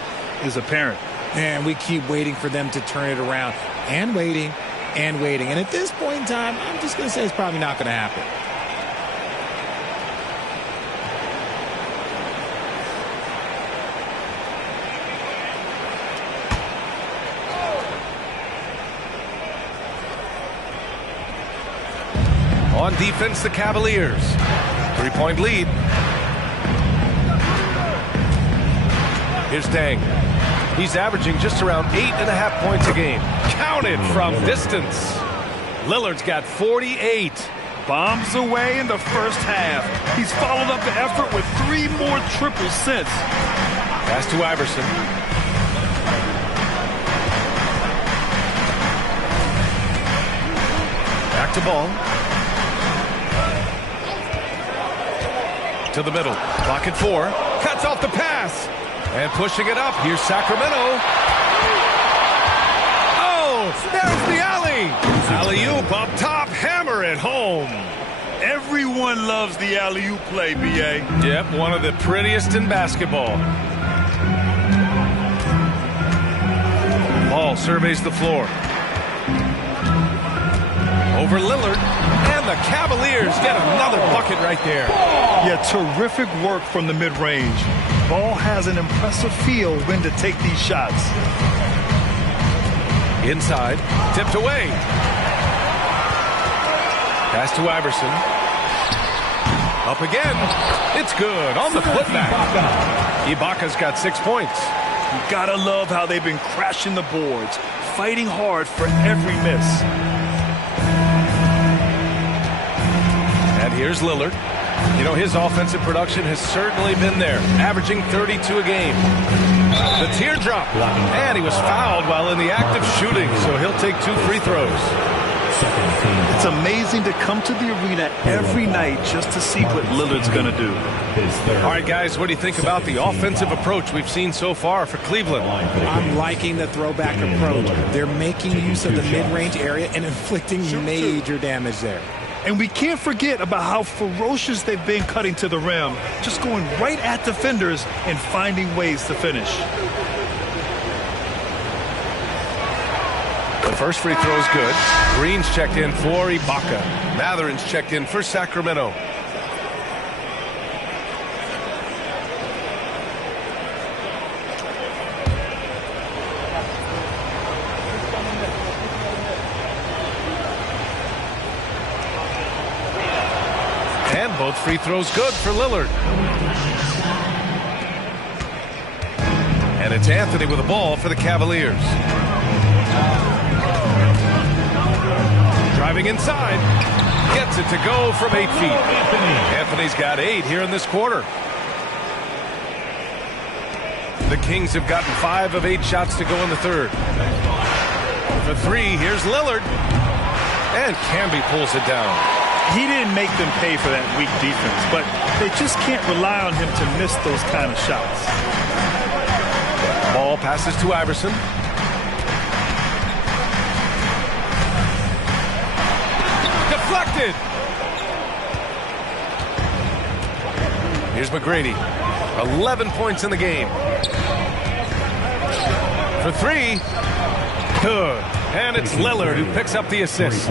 is apparent. And we keep waiting for them to turn it around and waiting and waiting. And at this point in time, I'm just going to say it's probably not going to happen. On defense, the Cavaliers. 3-point lead. Here's Deng. He's averaging just around 8.5 points a game. Counted from distance. Lillard's got 48. Bombs away in the first half. He's followed up the effort with 3 more triples since. Pass to Iverson. Back to Ball. To the middle. Clock at 4. Cuts off the pass. And pushing it up. Here's Sacramento. Oh, there's the alley. Alley-oop up top. Hammer it home. Everyone loves the alley-oop play, B.A. Yep, one of the prettiest in basketball. Ball surveys the floor. Over Lillard. And the Cavaliers get another bucket right there. Yeah, terrific work from the mid-range. Ball has an impressive feel when to take these shots. Inside, tipped away. Pass to Iverson. Up again. It's good on the putback. Ibaka's got 6 points. You gotta love how they've been crashing the boards, fighting hard for every miss. And here's Lillard. You know, his offensive production has certainly been there, averaging 32 a game. The teardrop, and he was fouled while in the act of shooting, so he'll take 2 free throws. It's amazing to come to the arena every night just to see what Lillard's going to do. All right, guys, what do you think about the offensive approach we've seen so far for Cleveland? I'm liking the throwback approach. They're making use of the mid-range area and inflicting major damage there. And we can't forget about how ferocious they've been cutting to the rim, just going right at defenders and finding ways to finish. The first free throw is good. Green's checked in for Ibaka. Matherin's checked in for Sacramento. And both free throws good for Lillard. And it's Anthony with the ball for the Cavaliers. Driving inside, gets it to go from 8 feet. Anthony's got 8 here in this quarter. The Kings have gotten 5 of 8 shots to go in the third. For 3, here's Lillard. And Camby pulls it down. He didn't make them pay for that weak defense, but they just can't rely on him to miss those kind of shots. Ball passes to Iverson. Deflected. Here's McGrady. 11 points in the game. For 3. Good. And it's Lillard who picks up the assist.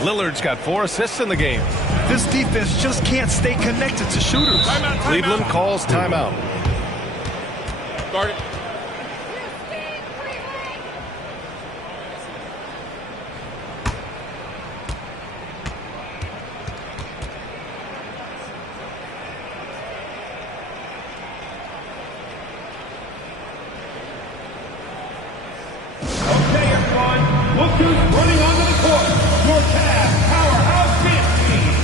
Lillard's got 4 assists in the game. This defense just can't stay connected to shooters. Cleveland calls timeout. Guard it. Okay, everyone. Look who's running onto the court. Your Cavs powerhouse dance team.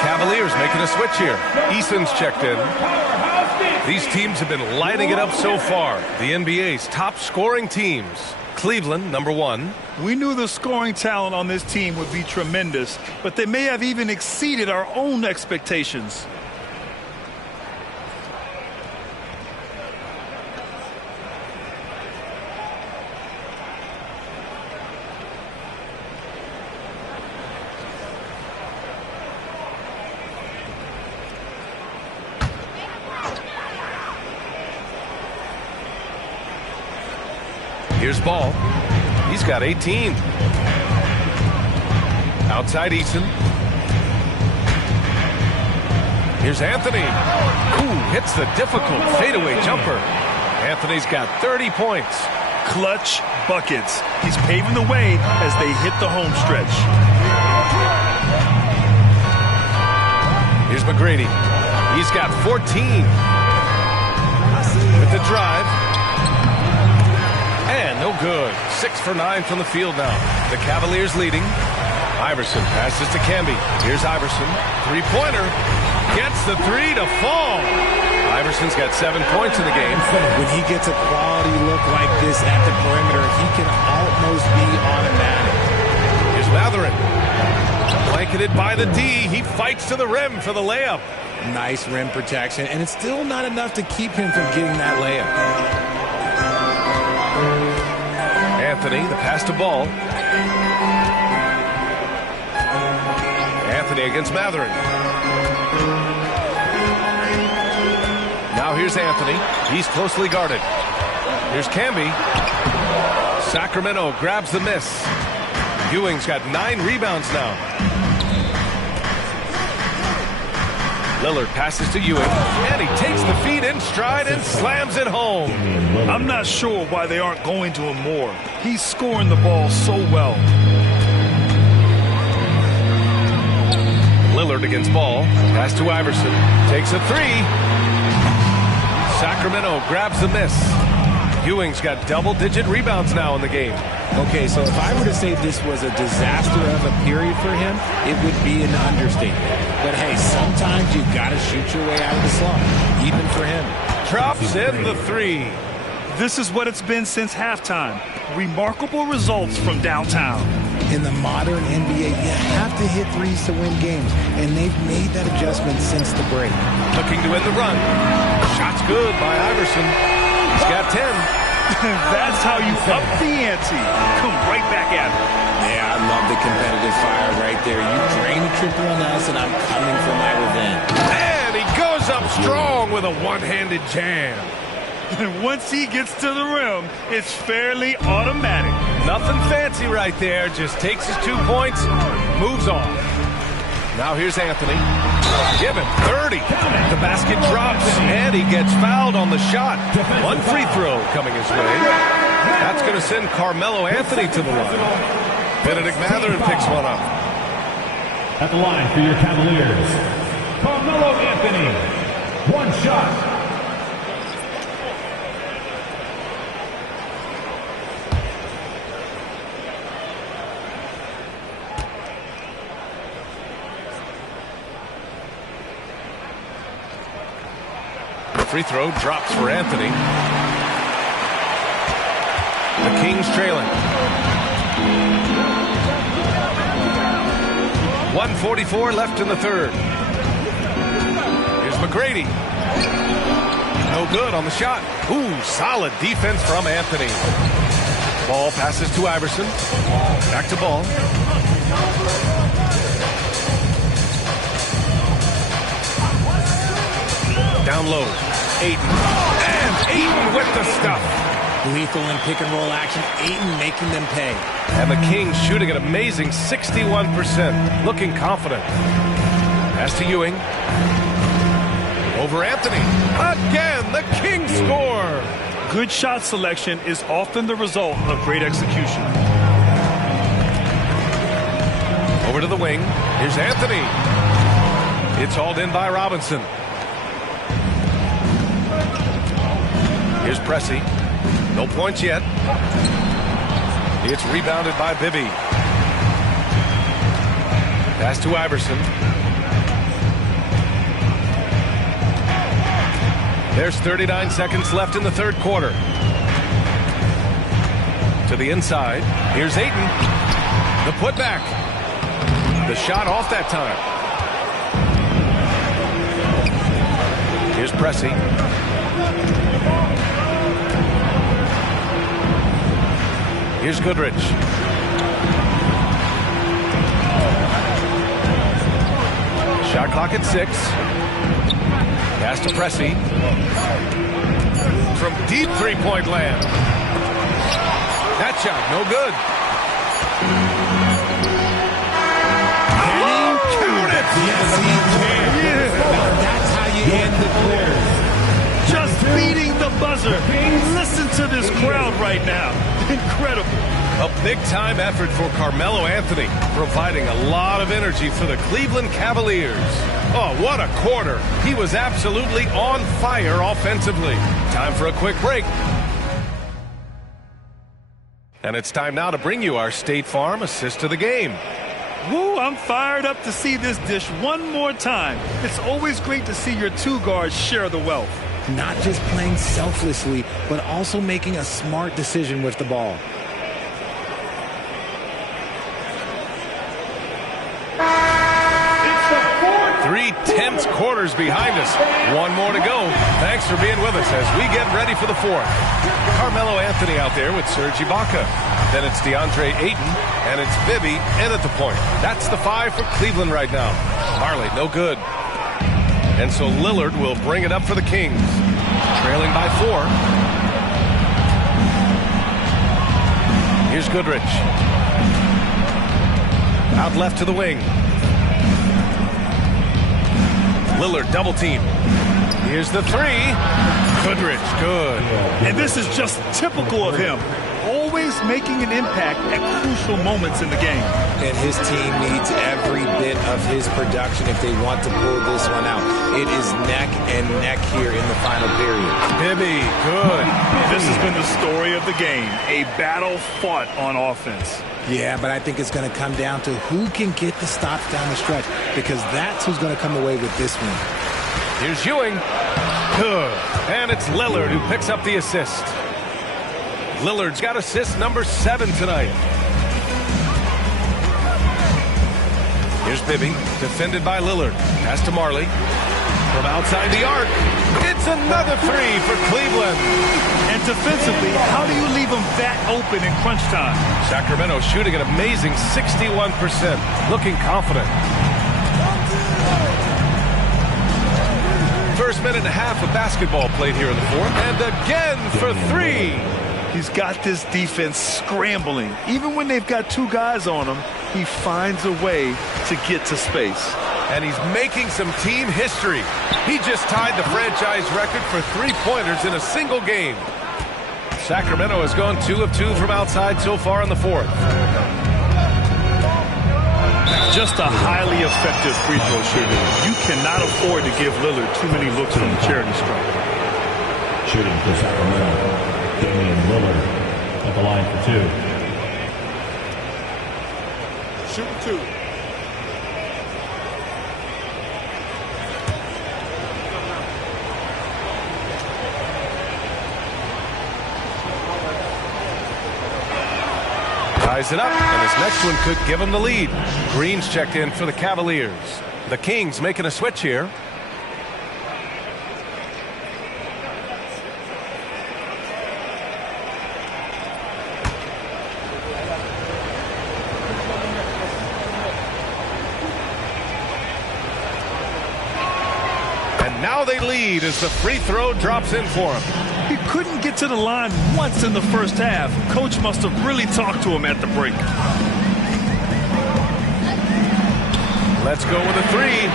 Cavaliers making a switch here. Eason's checked in. These teams have been lighting it up so far. The NBA's top scoring teams. Cleveland, number 1. We knew the scoring talent on this team would be tremendous, but they may have even exceeded our own expectations. Here's Ball. He's got 18. Outside Eason. Here's Anthony. Ooh, hits the difficult fadeaway jumper. Anthony's got 30 points. Clutch buckets. He's paving the way as they hit the home stretch. Here's McGrady. He's got 14. With the drive. And no good. 6 for 9 from the field now. The Cavaliers leading. Iverson passes to Camby. Here's Iverson. Three-pointer. Gets the three to fall. Iverson's got 7 points in the game. When he gets a quality look like this at the perimeter, he can almost be automatic. Here's Mathurin. Blanketed by the D. He fights to the rim for the layup. Nice rim protection, and it's still not enough to keep him from getting that layup. Anthony, the pass to Ball. Anthony against Mathurin. Now here's Anthony. He's closely guarded. Here's Camby. Sacramento grabs the miss. Ewing's got 9 rebounds now. Lillard passes to Ewing, and he takes the feed in stride and slams it home. I'm not sure why they aren't going to him more. He's scoring the ball so well. Lillard against Ball. Pass to Iverson. Takes a three. Sacramento grabs the miss. Ewing's got double-digit rebounds now in the game. Okay, so if I were to say this was a disaster of a period for him, it would be an understatement. But hey, sometimes you got to shoot your way out of the slump, even for him. Drops in the three. This is what it's been since halftime. Remarkable results from downtown. In the modern NBA, you have to hit threes to win games, and they've made that adjustment since the break. Looking to win the run. Shot's good by Iverson. He's got 10. That's how you up the ante. Come right back at it. Yeah, I love the competitive fire right there. You drain a triple on us, and I'm coming for my revenge. And he goes up strong with a one-handed jam. Once he gets to the rim, it's fairly automatic. Nothing fancy right there. Just takes his 2 points, moves on. Now here's Anthony. Give him 30. The basket drops, and he gets fouled on the shot. One free throw coming his way. That's going to send Carmelo Anthony to the line. Benedict Mathurin picks one up. At the line for your Cavaliers, Carmelo Anthony. One shot. Free throw drops for Anthony. The Kings trailing. 1:44 left in the third. Here's McGrady. No good on the shot. Ooh, solid defense from Anthony. Ball passes to Iverson. Back to Ball. Down low. Ayton. And Ayton with the stuff. Lethal in pick-and-roll action. Ayton making them pay. And the Kings shooting an amazing 61%. Looking confident. Pass to Ewing. Over Anthony. Again, the Kings score. Good shot selection is often the result of great execution. Over to the wing. Here's Anthony. It's hauled in by Robinson. Here's Pressey. No points yet. It's rebounded by Bibby. Pass to Iverson. There's 39 seconds left in the third quarter. To the inside. Here's Ayton. The putback. The shot off that time. Here's Pressey. Here's Goodrich. Shot clock at 6. Pass to Pressey. From deep three-point land. That shot, no good. Count it! Yes, he can. Yeah. That's how you end the quarter. Just beating the buzzer. Listen to this crowd right now. Incredible. A big-time effort for Carmelo Anthony, providing a lot of energy for the Cleveland Cavaliers. Oh, what a quarter. He was absolutely on fire offensively. Time for a quick break. And it's time now to bring you our State Farm assist to the game. Woo, I'm fired up to see this dish one more time. It's always great to see your two guards share the wealth. Not just playing selflessly, but also making a smart decision with the ball. Three tense quarters behind us. One more to go. Thanks for being with us as we get ready for the fourth. Carmelo Anthony out there with Serge Ibaka. Then it's DeAndre Ayton, and it's Bibby in at the point. That's the 5 for Cleveland right now. Marley, no good. And so Lillard will bring it up for the Kings. Trailing by 4. Here's Goodrich. Out left to the wing. Lillard double team. Here's the 3. Goodrich, good. And this is just typical of him. Always making an impact at crucial moments in the game. And his team needs every bit of his production if they want to pull this one out. It is neck and neck here in the final period. Bibby, good. This has been the story of the game. A battle fought on offense. Yeah, but I think it's going to come down to who can get the stops down the stretch, because that's who's going to come away with this one. Here's Ewing. Good. And it's Lillard who picks up the assist. Lillard's got assist number 7 tonight. Here's Bibby, defended by Lillard. Pass to Marley. From outside the arc, it's another 3 for Cleveland. And defensively, how do you leave them that open in crunch time? Sacramento shooting an amazing 61%, looking confident. First minute and a half of basketball played here in the fourth, and again for 3. He's got this defense scrambling. Even when they've got 2 guys on him, he finds a way to get to space. And he's making some team history. He just tied the franchise record for 3-pointers in a single game. Sacramento has gone 2 of 2 from outside so far in the fourth. Just a highly effective free throw shooter. You cannot afford to give Lillard too many looks from the charity stripe. Shooting for Sacramento, Damian Lillard at the line for 2. Shooting 2. Ties it up, and his next one could give him the lead. Green's checked in for the Cavaliers. The Kings making a switch here. And now they lead as the free throw drops in for him. He couldn't get to the line once in the first half. Coach must have really talked to him at the break. Let's go with a 3.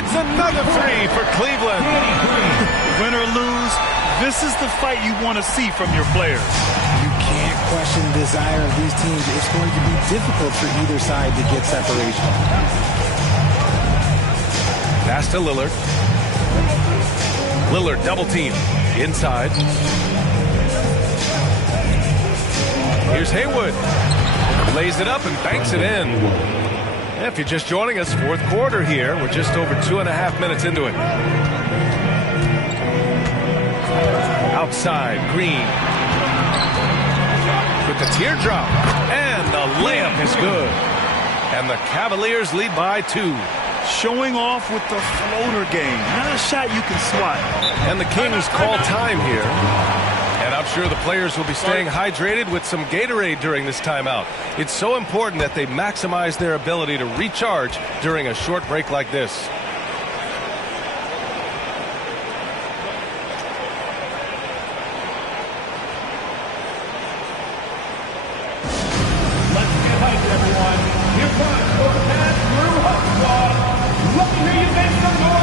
It's another 3 for Cleveland. Win or lose, this is the fight you want to see from your players. You can't question the desire of these teams. It's going to be difficult for either side to get separation. Pass to Lillard. Lillard double team. Inside. Here's Haywood. Lays it up and banks it in. If you're just joining us, fourth quarter here. We're just over 2.5 minutes into it. Outside, Green. With the teardrop. And the layup is good. And the Cavaliers lead by 2. Showing off with the floater game. Not a shot you can swat. And the Kings call time here. And I'm sure the players will be staying hydrated with some Gatorade during this timeout. It's so important that they maximize their ability to recharge during a short break like this. Let's get hyped, everyone. Here comes your Pat Drew Hub Squad. Let me hear you make some noise.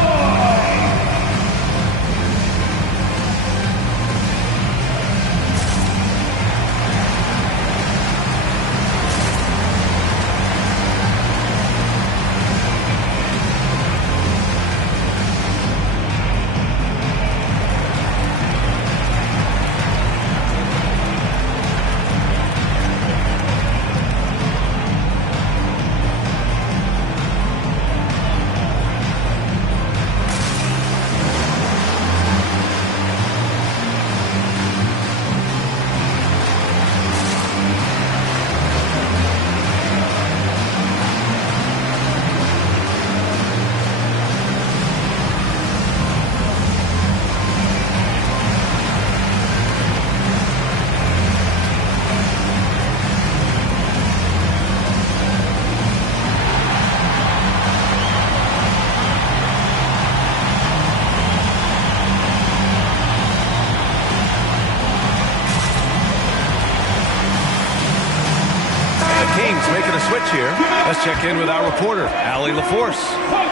The Kings making a switch here. Let's check in with our reporter, Allie LaForce.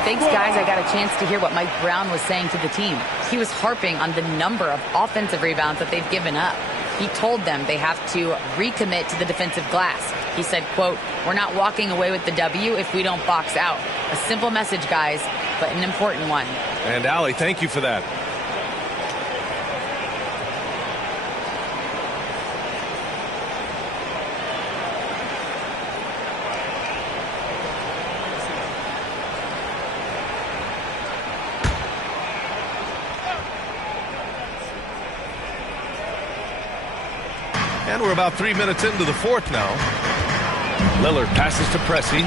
Thanks, guys. I got a chance to hear what Mike Brown was saying to the team. He was harping on the number of offensive rebounds that they've given up. He told them they have to recommit to the defensive glass. He said, quote, "We're not walking away with the W if we don't box out." A simple message, guys, but an important one. And Allie, thank you for that. And we're about 3 minutes into the fourth now. Lillard passes to Pressey.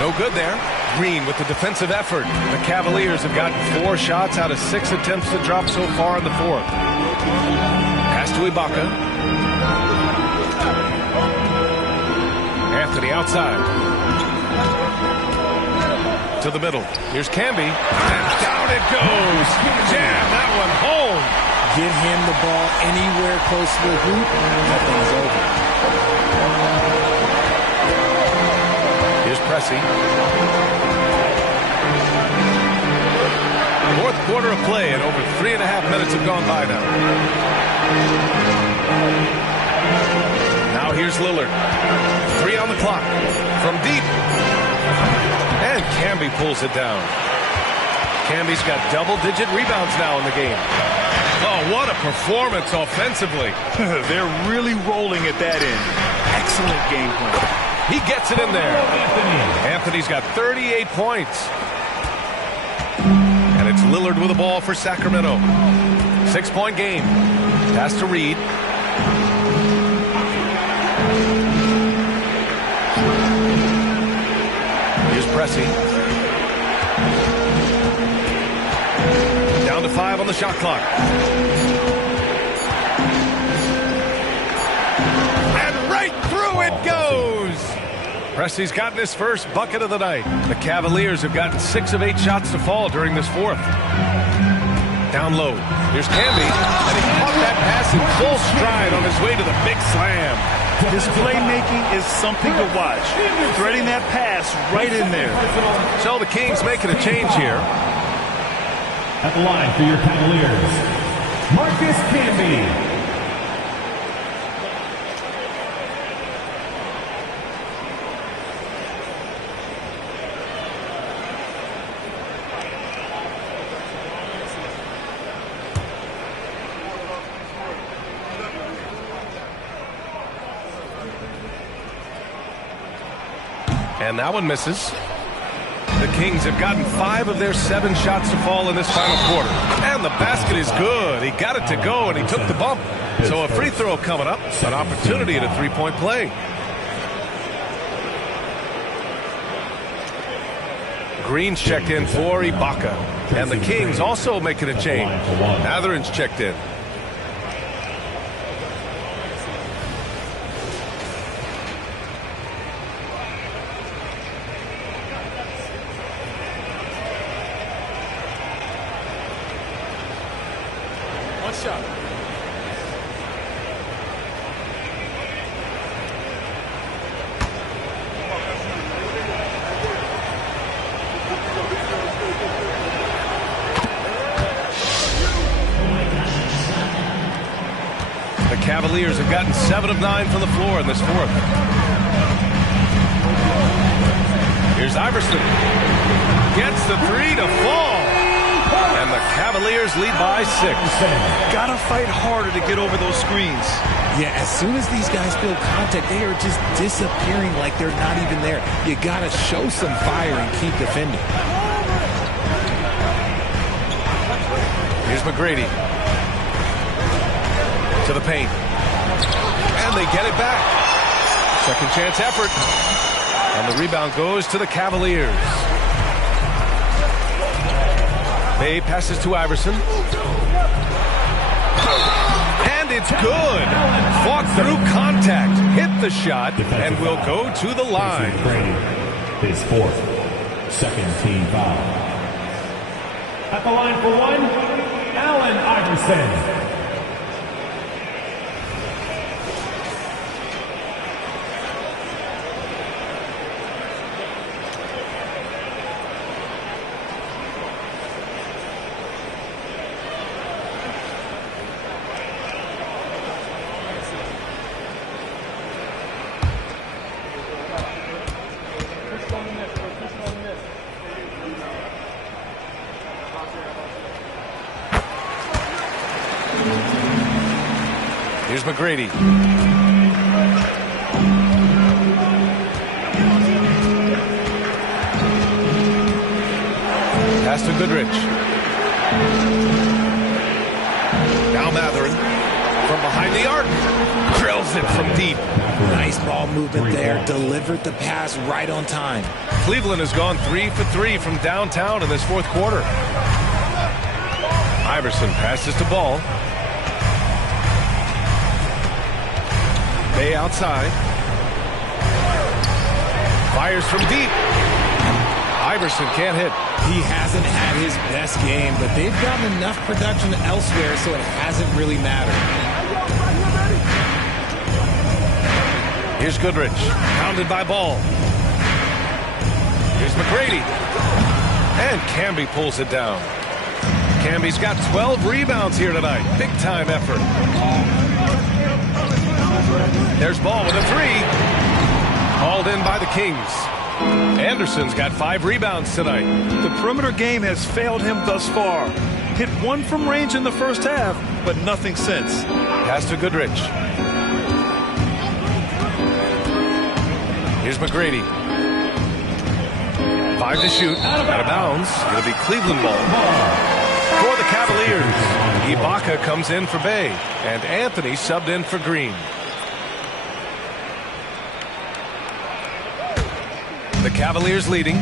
No good there. Green with the defensive effort. The Cavaliers have gotten 4 shots out of 6 attempts to drop so far in the fourth. Pass to Ibaka. Anthony outside. To the middle. Here's Camby. And down it goes. Jam that one home. Get him the ball anywhere close to the hoop, that thing's over. Here's Pressey. Fourth quarter of play, and over 3.5 minutes have gone by now. Now here's Lillard. 3 on the clock. From deep. And Camby pulls it down. Camby's got double-digit rebounds now in the game. Oh, what a performance offensively. They're really rolling at that end. Excellent game plan. He gets it in there. Anthony's got 38 points. And it's Lillard with the ball for Sacramento. 6-point game. Pass to Reed. Here's Pressey. Down to 5 on the shot clock. And right through it goes. Pressey's gotten his first bucket of the night. The Cavaliers have gotten 6 of 8 shots to fall during this fourth. Down low. Here's Camby. And he caught that pass in full stride on his way to the big slam. His playmaking is something to watch. Threading that pass right in there. So the Kings making a change here. At the line for your Cavaliers, Marcus Camby. And that one misses. The Kings have gotten 5 of their 7 shots to fall in this final quarter. And the basket is good. He got it to go, and he took the bump. So a free throw coming up. An opportunity at a 3-point play. Green's checked in for Ibaka. And the Kings also making a change. Mathurin's checked in. Shot. The Cavaliers have gotten 7 of 9 from the floor in this fourth. Here's Iverson. Gets the 3 to fall. And the Cavaliers lead by 6. Gotta fight harder to get over those screens. Yeah, as soon as these guys feel contact, they are just disappearing like they're not even there. You gotta show some fire and keep defending. Here's McGrady. To the paint. And they get it back. Second chance effort. And the rebound goes to the Cavaliers. Bay passes to Iverson. And it's good. Fought through contact. Hit the shot and will go to the line. His 4th, second team foul. At the line for 1, Allen Iverson. Here's McGrady. Pass to Goodrich. Now Matherin from behind the arc. Drills it from deep. Nice ball movement there. Delivered the pass right on time. Cleveland has gone 3 for 3 from downtown in this fourth quarter. Iverson passes to Ball. Bay outside. Fires from deep. Iverson can't hit. He hasn't had his best game, but they've gotten enough production elsewhere, so it hasn't really mattered. Here's Goodrich, pounded by Ball. Here's McGrady. And Camby pulls it down. Camby's got 12 rebounds here tonight. Big time effort. There's Ball with a three. Called in by the Kings. Anderson's got 5 rebounds tonight. The perimeter game has failed him thus far. Hit 1 from range in the first half, but nothing since. Pass to Goodrich. Here's McGrady. 5 to shoot. Out of bounds. It'll be Cleveland ball. For the Cavaliers, Ibaka comes in for Bay, and Anthony subbed in for Green. The Cavaliers leading.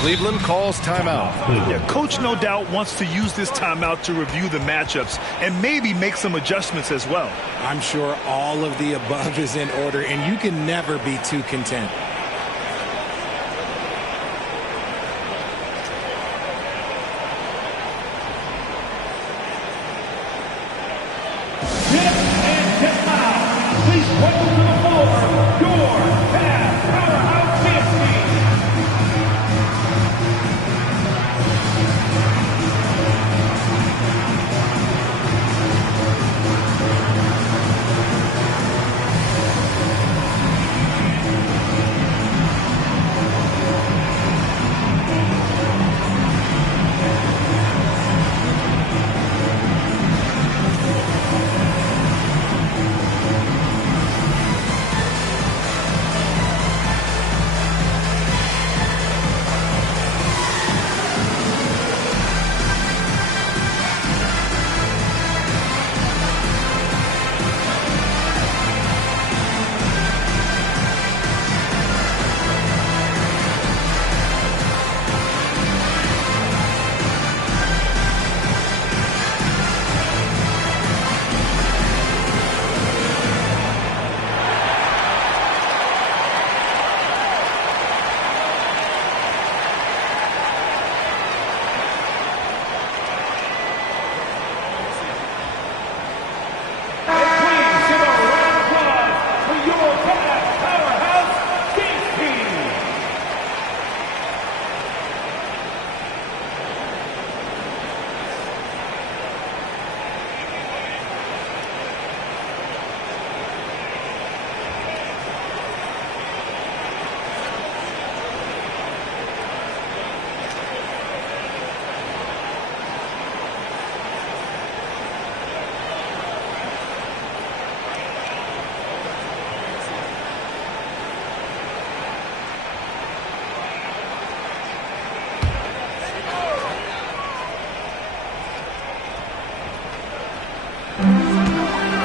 Cleveland calls timeout. Yeah, coach no doubt wants to use this timeout to review the matchups and maybe make some adjustments as well. I'm sure all of the above is in order, and you can never be too content. Please welcome to the floor your Cavs Powerhouse Dance Team.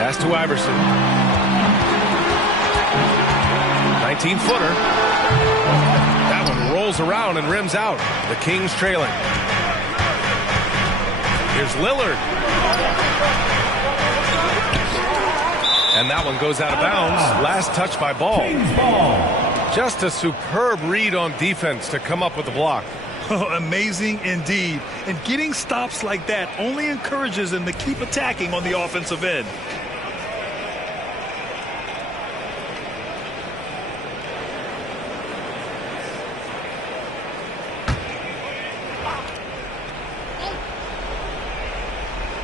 Pass to Iverson. 19-footer. That one rolls around and rims out. The Kings trailing. Here's Lillard. And that one goes out of bounds. Last touch by Ball. Just a superb read on defense to come up with the block. Amazing indeed. And getting stops like that only encourages them to keep attacking on the offensive end.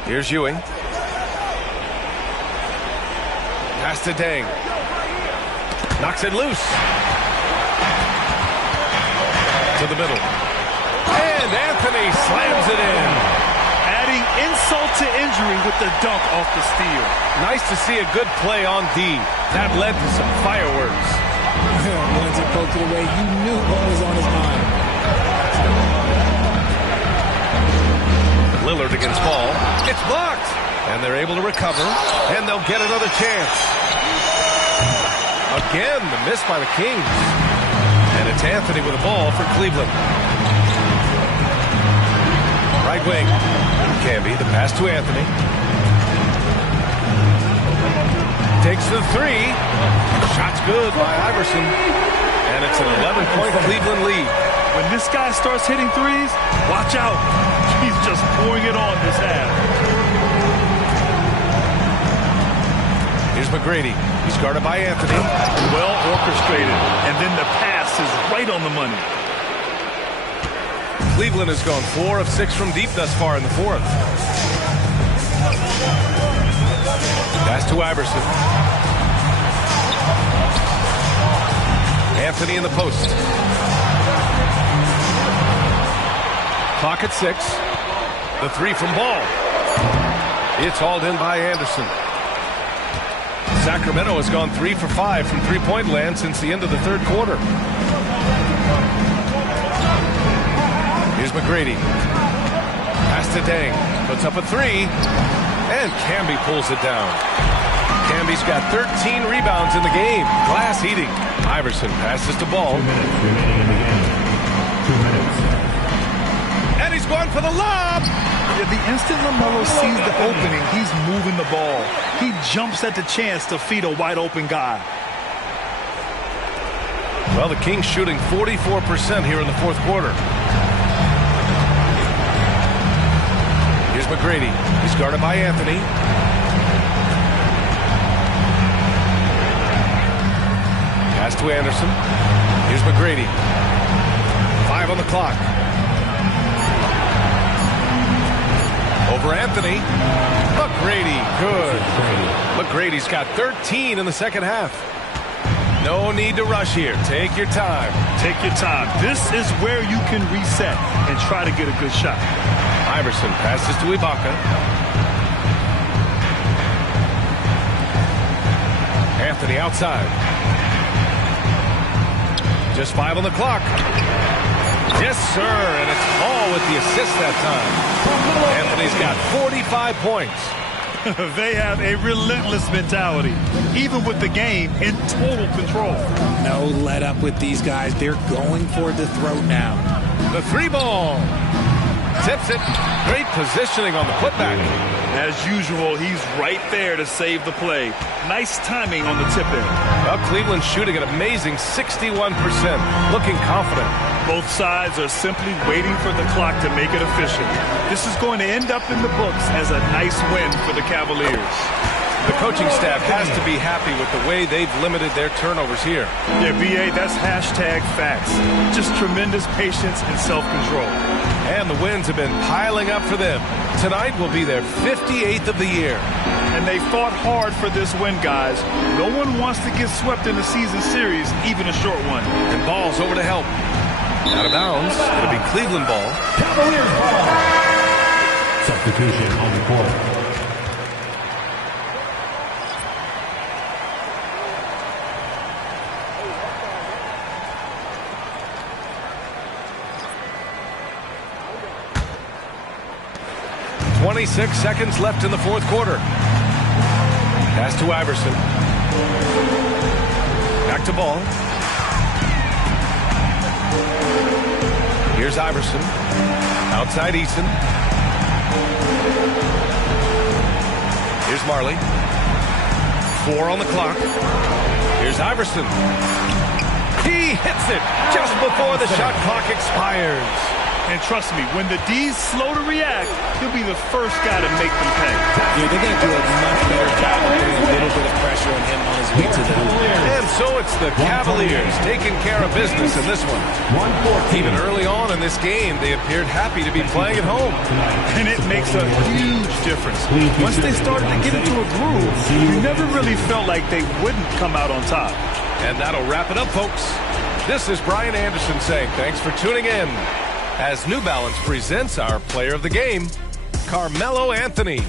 Here's Ewing. Pass to Deng. Knocks it loose. To the middle. And Anthony slams it in. Adding insult to injury with the dunk off the steal. Nice to see a good play on D. That led to some fireworks. Once he poked it away, you knew what was on his mind. Lillard against Ball. It's blocked. And they're able to recover. And they'll get another chance. Again, the miss by the Kings. And it's Anthony with the ball for Cleveland. Right wing. Camby, the pass to Anthony. Takes the three. Shot's good by Iverson. And it's an 11-point Cleveland lead. When this guy starts hitting threes, watch out. He's just pouring it on this half. Here's McGrady. He's guarded by Anthony. Well orchestrated. And then the pass is right on the money. Cleveland has gone 4 of 6 from deep thus far in the fourth. Pass to Iverson. Anthony in the post. Clock at 6. The three from Ball. It's hauled in by Anderson. Sacramento has gone 3 for 5 from three-point land since the end of the third quarter. Here's McGrady. Pass to Dang. Puts up a three. And Camby pulls it down. Camby's got 13 rebounds in the game. Glass heating. Iverson passes to Ball. 2 minutes remaining in the game. 2 minutes. And he's going for the lob. Yeah, the instant LaMelo sees the opening, he's moving the ball. He jumps at the chance to feed a wide-open guy. Well, the Kings shooting 44% here in the fourth quarter. Here's McGrady. He's guarded by Anthony. Pass to Anderson. Here's McGrady. 5 on the clock. Over Anthony. McGrady, good. McGrady's got 13 in the second half. No need to rush here. Take your time. Take your time. This is where you can reset and try to get a good shot. Iverson passes to Ibaka. Anthony outside. Just 5 on the clock. Yes, sir, and it's Ball with the assist that time. Anthony's got 45 points. They have a relentless mentality, even with the game in total control. No let up with these guys. They're going for the throat now. The three ball. Tips it. Great positioning on the putback. As usual, he's right there to save the play. Nice timing on the tip-in. Well, Cleveland's shooting an amazing 61%. Looking confident. Both sides are simply waiting for the clock to make it official. This is going to end up in the books as a nice win for the Cavaliers. The coaching staff has to be happy with the way they've limited their turnovers here. Yeah, B.A., that's hashtag facts. Just tremendous patience and self-control. And the wins have been piling up for them. Tonight will be their 58th of the year. And they fought hard for this win, guys. No one wants to get swept in the season series, even a short one. And Ball's over to help. Out of bounds. It'll be Cleveland ball. Cavaliers ball. Substitution on the court. .26 seconds left in the fourth quarter. Pass to Iverson. Back to Ball. Here's Iverson. Outside Eason. Here's Marley. 4 on the clock. Here's Iverson. He hits it just before the shot clock expires. And trust me, when the D's slow to react, he'll be the first guy to make them pay. Yeah, they're going to do a much better job of putting a little bit of pressure on him on his way to the hoop. And so it's the Cavaliers taking care of business in this one. Even early on in this game, they appeared happy to be playing at home. And it makes a huge difference. Once they started to get into a groove, you never really felt like they wouldn't come out on top. And that'll wrap it up, folks. This is Brian Anderson saying thanks for tuning in as New Balance presents our player of the game, Carmelo Anthony.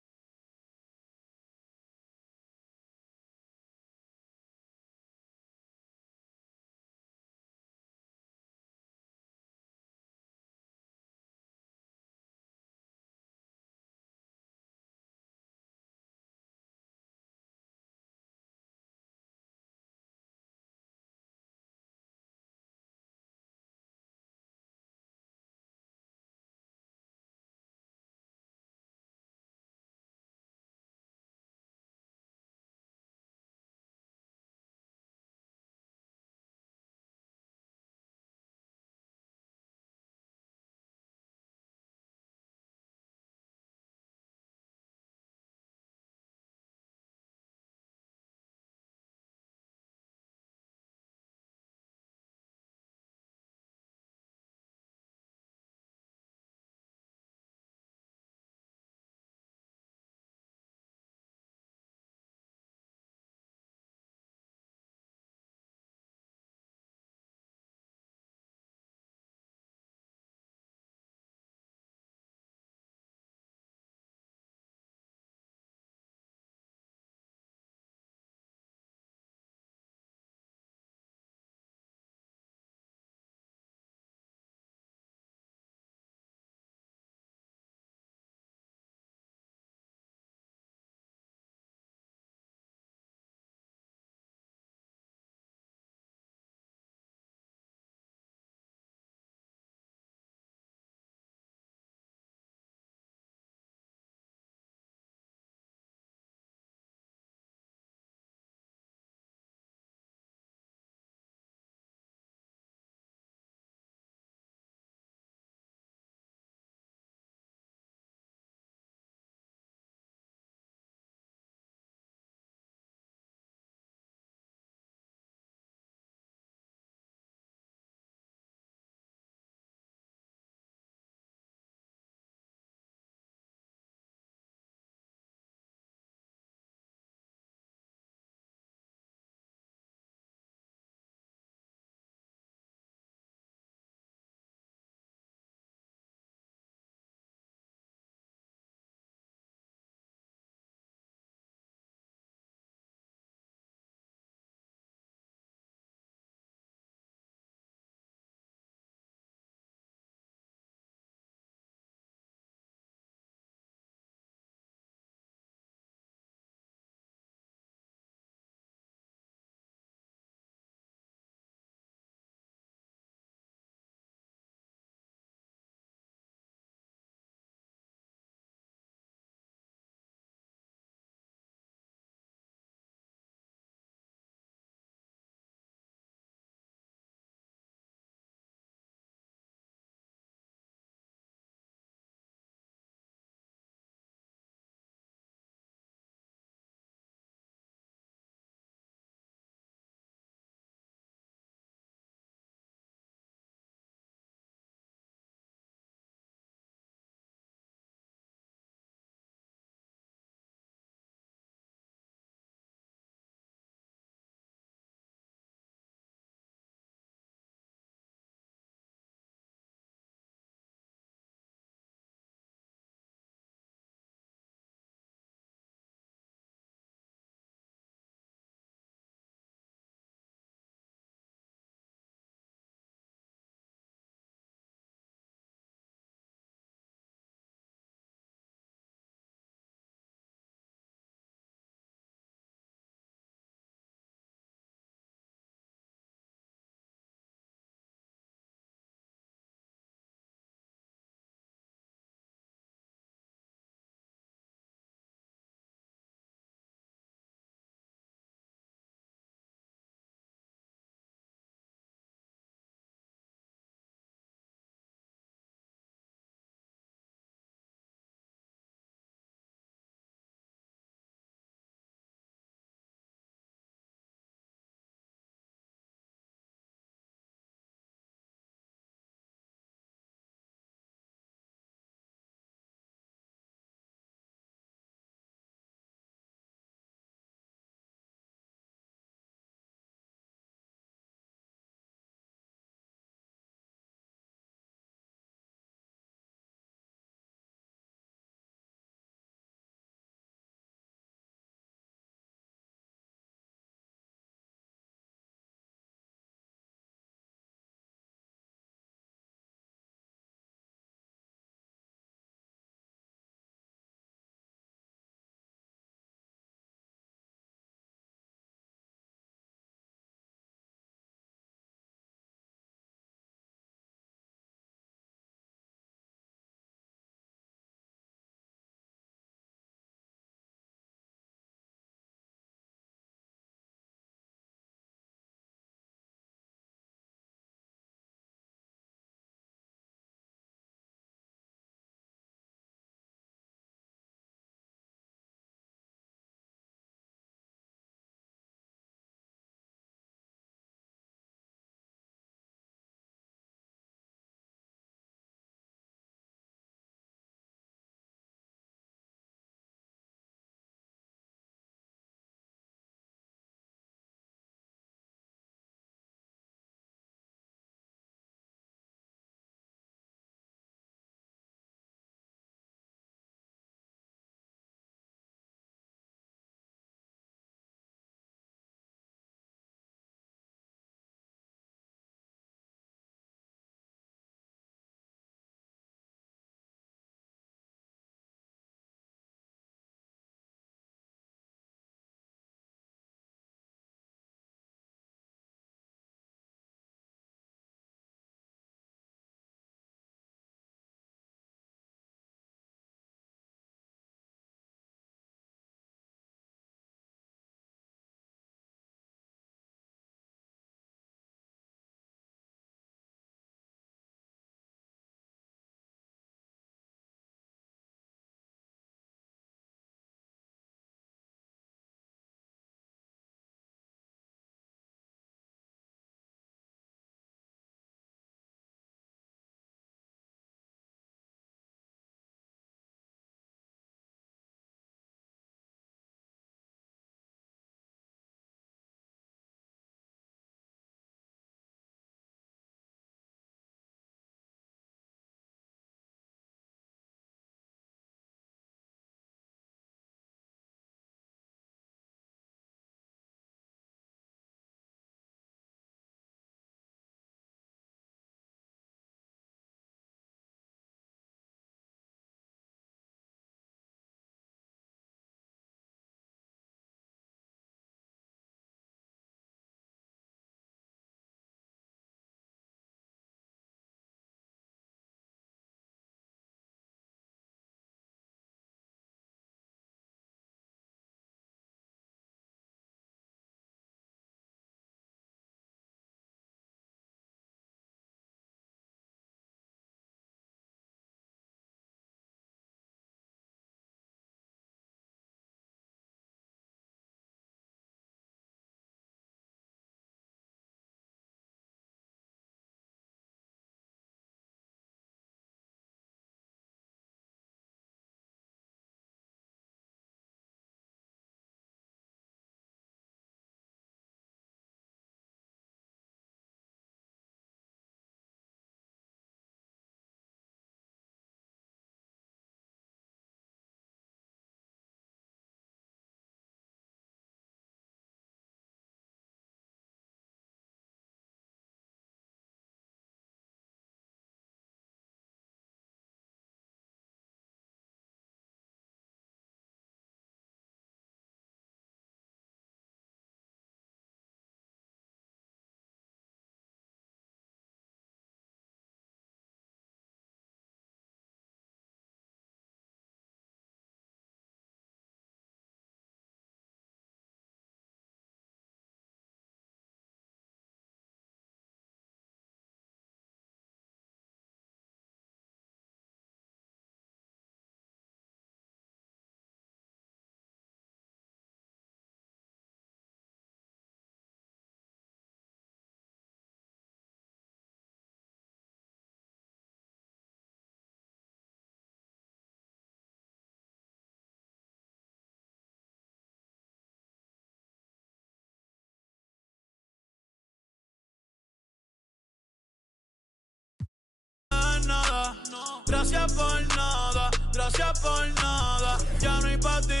gracias por nada. Ya no hay pa' ti,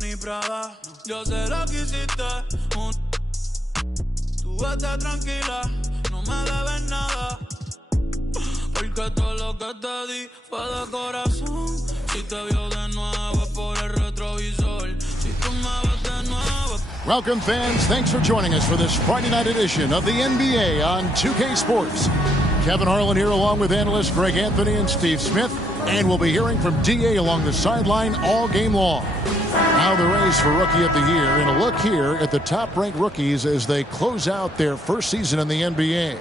ni Prada. Yo sé lo que hiciste. Tú vete tranquila, no me debes nada. Porque todo lo que te di fue de corazón. Si te vio de nuevo es por el retrovisor. Si tú me ves de nuevo. Welcome, fans. Thanks for joining us for this Friday night edition of the NBA on 2K Sports. Kevin Harlan here along with analysts Greg Anthony and Steve Smith. And we'll be hearing from D.A. along the sideline all game long. Now the race for Rookie of the Year, and a look here at the top-ranked rookies as they close out their first season in the NBA.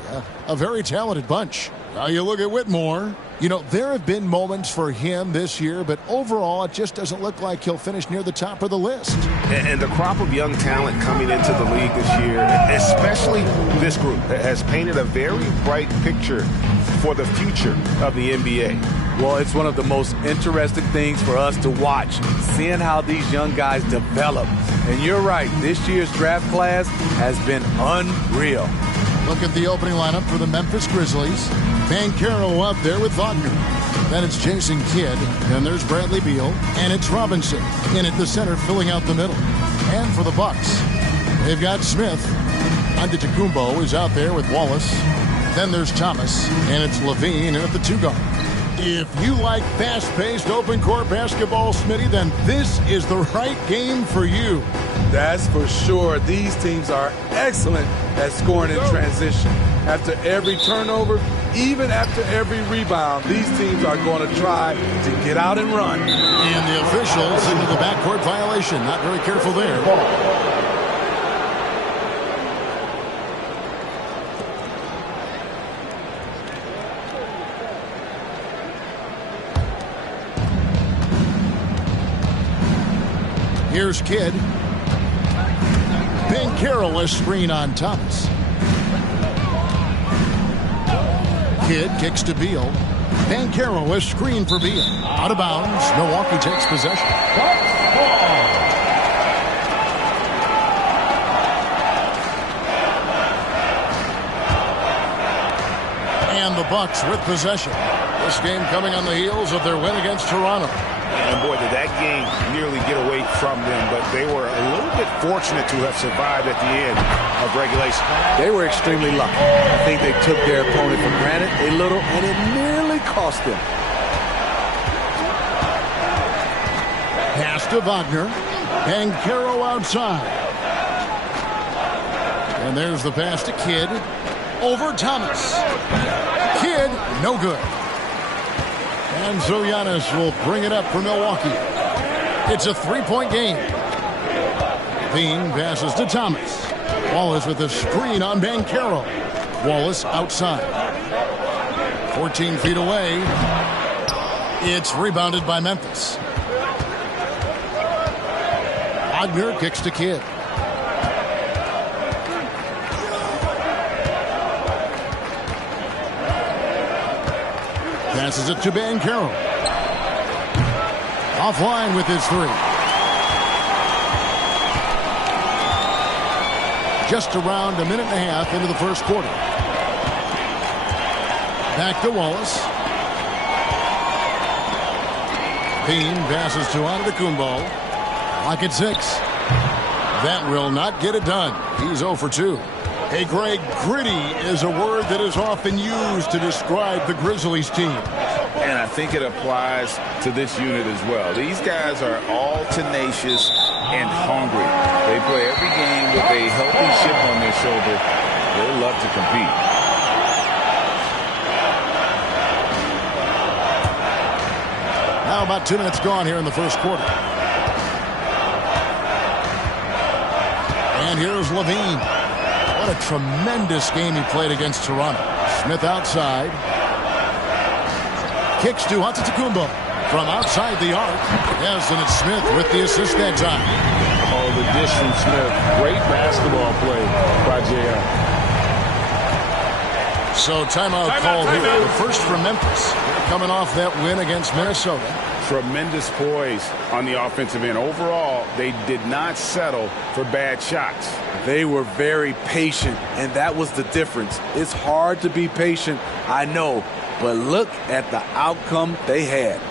A very talented bunch. Now you look at Whitmore. You know, there have been moments for him this year, but overall it just doesn't look like he'll finish near the top of the list. And the crop of young talent coming into the league this year, especially this group, has painted a very bright picture for the future of the NBA. Well, it's one of the most interesting things for us to watch, seeing how these young guys develop. And you're right, this year's draft class has been unreal. Look at the opening lineup for the Memphis Grizzlies. Banchero up there with Wagner. Then it's Jason Kidd. Then there's Bradley Beal. And it's Robinson in at the center, filling out the middle. And for the Bucks, they've got Smith. Antetokounmpo is out there with Wallace. Then there's Thomas. And it's Levine in at the 2-guard. If you like fast-paced open-court basketball, Smitty, then this is the right game for you. That's for sure. These teams are excellent at scoring in transition. After every turnover, even after every rebound, these teams are going to try to get out and run. And the officials into the backcourt violation. Not very careful there. Here's Kidd. Banchero a screen on Thomas. Kidd kicks to Beal. Banchero a screen for Beal. Out of bounds. Milwaukee takes possession. And the Bucks with possession. This game coming on the heels of their win against Toronto. And boy, did that game nearly get away from them, but they were a little bit fortunate to have survived at the end of regulation. They were extremely lucky. I think they took their opponent for granted a little, and it nearly cost them. Pass to Wagner. Banchero outside. And there's the pass to Kidd. Over Thomas. Kidd, no good. And so Giannis will bring it up for Milwaukee. It's a 3-point game. Bean passes to Thomas. Wallace with a screen on Banchero. Wallace outside. 14 feet away. It's rebounded by Memphis. Wagner kicks to Kidd. Passes it to Banchero. Offline with his 3. Just around a minute and a half into the first quarter. Back to Wallace. Bean passes to Antetokounmpo. Clock at 6. That will not get it done. He's 0 for 2. Hey, Greg, gritty is a word that is often used to describe the Grizzlies team. And I think it applies to this unit as well. These guys are all tenacious and hungry. They play every game with a healthy chip on their shoulder. They love to compete. Now about 2 minutes gone here in the first quarter. And here's Levine. What a tremendous game he played against Toronto. Smith outside. Kicks to Antetokounmpo from outside the arc. Yes, and it's Smith with the assist that time. Oh, the dish from Smith. Great basketball play by J.R. So timeout called here. The first for Memphis. Coming off that win against Minnesota. Tremendous poise on the offensive end. Overall, they did not settle for bad shots. They were very patient, and that was the difference. It's hard to be patient, I know, but look at the outcome they had.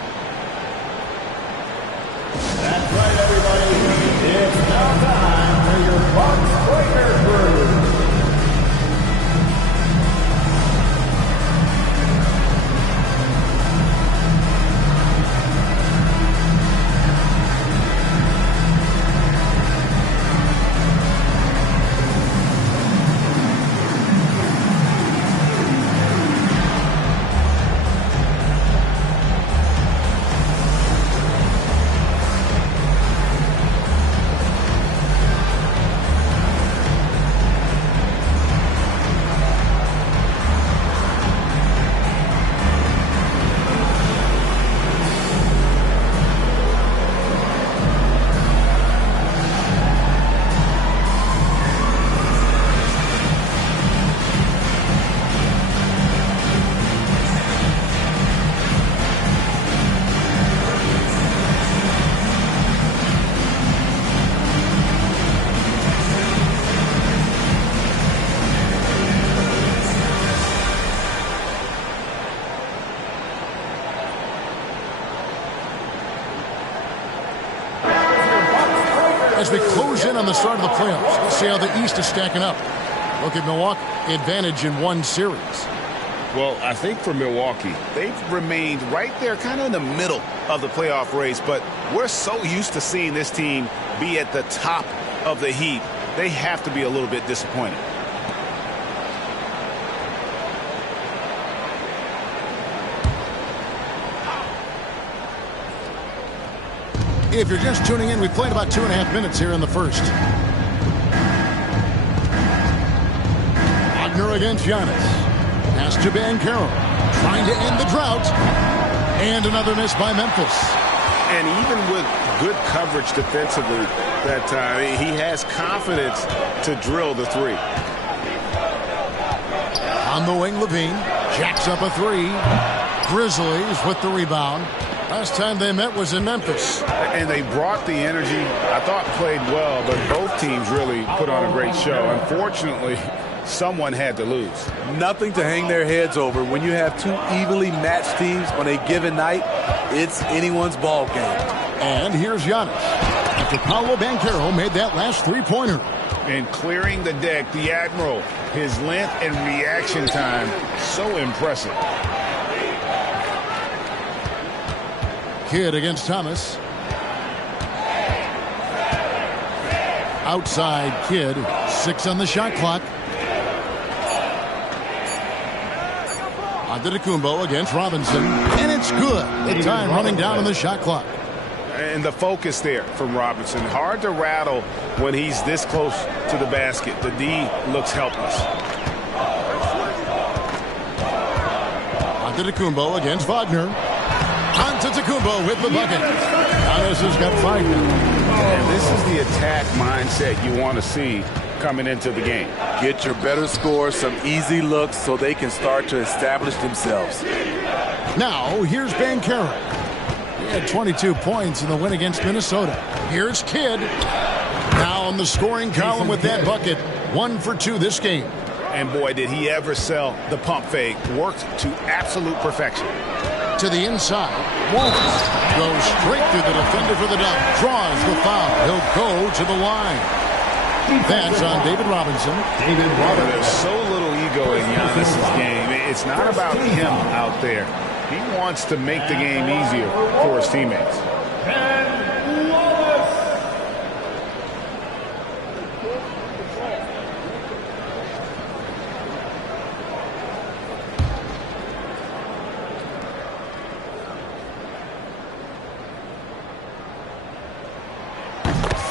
on the start of the playoffs. Let's see how the East is stacking up. Look at Milwaukee, advantage in one series. Well, I think for Milwaukee, they've remained right there kind of in the middle of the playoff race, but we're so used to seeing this team be at the top of the heap. They have to be a little bit disappointed. If you're just tuning in, we played about 2.5 minutes here in the first. Wagner against Giannis. Pass to Banchero, trying to end the drought. And another miss by Memphis. And even with good coverage defensively that time, he has confidence to drill the three. On the wing, Levine jacks up a three. Grizzlies with the rebound. Last time they met was in Memphis. And they brought the energy. I thought played well, but both teams really put on a great show. Unfortunately, someone had to lose. Nothing to hang their heads over. When you have two evenly matched teams on a given night, it's anyone's ball game. And here's Giannis. After Paolo Banchero made that last three-pointer. And clearing the deck, the Admiral, his length and reaction time, so impressive. Kidd against Thomas. Outside Kidd, 6 on the shot clock. Antetokounmpo against Robinson, and it's good. The time running down on the shot clock. And the focus there from Robinson. Hard to rattle when he's this close to the basket. The D looks helpless. Antetokounmpo against Wagner. Antetokounmpo with the bucket. Giannis has got 5 now. And this is the attack mindset you want to see coming into the game. Get your better scores, some easy looks so they can start to establish themselves. Now, here's Banchero. He had 22 points in the win against Minnesota. Here's Kidd. Now on the scoring column with that bucket. 1 for 2 this game. And boy, did he ever sell the pump fake. Worked to absolute perfection. To the inside. Wallace goes straight through the defender for the dunk. Draws the foul. He'll go to the line. That's on David Robinson. There's so little ego in Giannis' game. It's not about him out there. He wants to make the game easier for his teammates.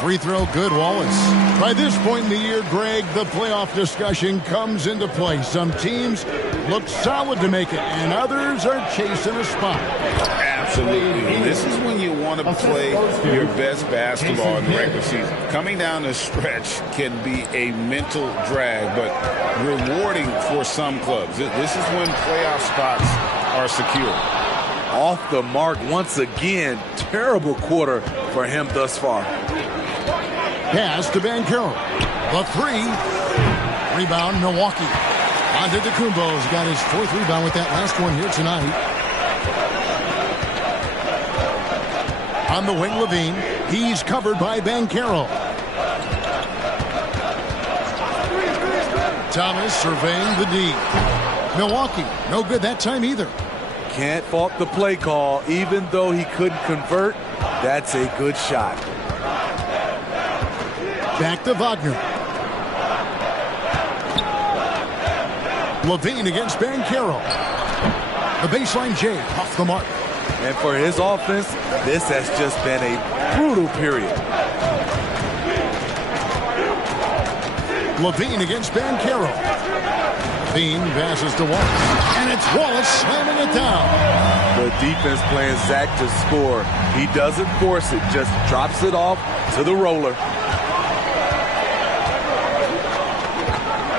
Free throw good, Wallace. By this point in the year, Greg, the playoff discussion comes into play. Some teams look solid to make it, and others are chasing a spot. Absolutely. This is when you want to play your best basketball in the regular season. Coming down the stretch can be a mental drag, but rewarding for some clubs. This is when playoff spots are secure. Off the mark once again. Terrible quarter for him thus far. Pass to Banchero. The 3. Rebound, Milwaukee. Antetokounmpo's got his 4th rebound with that last one here tonight. On the wing, Levine. He's covered by Banchero. Thomas surveying the D. Milwaukee, no good that time either. Can't fault the play call. Even though he couldn't convert, that's a good shot. Back to Wagner. Levine against Banchero. The baseline J off the mark. And for his offense, this has just been a brutal period. Levine against Banchero. Levine passes to Wallace. And it's Wallace slamming it down. The defense playing Zach to score. He doesn't force it, just drops it off to the roller.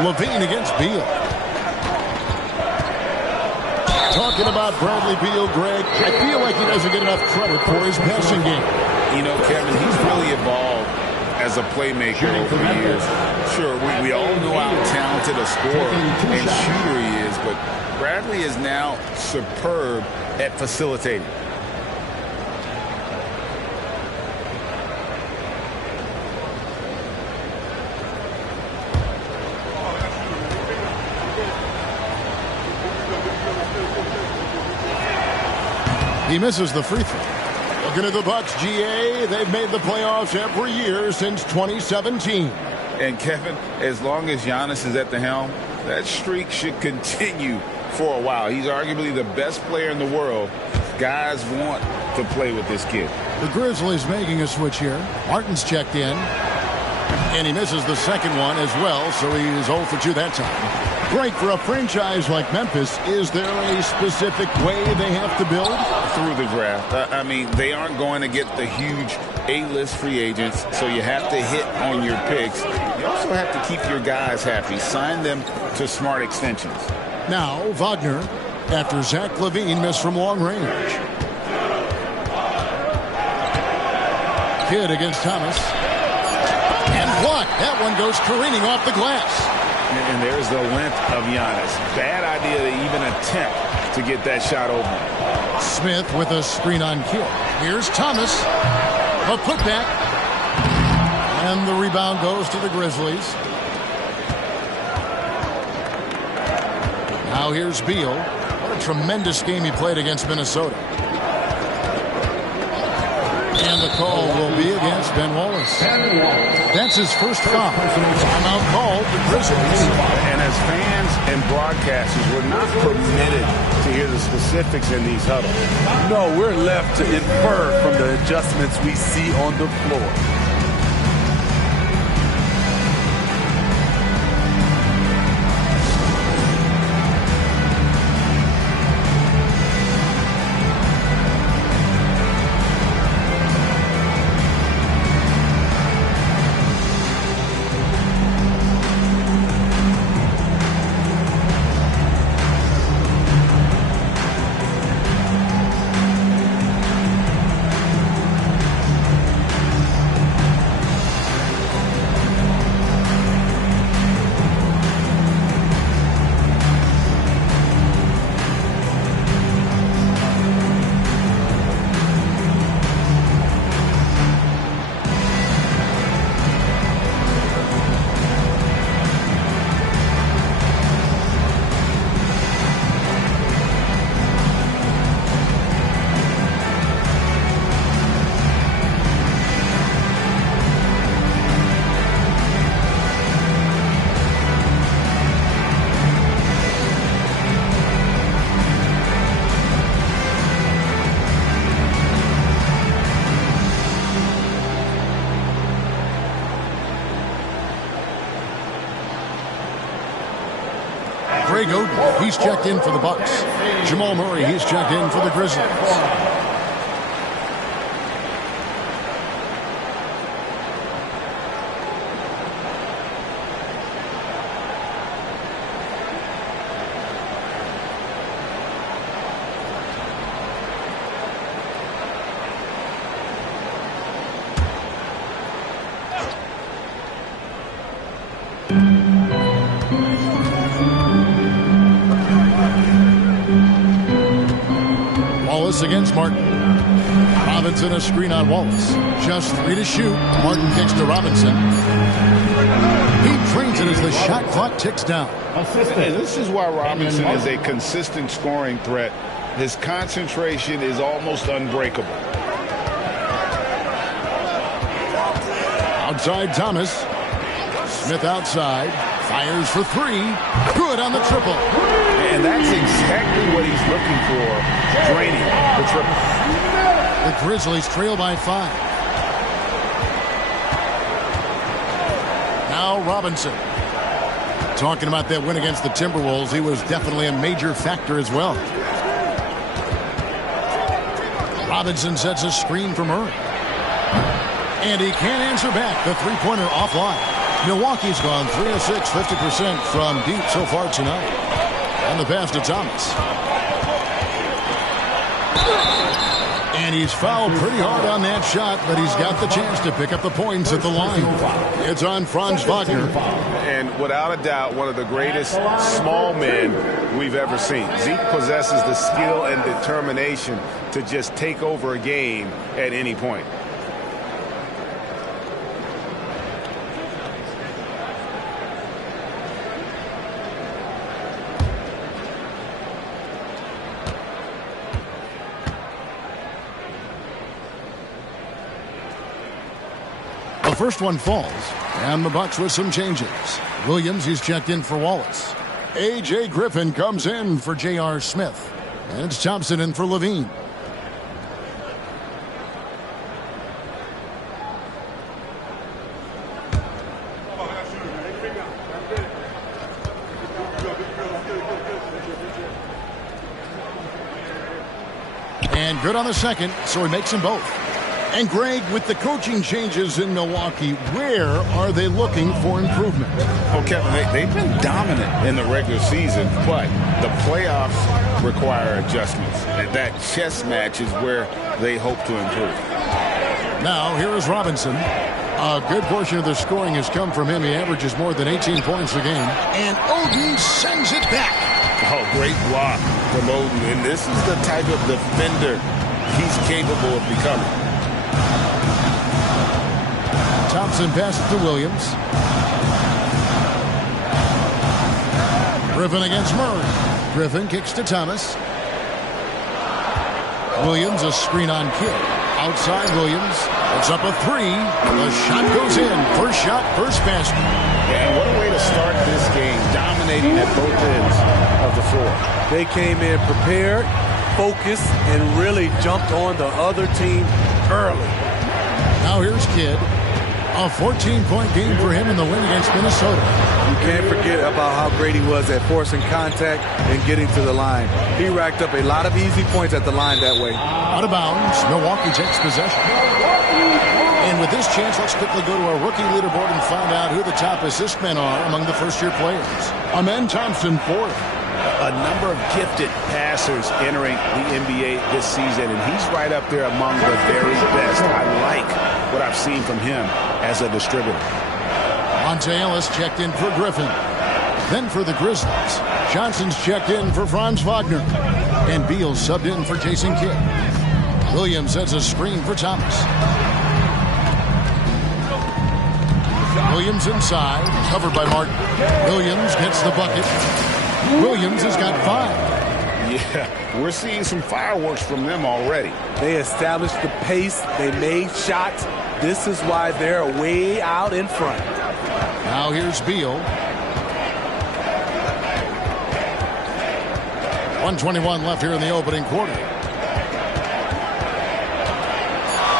Levine against Beal. Talking about Bradley Beal, Greg, I feel like he doesn't get enough credit for his passing game. You know, Kevin, he's really evolved as a playmaker over the years. Sure, we all know how talented a scorer and shooter he is, but Bradley is now superb at facilitating. He misses the free throw. Looking at the Bucks, GA, they've made the playoffs every year since 2017. And Kevin, as long as Giannis is at the helm, that streak should continue for a while. He's arguably the best player in the world. Guys want to play with this kid. The Grizzlies making a switch here. Martin's checked in. And he misses the second one as well, so he's 0 for 2 that time. Greg, for a franchise like Memphis, is there a specific way they have to build? Through the draft. I mean, they aren't going to get the huge A-list free agents, so you have to hit on your picks. You also have to keep your guys happy. Sign them to smart extensions. Now, Wagner, after Zach LaVine missed from long range. Kidd against Thomas. And blocked. That one goes careening off the glass. And there's the length of Giannis. Bad idea to even attempt to get that shot open. Smith with a screen on Kidd. Here's Thomas. A putback. And the rebound goes to the Grizzlies. Now here's Beal. What a tremendous game he played against Minnesota. And the call will be against Ben Wallace. That's his first foul. Timeout called the Grizzlies. And as fans and broadcasters, we're not permitted to hear the specifics in these huddles. No, we're left to infer from the adjustments we see on the floor. Greg Oden, he's checked in for the Bucks. Jamal Murray, he's checked in for the Grizzlies. Wallace against Martin. Robinson a screen on Wallace. Just 3 to shoot. Martin kicks to Robinson. He drains it as the shot clock ticks down. And this is why Robinson is a consistent scoring threat. His concentration is almost unbreakable. Outside Thomas. Smith outside. Fires for 3. Good on the triple. And that's exactly what he's looking for. Draining the triple. The Grizzlies trail by 5. Now Robinson. Talking about that win against the Timberwolves, he was definitely a major factor as well. Robinson sets a screen for Murray. And he can't answer back. The three-pointer offline. Milwaukee's gone 3 of 6, 50% from deep so far tonight. And the pass to Thomas. And he's fouled pretty hard on that shot, but he's got the chance to pick up the points at the line. It's on Franz Wagner. And without a doubt, one of the greatest small men we've ever seen. Zeke possesses the skill and determination to just take over a game at any point. The first one falls, and the Bucks with some changes. Williams, he's checked in for Wallace. A.J. Griffin comes in for J.R. Smith. And it's Thompson in for Levine. And good on the second, so he makes them both. And Greg, with the coaching changes in Milwaukee, where are they looking for improvement? Well, Kevin, they've been dominant in the regular season, but the playoffs require adjustments. And that chess match is where they hope to improve. Now, here is Robinson. A good portion of the scoring has come from him. He averages more than 18 points a game. And Oden sends it back. Oh, great block from Oden. And this is the type of defender he's capable of becoming. Thompson passes to Williams. Griffin against Murray. Griffin kicks to Thomas. Williams, a screen on Kidd. Outside Williams. It's up a three. The shot goes in. First shot, first basket. And what a way to start this game, dominating at both ends of the floor. They came in prepared, focused, and really jumped on the other team early. Now here's Kidd. A 14-point game for him in the win against Minnesota. You can't forget about how great he was at forcing contact and getting to the line. He racked up a lot of easy points at the line that way. Out of bounds, Milwaukee takes possession. And with this chance, let's quickly go to our rookie leaderboard and find out who the top assist men are among the first-year players. Amen Thompson, fourth. A number of gifted passers entering the NBA this season, and he's right up there among the very best. I like what I've seen from him as a distributor. Monte Ellis checked in for Griffin. Then for the Grizzlies, Johnson's checked in for Franz Wagner. And Beal subbed in for Jason Kidd. Williams sets a screen for Thomas. Williams inside, covered by Martin. Williams gets the bucket. Williams has got 5. Yeah, we're seeing some fireworks from them already. They established the pace. They made shots. This is why they're way out in front. Now here's Beal. 1:21 left here in the opening quarter.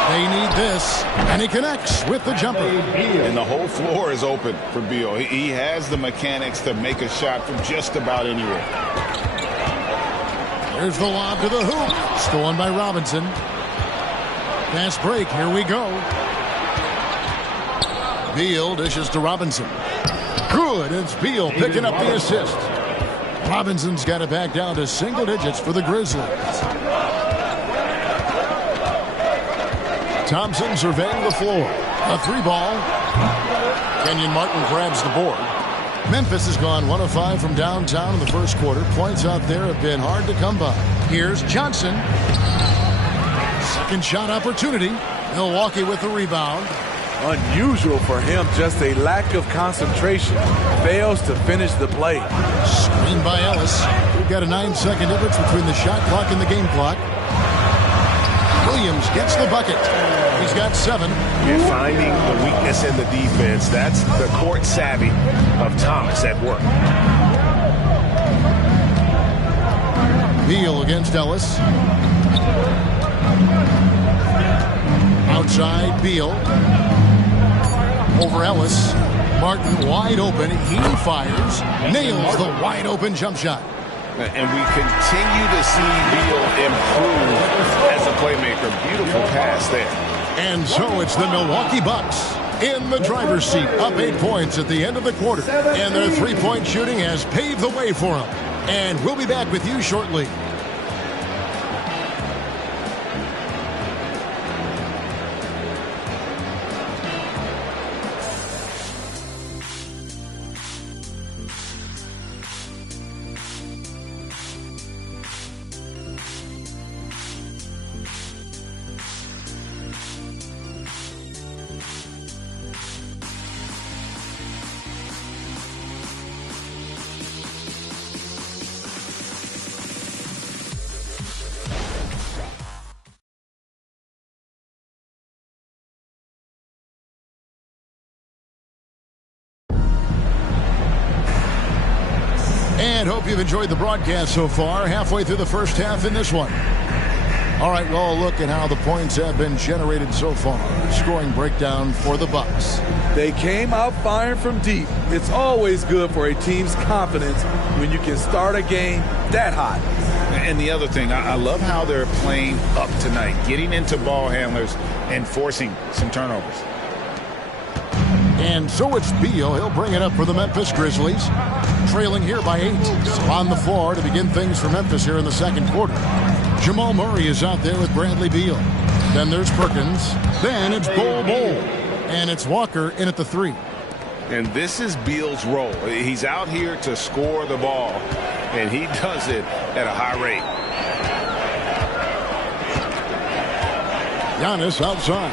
They need this, and he connects with the jumper. And the whole floor is open for Beal. He has the mechanics to make a shot from just about anywhere. There's the lob to the hoop. Stolen by Robinson. Fast break. Here we go. Beal dishes to Robinson. Good. It's Beal picking up the assist. Robinson's got it back down to single digits for the Grizzlies. Thompson surveying the floor. A 3-ball. Kenyon Martin grabs the board. Memphis has gone 1 of 5 from downtown in the first quarter. Points out there have been hard to come by. Here's Johnson. Second shot opportunity. Milwaukee with the rebound. Unusual for him, just a lack of concentration. Fails to finish the play. Screen by Ellis. We've got a 9-second difference between the shot clock and the game clock. Williams gets the bucket. He's got 7. You're finding the weakness in the defense. That's the court savvy of Thomas at work. Beal against Ellis. Outside, Beal. Over Ellis. Martin wide open. He fires. Nails the wide open jump shot. And we continue to see Beal improve as a playmaker. Beautiful pass there. And so it's the Milwaukee Bucks in the driver's seat, up 8 points at the end of the quarter. And their three-point shooting has paved the way for them. And we'll be back with you shortly. And hope you've enjoyed the broadcast so far. Halfway through the first half in this one. All right, well, look at how the points have been generated so far. Scoring breakdown for the Bucks. They came out firing from deep. It's always good for a team's confidence when you can start a game that hot. And the other thing, I love how they're playing up tonight, getting into ball handlers and forcing some turnovers. And so it's Beal. He'll bring it up for the Memphis Grizzlies. Trailing here by 8. So on the floor to begin things for Memphis here in the second quarter. Jamal Murray is out there with Bradley Beal. Then there's Perkins. Then it's Bol Bol. And it's Walker in at the 3. And this is Beal's role. He's out here to score the ball, and he does it at a high rate. Giannis outside.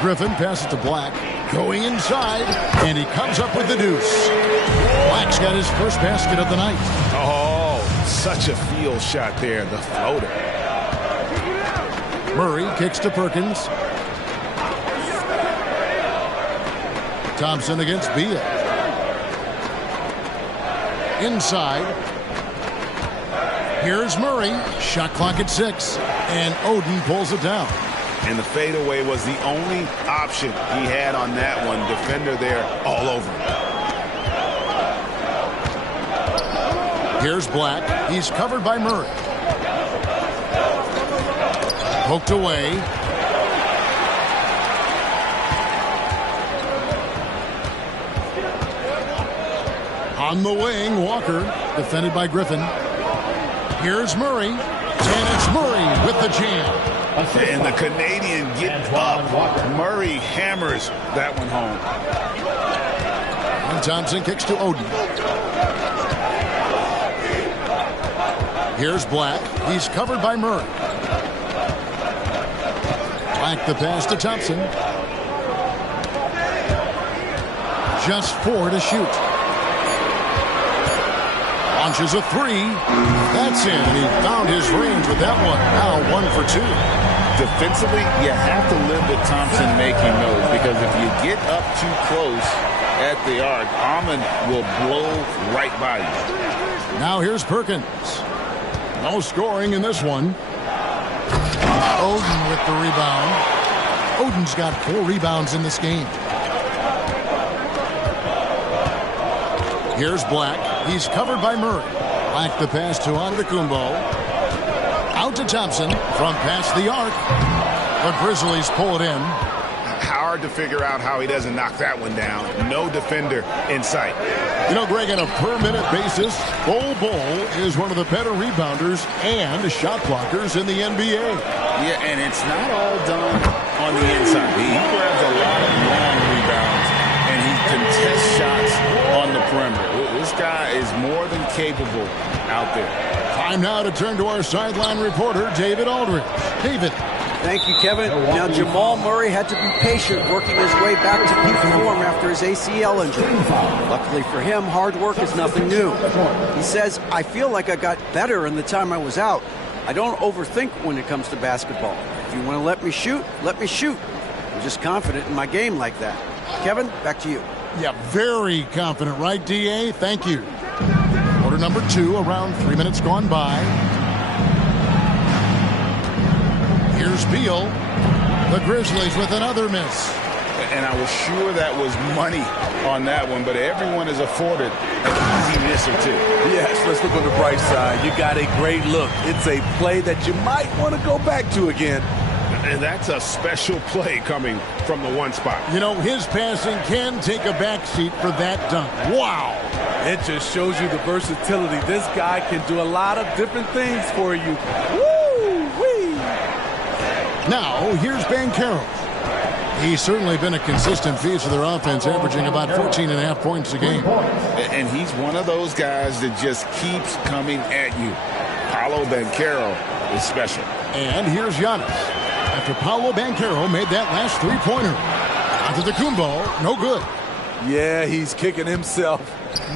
Griffin passes to Black. Going inside, and he comes up with the deuce. Black's got his first basket of the night. Oh, such a field shot there, the floater. Murray kicks to Perkins. Thompson against Beal. Inside. Here's Murray. Shot clock at 6. And Oden pulls it down. And the fadeaway was the only option he had on that one. Defender there all over him. Here's Black. He's covered by Murray. Poked away. On the wing, Walker, defended by Griffin. Here's Murray. And it's Murray with the jam. And the Canadian gets up. Murray hammers that one home. And Thompson kicks to Oden. Here's Black. He's covered by Murray. Black the pass to Thompson. Just 4 to shoot. Launches a 3. That's in. And he found his range with that one. Now 1 for 2. Defensively, you have to live with Thompson making those, because if you get up too close at the arc, Ahmed will blow right by you. Now here's Perkins. No scoring in this one. Oden with the rebound. Oden's got 4 rebounds in this game. Here's Black. He's covered by Murray. Black the pass to Antetokounmpo. Out to Thompson from past the arc. The Grizzlies pull it in. Hard to figure out how he doesn't knock that one down. No defender in sight. You know, Greg, on a per-minute basis, Bol Bol is one of the better rebounders and shot blockers in the NBA. Yeah, and it's not all done on the inside. He grabs a lot of long rebounds, and he contests shots on the perimeter. This guy is more than capable out there. Time now to turn to our sideline reporter, David Aldridge. David. Thank you, Kevin. Now, Jamal Murray had to be patient working his way back to peak form after his ACL injury. Luckily for him, hard work is nothing new. He says, I feel like I got better in the time I was out. I don't overthink when it comes to basketball. If you want to let me shoot, let me shoot. I'm just confident in my game like that. Kevin, back to you. Yeah, very confident, right, D.A.? Thank you. Quarter number 2, around 3 minutes gone by. Here's Beal. The Grizzlies with another miss. And I was sure that was money on that one, but everyone is afforded an easy miss or two. Yes, let's look on the bright side. You got a great look. It's a play that you might want to go back to again. And that's a special play coming from the one spot. You know, his passing can take a backseat for that dunk. Wow. It just shows you the versatility. This guy can do a lot of different things for you. Woo-wee. Now, here's Banchero. He's certainly been a consistent piece of their offense, averaging about 14.5 points a game. And he's one of those guys that just keeps coming at you. Paolo Banchero is special. And here's Giannis. After Paolo Banchero made that last three-pointer. Antetokounmpo, no good. Yeah, he's kicking himself.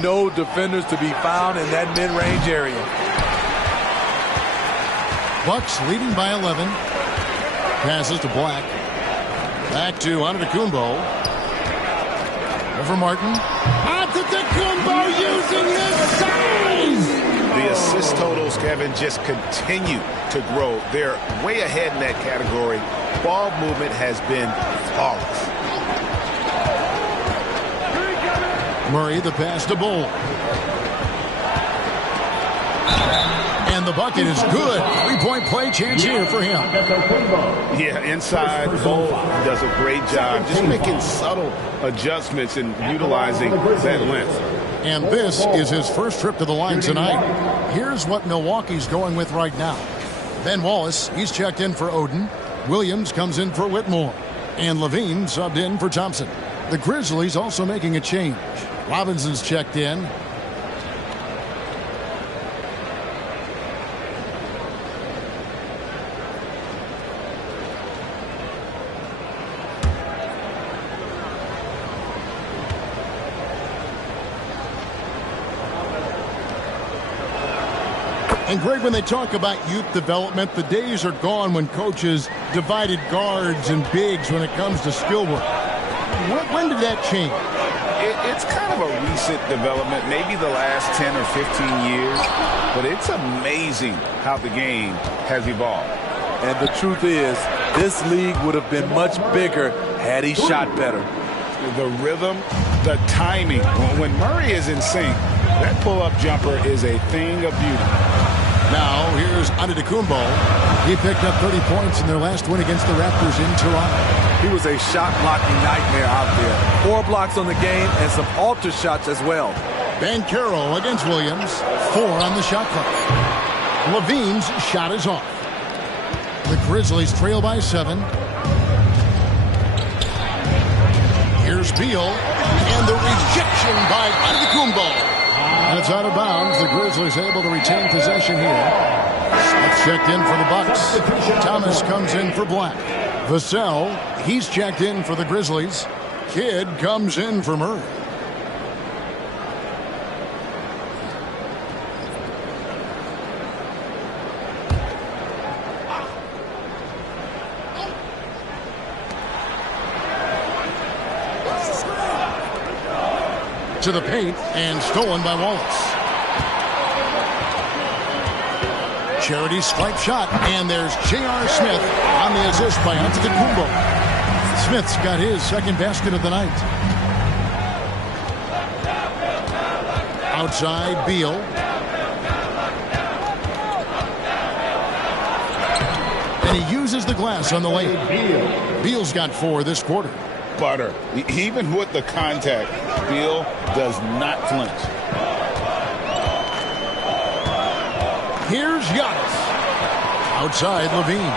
No defenders to be found in that mid-range area. Bucks leading by 11. Passes to Black. Back to Antetokounmpo. Over Martin. Antetokounmpo using his size. Kevin, just continue to grow. They're way ahead in that category. Ball movement has been flawless. Murray, the pass to Bull. And the bucket is good. Three-point play chance here for him. Yeah, inside, Bull does a great job just making subtle adjustments and utilizing that length. And this is his first trip to the line tonight. Here's what Milwaukee's going with right now. Ben Wallace, he's checked in for Oden. Williams comes in for Whitmore. And Levine subbed in for Thompson. The Grizzlies also making a change. Robinson's checked in. And Greg, when they talk about youth development, the days are gone when coaches divided guards and bigs when it comes to skill work. When did that change? It's kind of a recent development, maybe the last 10 or 15 years, but it's amazing how the game has evolved. And the truth is, this league would have been much bigger had he shot better. The rhythm, the timing. When Murray is in sync, that pull-up jumper is a thing of beauty. Now, here's Antetokounmpo. He picked up 30 points in their last win against the Raptors in Toronto. He was a shot-blocking nightmare out there. 4 blocks on the game and some alter shots as well. Banchero against Williams. 4 on the shot clock. Levine's shot is off. The Grizzlies trail by 7. Here's Beal. And the rejection by Antetokounmpo. And it's out of bounds. The Grizzlies able to retain possession here. Smith checked in for the Bucks. Thomas comes in for Black. Vassell, he's checked in for the Grizzlies. Kidd comes in for Murray. To the paint and stolen by Wallace. Charity stripe shot, and there's J.R. Smith on the assist by Antetokounmpo. Smith's got his second basket of the night. Outside, Beal. And he uses the glass on the lane. Beal's got 4 this quarter. Butter. Even with the contact, Beal does not flinch. Here's Giannis. Outside, Levine.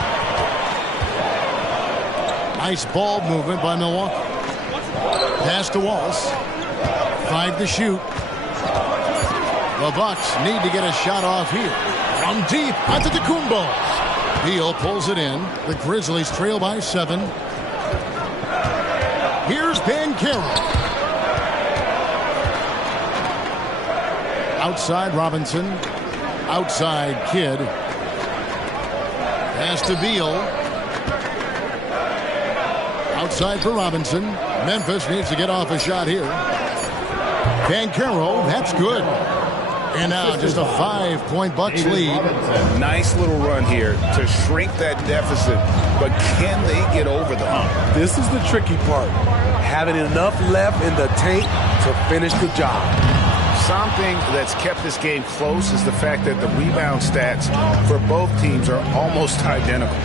Nice ball movement by Milwaukee. Pass to Wallace. 5 to shoot. The Bucks need to get a shot off here. From deep, Antetokounmpo. Beal pulls it in. The Grizzlies trail by 7. Here's Banchero. Outside Robinson. Outside Kidd. Pass to Beal. Outside for Robinson. Memphis needs to get off a shot here. Banchero, that's good. And now just a 5-point Bucks lead. Nice little run here to shrink that deficit, but can they get over the hump? This is the tricky part. Having enough left in the tank to finish the job. Something that's kept this game close is the fact that the rebound stats for both teams are almost identical.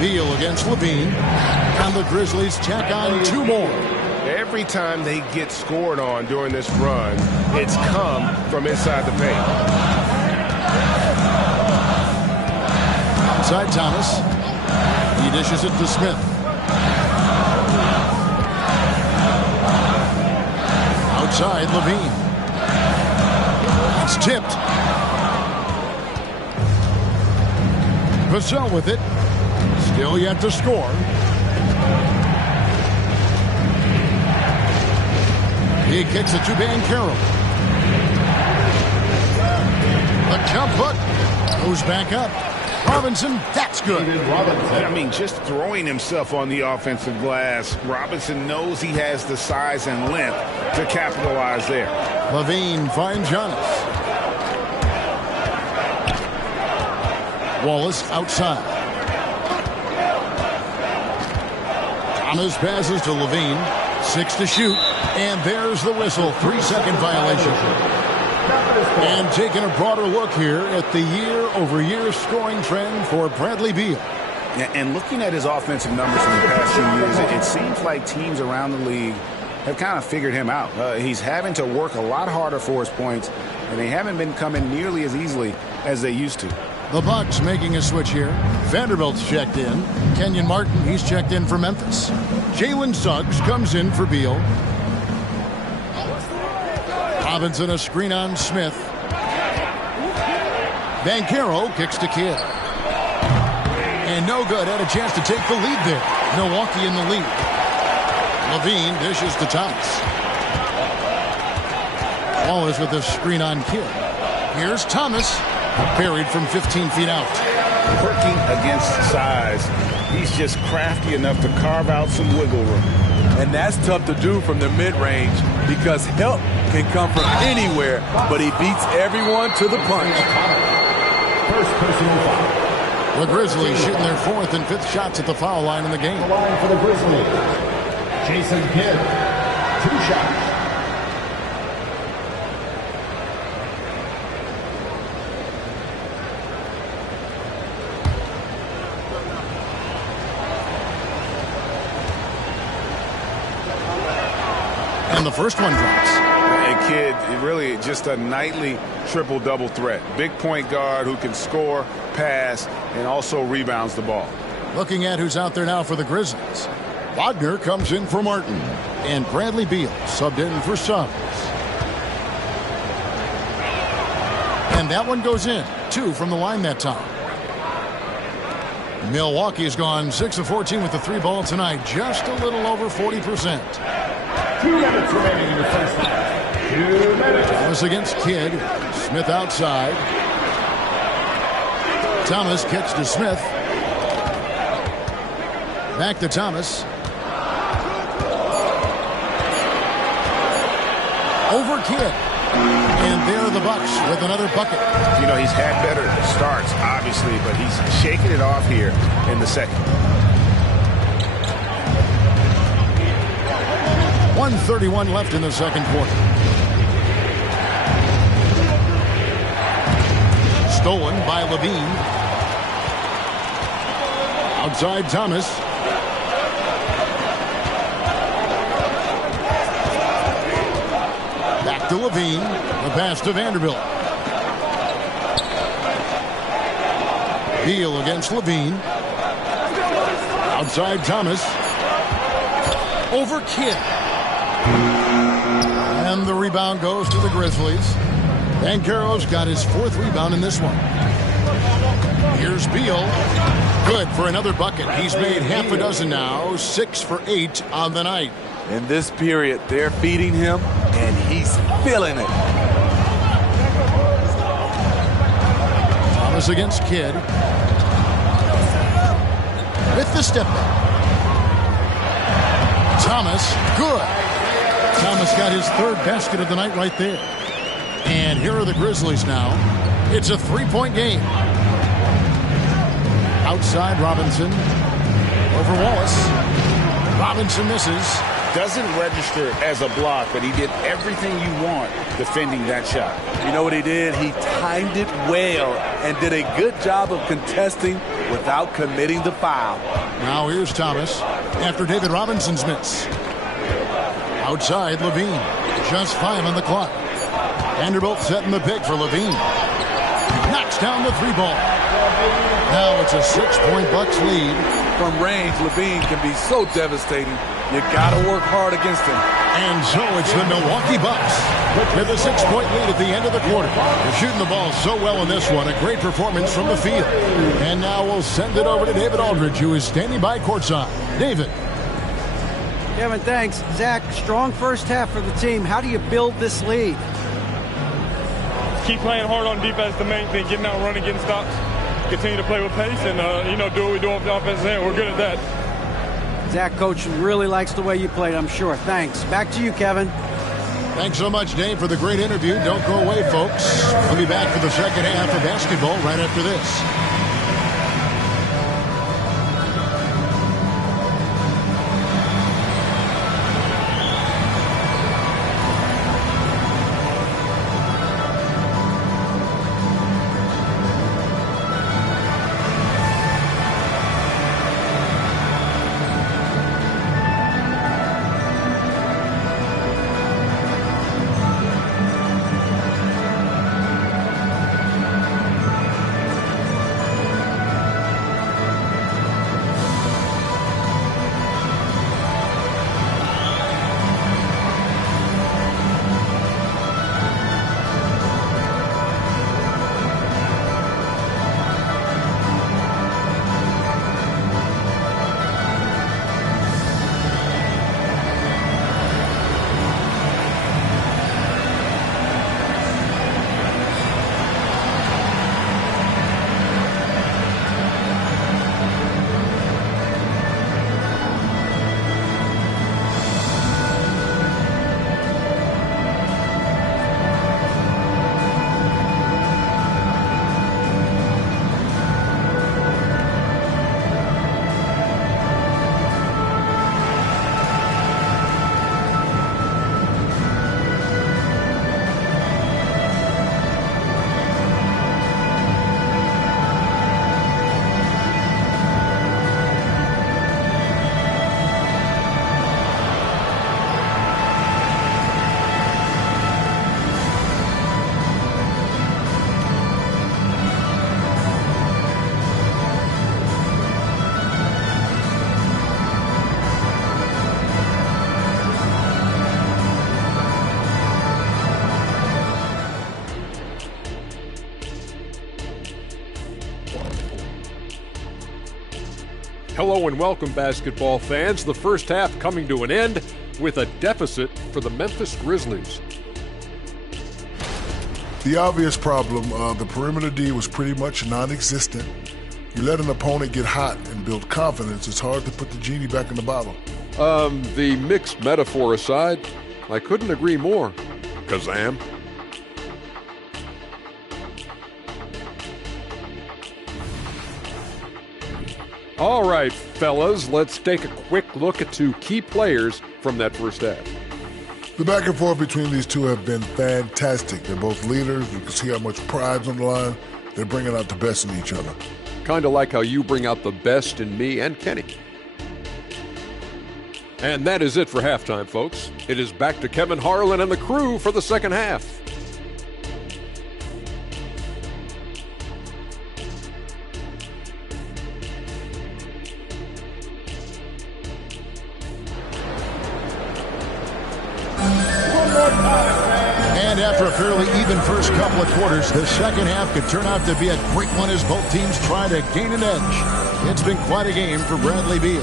Beal against Levine. And the Grizzlies tack on 2 more. Every time they get scored on during this run, it's come from inside the paint. Outside Thomas. He dishes it to Smith. Outside Levine. It's tipped. Vassell with it. Still yet to score. He kicks it to Banchero. The jump hook goes back up. Robinson, that's good. I mean, just throwing himself on the offensive glass, Robinson knows he has the size and length to capitalize there. LaVine finds Giannis. Wallace outside. Thomas passes to LaVine. 6 to shoot. And there's the whistle. 3-second violation. And taking a broader look here at the year-over-year scoring trend for Bradley Beal. And looking at his offensive numbers from the past few years, it seems like teams around the league have kind of figured him out. He's having to work a lot harder for his points, and they haven't been coming nearly as easily as they used to. The Bucks making a switch here. Vanderbilt's checked in. Kenyon Martin, he's checked in for Memphis. Jalen Suggs comes in for Beal. Robinson a screen on Smith. Banchero kicks to Kidd. And no good. Had a chance to take the lead there. Milwaukee in the lead. LaVine dishes to Thomas. Wallace with a screen on Kidd. Here's Thomas. Buried from 15 feet out. Working against size. He's just crafty enough to carve out some wiggle room. And that's tough to do from the mid-range because help can come from anywhere, but he beats everyone to the punch. First personal foul. The Grizzlies shooting their 4th and 5th shots at the foul line in the game. The line for the Grizzlies. Jason Kidd, 2 shots. And the first one drops. And Kidd, really just a nightly triple-double threat. Big point guard who can score, pass, and also rebounds the ball. Looking at who's out there now for the Grizzlies. Wagner comes in for Martin. And Bradley Beal subbed in for Suggs. And that one goes in. 2 from the line that time. Milwaukee's gone 6 of 14 with the 3-ball tonight. Just a little over 40%. 2 minutes remaining in the first half. 2 minutes. Thomas against Kidd. Smith outside. Thomas kicks to Smith. Back to Thomas. Over Kidd. And there are the Bucks with another bucket. You know, he's had better starts, obviously, but he's shaking it off here in the second. 1:31 left in the second quarter. Stolen by LaVine. Outside Thomas. Back to LaVine. The pass to Vanderbilt. Beal against LaVine. Outside Thomas. Over Kidd. And the rebound goes to the Grizzlies. Banchero's got his 4th rebound in this one. Here's Beal. Good for another bucket. He's made half a dozen now. 6 for 8 on the night. In this period, they're feeding him, and he's feeling it. Thomas against Kidd. With the step back. Thomas, good. Thomas got his 3rd basket of the night right there. And here are the Grizzlies now. It's a 3-point game. Outside Robinson. Over Wallace. Robinson misses. Doesn't register as a block, but he did everything you want defending that shot. You know what he did? He timed it well and did a good job of contesting without committing the foul. Now here's Thomas after David Robinson's miss. Outside LaVine. Just 5 on the clock. Vanderbilt setting the pick for LaVine. Knocks down the 3-ball. Now it's a 6-point Bucks lead. From range, LaVine can be so devastating. You got to work hard against him. And so it's the Milwaukee Bucks with a 6-point lead at the end of the quarter. They're shooting the ball so well in this one. A great performance from the field. And now we'll send it over to David Aldridge, who is standing by courtside. David. Kevin, thanks. Zach, strong first half for the team. How do you build this lead? Keep playing hard on defense, the main thing. Getting out, running, getting stops. continue to play with pace and, do what we do on the offensive end. We're good at that. Zach, Coach really likes the way you played, I'm sure. Thanks. Back to you, Kevin. Thanks so much, Dave, for the great interview. Don't go away, folks. We'll be back for the second half of basketball right after this. Hello and welcome, basketball fans. The first half coming to an end with a deficit for the Memphis Grizzlies. The obvious problem, the perimeter D was pretty much non-existent. You let an opponent get hot and build confidence, it's hard to put the genie back in the bottle. The mixed metaphor aside, I couldn't agree more. Kazam. All right, fellas, let's take a quick look at two key players from that first half. The back and forth between these two have been fantastic. They're both leaders. You can see how much pride's on the line. They're bringing out the best in each other. Kind of like how you bring out the best in me and Kenny. And that is it for halftime, folks. It is back to Kevin Harlan and the crew for the second half. And after a fairly even first couple of quarters, the second half could turn out to be a great one as both teams try to gain an edge. It's been quite a game for Bradley Beal.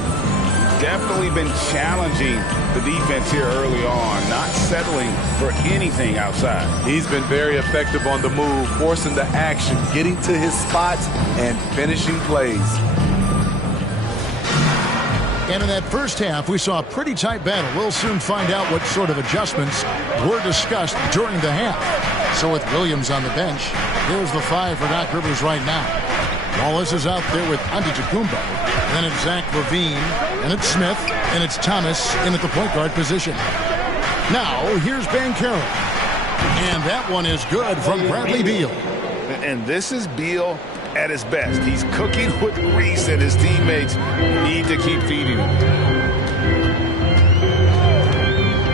Definitely been challenging the defense here early on, not settling for anything outside. He's been very effective on the move, forcing the action, getting to his spots, and finishing plays. And in that first half, we saw a pretty tight battle. We'll soon find out what sort of adjustments were discussed during the half. So with Williams on the bench, here's the five for Doc Rivers right now. Wallace is out there with Antetokounmpo. Then it's Zach LaVine, and it's Smith, and it's Thomas in at the point guard position. Now, here's Banchero. And that one is good from Bradley Beal. And this is Beal at his best. He's cooking with grease, and his teammates need to keep feeding him.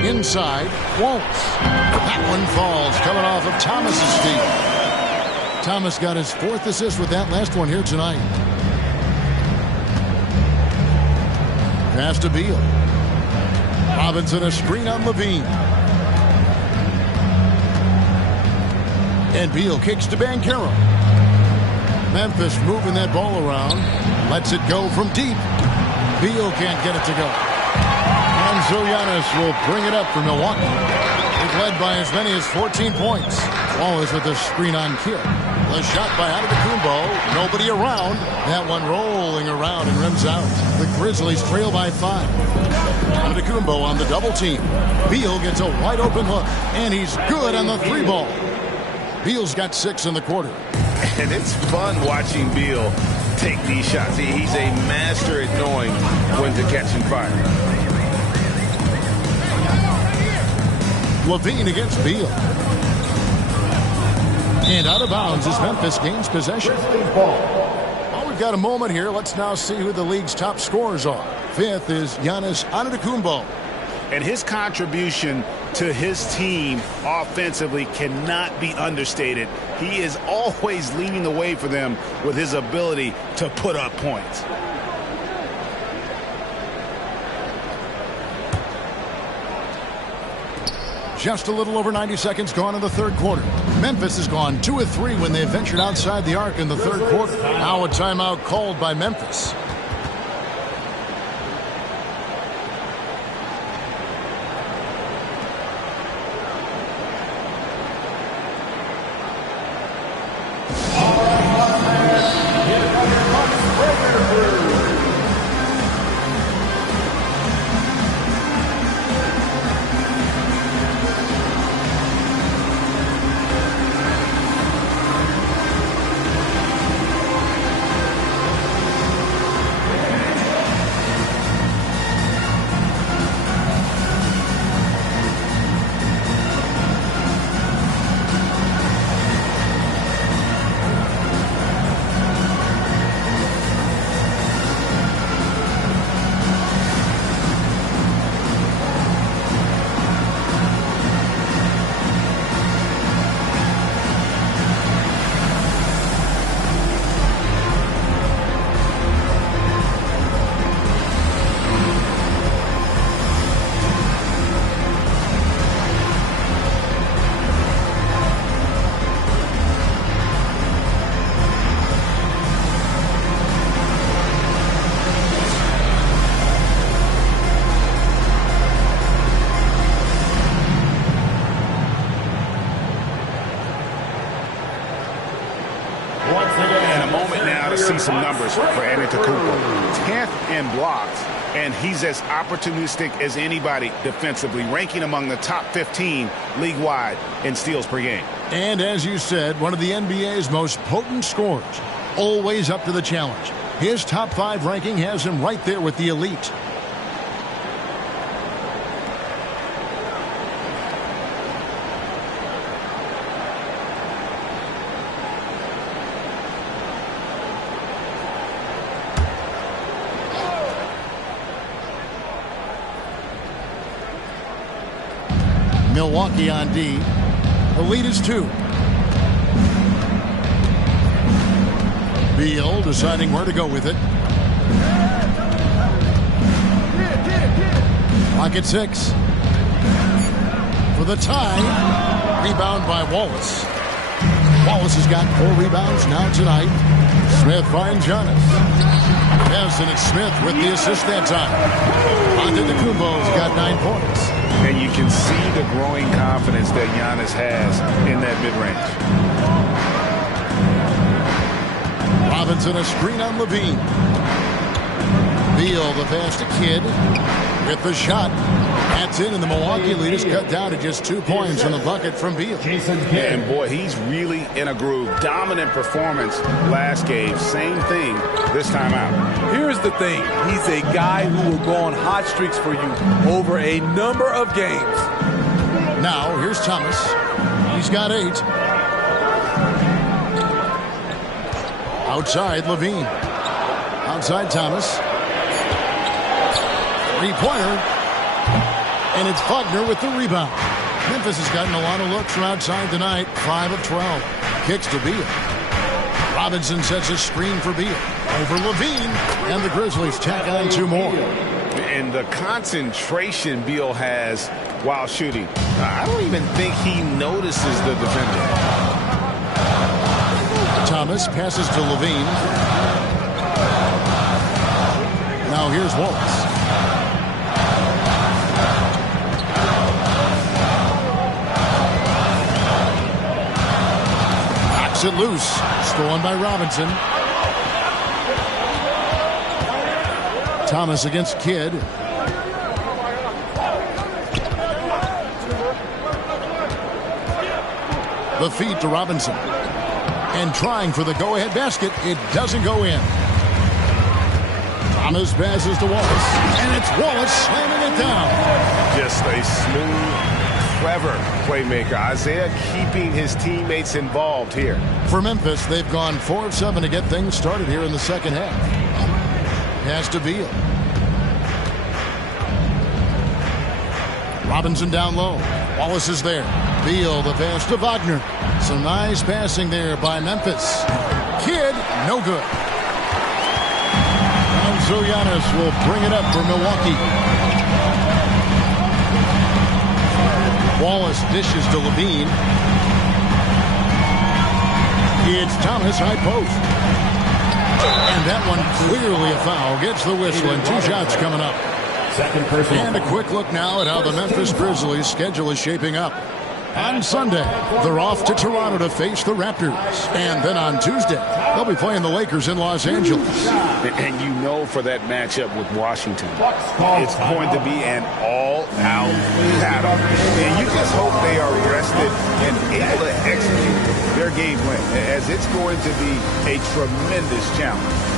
Inside, Waltz. That one falls, coming off of Thomas's feet. Thomas got his fourth assist with that last one here tonight. Pass to Beal. Robinson a screen on LaVine. And Beal kicks to Banchero. Memphis moving that ball around. Lets it go from deep. Beal can't get it to go. And Giannis will bring it up for Milwaukee. They've led by as many as 14 points. Wallace with the screen on Kidd. The shot by Antetokounmpo. Nobody around. That one rolling around and rims out. The Grizzlies trail by 5. Antetokounmpo on the double team. Beal gets a wide open look, and he's good on the 3-ball. Beal's got 6 in the quarter. And it's fun watching Beal take these shots. He's a master at knowing when to catch and fire. Levine against Beal. And out of bounds as Memphis gains possession. Well, we've got a moment here. Let's now see who the league's top scorers are. 5th is Giannis Antetokounmpo. And his contribution to his team offensively cannot be understated. He is always leading the way for them with his ability to put up points. Just a little over 90 seconds gone in the third quarter. Memphis has gone 2 of 3 when they ventured outside the arc in the third quarter. Now a timeout called by Memphis. See some numbers for Antetokounmpo. 10th in blocks, and he's as opportunistic as anybody defensively, ranking among the top 15 league-wide in steals per game. And as you said, one of the NBA's most potent scorers, always up to the challenge. His top 5 ranking has him right there with the elite. Milwaukee on D. The lead is 2. Beal deciding where to go with it. Clock at 6. For the tie. Rebound by Wallace. Wallace has got 4 rebounds now tonight. Smith finds Giannis. Yes, and it's Smith with the assist that time. Antetokounmpo's got 9 points. And you can see the growing confidence that Giannis has in that mid-range. Robinson a screen on Levine. Beal the pass to Kidd with the shot. That's in, and the Milwaukee lead is cut down to just 2 points in the bucket from Beal. And boy, he's really in a groove. Dominant performance last game. Same thing this time out. Here's the thing. He's a guy who will go on hot streaks for you over a number of games. Now, here's Thomas. He's got 8. Outside, Levine. Outside, Thomas. 3-pointer. And it's Buckner with the rebound. Memphis has gotten a lot of looks from outside tonight. 5 of 12. Kicks to Beal. Robinson sets a screen for Beal. Over Levine. And the Grizzlies tack on 2 more. And the concentration Beal has while shooting. I don't even think he notices the defender. Thomas passes to Levine. Now here's Wallace. Knocks it loose. Stolen by Robinson. Thomas against Kidd. The feed to Robinson. And trying for the go-ahead basket. It doesn't go in. Thomas passes to Wallace. And it's Wallace slamming it down. Just a smooth, clever playmaker. Isaiah keeping his teammates involved here. For Memphis, they've gone 4 of 7 to get things started here in the second half. Pass to Beal. Robinson down low. Wallace is there. Beal, the pass to Wagner. Some nice passing there by Memphis. Kidd, no good. And Giannis will bring it up for Milwaukee. Wallace dishes to Levine. It's Thomas, high post. And that one clearly a foul. Gets the whistle and 2 shots coming up. And a quick look now at how the Memphis Grizzlies' schedule is shaping up. On Sunday, they're off to Toronto to face the Raptors. And then on Tuesday, they'll be playing the Lakers in Los Angeles. And you know for that matchup with Washington, it's going to be an all-out battle. And you just hope they are rested and able to execute their game plan, as it's going to be a tremendous challenge.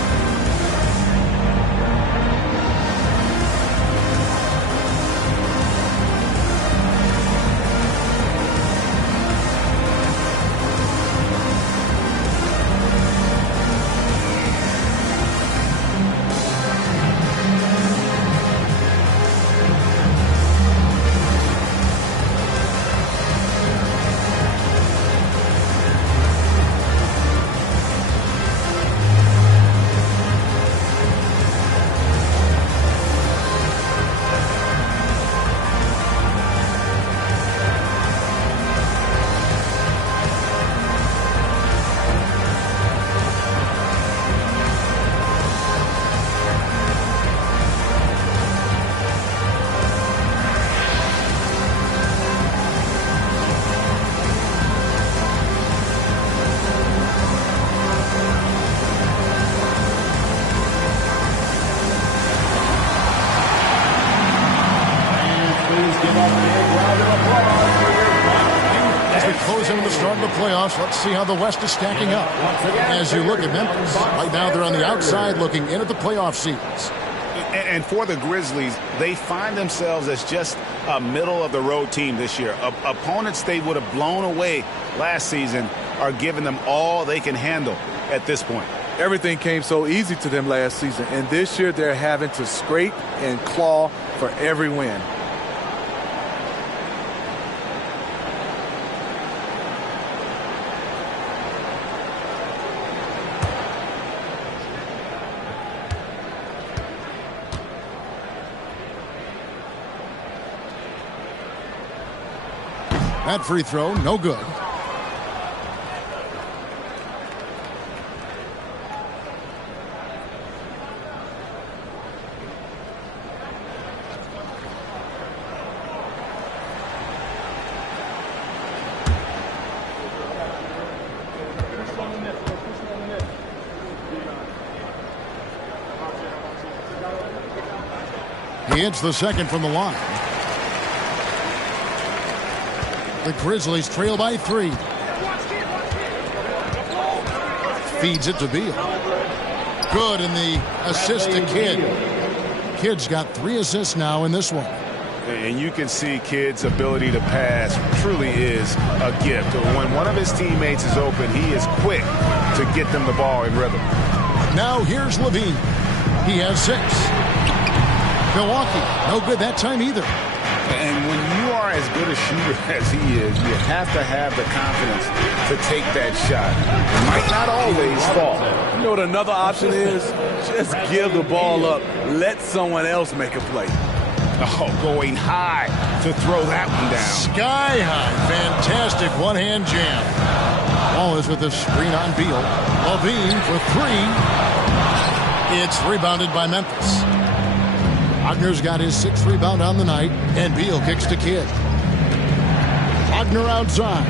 Let's see how the West is stacking up. As you look at Memphis, right now they're on the outside looking in at the playoff seeds. And for the Grizzlies, they find themselves as just a middle-of-the-road team this year. Opponents they would have blown away last season are giving them all they can handle at this point. Everything came so easy to them last season, and this year they're having to scrape and claw for every win. That free throw, no good. He hits the second from the line. The Grizzlies trail by 3. Feeds it to Beal. Good in the assist to Kidd. Kidd's got 3 assists now in this one. And you can see Kidd's ability to pass truly is a gift. When one of his teammates is open, he is quick to get them the ball in rhythm. Now here's Levine. He has 6. Milwaukee, no good that time either. And when you are as good a shooter as he is, you have to have the confidence to take that shot. It might not always fall. You know what another option is? Just give the ball up. Let someone else make a play. Oh, going high to throw that one down. Sky high. Fantastic one-hand jam. Wallace with the screen on Beal. Levine for 3. It's rebounded by Memphis. Wagner's got his 6th rebound on the night, and Beal kicks to Kidd. Wagner outside.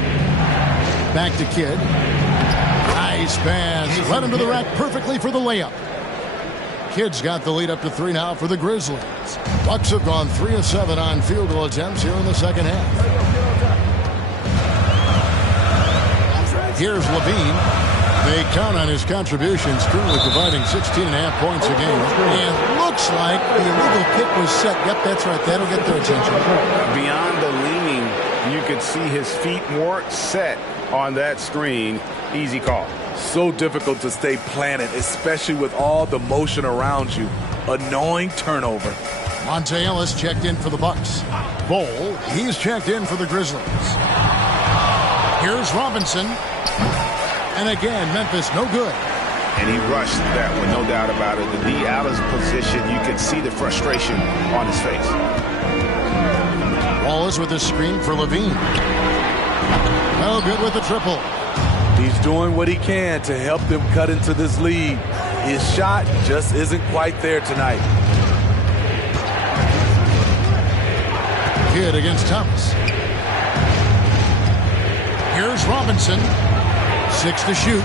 Back to Kidd. Nice pass. Led him to the rack perfectly for the layup. Kidd's got the lead up to 3 now for the Grizzlies. Bucks have gone 3 of 7 on field goal attempts here in the second half. Here's Levine. They count on his contributions, currently providing 16.5 points a game. And looks like the illegal kick was set. Yep, that's right. That'll get their attention. Beyond the leaning, you could see his feet more set on that screen. Easy call. So difficult to stay planted, especially with all the motion around you. Annoying turnover. Monte Ellis checked in for the Bucks. Bol, he's checked in for the Grizzlies. Here's Robinson. And again, Memphis no good. And he rushed that one, no doubt about it. The D out of position, you can see the frustration on his face. Wallace with a screen for Levine. No good with the triple. He's doing what he can to help them cut into this lead. His shot just isn't quite there tonight. Kidd against Thomas. Here's Robinson. 6 to shoot.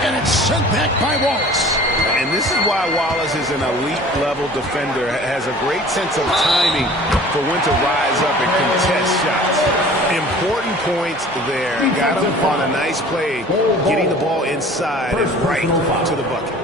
And it's sent back by Wallace. And this is why Wallace is an elite-level defender, has a great sense of timing for when to rise up and contest shots. Important points there. Got him on a nice play, getting the ball inside and right to the bucket.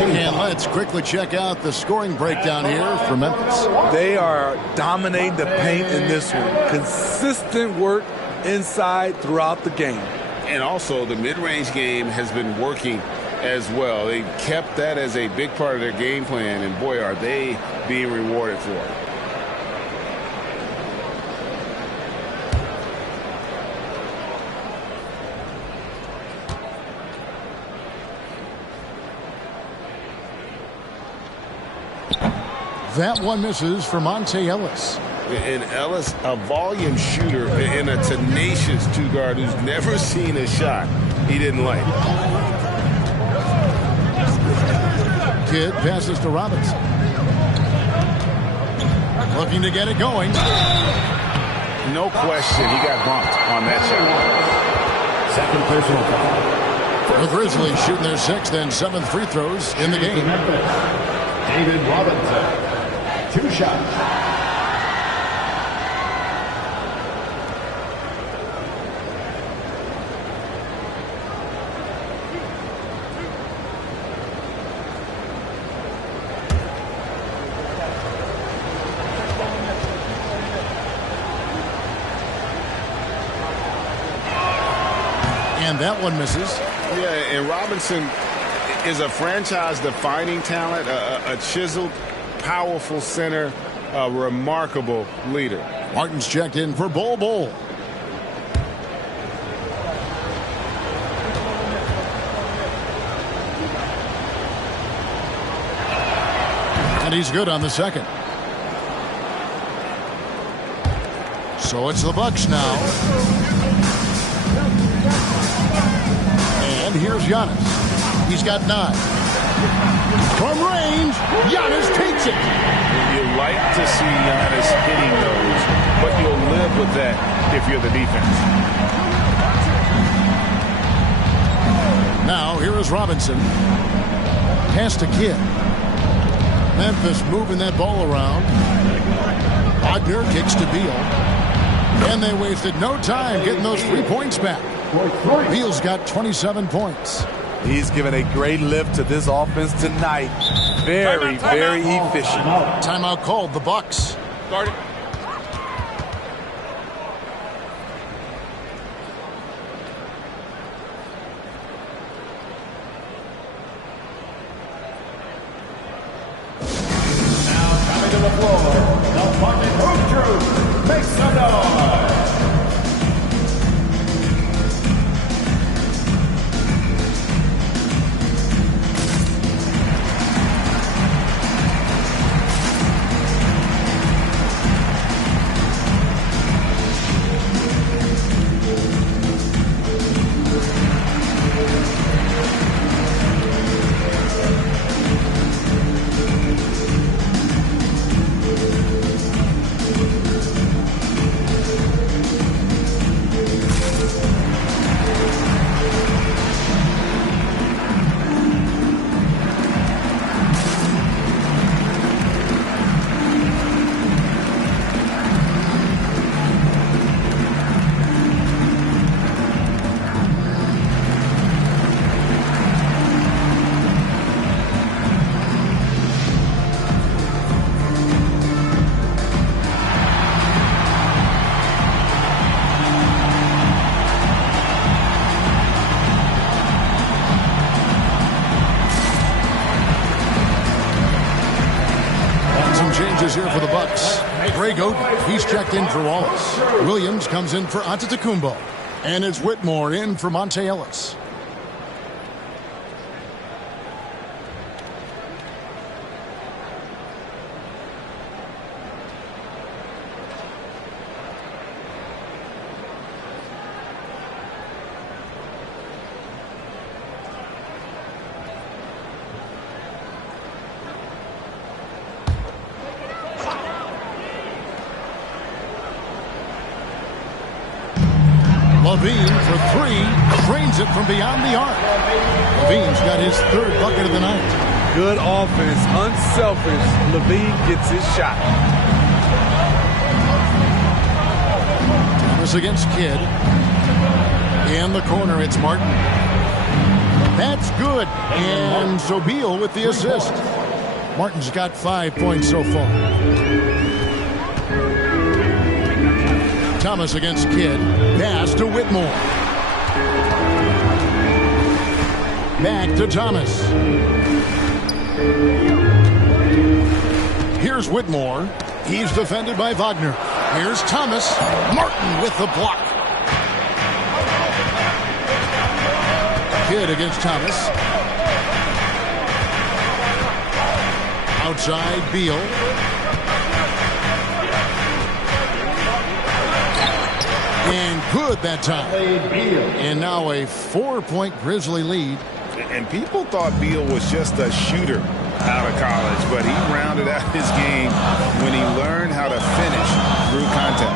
And let's quickly check out the scoring breakdown here for Memphis. They are dominating the paint in this one. Consistent work inside throughout the game. And also, the mid-range game has been working as well. They kept that as a big part of their game plan, and boy, are they being rewarded for it. That one misses for Monte Ellis. And Ellis, a volume shooter and a tenacious two-guard who's never seen a shot he didn't like. Kidd passes to Robinson. Looking to get it going. No question, he got bumped on that shot. Second personal foul. The Grizzlies shooting their 6th and 7th free throws in the game. David Robinson. 2 shots. And that one misses. Yeah, and Robinson is a franchise-defining talent, a chiseled, powerful center, a remarkable leader. Martin's checked in for Bol. And he's good on the second. So it's the Bucks now. And here's Giannis. He's got 9. From range, Giannis takes it. You like to see Giannis hitting those, but you'll live with that if you're the defense. Now, here is Robinson. Pass to Kidd. Memphis moving that ball around. Wagner kicks to Beal. And they wasted no time getting those 3 points back. Beal's got 27 points. He's given a great lift to this offense tonight. Very, very efficient. Timeout called, the Bucks. Start it. Now coming to the floor, the Bucket Hoop Crew. Make some noise. Greg Oden, he's checked in for Wallace. Williams comes in for Antetokounmpo. And it's Whitmore in for Monte Ellis. Levine for three, drains it from beyond the arc. Levine's got his third bucket of the night. Good offense, unselfish. Levine gets his shot. Thomas against Kidd. In the corner, it's Martin. That's good. And Zobel with the assist. Martin's got 5 points so far. Thomas against Kidd. Pass to Whitmore. Back to Thomas. Here's Whitmore. He's defended by Wagner. Here's Thomas. Martin with the block. Kidd against Thomas. Outside Beal. And good that time. And now a 4-point Grizzly lead. And people thought Beal was just a shooter out of college, but he rounded out his game when he learned how to finish through contact.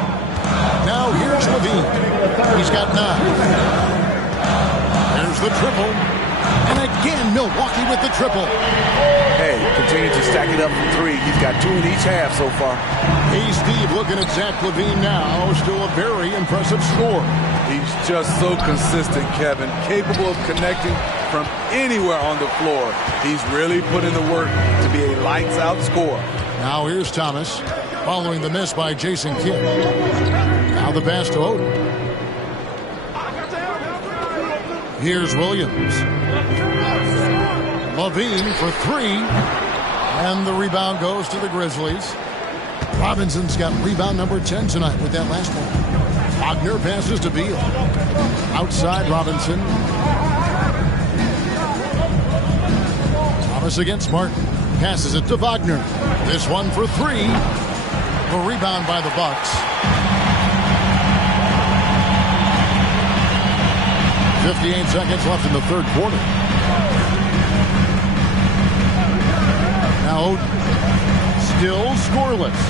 Now here's Levine. He's got 9. There's the triple. And again, Milwaukee with the triple. Hey, continue to stack it up from 3. He's got 2 in each half so far. Hey, Steve, looking at Zach LaVine now. Still a very impressive score. He's just so consistent, Kevin. Capable of connecting from anywhere on the floor. He's really put in the work to be a lights-out scorer. Now here's Thomas, following the miss by Jason Kidd. Now the pass to Oden. Here's Williams. LaVine for 3. And the rebound goes to the Grizzlies. Robinson's got rebound number 10 tonight with that last one. Wagner passes to Beal. Outside Robinson. Thomas against Martin. Passes it to Wagner. This one for 3. The rebound by the Bucks. 58 seconds left in the third quarter. Now Oden. Still scoreless.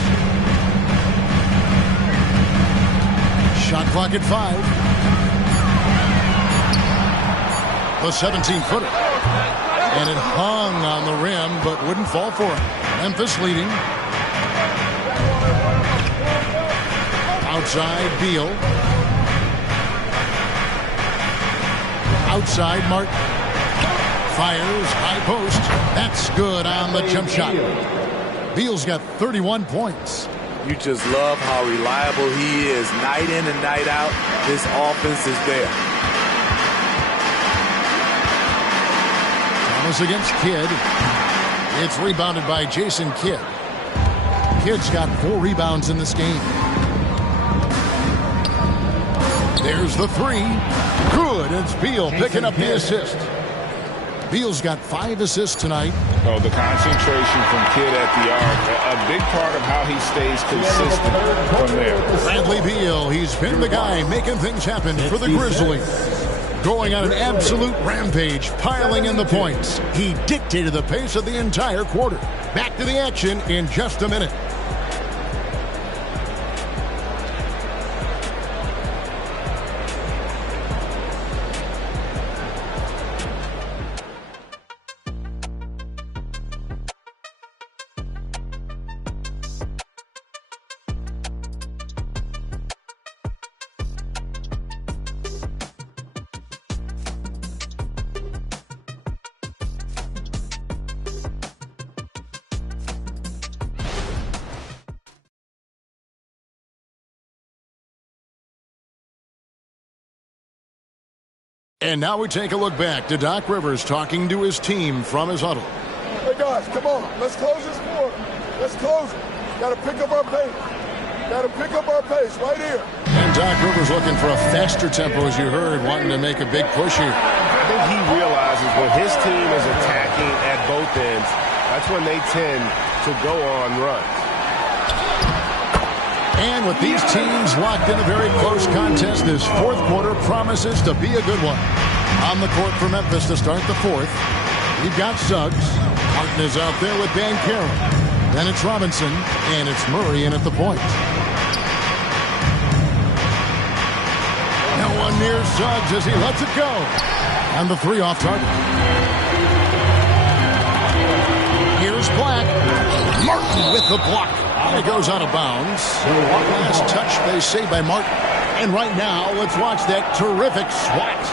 Shot clock at 5. The 17-footer. And it hung on the rim, but wouldn't fall for it. Memphis leading. Outside Beal. Outside Martin. Fires, high post. That's good on the jump shot. Beal's got 31 points. You just love how reliable he is. Night in and night out, this offense is there. Thomas against Kidd. It's rebounded by Jason Kidd. Kidd's got 4 rebounds in this game. There's the 3. Good. It's Beal picking up the assist. Beal's got 5 assists tonight. Oh, the concentration from Kidd at the arc, a big part of how he stays consistent from there. Bradley Beal, he's been the guy making things happen for the Grizzlies. Going on an absolute rampage, piling in the points. He dictated the pace of the entire quarter. Back to the action in just a minute. And now we take a look back to Doc Rivers talking to his team from his huddle. Hey guys, come on. Let's close this quarter. Let's close it. Got to pick up our pace. Got to pick up our pace right here. And Doc Rivers looking for a faster tempo, as you heard, wanting to make a big push here. I think he realizes when his team is attacking at both ends, that's when they tend to go on runs. And with these teams locked in a very close contest, this fourth quarter promises to be a good one. On the court for Memphis to start the fourth, you've got Suggs. Martin is out there with Banchero. Then it's Robinson, and it's Murray in at the point. No one near Suggs as he lets it go. And the three off target. Here's Black. Martin with the block. It goes out of bounds. Last touch, they say, by Martin. And right now, let's watch that terrific swat.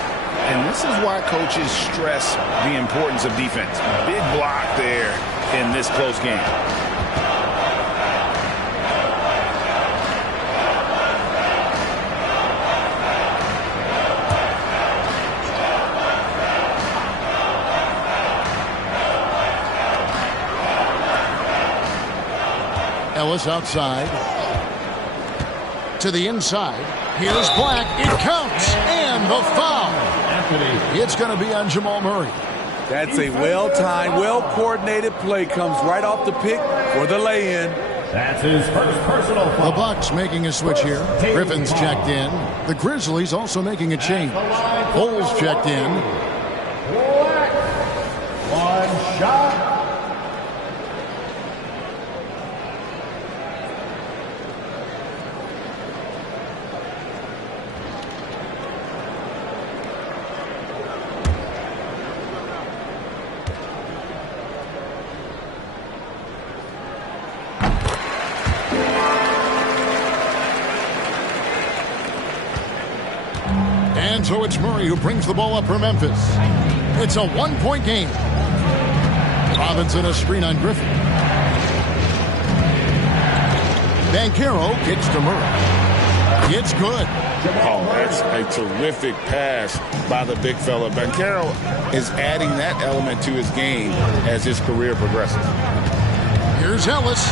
And this is why coaches stress the importance of defense. Big block there in this close game. Ellis outside. To the inside. Here's Black. It counts. And the foul. It's going to be on Jamal Murray. That's a well-timed, well-coordinated play. Comes right off the pick for the lay-in. That's his first personal foul. The Bucks making a switch here. Griffin's checked in. The Grizzlies also making a change. Bulls checked in. One shot. And so it's Murray who brings the ball up for Memphis. It's a one-point game. Robinson a screen on Griffin. Banchero kicks to Murray. It's good. Oh, that's a terrific pass by the big fella. Banchero is adding that element to his game as his career progresses. Here's Ellis.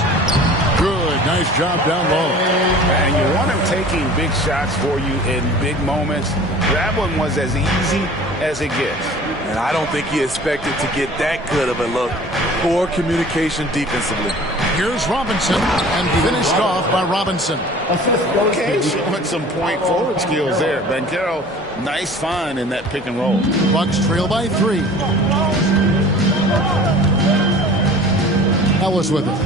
Good. Nice job down low. And you want him taking big shots for you in big moments. That one was as easy as it gets. And I don't think he expected to get that good of a look. Poor communication defensively. Here's Robinson, and finished off by Robinson. Okay, showing some point forward skills there. Banchero, nice find in that pick and roll. Bucks trail by 3. Ellis with it.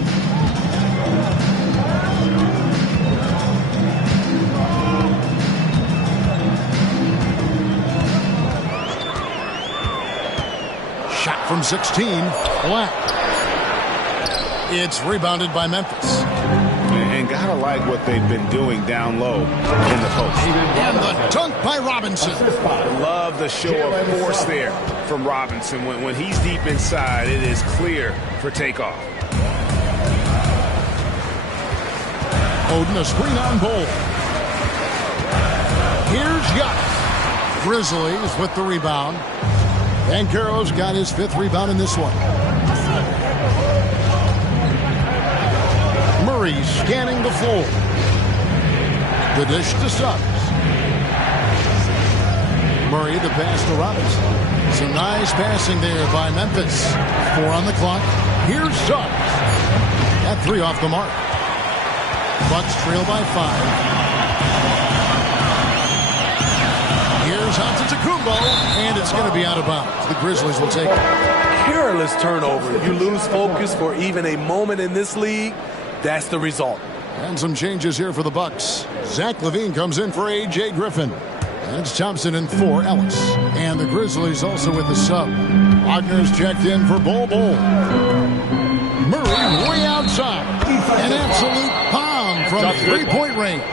Shot from 16. Black. It's rebounded by Memphis. And gotta like what they've been doing down low in the post. And the dunk by Robinson. Love the show of force there from Robinson. When he's deep inside, it is clear for takeoff. Oden a screen on Bol. Here's Giannis. Grizzlies with the rebound. Banchero's got his 5th rebound in this one. Murray scanning the floor. The dish to Suggs. Murray the pass to Robinson. Some nice passing there by Memphis. 4 on the clock. Here's Suggs. That 3 off the mark. Bucks trail by 5. Here's Antetokounmpo, and it's going to be out of bounds. The Grizzlies will take it. Careless turnover. You lose focus for even a moment in this league. That's the result. And some changes here for the Bucks. Zach LaVine comes in for A.J. Griffin. And it's Thompson in for Ellis. And the Grizzlies also with the sub. Wagner's checked in for Bol. Murray way outside. An absolute bomb from 3-point range.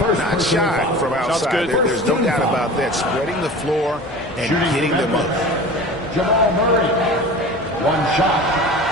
Not shy from outside. There's no doubt about that. Spreading the floor and getting them up. Jamal Murray. One shot.